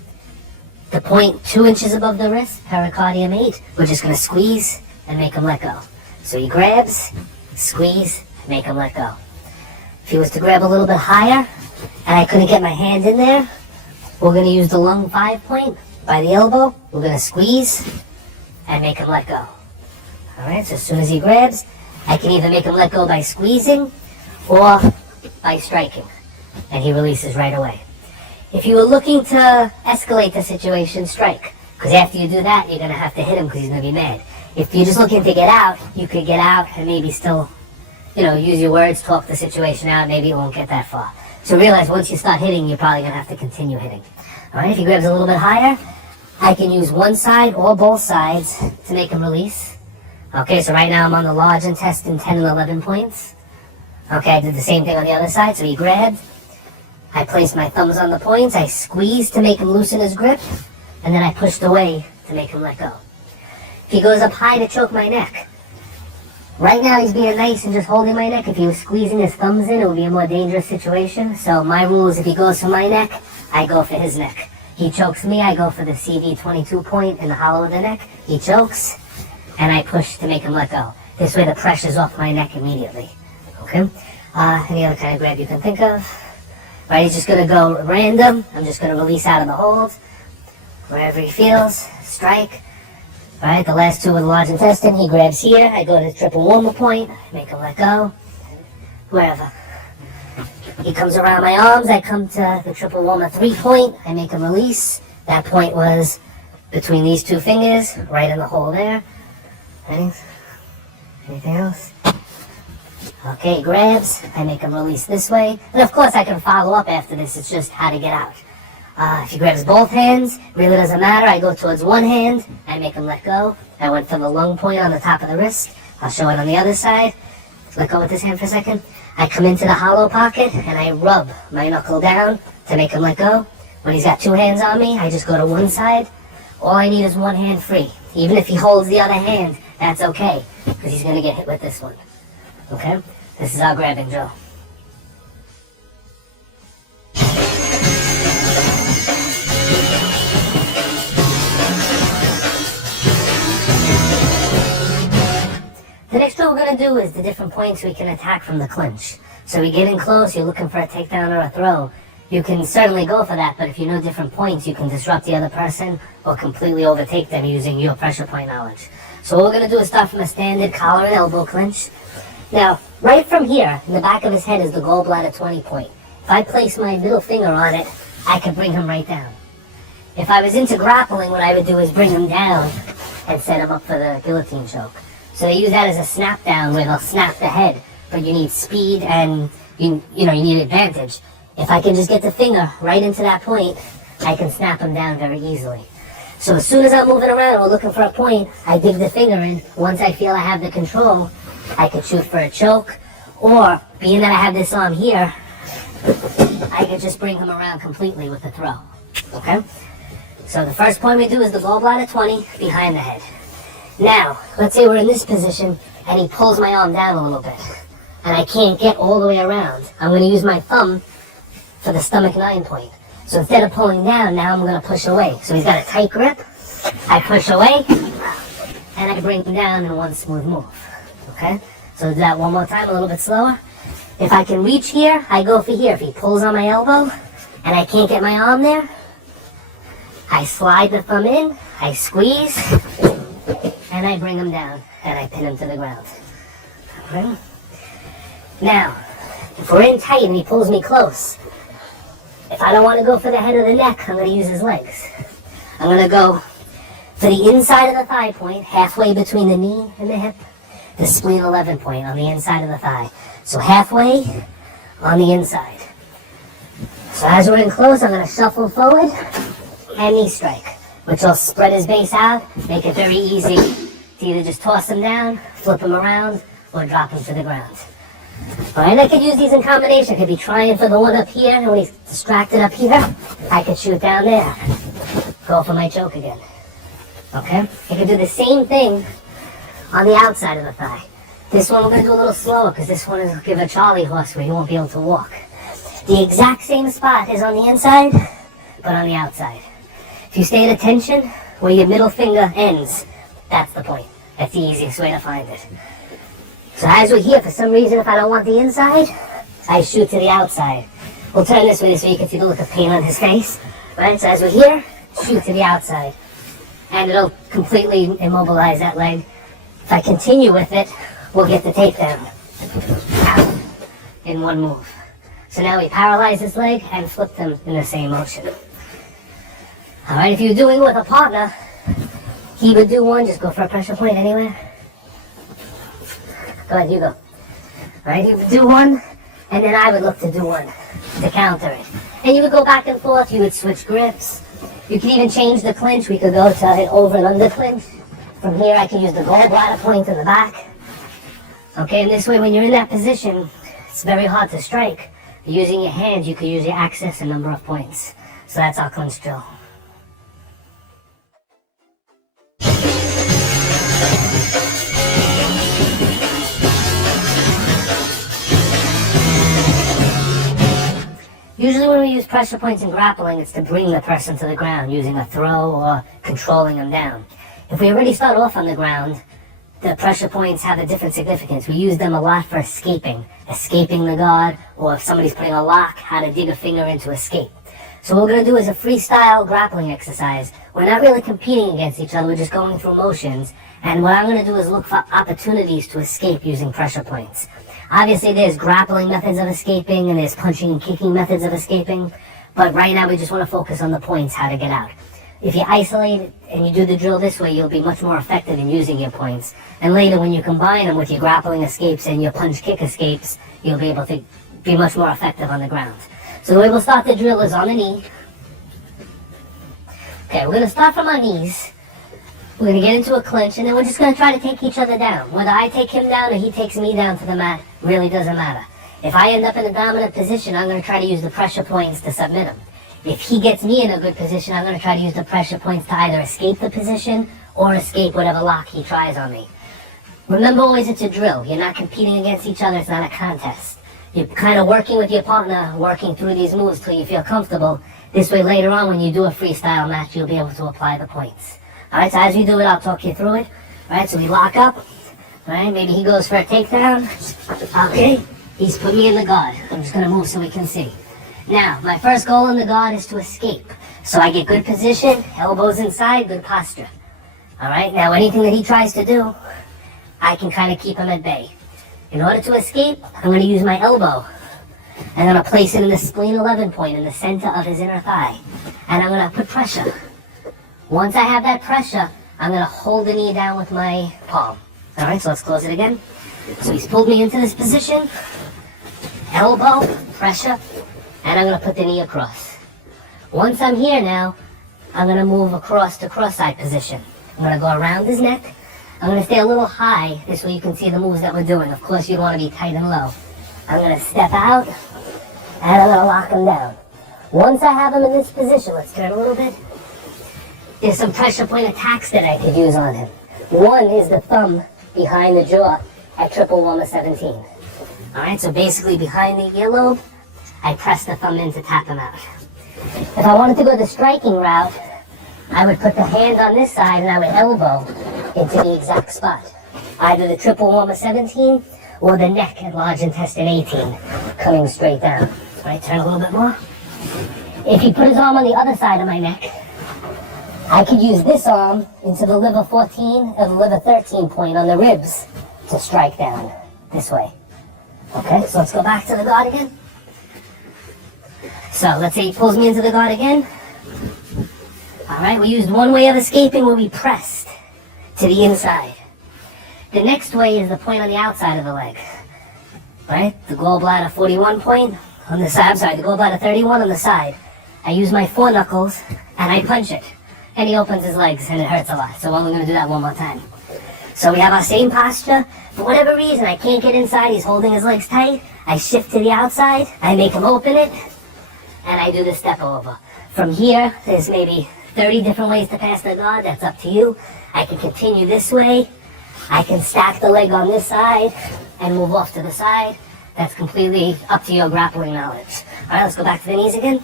the point 2 inches above the wrist, pericardium 8. We're just going to squeeze and make him let go. So he grabs, squeeze, make him let go. If he was to grab a little bit higher and I couldn't get my hand in there, we're going to use the lung 5 point by the elbow. We're going to squeeze and make him let go. Alright, so as soon as he grabs, I can either make him let go by squeezing or by striking, and he releases right away. If you were looking to escalate the situation, strike, because after you do that, you're going to have to hit him because he's going to be mad. If you're just looking to get out, you could get out and maybe still, use your words, talk the situation out, maybe it won't get that far. So realize once you start hitting, you're probably going to have to continue hitting. Alright, if he grabs a little bit higher, I can use one side or both sides to make him release. Okay, so right now I'm on the large intestine 10 and 11 points. Okay, I did the same thing on the other side, so he grabbed. I placed my thumbs on the points, I squeezed to make him loosen his grip, and then I pushed away to make him let go. If he goes up high to choke my neck, right now he's being nice and just holding my neck. If he was squeezing his thumbs in, it would be a more dangerous situation. So my rule is if he goes for my neck, I go for his neck. He chokes me, I go for the CV22 point in the hollow of the neck. He chokes, and I push to make him let go. This way the pressure's off my neck immediately. Okay? Any other kind of grab you can think of? Right, he's just going to go random. I'm just going to release out of the hold. Wherever he feels, strike. Right, the last two with the large intestine, he grabs here. I go to the triple warmer point, make him let go. Wherever. He comes around my arms, I come to the triple warmer 3 point, I make him release. That point was between these 2 fingers, right in the hole there. Anything else? Okay, he grabs, I make him release this way. And of course I can follow up after this, it's just how to get out. If he grabs both hands, really doesn't matter. I go towards one hand, I make him let go. I went for the lung point on the top of the wrist. I'll show it on the other side. Let go with this hand for a second. I come into the hollow pocket and I rub my knuckle down to make him let go. When he's got 2 hands on me, I just go to one side. All I need is one hand free. Even if he holds the other hand, that's okay, because he's going to get hit with this one. Okay? This is our grabbing drill. do is the different points we can attack from the clinch. So we get in close, you're looking for a takedown or a throw. You can certainly go for that, but if you know different points, you can disrupt the other person or completely overtake them using your pressure point knowledge. So what we're going to do is start from a standard collar and elbow clinch. Now, right from here, in the back of his head is the gallbladder 20 point. If I place my middle finger on it, I could bring him right down. If I was into grappling, what I would do is bring him down and set him up for the guillotine choke. So they use that as a snap down where they'll snap the head, but you need speed and you need advantage. If I can just get the finger right into that point, I can snap him down very easily. So as soon as I'm moving around and we're looking for a point, I dig the finger in. Once I feel I have the control, I could shoot for a choke, or being that I have this arm here, I could just bring him around completely with the throw. Okay? So the first point we do is the gallbladder 20 behind the head. Now, let's say we're in this position and he pulls my arm down a little bit and I can't get all the way around. I'm going to use my thumb for the stomach 9 point. So instead of pulling down, now I'm going to push away. So he's got a tight grip. I push away and I bring him down in one smooth move. Okay? So do that one more time, a little bit slower. If I can reach here, I go for here. If he pulls on my elbow and I can't get my arm there, I slide the thumb in, I squeeze, and I bring him down, and I pin him to the ground. Okay? Now, if we're in tight and he pulls me close, if I don't want to go for the head or the neck, I'm going to use his legs. I'm going to go for the inside of the thigh point, halfway between the knee and the hip, the spleen 11 point on the inside of the thigh. So halfway on the inside. So as we're in close, I'm going to shuffle forward and knee strike, which will spread his base out, make it very easy to either just toss him down, flip him around, or drop him to the ground. Alright, I could use these in combination. I could be trying for the one up here, and when he's distracted up here, I could shoot down there. Go for my choke again. Okay? I could do the same thing on the outside of the thigh. This one we're going to do a little slower, because this one is give a Charlie horse where he won't be able to walk. The exact same spot is on the inside, but on the outside. If you stay at attention, where your middle finger ends, that's the point. That's the easiest way to find it. So as we're here, for some reason, if I don't want the inside, I shoot to the outside. We'll turn this way so you can see the look of pain on his face. Right? So as we're here, shoot to the outside. And it'll completely immobilize that leg. If I continue with it, we'll get the takedown in one move. So now we paralyze his leg and flip them in the same motion. Alright, if you're doing it with a partner, he would do one, just go for a pressure point anywhere. Go ahead, you go. Alright, he would do one, and then I would look to do one to counter it. And you would go back and forth, you would switch grips. You could even change the clinch. We could go to an over and under clinch. From here I can use the gallbladder point in the back. Okay, and this way when you're in that position, it's very hard to strike. Using your hands, you could usually access a number of points. So that's our clinch drill. Usually when we use pressure points in grappling, it's to bring the person to the ground using a throw or controlling them down. If we already start off on the ground, the pressure points have a different significance. We use them a lot for escaping the guard, or if somebody's putting a lock, how to dig a finger in to escape. So what we're going to do is a freestyle grappling exercise. We're not really competing against each other, we're just going through motions. And what I'm going to do is look for opportunities to escape using pressure points. Obviously there's grappling methods of escaping and there's punching and kicking methods of escaping, but right now we just want to focus on the points, how to get out. If you isolate it and you do the drill this way, you'll be much more effective in using your points. And later when you combine them with your grappling escapes and your punch kick escapes, you'll be able to be much more effective on the ground. So the way we'll start the drill is on the knee. Okay, we're going to start from our knees. We're going to get into a clinch, and then we're just going to try to take each other down. Whether I take him down or he takes me down to the mat really doesn't matter. If I end up in a dominant position, I'm going to try to use the pressure points to submit him. If he gets me in a good position, I'm going to try to use the pressure points to either escape the position or escape whatever lock he tries on me. Remember always it's a drill. You're not competing against each other. It's not a contest. You're kind of working with your partner, working through these moves till you feel comfortable. This way later on when you do a freestyle match, you'll be able to apply the points. Alright, so as we do it, I'll talk you through it. Alright, so we lock up. Right? Maybe he goes for a takedown. Okay, he's put me in the guard. I'm just gonna move so we can see. Now, my first goal in the guard is to escape. So I get good position, elbows inside, good posture. All right, now anything that he tries to do, I can kind of keep him at bay. In order to escape, I'm gonna use my elbow. I'm gonna place it in the spleen 11 point in the center of his inner thigh. And I'm gonna put pressure. Once I have that pressure, I'm gonna hold the knee down with my palm. All right, so let's close it again. So he's pulled me into this position, elbow, pressure, and I'm gonna put the knee across. Once I'm here now, I'm gonna move across to cross-side position. I'm gonna go around his neck. I'm gonna stay a little high, this way you can see the moves that we're doing. Of course, you'd wanna be tight and low. I'm gonna step out, and I'm gonna lock him down. Once I have him in this position, let's turn a little bit. There's some pressure point attacks that I could use on him. One is the thumb behind the jaw at triple warmer 17. All right, so basically behind the earlobe, I press the thumb in to tap him out. If I wanted to go the striking route, I would put the hand on this side and I would elbow into the exact spot. Either the triple warmer 17 or the neck at large intestine 18, coming straight down. All right, turn a little bit more. If he put his arm on the other side of my neck, I could use this arm into the liver 14 and the liver 13 point on the ribs to strike down this way. Okay, so let's go back to the guard again. So let's say he pulls me into the guard again. All right, we used one way of escaping where we pressed to the inside. The next way is the point on the outside of the leg. Right, the gallbladder 41 point on the side, I'm sorry, the gallbladder 31 on the side. I use my foreknuckles and I punch it. And he opens his legs and it hurts a lot. So I'm going to do that one more time. So we have our same posture. For whatever reason, I can't get inside. He's holding his legs tight. I shift to the outside. I make him open it. And I do the step over. From here, there's maybe 30 different ways to pass the guard. That's up to you. I can continue this way. I can stack the leg on this side and move off to the side. That's completely up to your grappling knowledge. All right, let's go back to the knees again.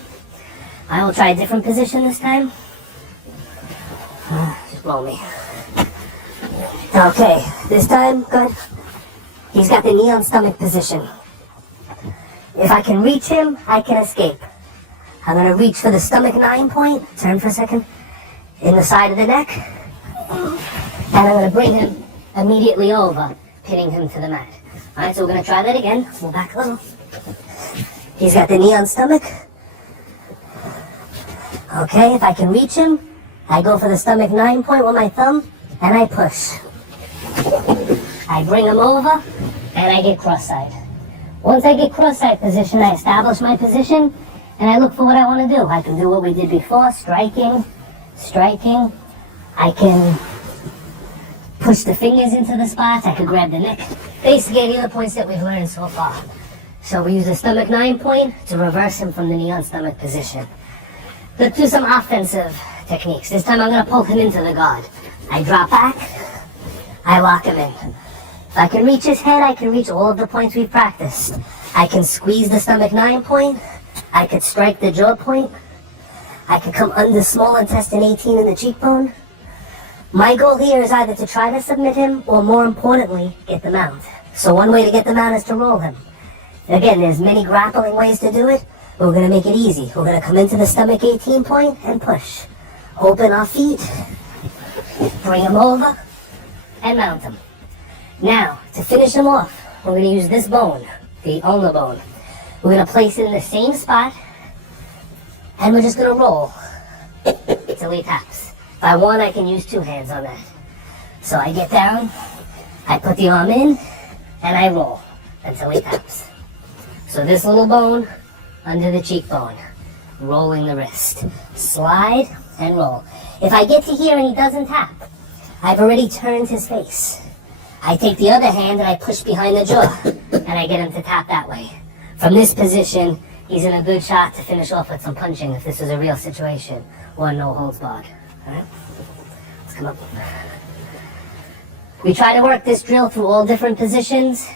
I will try a different position this time. Just roll me. Okay, this time, good. He's got the knee on stomach position. If I can reach him, I can escape. I'm gonna reach for the stomach 9 point, turn for a second, in the side of the neck, and I'm gonna bring him immediately over, pinning him to the mat. All right, so we're gonna try that again. Move back a little. He's got the knee on stomach. Okay, if I can reach him, I go for the stomach 9 point with my thumb, and I push. I bring him over, and I get cross-side. Once I get cross-side position, I establish my position, and I look for what I want to do. I can do what we did before, striking. I can push the fingers into the spots. I could grab the neck. Basically, any of the points that we've learned so far. So we use the stomach 9 point to reverse him from the knee on stomach position. Let's do some offensive techniques. This time I'm going to pull him into the guard. I drop back, I lock him in. If I can reach his head, I can reach all of the points we've practiced. I can squeeze the stomach 9 point, I could strike the jaw point, I could come under small intestine 18 in the cheekbone. My goal here is either to try to submit him or, more importantly, get the mount. So one way to get the mount is to roll him. Again, there's many grappling ways to do it. We're going to make it easy. We're going to come into the stomach 18 point and push. Open our feet, bring him over, and mount him. Now, to finish him off, we're going to use this bone, the ulnar bone. We're going to place it in the same spot, and we're just going to roll till he taps. If I want, I can use 2 hands on that. So I get down, I put the arm in, and I roll until he taps. So this little bone under the cheekbone, rolling the wrist. Slide and roll. If I get to here and he doesn't tap, I've already turned his face. I take the other hand and I push behind the jaw, and I get him to tap that way. From this position, he's in a good shot to finish off with some punching if this is a real situation, or no holds barred. All right? Let's come up. We try to work this drill through all different positions.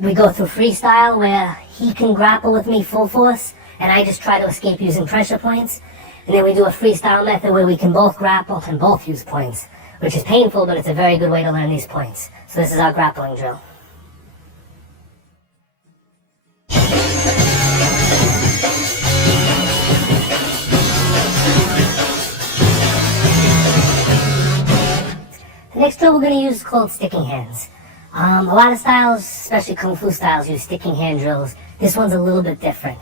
We go through freestyle where he can grapple with me full force, and I just try to escape using pressure points. And then we do a freestyle method where we can both grapple and both use points, which is painful, but it's a very good way to learn these points. So this is our grappling drill. The next drill we're going to use is called sticking hands. A lot of styles, especially Kung Fu styles, use sticking hand drills. This one's a little bit different.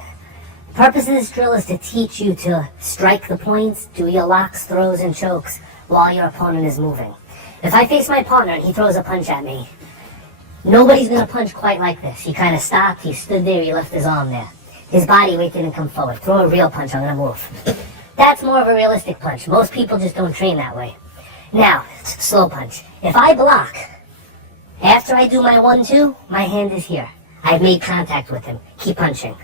The purpose of this drill is to teach you to strike the points, do your locks, throws, and chokes while your opponent is moving. If I face my partner and he throws a punch at me, nobody's going to punch quite like this. He kind of stopped, he stood there, he left his arm there. His body weight didn't come forward. Throw a real punch, I'm going to move. That's more of a realistic punch. Most people just don't train that way. Now, slow punch. If I block, after I do my 1-2, my hand is here. I've made contact with him. Keep punching.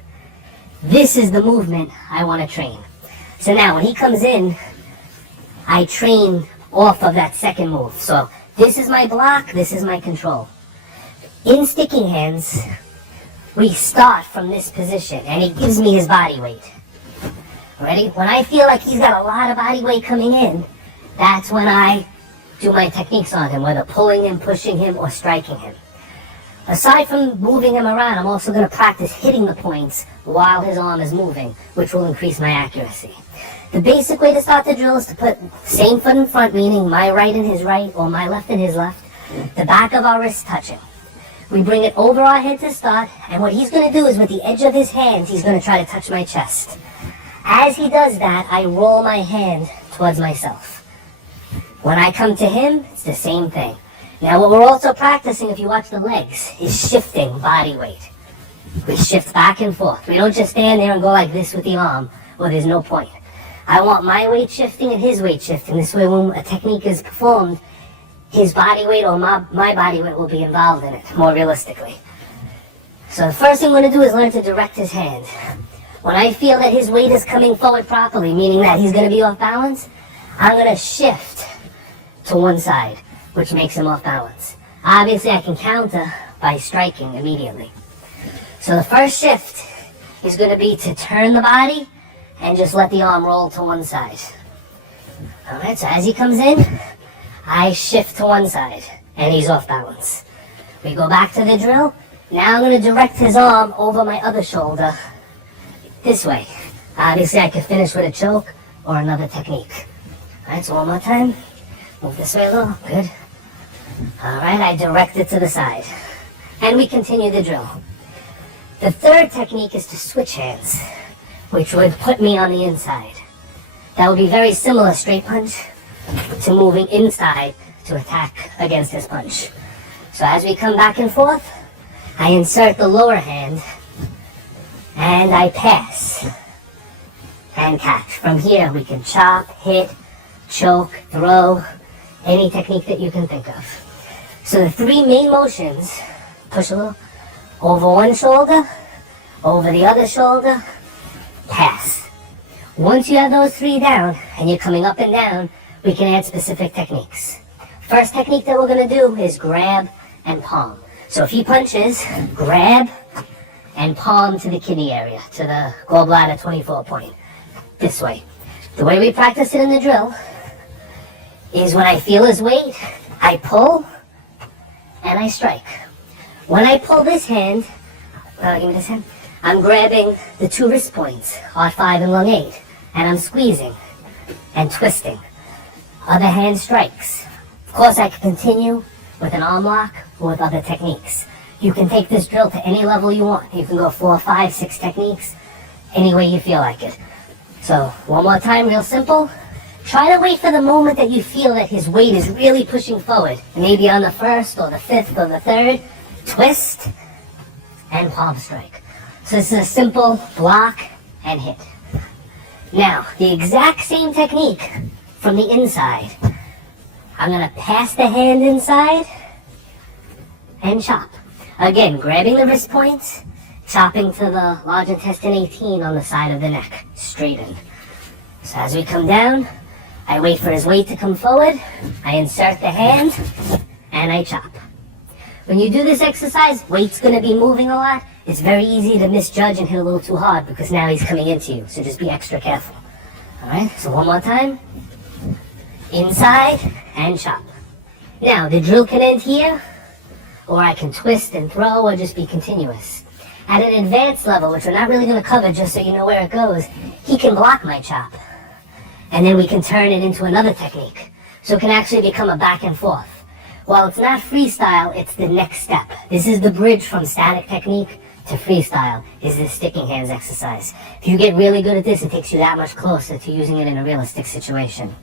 This is the movement I want to train. So now when he comes in, I train off of that second move. So this is my block, this is my control. In sticking hands, we start from this position and it gives me his body weight. Ready? When I feel like he's got a lot of body weight coming in, that's when I do my techniques on him, whether pulling him, pushing him, or striking him. Aside from moving him around, I'm also going to practice hitting the points while his arm is moving, which will increase my accuracy. The basic way to start the drill is to put same foot in front, meaning my right and his right, or my left and his left, the back of our wrists touching. We bring it over our head to start, and what he's going to do is with the edge of his hands, he's going to try to touch my chest. As he does that, I roll my hand towards myself. When I come to him, it's the same thing. Now what we're also practicing, if you watch the legs, is shifting body weight. We shift back and forth. We don't just stand there and go like this with the arm, or there's no point. I want my weight shifting and his weight shifting. This way when a technique is performed, his body weight or my body weight will be involved in it, more realistically. So the first thing we're going to do is learn to direct his hand. When I feel that his weight is coming forward properly, meaning that he's going to be off balance, I'm going to shift to one side, which makes him off balance. Obviously I can counter by striking immediately. So the first shift is going to be to turn the body and just let the arm roll to one side. Alright, so as he comes in, I shift to one side and he's off balance. We go back to the drill. Now I'm going to direct his arm over my other shoulder this way. Obviously I could finish with a choke or another technique. Alright, so one more time. Move this way a little, good. Alright, I direct it to the side. And we continue the drill. The third technique is to switch hands, which would put me on the inside. That would be very similar, straight punch, to moving inside to attack against his punch. So as we come back and forth, I insert the lower hand, and I pass, and catch. From here we can chop, hit, choke, throw, any technique that you can think of. So the three main motions, push a little, over one shoulder, over the other shoulder, pass. Once you have those three down, and you're coming up and down, we can add specific techniques. First technique that we're going to do is grab and palm. So if he punches, grab and palm to the kidney area, to the gallbladder 24 point, this way. The way we practice it in the drill is when I feel his weight, I pull and I strike. When I pull this hand, give me this hand, I'm grabbing the two wrist points, R5 and lung 8, and I'm squeezing and twisting. Other hand strikes. Of course I can continue with an arm lock or with other techniques. You can take this drill to any level you want. You can go 4, 5, 6 techniques, any way you feel like it. So one more time, real simple. Try to wait for the moment that you feel that his weight is really pushing forward. Maybe on the first or the fifth or the third. Twist and palm strike. So this is a simple block and hit. Now, the exact same technique from the inside. I'm going to pass the hand inside and chop. Again, grabbing the wrist points, chopping to the large intestine 18 on the side of the neck, straighten. So as we come down, I wait for his weight to come forward, I insert the hand, and I chop. When you do this exercise, weight's going to be moving a lot. It's very easy to misjudge and hit a little too hard because now he's coming into you, so just be extra careful. Alright, so one more time. Inside and chop. Now, the drill can end here, or I can twist and throw, or just be continuous. At an advanced level, which we're not really going to cover just so you know where it goes, he can block my chop. And then we can turn it into another technique. So it can actually become a back and forth. While it's not freestyle, it's the next step. This is the bridge from static technique to freestyle, is this sticking hands exercise. If you get really good at this, it takes you that much closer to using it in a realistic situation.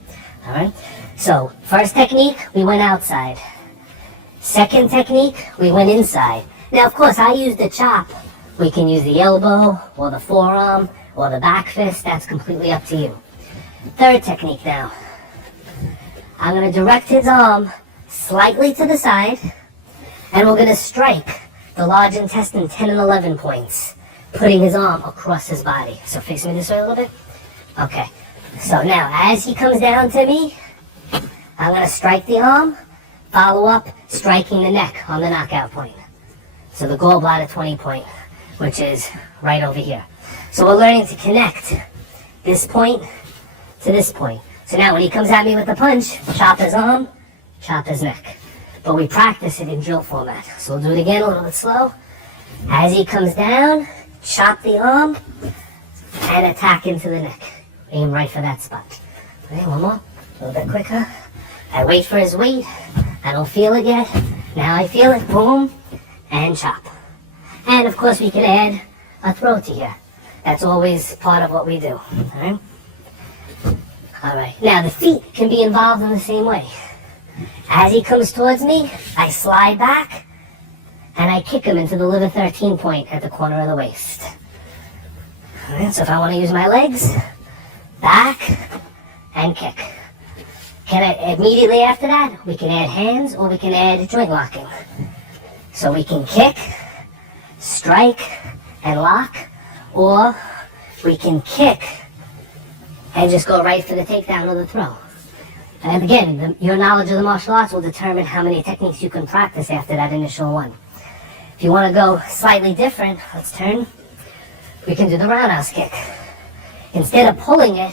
All right? So, first technique, we went outside. Second technique, we went inside. Now, of course, I use the chop. We can use the elbow, or the forearm, or the back fist. That's completely up to you. Third technique now. I'm going to direct his arm slightly to the side, and we're going to strike the large intestine 10 and 11 points, putting his arm across his body. So face me this way a little bit. Okay. So now, as he comes down to me, I'm going to strike the arm, follow up, striking the neck on the knockout point. So the gallbladder 20 point, which is right over here. So we're learning to connect this point to this point. So now when he comes at me with the punch, chop his arm, chop his neck. But we practice it in drill format. So we'll do it again a little bit slow. As he comes down, chop the arm, and attack into the neck. Aim right for that spot. Okay, one more. A little bit quicker. I wait for his weight. I don't feel it yet. Now I feel it. Boom. And chop. And of course we can add a throw to here. That's always part of what we do. Alright? Alright. Now the feet can be involved in the same way. As he comes towards me, I slide back, and I kick him into the liver 13 point at the corner of the waist. Alright, so if I want to use my legs, back, and kick. Immediately after that, we can add hands, or we can add joint locking. So we can kick, strike, and lock, or we can kick, and just go right for the takedown or the throw. And again, your knowledge of the martial arts will determine how many techniques you can practice after that initial one. If you want to go slightly different, let's turn. We can do the roundhouse kick. Instead of pulling it,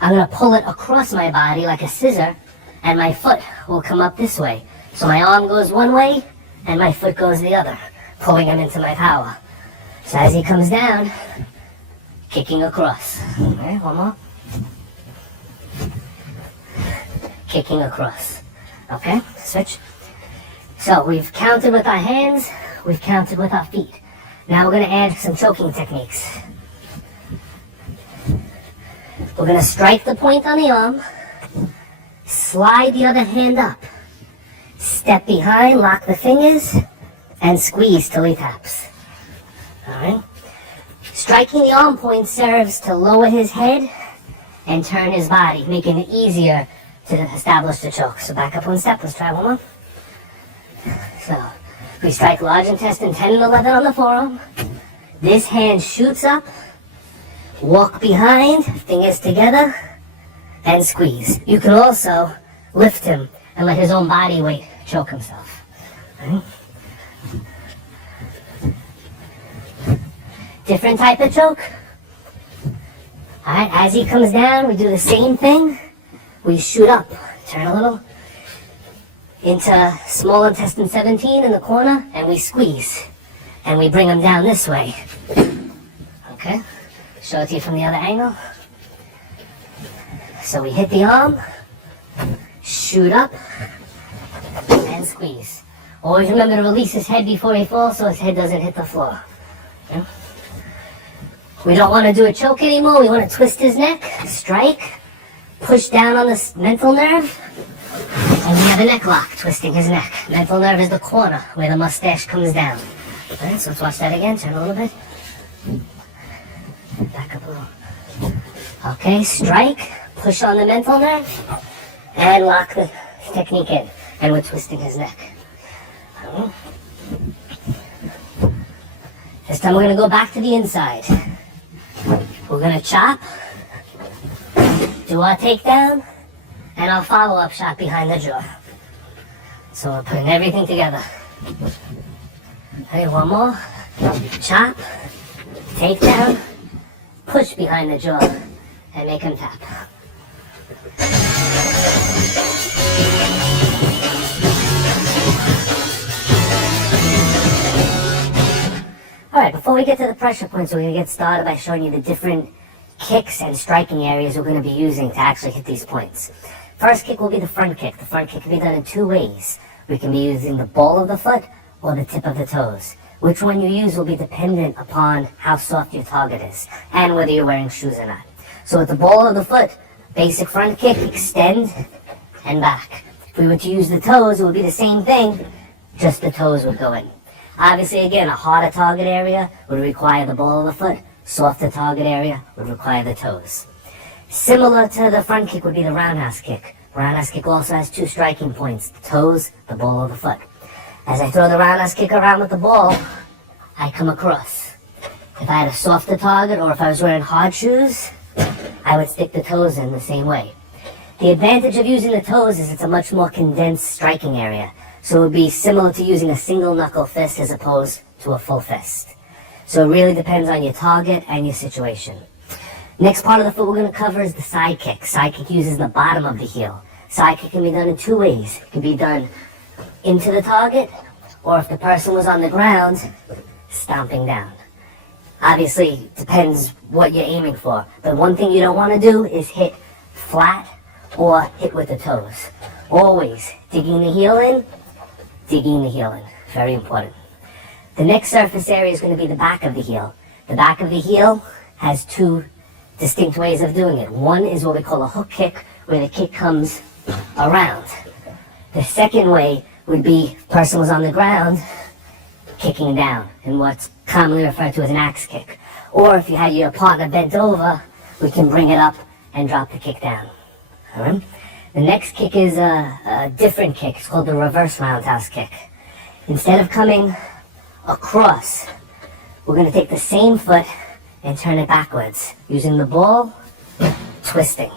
I'm going to pull it across my body like a scissor, and my foot will come up this way. So my arm goes one way, and my foot goes the other, pulling him into my power. So as he comes down, kicking across. Okay, one more. Kicking across. Okay, switch. So we've counted with our hands, we've counted with our feet. Now we're going to add some choking techniques. We're going to strike the point on the arm, slide the other hand up, step behind, lock the fingers, and squeeze till he taps. Alright? Striking the arm point serves to lower his head and turn his body, making it easier to establish the choke. So back up one step, let's try one more. So, we strike large intestine 10 and 11 on the forearm. This hand shoots up, walk behind, fingers together, and squeeze. You can also lift him and let his own body weight choke himself. Right? Different type of choke. Alright, as he comes down, we do the same thing. We shoot up, turn a little, into small intestine 17 in the corner, and we squeeze. And we bring him down this way. Okay, show it to you from the other angle. So we hit the arm, shoot up, and squeeze. Always remember to release his head before he falls so his head doesn't hit the floor. Okay? We don't want to do a choke anymore, we want to twist his neck, strike, push down on the mental nerve, and we have a neck lock, twisting his neck. Mental nerve is the corner where the mustache comes down. Alright, so let's watch that again, turn a little bit. Back up a little. Okay, strike, push on the mental nerve, and lock the technique in. And we're twisting his neck. Alright. This time we're going to go back to the inside. We're going to chop, do our takedown, and our follow-up shot behind the jaw. So we're putting everything together. Okay, one more. Chop, takedown, push behind the jaw, and make him tap. Alright, before we get to the pressure points, we're going to get started by showing you the different kicks and striking areas we're going to be using to actually hit these points. First kick will be the front kick. The front kick can be done in two ways. We can be using the ball of the foot or the tip of the toes. Which one you use will be dependent upon how soft your target is and whether you're wearing shoes or not. So with the ball of the foot, basic front kick, extend and back. If we were to use the toes, it would be the same thing, just the toes would go in. Obviously, again, a harder target area would require the ball of the foot. Softer target area would require the toes. Similar to the front kick would be the roundhouse kick. Roundhouse kick also has two striking points, the toes, the ball of the foot. As I throw the roundhouse kick around with the ball, I come across. If I had a softer target or if I was wearing hard shoes, I would stick the toes in the same way. The advantage of using the toes is it's a much more condensed striking area. So it would be similar to using a single knuckle fist as opposed to a full fist. So it really depends on your target and your situation. Next part of the foot we're going to cover is the side kick. Side kick uses the bottom of the heel. Side kick can be done in two ways. It can be done into the target, or if the person was on the ground, stomping down. Obviously, it depends what you're aiming for. But one thing you don't want to do is hit flat or hit with the toes. Always digging the heel in, digging the heel in. Very important. The next surface area is going to be the back of the heel. The back of the heel has two distinct ways of doing it. One is what we call a hook kick, where the kick comes around. The second way would be if the person was on the ground, kicking down, in what's commonly referred to as an axe kick. Or if you had your partner bent over, we can bring it up and drop the kick down. All right? The next kick is a different kick. It's called the reverse roundhouse kick. Instead of coming across, we're going to take the same foot and turn it backwards, using the ball, twisting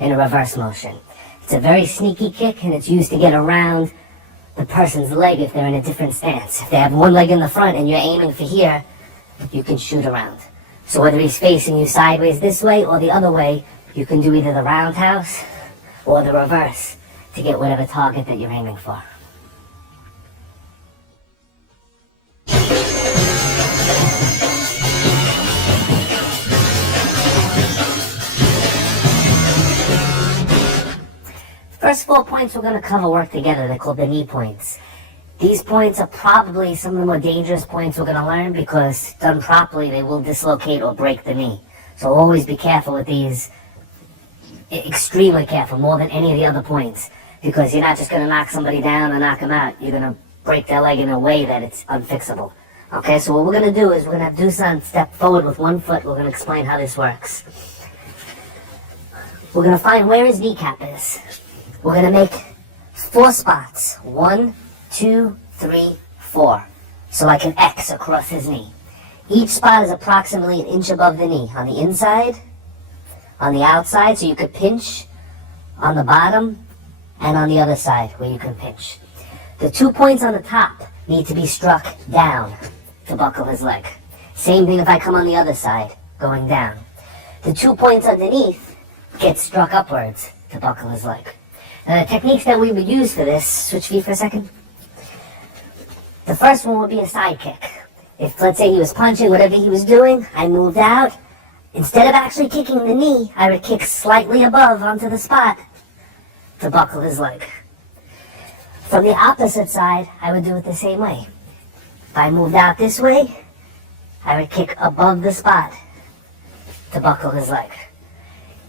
in a reverse motion. It's a very sneaky kick, and it's used to get around the person's leg if they're in a different stance. If they have one leg in the front and you're aiming for here, you can shoot around. So whether he's facing you sideways this way or the other way, you can do either the roundhouse or the reverse to get whatever target that you're aiming for. First 4 points we're going to cover work together. They're called the knee points. These points are probably some of the more dangerous points we're going to learn because done properly they will dislocate or break the knee. So always be careful with these. Extremely careful, more than any of the other points, because you're not just going to knock somebody down or knock them out. You're going to break their leg in a way that it's unfixable. Okay, so what we're going to do is we're going to do some step forward with one foot. We're going to explain how this works. We're going to find where his kneecap is. We're going to make 4 spots. 1, 2, 3, 4. So like an X across his knee. Each spot is approximately an inch above the knee. On the inside, on the outside, so you could pinch on the bottom, and on the other side where you can pinch. The 2 points on the top need to be struck down to buckle his leg. Same thing if I come on the other side, going down. The 2 points underneath get struck upwards to buckle his leg. Now the techniques that we would use for this, switch feet for a second. The first one would be a side kick. If, let's say he was punching, whatever he was doing, I moved out. Instead of actually kicking the knee, I would kick slightly above onto the spot to buckle his leg. From the opposite side, I would do it the same way. If I moved out this way, I would kick above the spot to buckle his leg.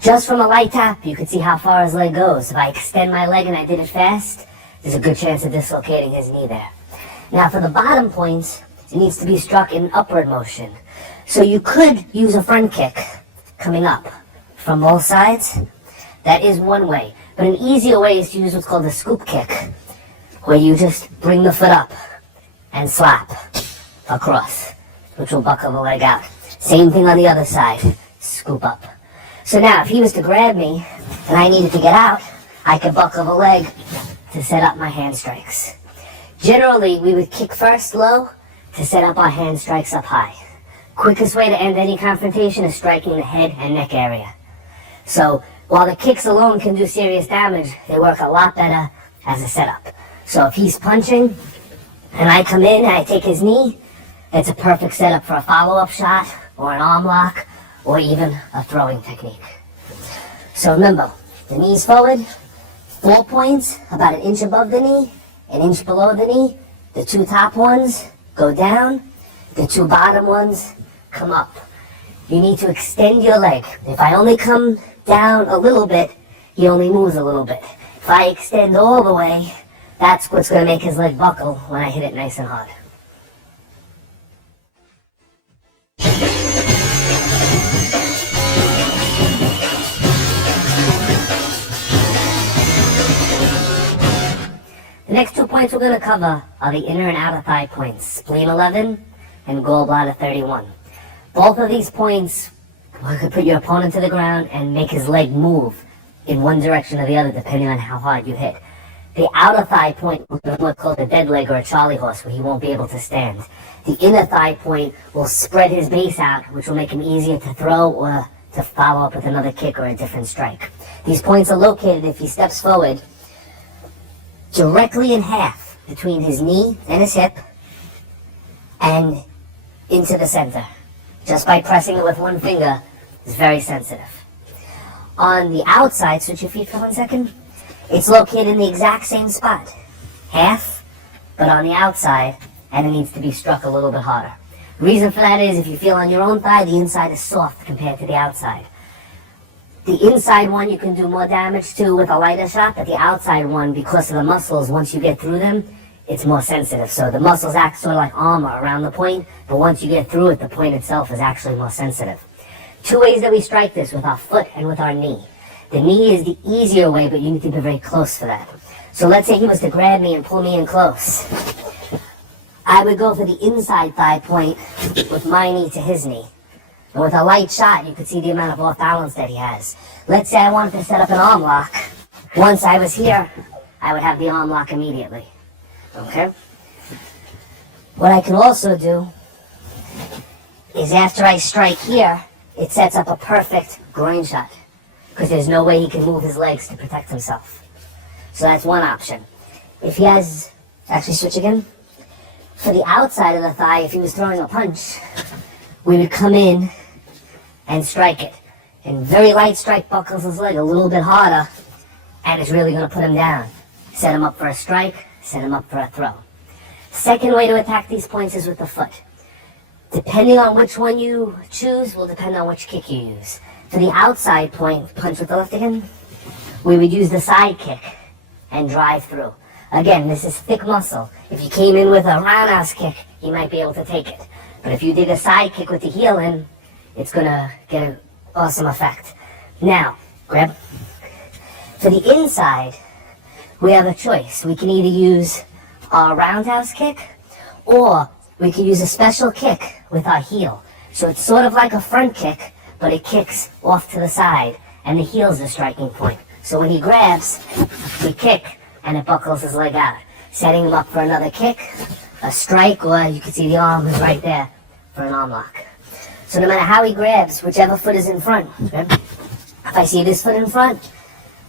Just from a light tap, you can see how far his leg goes. If I extend my leg and I did it fast, there's a good chance of dislocating his knee there. Now for the bottom points, it needs to be struck in upward motion. So you could use a front kick coming up from both sides. That is one way. But an easier way is to use what's called a scoop kick, where you just bring the foot up and slap across, which will buckle the leg out. Same thing on the other side, scoop up. So now if he was to grab me and I needed to get out, I could buckle the leg to set up my hand strikes. Generally, we would kick first low to set up our hand strikes up high. Quickest way to end any confrontation is striking the head and neck area. So While the kicks alone can do serious damage, they work a lot better as a setup. So if he's punching and I come in and I take his knee, it's a perfect setup for a follow-up shot or an arm lock or even a throwing technique. So remember, the knee's forward, 4 points, about an inch above the knee, an inch below the knee. The 2 top ones go down, the 2 bottom ones come up. You need to extend your leg. If I only come down a little bit, he only moves a little bit. If I extend all the way, that's what's going to make his leg buckle when I hit it nice and hard. The next 2 points we're going to cover are the inner and outer thigh points, spleen 11 and gallbladder 31. Both of these points, you could put your opponent to the ground and make his leg move in one direction or the other, depending on how hard you hit. The outer thigh point is what's called a dead leg or a Charlie horse, where he won't be able to stand. The inner thigh point will spread his base out, which will make him easier to throw or to follow up with another kick or a different strike. These points are located, if he steps forward, directly in half between his knee and his hip and into the center. Just by pressing it with one finger is very sensitive. On the outside, switch your feet for 1 second, it's located in the exact same spot. Half, but on the outside, and it needs to be struck a little bit harder. The reason for that is if you feel on your own thigh, the inside is soft compared to the outside. The inside one you can do more damage to with a lighter shot, but the outside one, because of the muscles, once you get through them, it's more sensitive. So the muscles act sort of like armor around the point, but once you get through it, the point itself is actually more sensitive. 2 ways that we strike this, with our foot and with our knee. The knee is the easier way, but you need to be very close for that. So let's say he was to grab me and pull me in close. I would go for the inside thigh point with my knee to his knee. And with a light shot, you could see the amount of off balance that he has. Let's say I wanted to set up an arm lock. Once I was here, I would have the arm lock immediately. Okay? What I can also do is after I strike here, it sets up a perfect groin shot, because there's no way he can move his legs to protect himself. So that's one option. If he has, actually switch again. For the outside of the thigh, if he was throwing a punch, we would come in and strike it. And very light strike buckles his leg a little bit harder, and it's really going to put him down. Set him up for a strike, set him up for a throw. Second way to attack these points is with the foot. Depending on which one you choose will depend on which kick you use. For the outside point, punch with the left again, we would use the side kick and drive through. Again, this is thick muscle. If you came in with a roundhouse kick, you might be able to take it. But if you did a side kick with the heel in, it's going to get an awesome effect. Now, grab. For the inside, we have a choice. We can either use our roundhouse kick, or we can use a special kick with our heel. So it's sort of like a front kick, but it kicks off to the side, and the heel's the striking point. So when he grabs, we kick, and it buckles his leg out, setting him up for another kick, a strike, or you can see the arm is right there for an arm lock. So no matter how he grabs, whichever foot is in front, if I see this foot in front,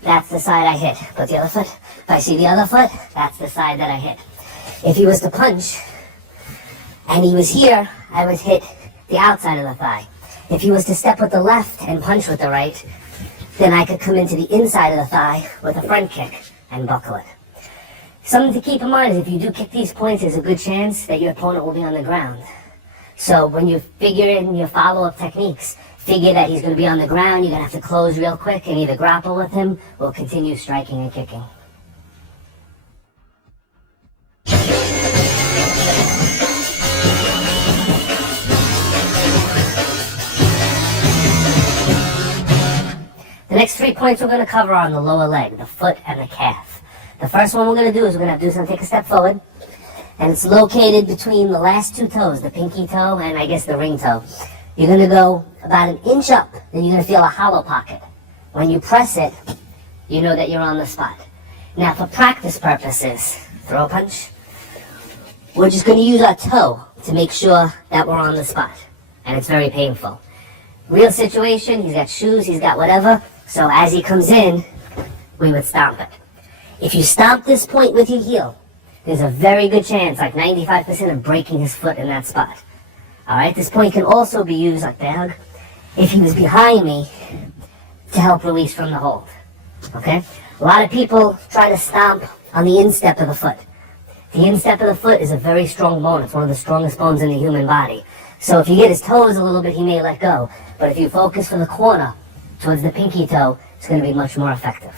that's the side I hit. But the other foot, if I see the other foot, that's the side that I hit. If he was to punch, and he was here, I would hit the outside of the thigh. If he was to step with the left and punch with the right, then I could come into the inside of the thigh with a front kick and buckle it. Something to keep in mind is if you do kick these points, there's a good chance that your opponent will be on the ground. So when you figure in your follow-up techniques, figure that he's going to be on the ground, you're going to have to close real quick and either grapple with him or continue striking and kicking. The next 3 points we're going to cover are on the lower leg, the foot and the calf. The first one we're going to do is we're going to take a step forward, and it's located between the last 2 toes, the pinky toe and I guess the ring toe. You're going to go about an inch up, then you're going to feel a hollow pocket. When you press it, you know that you're on the spot. Now for practice purposes, throw a punch, we're just going to use our toe to make sure that we're on the spot, and it's very painful. Real situation, he's got shoes, he's got whatever, So as he comes in, we would stomp it. If you stomp this point with your heel, there's a very good chance, like 95%, of breaking his foot in that spot. Alright, this point can also be used, like the hug, if he was behind me, to help release from the hold. Okay? A lot of people try to stomp on the instep of the foot. The instep of the foot is a very strong bone. It's one of the strongest bones in the human body. So if you get his toes a little bit, he may let go. But if you focus from the corner towards the pinky toe, it's going to be much more effective.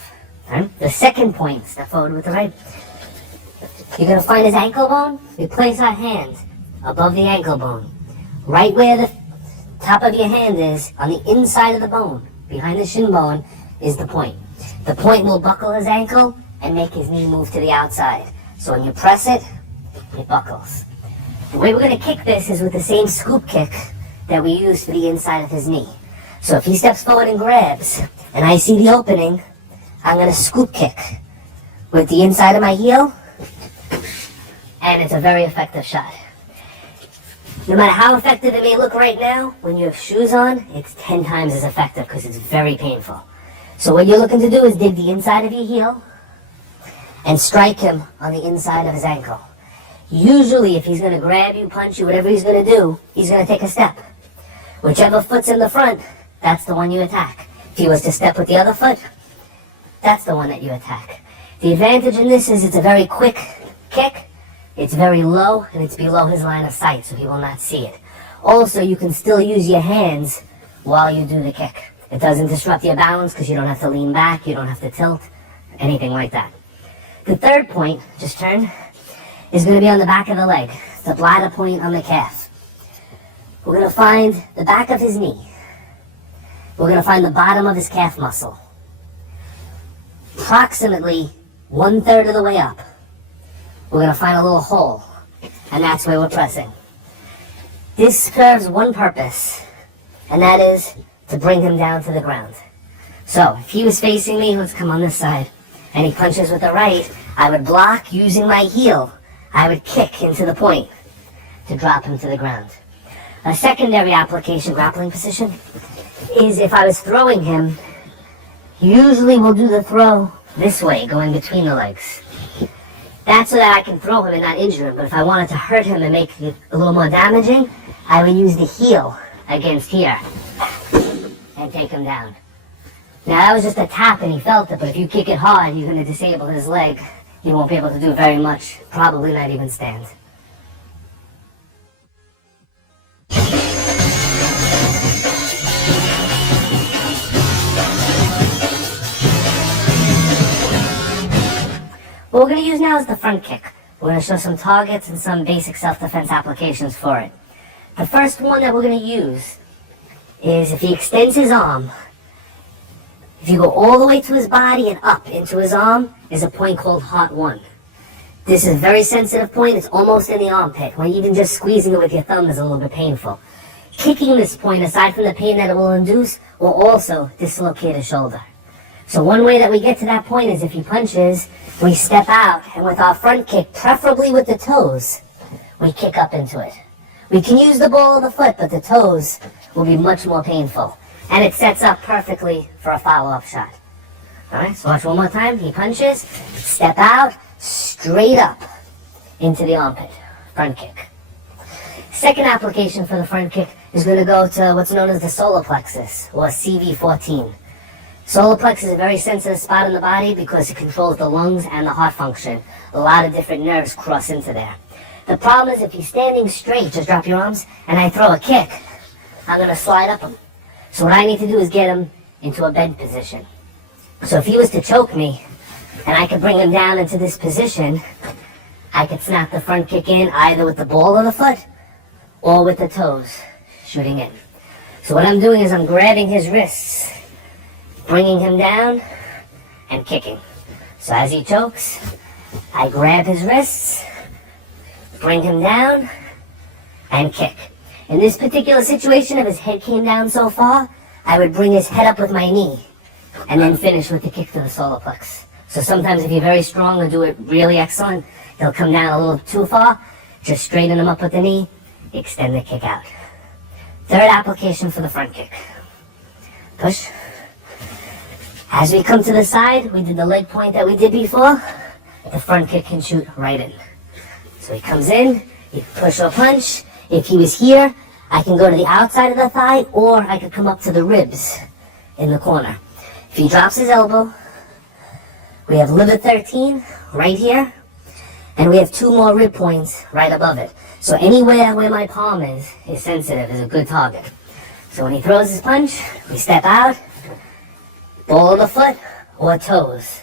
Okay? The second point, step forward with the right. You're going to find his ankle bone. We place our hand above the ankle bone. Right where the top of your hand is, on the inside of the bone, behind the shin bone, is the point. The point will buckle his ankle and make his knee move to the outside. So when you press it, it buckles. The way we're going to kick this is with the same scoop kick that we used for the inside of his knee. So if he steps forward and grabs, and I see the opening, I'm going to scoop kick with the inside of my heel, and it's a very effective shot. No matter how effective it may look right now, when you have shoes on, it's 10 times as effective because it's very painful. So what you're looking to do is dig the inside of your heel and strike him on the inside of his ankle. Usually if he's going to grab you, punch you, whatever he's going to do, he's going to take a step. Whichever foot's in the front, that's the one you attack. If he was to step with the other foot, that's the one that you attack. The advantage in this is it's a very quick kick, it's very low, and it's below his line of sight, so he will not see it. Also, you can still use your hands while you do the kick. It doesn't disrupt your balance because you don't have to lean back, you don't have to tilt, anything like that. The third point, just turn, is going to be on the back of the leg, the bladder point on the calf. We're going to find the back of his knee. We're going to find the bottom of his calf muscle. Approximately 1/3 of the way up, we're going to find a little hole, and that's where we're pressing. This serves one purpose, and that is to bring him down to the ground. So if he was facing me, let's come on this side, and he punches with the right, I would block using my heel. I would kick into the point to drop him to the ground. A secondary application, grappling position, is if I was throwing him, usually we'll do the throw this way, going between the legs. That's so that I can throw him and not injure him, but if I wanted to hurt him and make it a little more damaging, I would use the heel against here and take him down. Now that was just a tap and he felt it, but if you kick it hard, you're going to disable his leg. He won't be able to do very much, probably not even stand. What we're going to use now is the front kick. We're going to show some targets and some basic self-defense applications for it. The first one that we're going to use is if he extends his arm, if you go all the way to his body and up into his arm, is a point called heart 1. This is a very sensitive point. It's almost in the armpit. When even just squeezing it with your thumb is a little bit painful. Kicking this point, aside from the pain that it will induce, will also dislocate his shoulder. So one way that we get to that point is if he punches, we step out, and with our front kick, preferably with the toes, we kick up into it. We can use the ball of the foot, but the toes will be much more painful. And it sets up perfectly for a follow-up shot. Alright, so watch one more time. He punches, step out, straight up into the armpit. Front kick. Second application for the front kick is going to go to what's known as the solar plexus, or CV14. Solar plexus is a very sensitive spot in the body because it controls the lungs and the heart function. A lot of different nerves cross into there. The problem is if he's standing straight, just drop your arms, and I throw a kick, I'm going to slide up him. So what I need to do is get him into a bent position. So if he was to choke me, and I could bring him down into this position, I could snap the front kick in either with the ball of the foot or with the toes shooting in. So what I'm doing is I'm grabbing his wrists, bringing him down, and kicking. So as he chokes, I grab his wrists, bring him down, and kick. In this particular situation, if his head came down so far, I would bring his head up with my knee, and then finish with the kick to the solar plex. So sometimes if you're very strong and do it really excellent, he'll come down a little too far, just straighten him up with the knee, extend the kick out. Third application for the front kick. Push. As we come to the side, we did the leg point that we did before. The front kick can shoot right in. So he comes in, you push or punch. If he was here, I can go to the outside of the thigh, or I could come up to the ribs in the corner. If he drops his elbow, we have liver 13 right here, and we have 2 more rib points right above it. So anywhere where my palm is sensitive, is a good target. So when he throws his punch, we step out, ball of the foot or toes.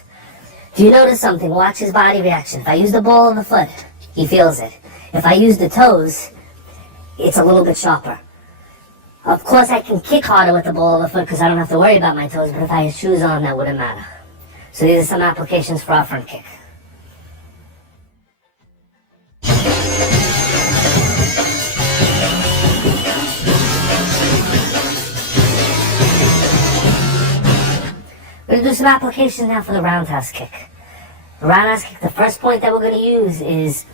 Do you notice something? Watch his body reaction. If I use the ball of the foot, he feels it. If I use the toes, it's a little bit sharper. Of course, I can kick harder with the ball of the foot because I don't have to worry about my toes, but if I had shoes on, that wouldn't matter. So these are some applications for our front kick. We're going to do some applications now for the roundhouse kick. The roundhouse kick, the first point that we're going to use is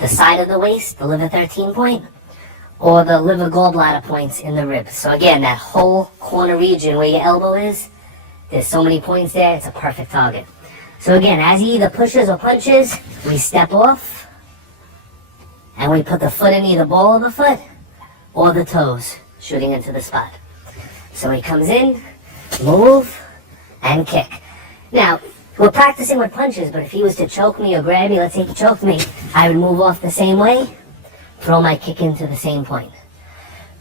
the side of the waist, the liver 13 point, or the liver gallbladder points in the ribs. So again, that whole corner region where your elbow is, there's so many points there, it's a perfect target. So again, as he either pushes or punches, we step off, and we put the foot in either ball of the foot or the toes, shooting into the spot. So he comes in, move, and kick. Now, we're practicing with punches, but if he was to choke me or grab me, let's say he choked me, I would move off the same way, throw my kick into the same point.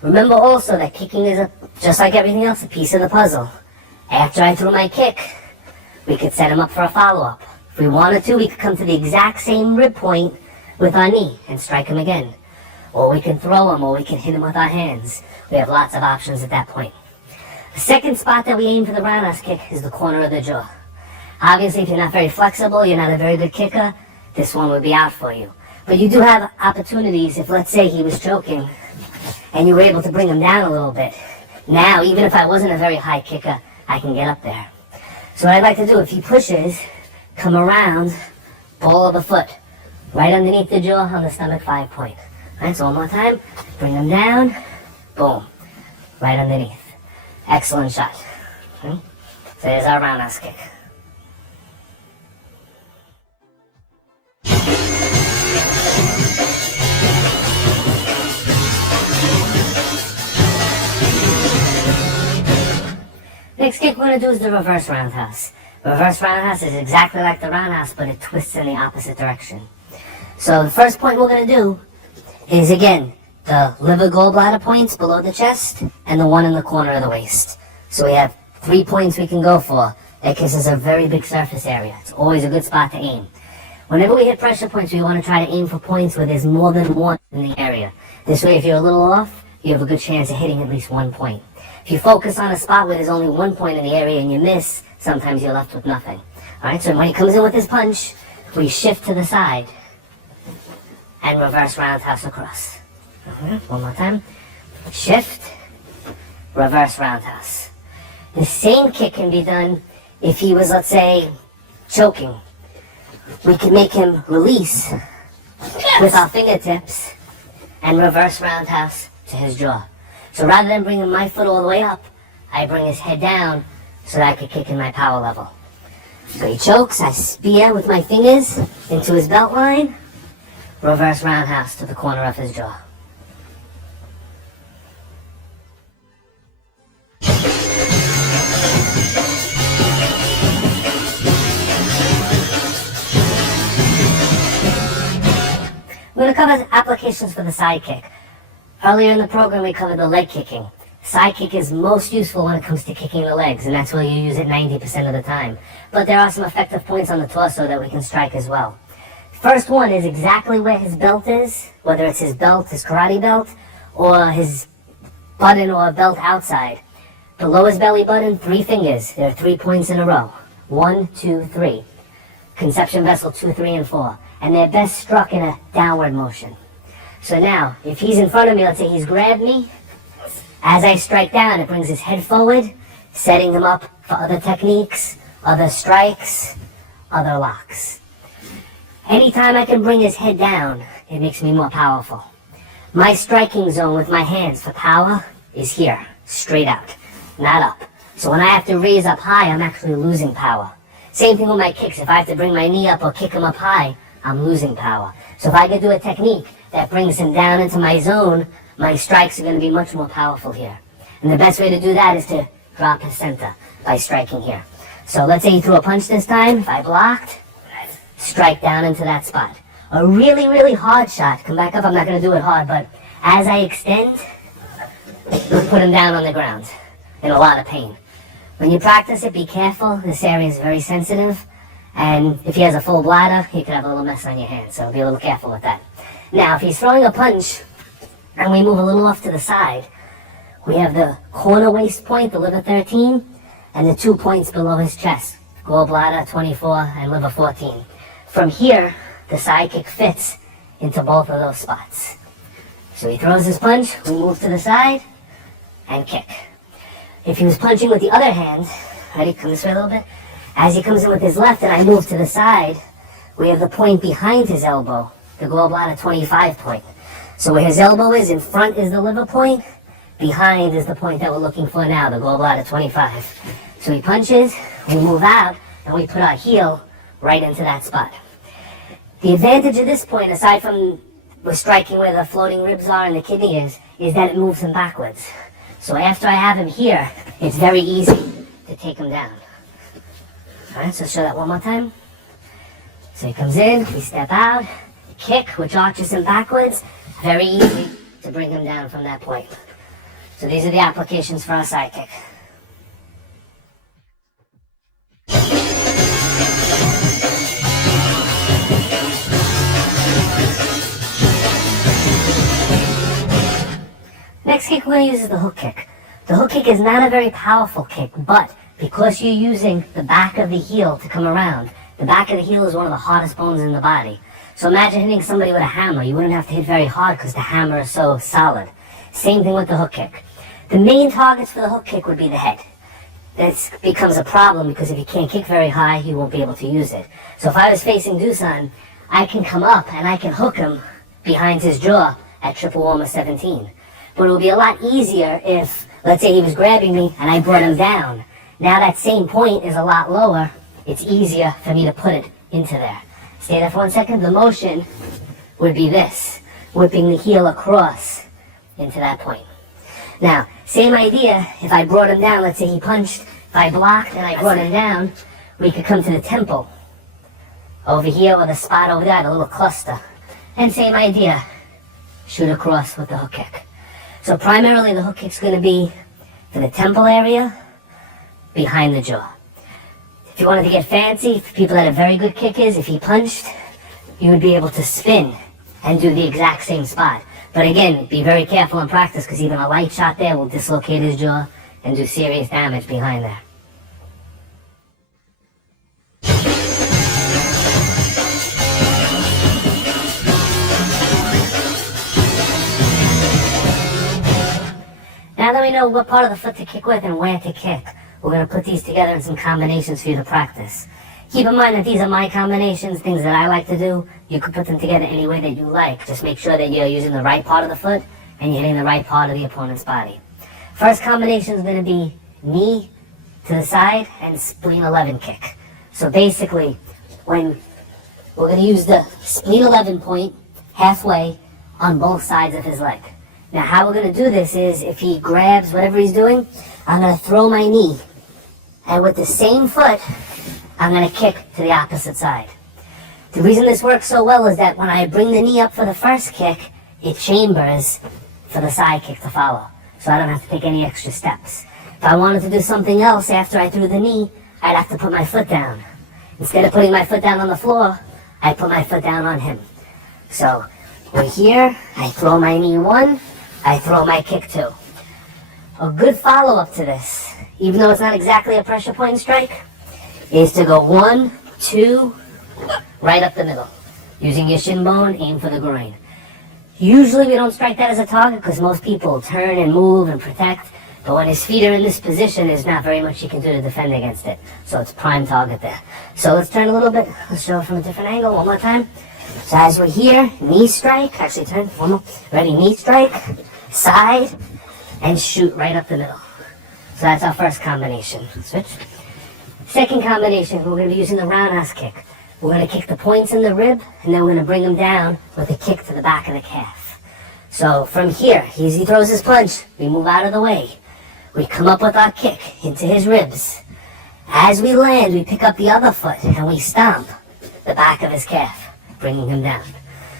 Remember also that kicking is, just like everything else, a piece of the puzzle. After I threw my kick, we could set him up for a follow-up. If we wanted to, we could come to the exact same rib point with our knee and strike him again. Or we can throw him, or we can hit him with our hands. We have lots of options at that point. The second spot that we aim for the roundhouse kick is the corner of the jaw. Obviously, if you're not very flexible, you're not a very good kicker, this one would be out for you. But you do have opportunities if, let's say, he was choking and you were able to bring him down a little bit. Now, even if I wasn't a very high kicker, I can get up there. So what I'd like to do, if he pushes, come around, ball of the foot, right underneath the jaw on the stomach 5 point. All right, so one more time, bring him down, boom, right underneath. Excellent shot. Okay. So there's our roundhouse kick. Next kick we're going to do is the reverse roundhouse. Reverse roundhouse is exactly like the roundhouse, but it twists in the opposite direction. So the first point we're going to do is, again, the liver gallbladder points below the chest and the one in the corner of the waist. So we have 3 points we can go for. That gives us a very big surface area. It's always a good spot to aim. Whenever we hit pressure points, we want to try to aim for points where there's more than one in the area. This way, if you're a little off, you have a good chance of hitting at least 1 point. If you focus on a spot where there's only 1 point in the area and you miss, sometimes you're left with nothing. Alright, so when he comes in with his punch, we shift to the side and reverse roundhouse across. One more time. Shift, reverse roundhouse. The same kick can be done if he was, let's say, choking. We can make him release with our fingertips and reverse roundhouse to his jaw. So rather than bringing my foot all the way up, I bring his head down so that I can kick in my power level. So he chokes, I spear with my fingers into his belt line, reverse roundhouse to the corner of his jaw. We're going to cover applications for the side kick. Earlier in the program, we covered the leg kicking. Side kick is most useful when it comes to kicking the legs, and that's where you use it 90% of the time. But there are some effective points on the torso that we can strike as well. First one is exactly where his belt is, whether it's his belt, his karate belt, or his button or belt outside. Below his belly button, 3 fingers. There are 3 points in a row. 1, 2, 3. Conception vessel 2, 3, and 4. And they're best struck in a downward motion. So now, if he's in front of me, let's say he's grabbed me, as I strike down, it brings his head forward, setting him up for other techniques, other strikes, other locks. Anytime I can bring his head down, it makes me more powerful. My striking zone with my hands for power is here, straight out, not up. So when I have to raise up high, I'm actually losing power. Same thing with my kicks. If I have to bring my knee up or kick him up high, I'm losing power. So if I can do a technique that brings him down into my zone, my strikes are going to be much more powerful here. And the best way to do that is to drop his center by striking here. So let's say he threw a punch this time. If I blocked, strike down into that spot. A really, really hard shot. Come back up. I'm not going to do it hard, but as I extend, put him down on the ground in a lot of pain. When you practice it, be careful. This area is very sensitive. And if he has a full bladder, he could have a little mess on your hand. So be a little careful with that. Now, if he's throwing a punch and we move a little off to the side, we have the corner waist point, the liver 13, and the 2 points below his chest, gallbladder 24 and liver 14. From here, the side kick fits into both of those spots. So he throws his punch, we move to the side, and kick. If he was punching with the other hand, ready, come this way a little bit. As he comes in with his left and I move to the side, we have the point behind his elbow, the gallbladder 25 point. So where his elbow is, in front is the liver point, behind is the point that we're looking for now, the gallbladder 25. So he punches, we move out, and we put our heel right into that spot. The advantage of this point, aside from we're striking where the floating ribs are and the kidney is that it moves him backwards. So after I have him here, it's very easy to take him down. Alright, so show that one more time. So he comes in, we step out, kick, which arches him backwards. Very easy to bring him down from that point. So these are the applications for our side kick. Next kick we're going to use is the hook kick. The hook kick is not a very powerful kick, but because you're using the back of the heel to come around, the back of the heel is one of the hardest bones in the body. So imagine hitting somebody with a hammer. You wouldn't have to hit very hard because the hammer is so solid. Same thing with the hook kick. The main targets for the hook kick would be the head. This becomes a problem because if you can't kick very high, you won't be able to use it. So if I was facing Dusan, I can come up and I can hook him behind his jaw at triple warmer 17. But it would be a lot easier if, let's say he was grabbing me and I brought him down. Now that same point is a lot lower. It's easier for me to put it into there. Stay there for 1 second. The motion would be this, whipping the heel across into that point. Now, same idea, if I brought him down, let's say he punched, if I blocked and I brought him down, we could come to the temple. Over here or the spot over there, the little cluster. And same idea, shoot across with the hook kick. So primarily the hook kick's going to be for the temple area, behind the jaw. If you wanted to get fancy, for people that are very good kickers, if he punched, you would be able to spin and do the exact same spot. But again, be very careful in practice because even a light shot there will dislocate his jaw and do serious damage behind there. Now that we know what part of the foot to kick with and where to kick, we're going to put these together in some combinations for you to practice. Keep in mind that these are my combinations, things that I like to do. You can put them together any way that you like. Just make sure that you're using the right part of the foot and you're hitting the right part of the opponent's body. First combination is going to be knee to the side and spleen 11 kick. So basically, when we're going to use the spleen 11 point halfway on both sides of his leg. Now how we're going to do this is if he grabs whatever he's doing, I'm going to throw my knee. And with the same foot, I'm going to kick to the opposite side. The reason this works so well is that when I bring the knee up for the first kick, it chambers for the side kick to follow. So I don't have to take any extra steps. If I wanted to do something else after I threw the knee, I'd have to put my foot down. Instead of putting my foot down on the floor, I put my foot down on him. So we're here, I throw my knee 1, I throw my kick 2. A good follow-up to this, even though it's not exactly a pressure point strike, is to go 1, 2, right up the middle. Using your shin bone, aim for the groin. Usually we don't strike that as a target because most people turn and move and protect, but when his feet are in this position, there's not very much you can do to defend against it. So it's prime target there. So let's turn a little bit. Let's show it from a different angle one more time. So as we're here, knee strike, actually turn, one more. Ready, knee strike, side, and shoot right up the middle. So So that's our first combination. Switch. Second combination, we're going to be using the roundhouse kick. We're going to kick the points in the rib, and then we're going to bring them down with a kick to the back of the calf. So from here, as he throws his punch, we move out of the way. We come up with our kick into his ribs. As we land, we pick up the other foot, and we stomp the back of his calf, bringing him down.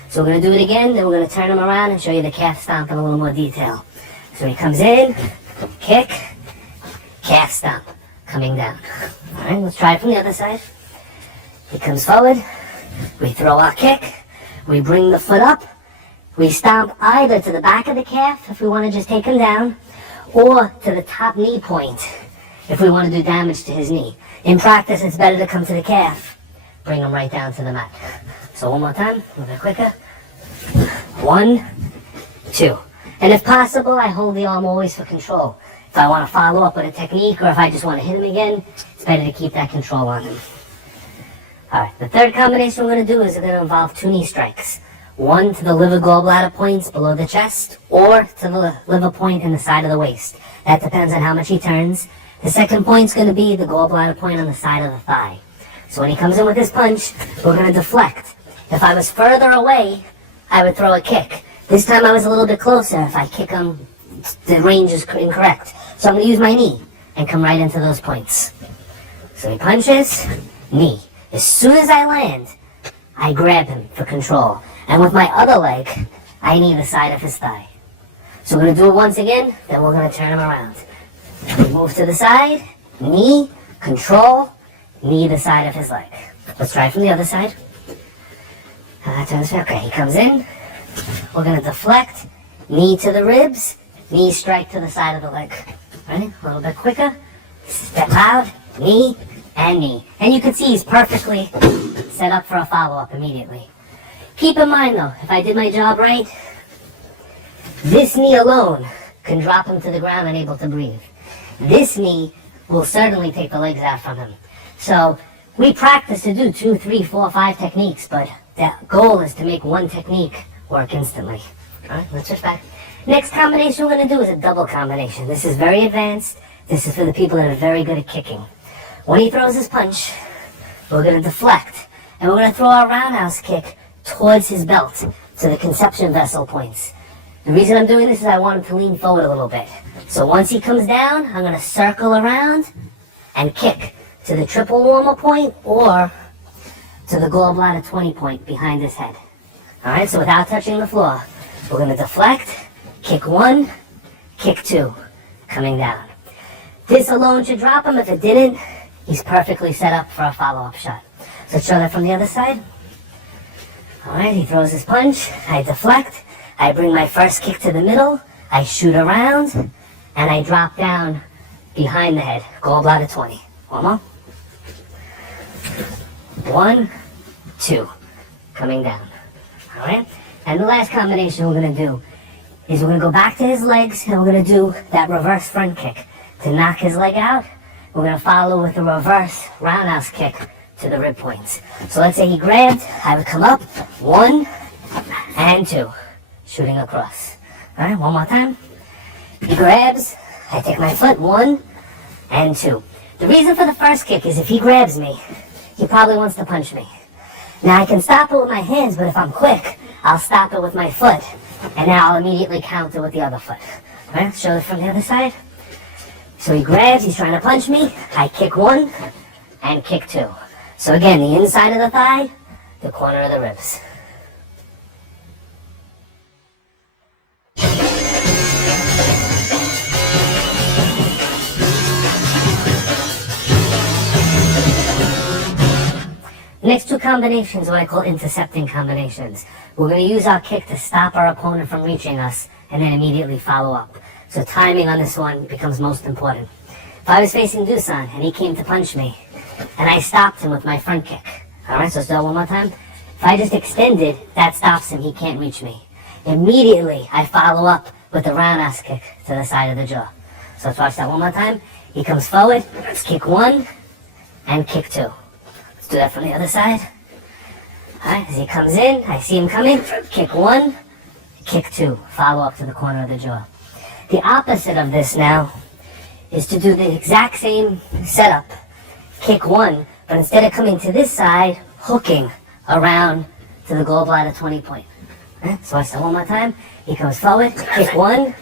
So we're going to do it again, then we're going to turn him around and show you the calf stomp in a little more detail. So he comes in, kick, calf stomp, coming down. All right, let's try it from the other side. He comes forward, we throw our kick, we bring the foot up, we stomp either to the back of the calf if we want to just take him down, or to the top knee point if we want to do damage to his knee. In practice, it's better to come to the calf, bring him right down to the mat. So one more time, a little bit quicker. 1, 2. And if possible, I hold the arm always for control. If I want to follow up with a technique, or if I just want to hit him again, it's better to keep that control on him. Alright, the third combination we're going to do is going to involve 2 knee strikes. One to the liver gallbladder points below the chest, or to the liver point in the side of the waist. That depends on how much he turns. The second point's going to be the gallbladder point on the side of the thigh. So when he comes in with his punch, we're going to deflect. If I was further away, I would throw a kick. This time I was a little bit closer. If I kick him, the range is incorrect. So I'm going to use my knee and come right into those points. So he punches, knee. As soon as I land, I grab him for control. And with my other leg, I knee the side of his thigh. So we're going to do it once again, then we're going to turn him around. We move to the side, knee, control, knee the side of his leg. Let's try it from the other side. Okay, he comes in. We're going to deflect, knee to the ribs, knee strike to the side of the leg. Ready? A little bit quicker. Step out, knee, and knee. And you can see he's perfectly set up for a follow-up immediately. Keep in mind though, if I did my job right, this knee alone can drop him to the ground and able to breathe. This knee will certainly take the legs out from him. So we practice to do 2, 3, 4, 5 techniques, but the goal is to make one technique work instantly. Alright, let's switch back. Next combination we're going to do is a double combination. This is very advanced. This is for the people that are very good at kicking. When he throws his punch, we're going to deflect, and we're going to throw our roundhouse kick towards his belt, to the conception vessel points. The reason I'm doing this is I want him to lean forward a little bit. So once he comes down, I'm going to circle around and kick to the triple warmer point or to the gallbladder 20 point behind his head. Alright, so without touching the floor, we're going to deflect, kick 1, kick 2, coming down. This alone should drop him. If it didn't, he's perfectly set up for a follow-up shot. So let's show that from the other side. Alright, he throws his punch, I deflect, I bring my first kick to the middle, I shoot around, and I drop down behind the head, gallbladder 20. One more. 1, 2, coming down. Alright, and the last combination we're going to do is we're going to go back to his legs, and we're going to do that reverse front kick to knock his leg out. We're going to follow with a reverse roundhouse kick to the rib points. So let's say he grabbed, I would come up, 1 and 2, shooting across. Alright, one more time. He grabs, I take my foot, 1 and 2. The reason for the first kick is if he grabs me, he probably wants to punch me. Now I can stop it with my hands, but if I'm quick, I'll stop it with my foot, and now I'll immediately counter with the other foot. Alright, let's show it from the other side. So he grabs, he's trying to punch me, I kick 1 and kick 2. So again, the inside of the thigh, the corner of the ribs. Next 2 combinations are what I call intercepting combinations. We're going to use our kick to stop our opponent from reaching us and then immediately follow up. So timing on this one becomes most important. If I was facing Dusan and he came to punch me, and I stopped him with my front kick. Alright, so let's do it one more time. If I just extended, that stops him, he can't reach me. Immediately, I follow up with the roundhouse kick to the side of the jaw. So let's watch that one more time. He comes forward, let's kick 1 and kick 2. Let's do that from the other side. Alright, as he comes in, I see him coming, kick 1, kick 2, follow up to the corner of the jaw. The opposite of this now is to do the exact same setup, kick one, but instead of coming to this side, hooking around to the gallbladder 20 point. So watch that one more time. He comes forward, kick one,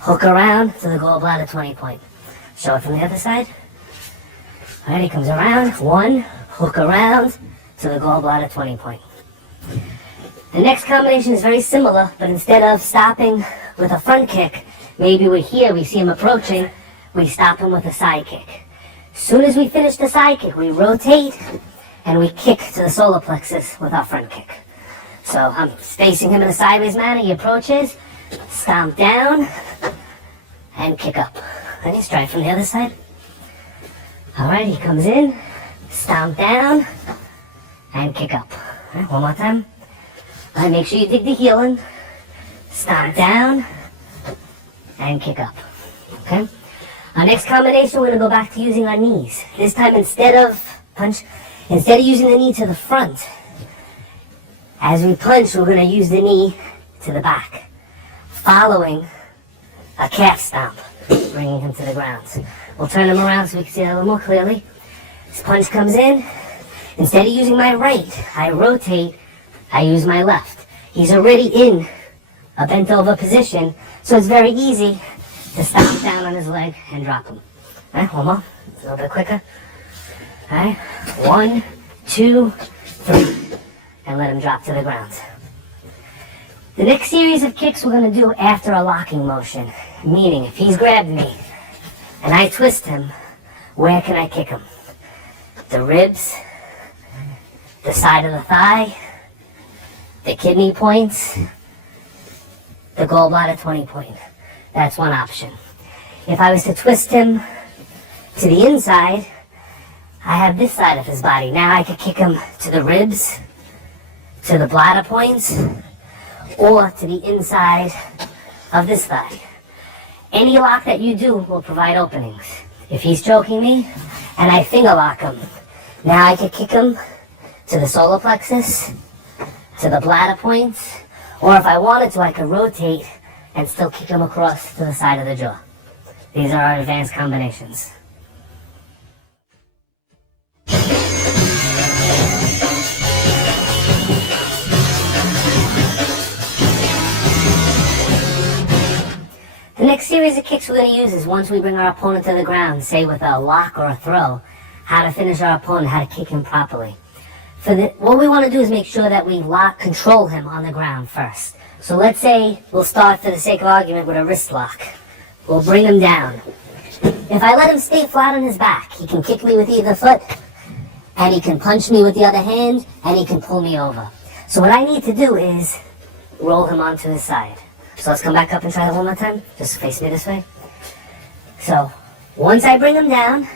hook around to the gallbladder 20 point. Show it from the other side. All right, he comes around, one, hook around to the gallbladder 20 point. The next combination is very similar, but instead of stopping with a front kick, maybe we're here, we see him approaching, we stop him with a side kick. As soon as we finish the side kick, we rotate and we kick to the solar plexus with our front kick. So I'm facing him in a sideways manner, he approaches, stomp down, and kick up. Ready? Strike from the other side. All right, he comes in, stomp down, and kick up. All right, one more time. All right, make sure you dig the heel in, stomp down, and kick up. Okay? Our next combination, we're gonna go back to using our knees. This time, instead of using the knee to the front, as we punch, we're gonna use the knee to the back, following a calf stomp, bringing him to the ground. We'll turn him around so we can see that a little more clearly. This punch comes in. Instead of using my right, I rotate, I use my left. He's already in a bent over position, so it's very easy to stomp down on his leg and drop him. All right, one more, a little bit quicker. All right, 1, 2, 3, and let him drop to the ground. The next series of kicks we're gonna do after a locking motion, meaning if he's grabbed me and I twist him, where can I kick him? The ribs, the side of the thigh, the kidney points, the gallbladder 20 point. That's one option. If I was to twist him to the inside, I have this side of his body. Now I could kick him to the ribs, to the bladder points, or to the inside of this thigh. Any lock that you do will provide openings. If he's choking me and I finger lock him, now I could kick him to the solar plexus, to the bladder points, or if I wanted to, I could rotate and still kick him across to the side of the jaw. These are our advanced combinations. The next series of kicks we're going to use is once we bring our opponent to the ground, say with a lock or a throw, how to finish our opponent, how to kick him properly. What we want to do is make sure that we control him on the ground first. So let's say we'll start, for the sake of argument, with a wrist lock. We'll bring him down. If I let him stay flat on his back, he can kick me with either foot, and he can punch me with the other hand, and he can pull me over. So what I need to do is roll him onto his side. So let's come back up and try that one more time. Just face me this way. So once I bring him down,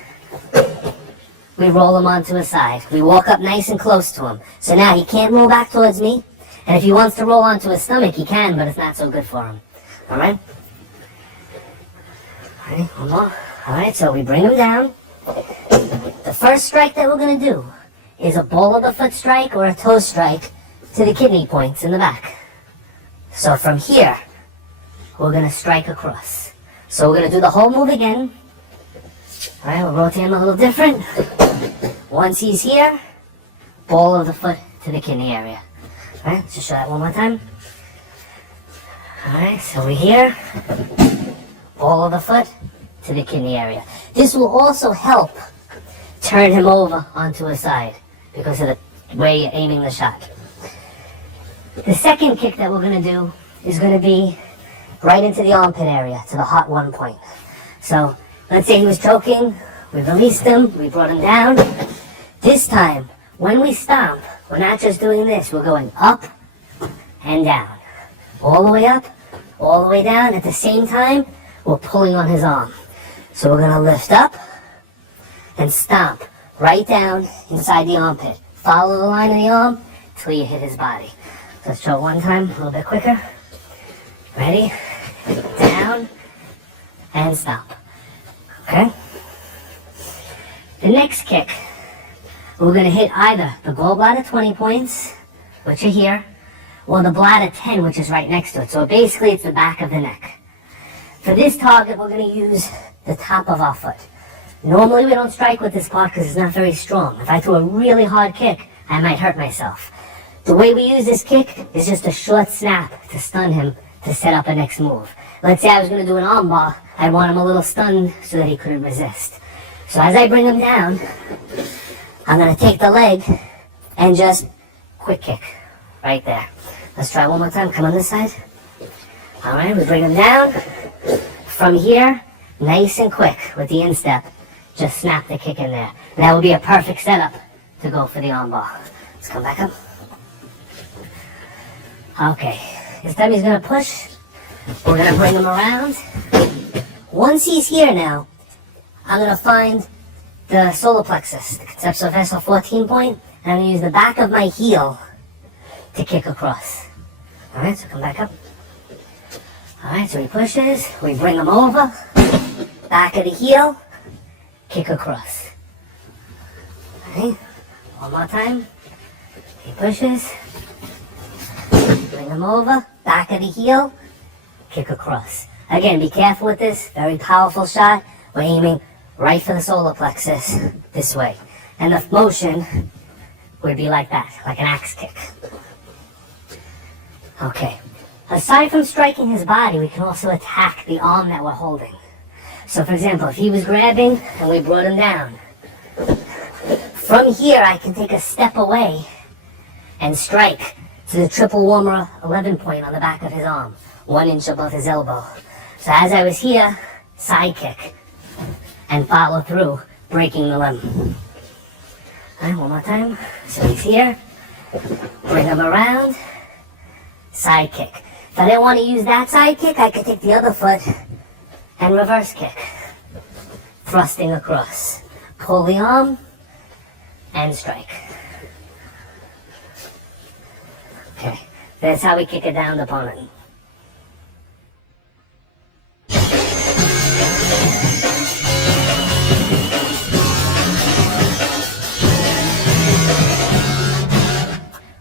we roll him onto his side. We walk up nice and close to him. So now he can't roll back towards me. And if he wants to roll onto his stomach, he can, but it's not so good for him. All right? All right, one more. All right, so we bring him down. The first strike that we're going to do is a ball of the foot strike or a toe strike to the kidney points in the back. So from here, we're going to strike across. So we're going to do the whole move again. All right, we'll rotate him a little different. Once he's here, ball of the foot to the kidney area. All right, let's just show that one more time. All right, so we're here, ball of the foot to the kidney area. This will also help turn him over onto his side because of the way you're aiming the shot. The second kick that we're going to do is going to be right into the armpit area, to the hot 1 point. So let's say he was choking, we released him, we brought him down. This time, when we stomp, we're not just doing this, we're going up and down. All the way up, all the way down. At the same time, we're pulling on his arm. So we're going to lift up and stomp right down inside the armpit. Follow the line of the arm until you hit his body. So let's try it one time, a little bit quicker. Ready? Down and stomp. Okay? The next kick, we're going to hit either the gallbladder 20 points, which are here, or the bladder 10, which is right next to it. So basically it's the back of the neck. For this target, we're going to use the top of our foot. Normally we don't strike with this part because it's not very strong. If I threw a really hard kick, I might hurt myself. The way we use this kick is just a short snap to stun him to set up a next move. Let's say I was going to do an arm bar, I'd want him a little stunned so that he couldn't resist. So as I bring him down, I'm going to take the leg and just quick kick right there. Let's try one more time. Come on this side. All right, we bring him down. From here, nice and quick with the instep, just snap the kick in there. That would be a perfect setup to go for the arm bar. Let's come back up. Okay, this time he's going to push. We're going to bring him around. Once he's here now, I'm going to find the solar plexus, the conceptual 14 point, and I'm going to use the back of my heel to kick across. All right, so come back up. All right, so he pushes, we bring him over, back of the heel, kick across. All right, one more time. He pushes, bring him over, back of the heel, kick across. Again, be careful with this, very powerful shot. We're aiming right for the solar plexus, this way. And the motion would be like that, like an axe kick. Okay. Aside from striking his body, we can also attack the arm that we're holding. So for example, if he was grabbing and we brought him down, from here I can take a step away and strike to the triple warmer 11 point on the back of his arm, 1 inch above his elbow. So as I was here, side kick and follow through, breaking the limb. All right, one more time. So he's here, bring him around, side kick. If I didn't want to use that side kick, I could take the other foot and reverse kick. Thrusting across. Pull the arm and strike. Okay, that's how we kick a downed opponent.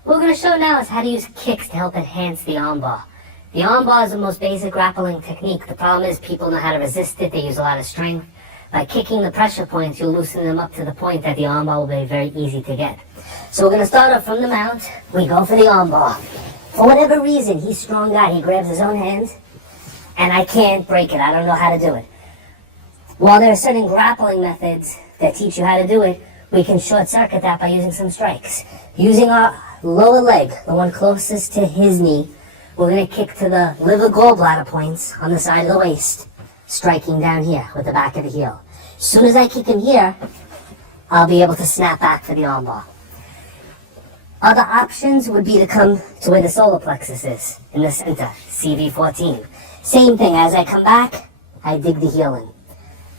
What we're going to show now is how to use kicks to help enhance the armbar. The armbar is the most basic grappling technique. The problem is people know how to resist it. They use a lot of strength. By kicking the pressure points, you'll loosen them up to the point that the armbar will be very easy to get. So we're going to start off from the mount. We go for the armbar. For whatever reason, he's a strong guy. He grabs his own hand, and I can't break it. I don't know how to do it. While there are certain grappling methods that teach you how to do it, we can short circuit that by using some strikes. Using our lower leg, the one closest to his knee, we're going to kick to the liver gallbladder points on the side of the waist, striking down here with the back of the heel. As soon as I kick him here, I'll be able to snap back for the armbar. Other options would be to come to where the solar plexus is, in the center, CV14. Same thing, as I come back, I dig the heel in.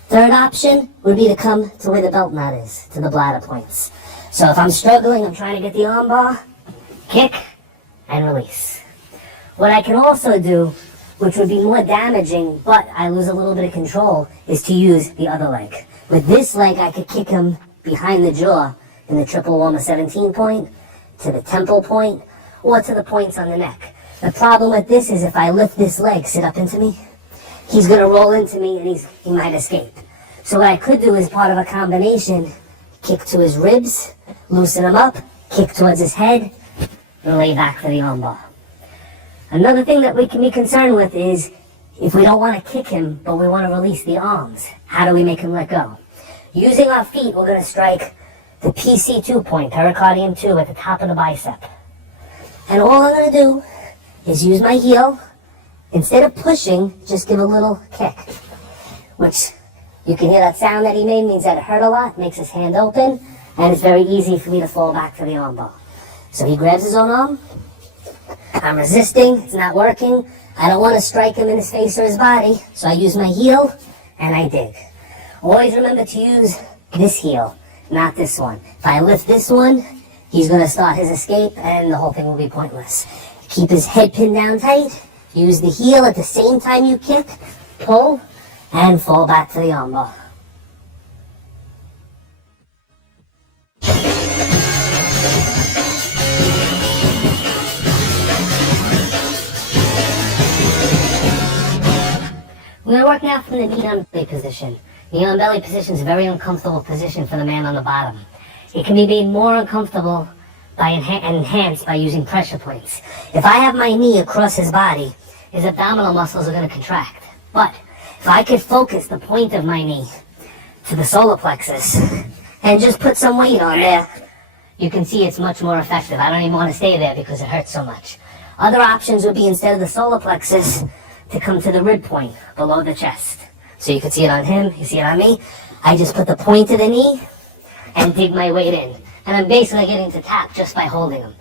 Third option would be to come to where the belt knot is, to the bladder points. So if I'm struggling, I'm trying to get the armbar, kick, and release. What I can also do, which would be more damaging, but I lose a little bit of control, is to use the other leg. With this leg, I could kick him behind the jaw in the triple warmer 17 point, to the temple point, or to the points on the neck. The problem with this is if I lift this leg, sit up into me, he's going to roll into me and he might escape. So what I could do is part of a combination, kick to his ribs, loosen him up, kick towards his head, and lay back for the armbar. Another thing that we can be concerned with is if we don't want to kick him, but we want to release the arms, how do we make him let go? Using our feet, we're going to strike the PC2 point, pericardium 2, at the top of the bicep. And all I'm going to do is use my heel. Instead of pushing, just give a little kick, which you can hear that sound that he made, means that it hurt a lot, makes his hand open, and it's very easy for me to fall back for the armbar. So he grabs his own arm. I'm resisting, it's not working. I don't want to strike him in his face or his body, so I use my heel and I dig. Always remember to use this heel, not this one. If I lift this one, he's going to start his escape and the whole thing will be pointless. Keep his head pinned down tight, use the heel at the same time you kick, pull, and fall back to the armbar. We're going to work now from the knee on belly position. Knee on belly position is a very uncomfortable position for the man on the bottom. It can be made more uncomfortable by enhanced by using pressure points. If I have my knee across his body, his abdominal muscles are going to contract. But if I could focus the point of my knee to the solar plexus and just put some weight on there, you can see it's much more effective. I don't even want to stay there because it hurts so much. Other options would be, instead of the solar plexus, to come to the rib point below the chest. So you can see it on him, you see it on me. I just put the point of the knee and dig my weight in. And I'm basically getting to tap just by holding him.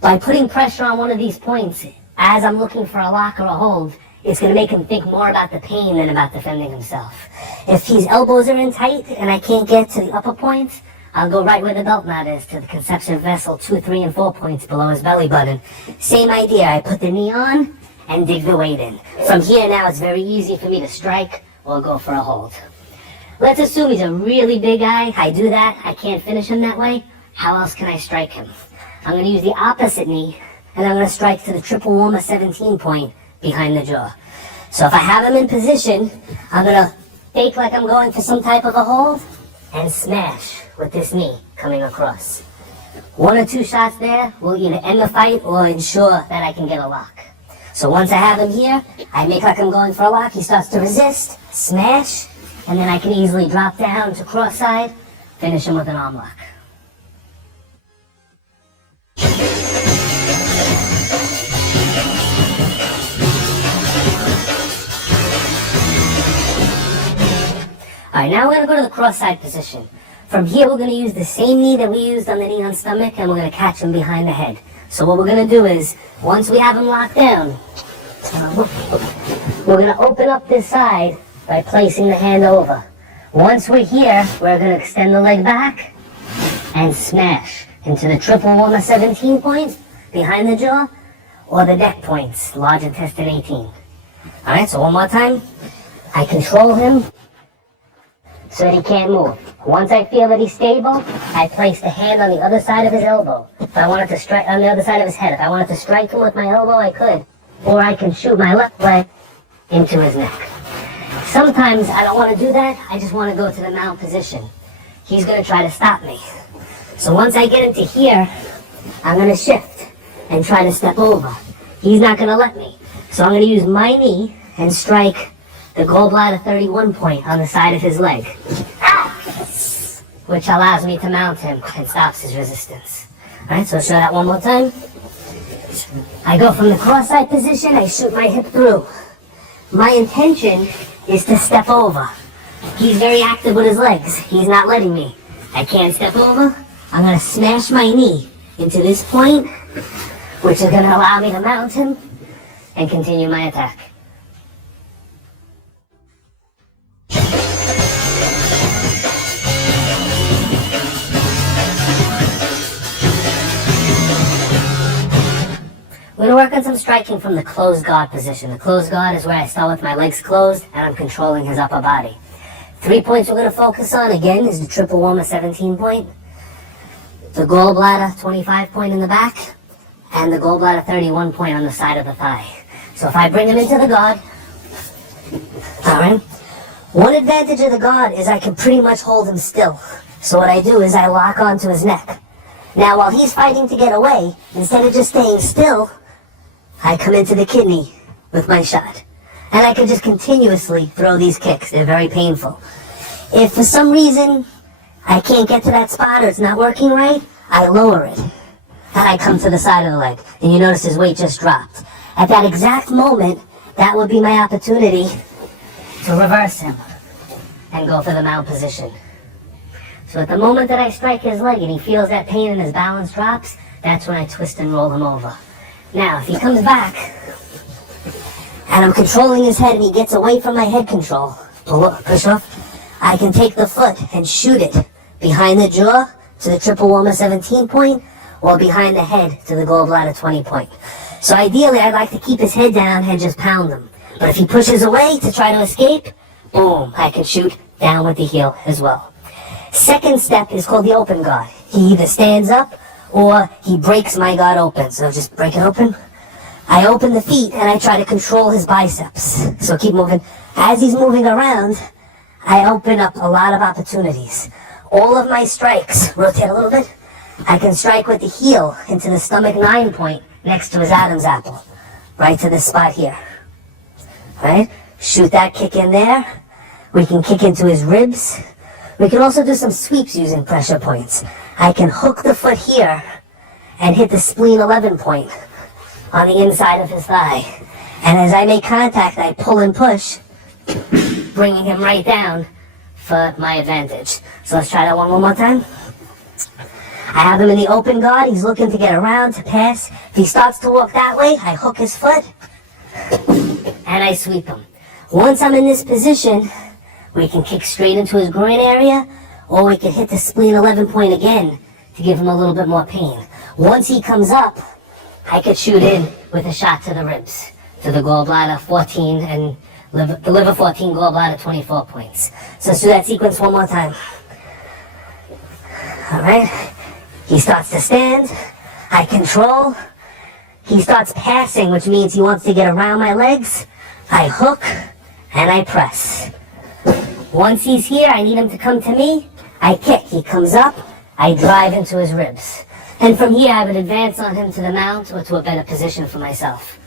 By putting pressure on one of these points, as I'm looking for a lock or a hold, it's going to make him think more about the pain than about defending himself. If his elbows are in tight and I can't get to the upper point, I'll go right where the belt knot is, to the conception vessel 2, 3, and 4 points below his belly button. Same idea, I put the knee on and dig the weight in. From here now, it's very easy for me to strike or go for a hold. Let's assume he's a really big guy. I do that, I can't finish him that way. How else can I strike him? I'm going to use the opposite knee, and I'm going to strike to the triple warmer 17 point behind the jaw. So if I have him in position, I'm going to fake like I'm going for some type of a hold and smash with this knee coming across. 1 or 2 shots there will either end the fight or ensure that I can get a lock. So once I have him here, I make like I'm going for a lock. He starts to resist, smash, and then I can easily drop down to cross side, finish him with an arm lock. Alright, now we're going to go to the cross-side position. From here, we're going to use the same knee that we used on the knee on stomach, and we're going to catch him behind the head. So what we're going to do is, once we have him locked down, we're going to open up this side by placing the hand over. Once we're here, we're going to extend the leg back and smash into the triple warmer 17 point behind the jaw, or the neck points, large intestine 18. Alright, so one more time. I control him so that he can't move. Once I feel that he's stable, I place the hand on the other side of his elbow. If I wanted to strike on the other side of his head, if I wanted to strike him with my elbow, I could. Or I can shoot my left leg into his neck. Sometimes I don't want to do that, I just want to go to the mount position. He's going to try to stop me. So once I get into here, I'm going to shift and try to step over. He's not going to let me. So I'm going to use my knee and strike the gallbladder 31 point on the side of his leg, which allows me to mount him and stops his resistance. Alright, so I'll show that one more time. I go from the cross-side position, I shoot my hip through. My intention is to step over. He's very active with his legs. He's not letting me. I can't step over. I'm going to smash my knee into this point, which is going to allow me to mount him and continue my attack. We're going to work on some striking from the closed guard position. The closed guard is where I start with my legs closed and I'm controlling his upper body. 3 points we're going to focus on, again, is the triple warmer 17 point, the gallbladder 25 point in the back, and the gallbladder 31 point on the side of the thigh. So if I bring him into the guard, alright, one advantage of the guard is I can pretty much hold him still. So what I do is I lock onto his neck. Now while he's fighting to get away, instead of just staying still, I come into the kidney with my shot. And I can just continuously throw these kicks. They're very painful. If for some reason I can't get to that spot or it's not working right, I lower it. And I come to the side of the leg. And you notice his weight just dropped. At that exact moment, that would be my opportunity to reverse him and go for the mount position. So at the moment that I strike his leg and he feels that pain and his balance drops, that's when I twist and roll him over. Now, if he comes back, and I'm controlling his head and he gets away from my head control, push off, I can take the foot and shoot it behind the jaw to the triple warmer 17 point, or behind the head to the gallbladder 20 point. So ideally, I'd like to keep his head down and just pound him. But if he pushes away to try to escape, boom, I can shoot down with the heel as well. Second step is called the open guard. He either stands up or he breaks my guard open. So just break it open. I open the feet and I try to control his biceps. So keep moving. As he's moving around, I open up a lot of opportunities. All of my strikes, rotate a little bit, I can strike with the heel into the stomach 9 point next to his Adam's apple, right to this spot here. Right? Shoot that kick in there. We can kick into his ribs. We can also do some sweeps using pressure points. I can hook the foot here and hit the spleen 11 point on the inside of his thigh. And as I make contact, I pull and push, bringing him right down for my advantage. So let's try that one more time. I have him in the open guard. He's looking to get around, to pass. If he starts to walk that way, I hook his foot and I sweep him. Once I'm in this position, we can kick straight into his groin area, or we can hit the spleen 11 point again to give him a little bit more pain. Once he comes up, I could shoot in with a shot to the ribs, to the gallbladder 14 and the liver 14, gallbladder 24 points. So let's do that sequence one more time. All right. He starts to stand. I control. He starts passing, which means he wants to get around my legs. I hook and I press. Once he's here, I need him to come to me. I kick. He comes up. I drive into his ribs. And from here, I would advance on him to the mount or to a better position for myself.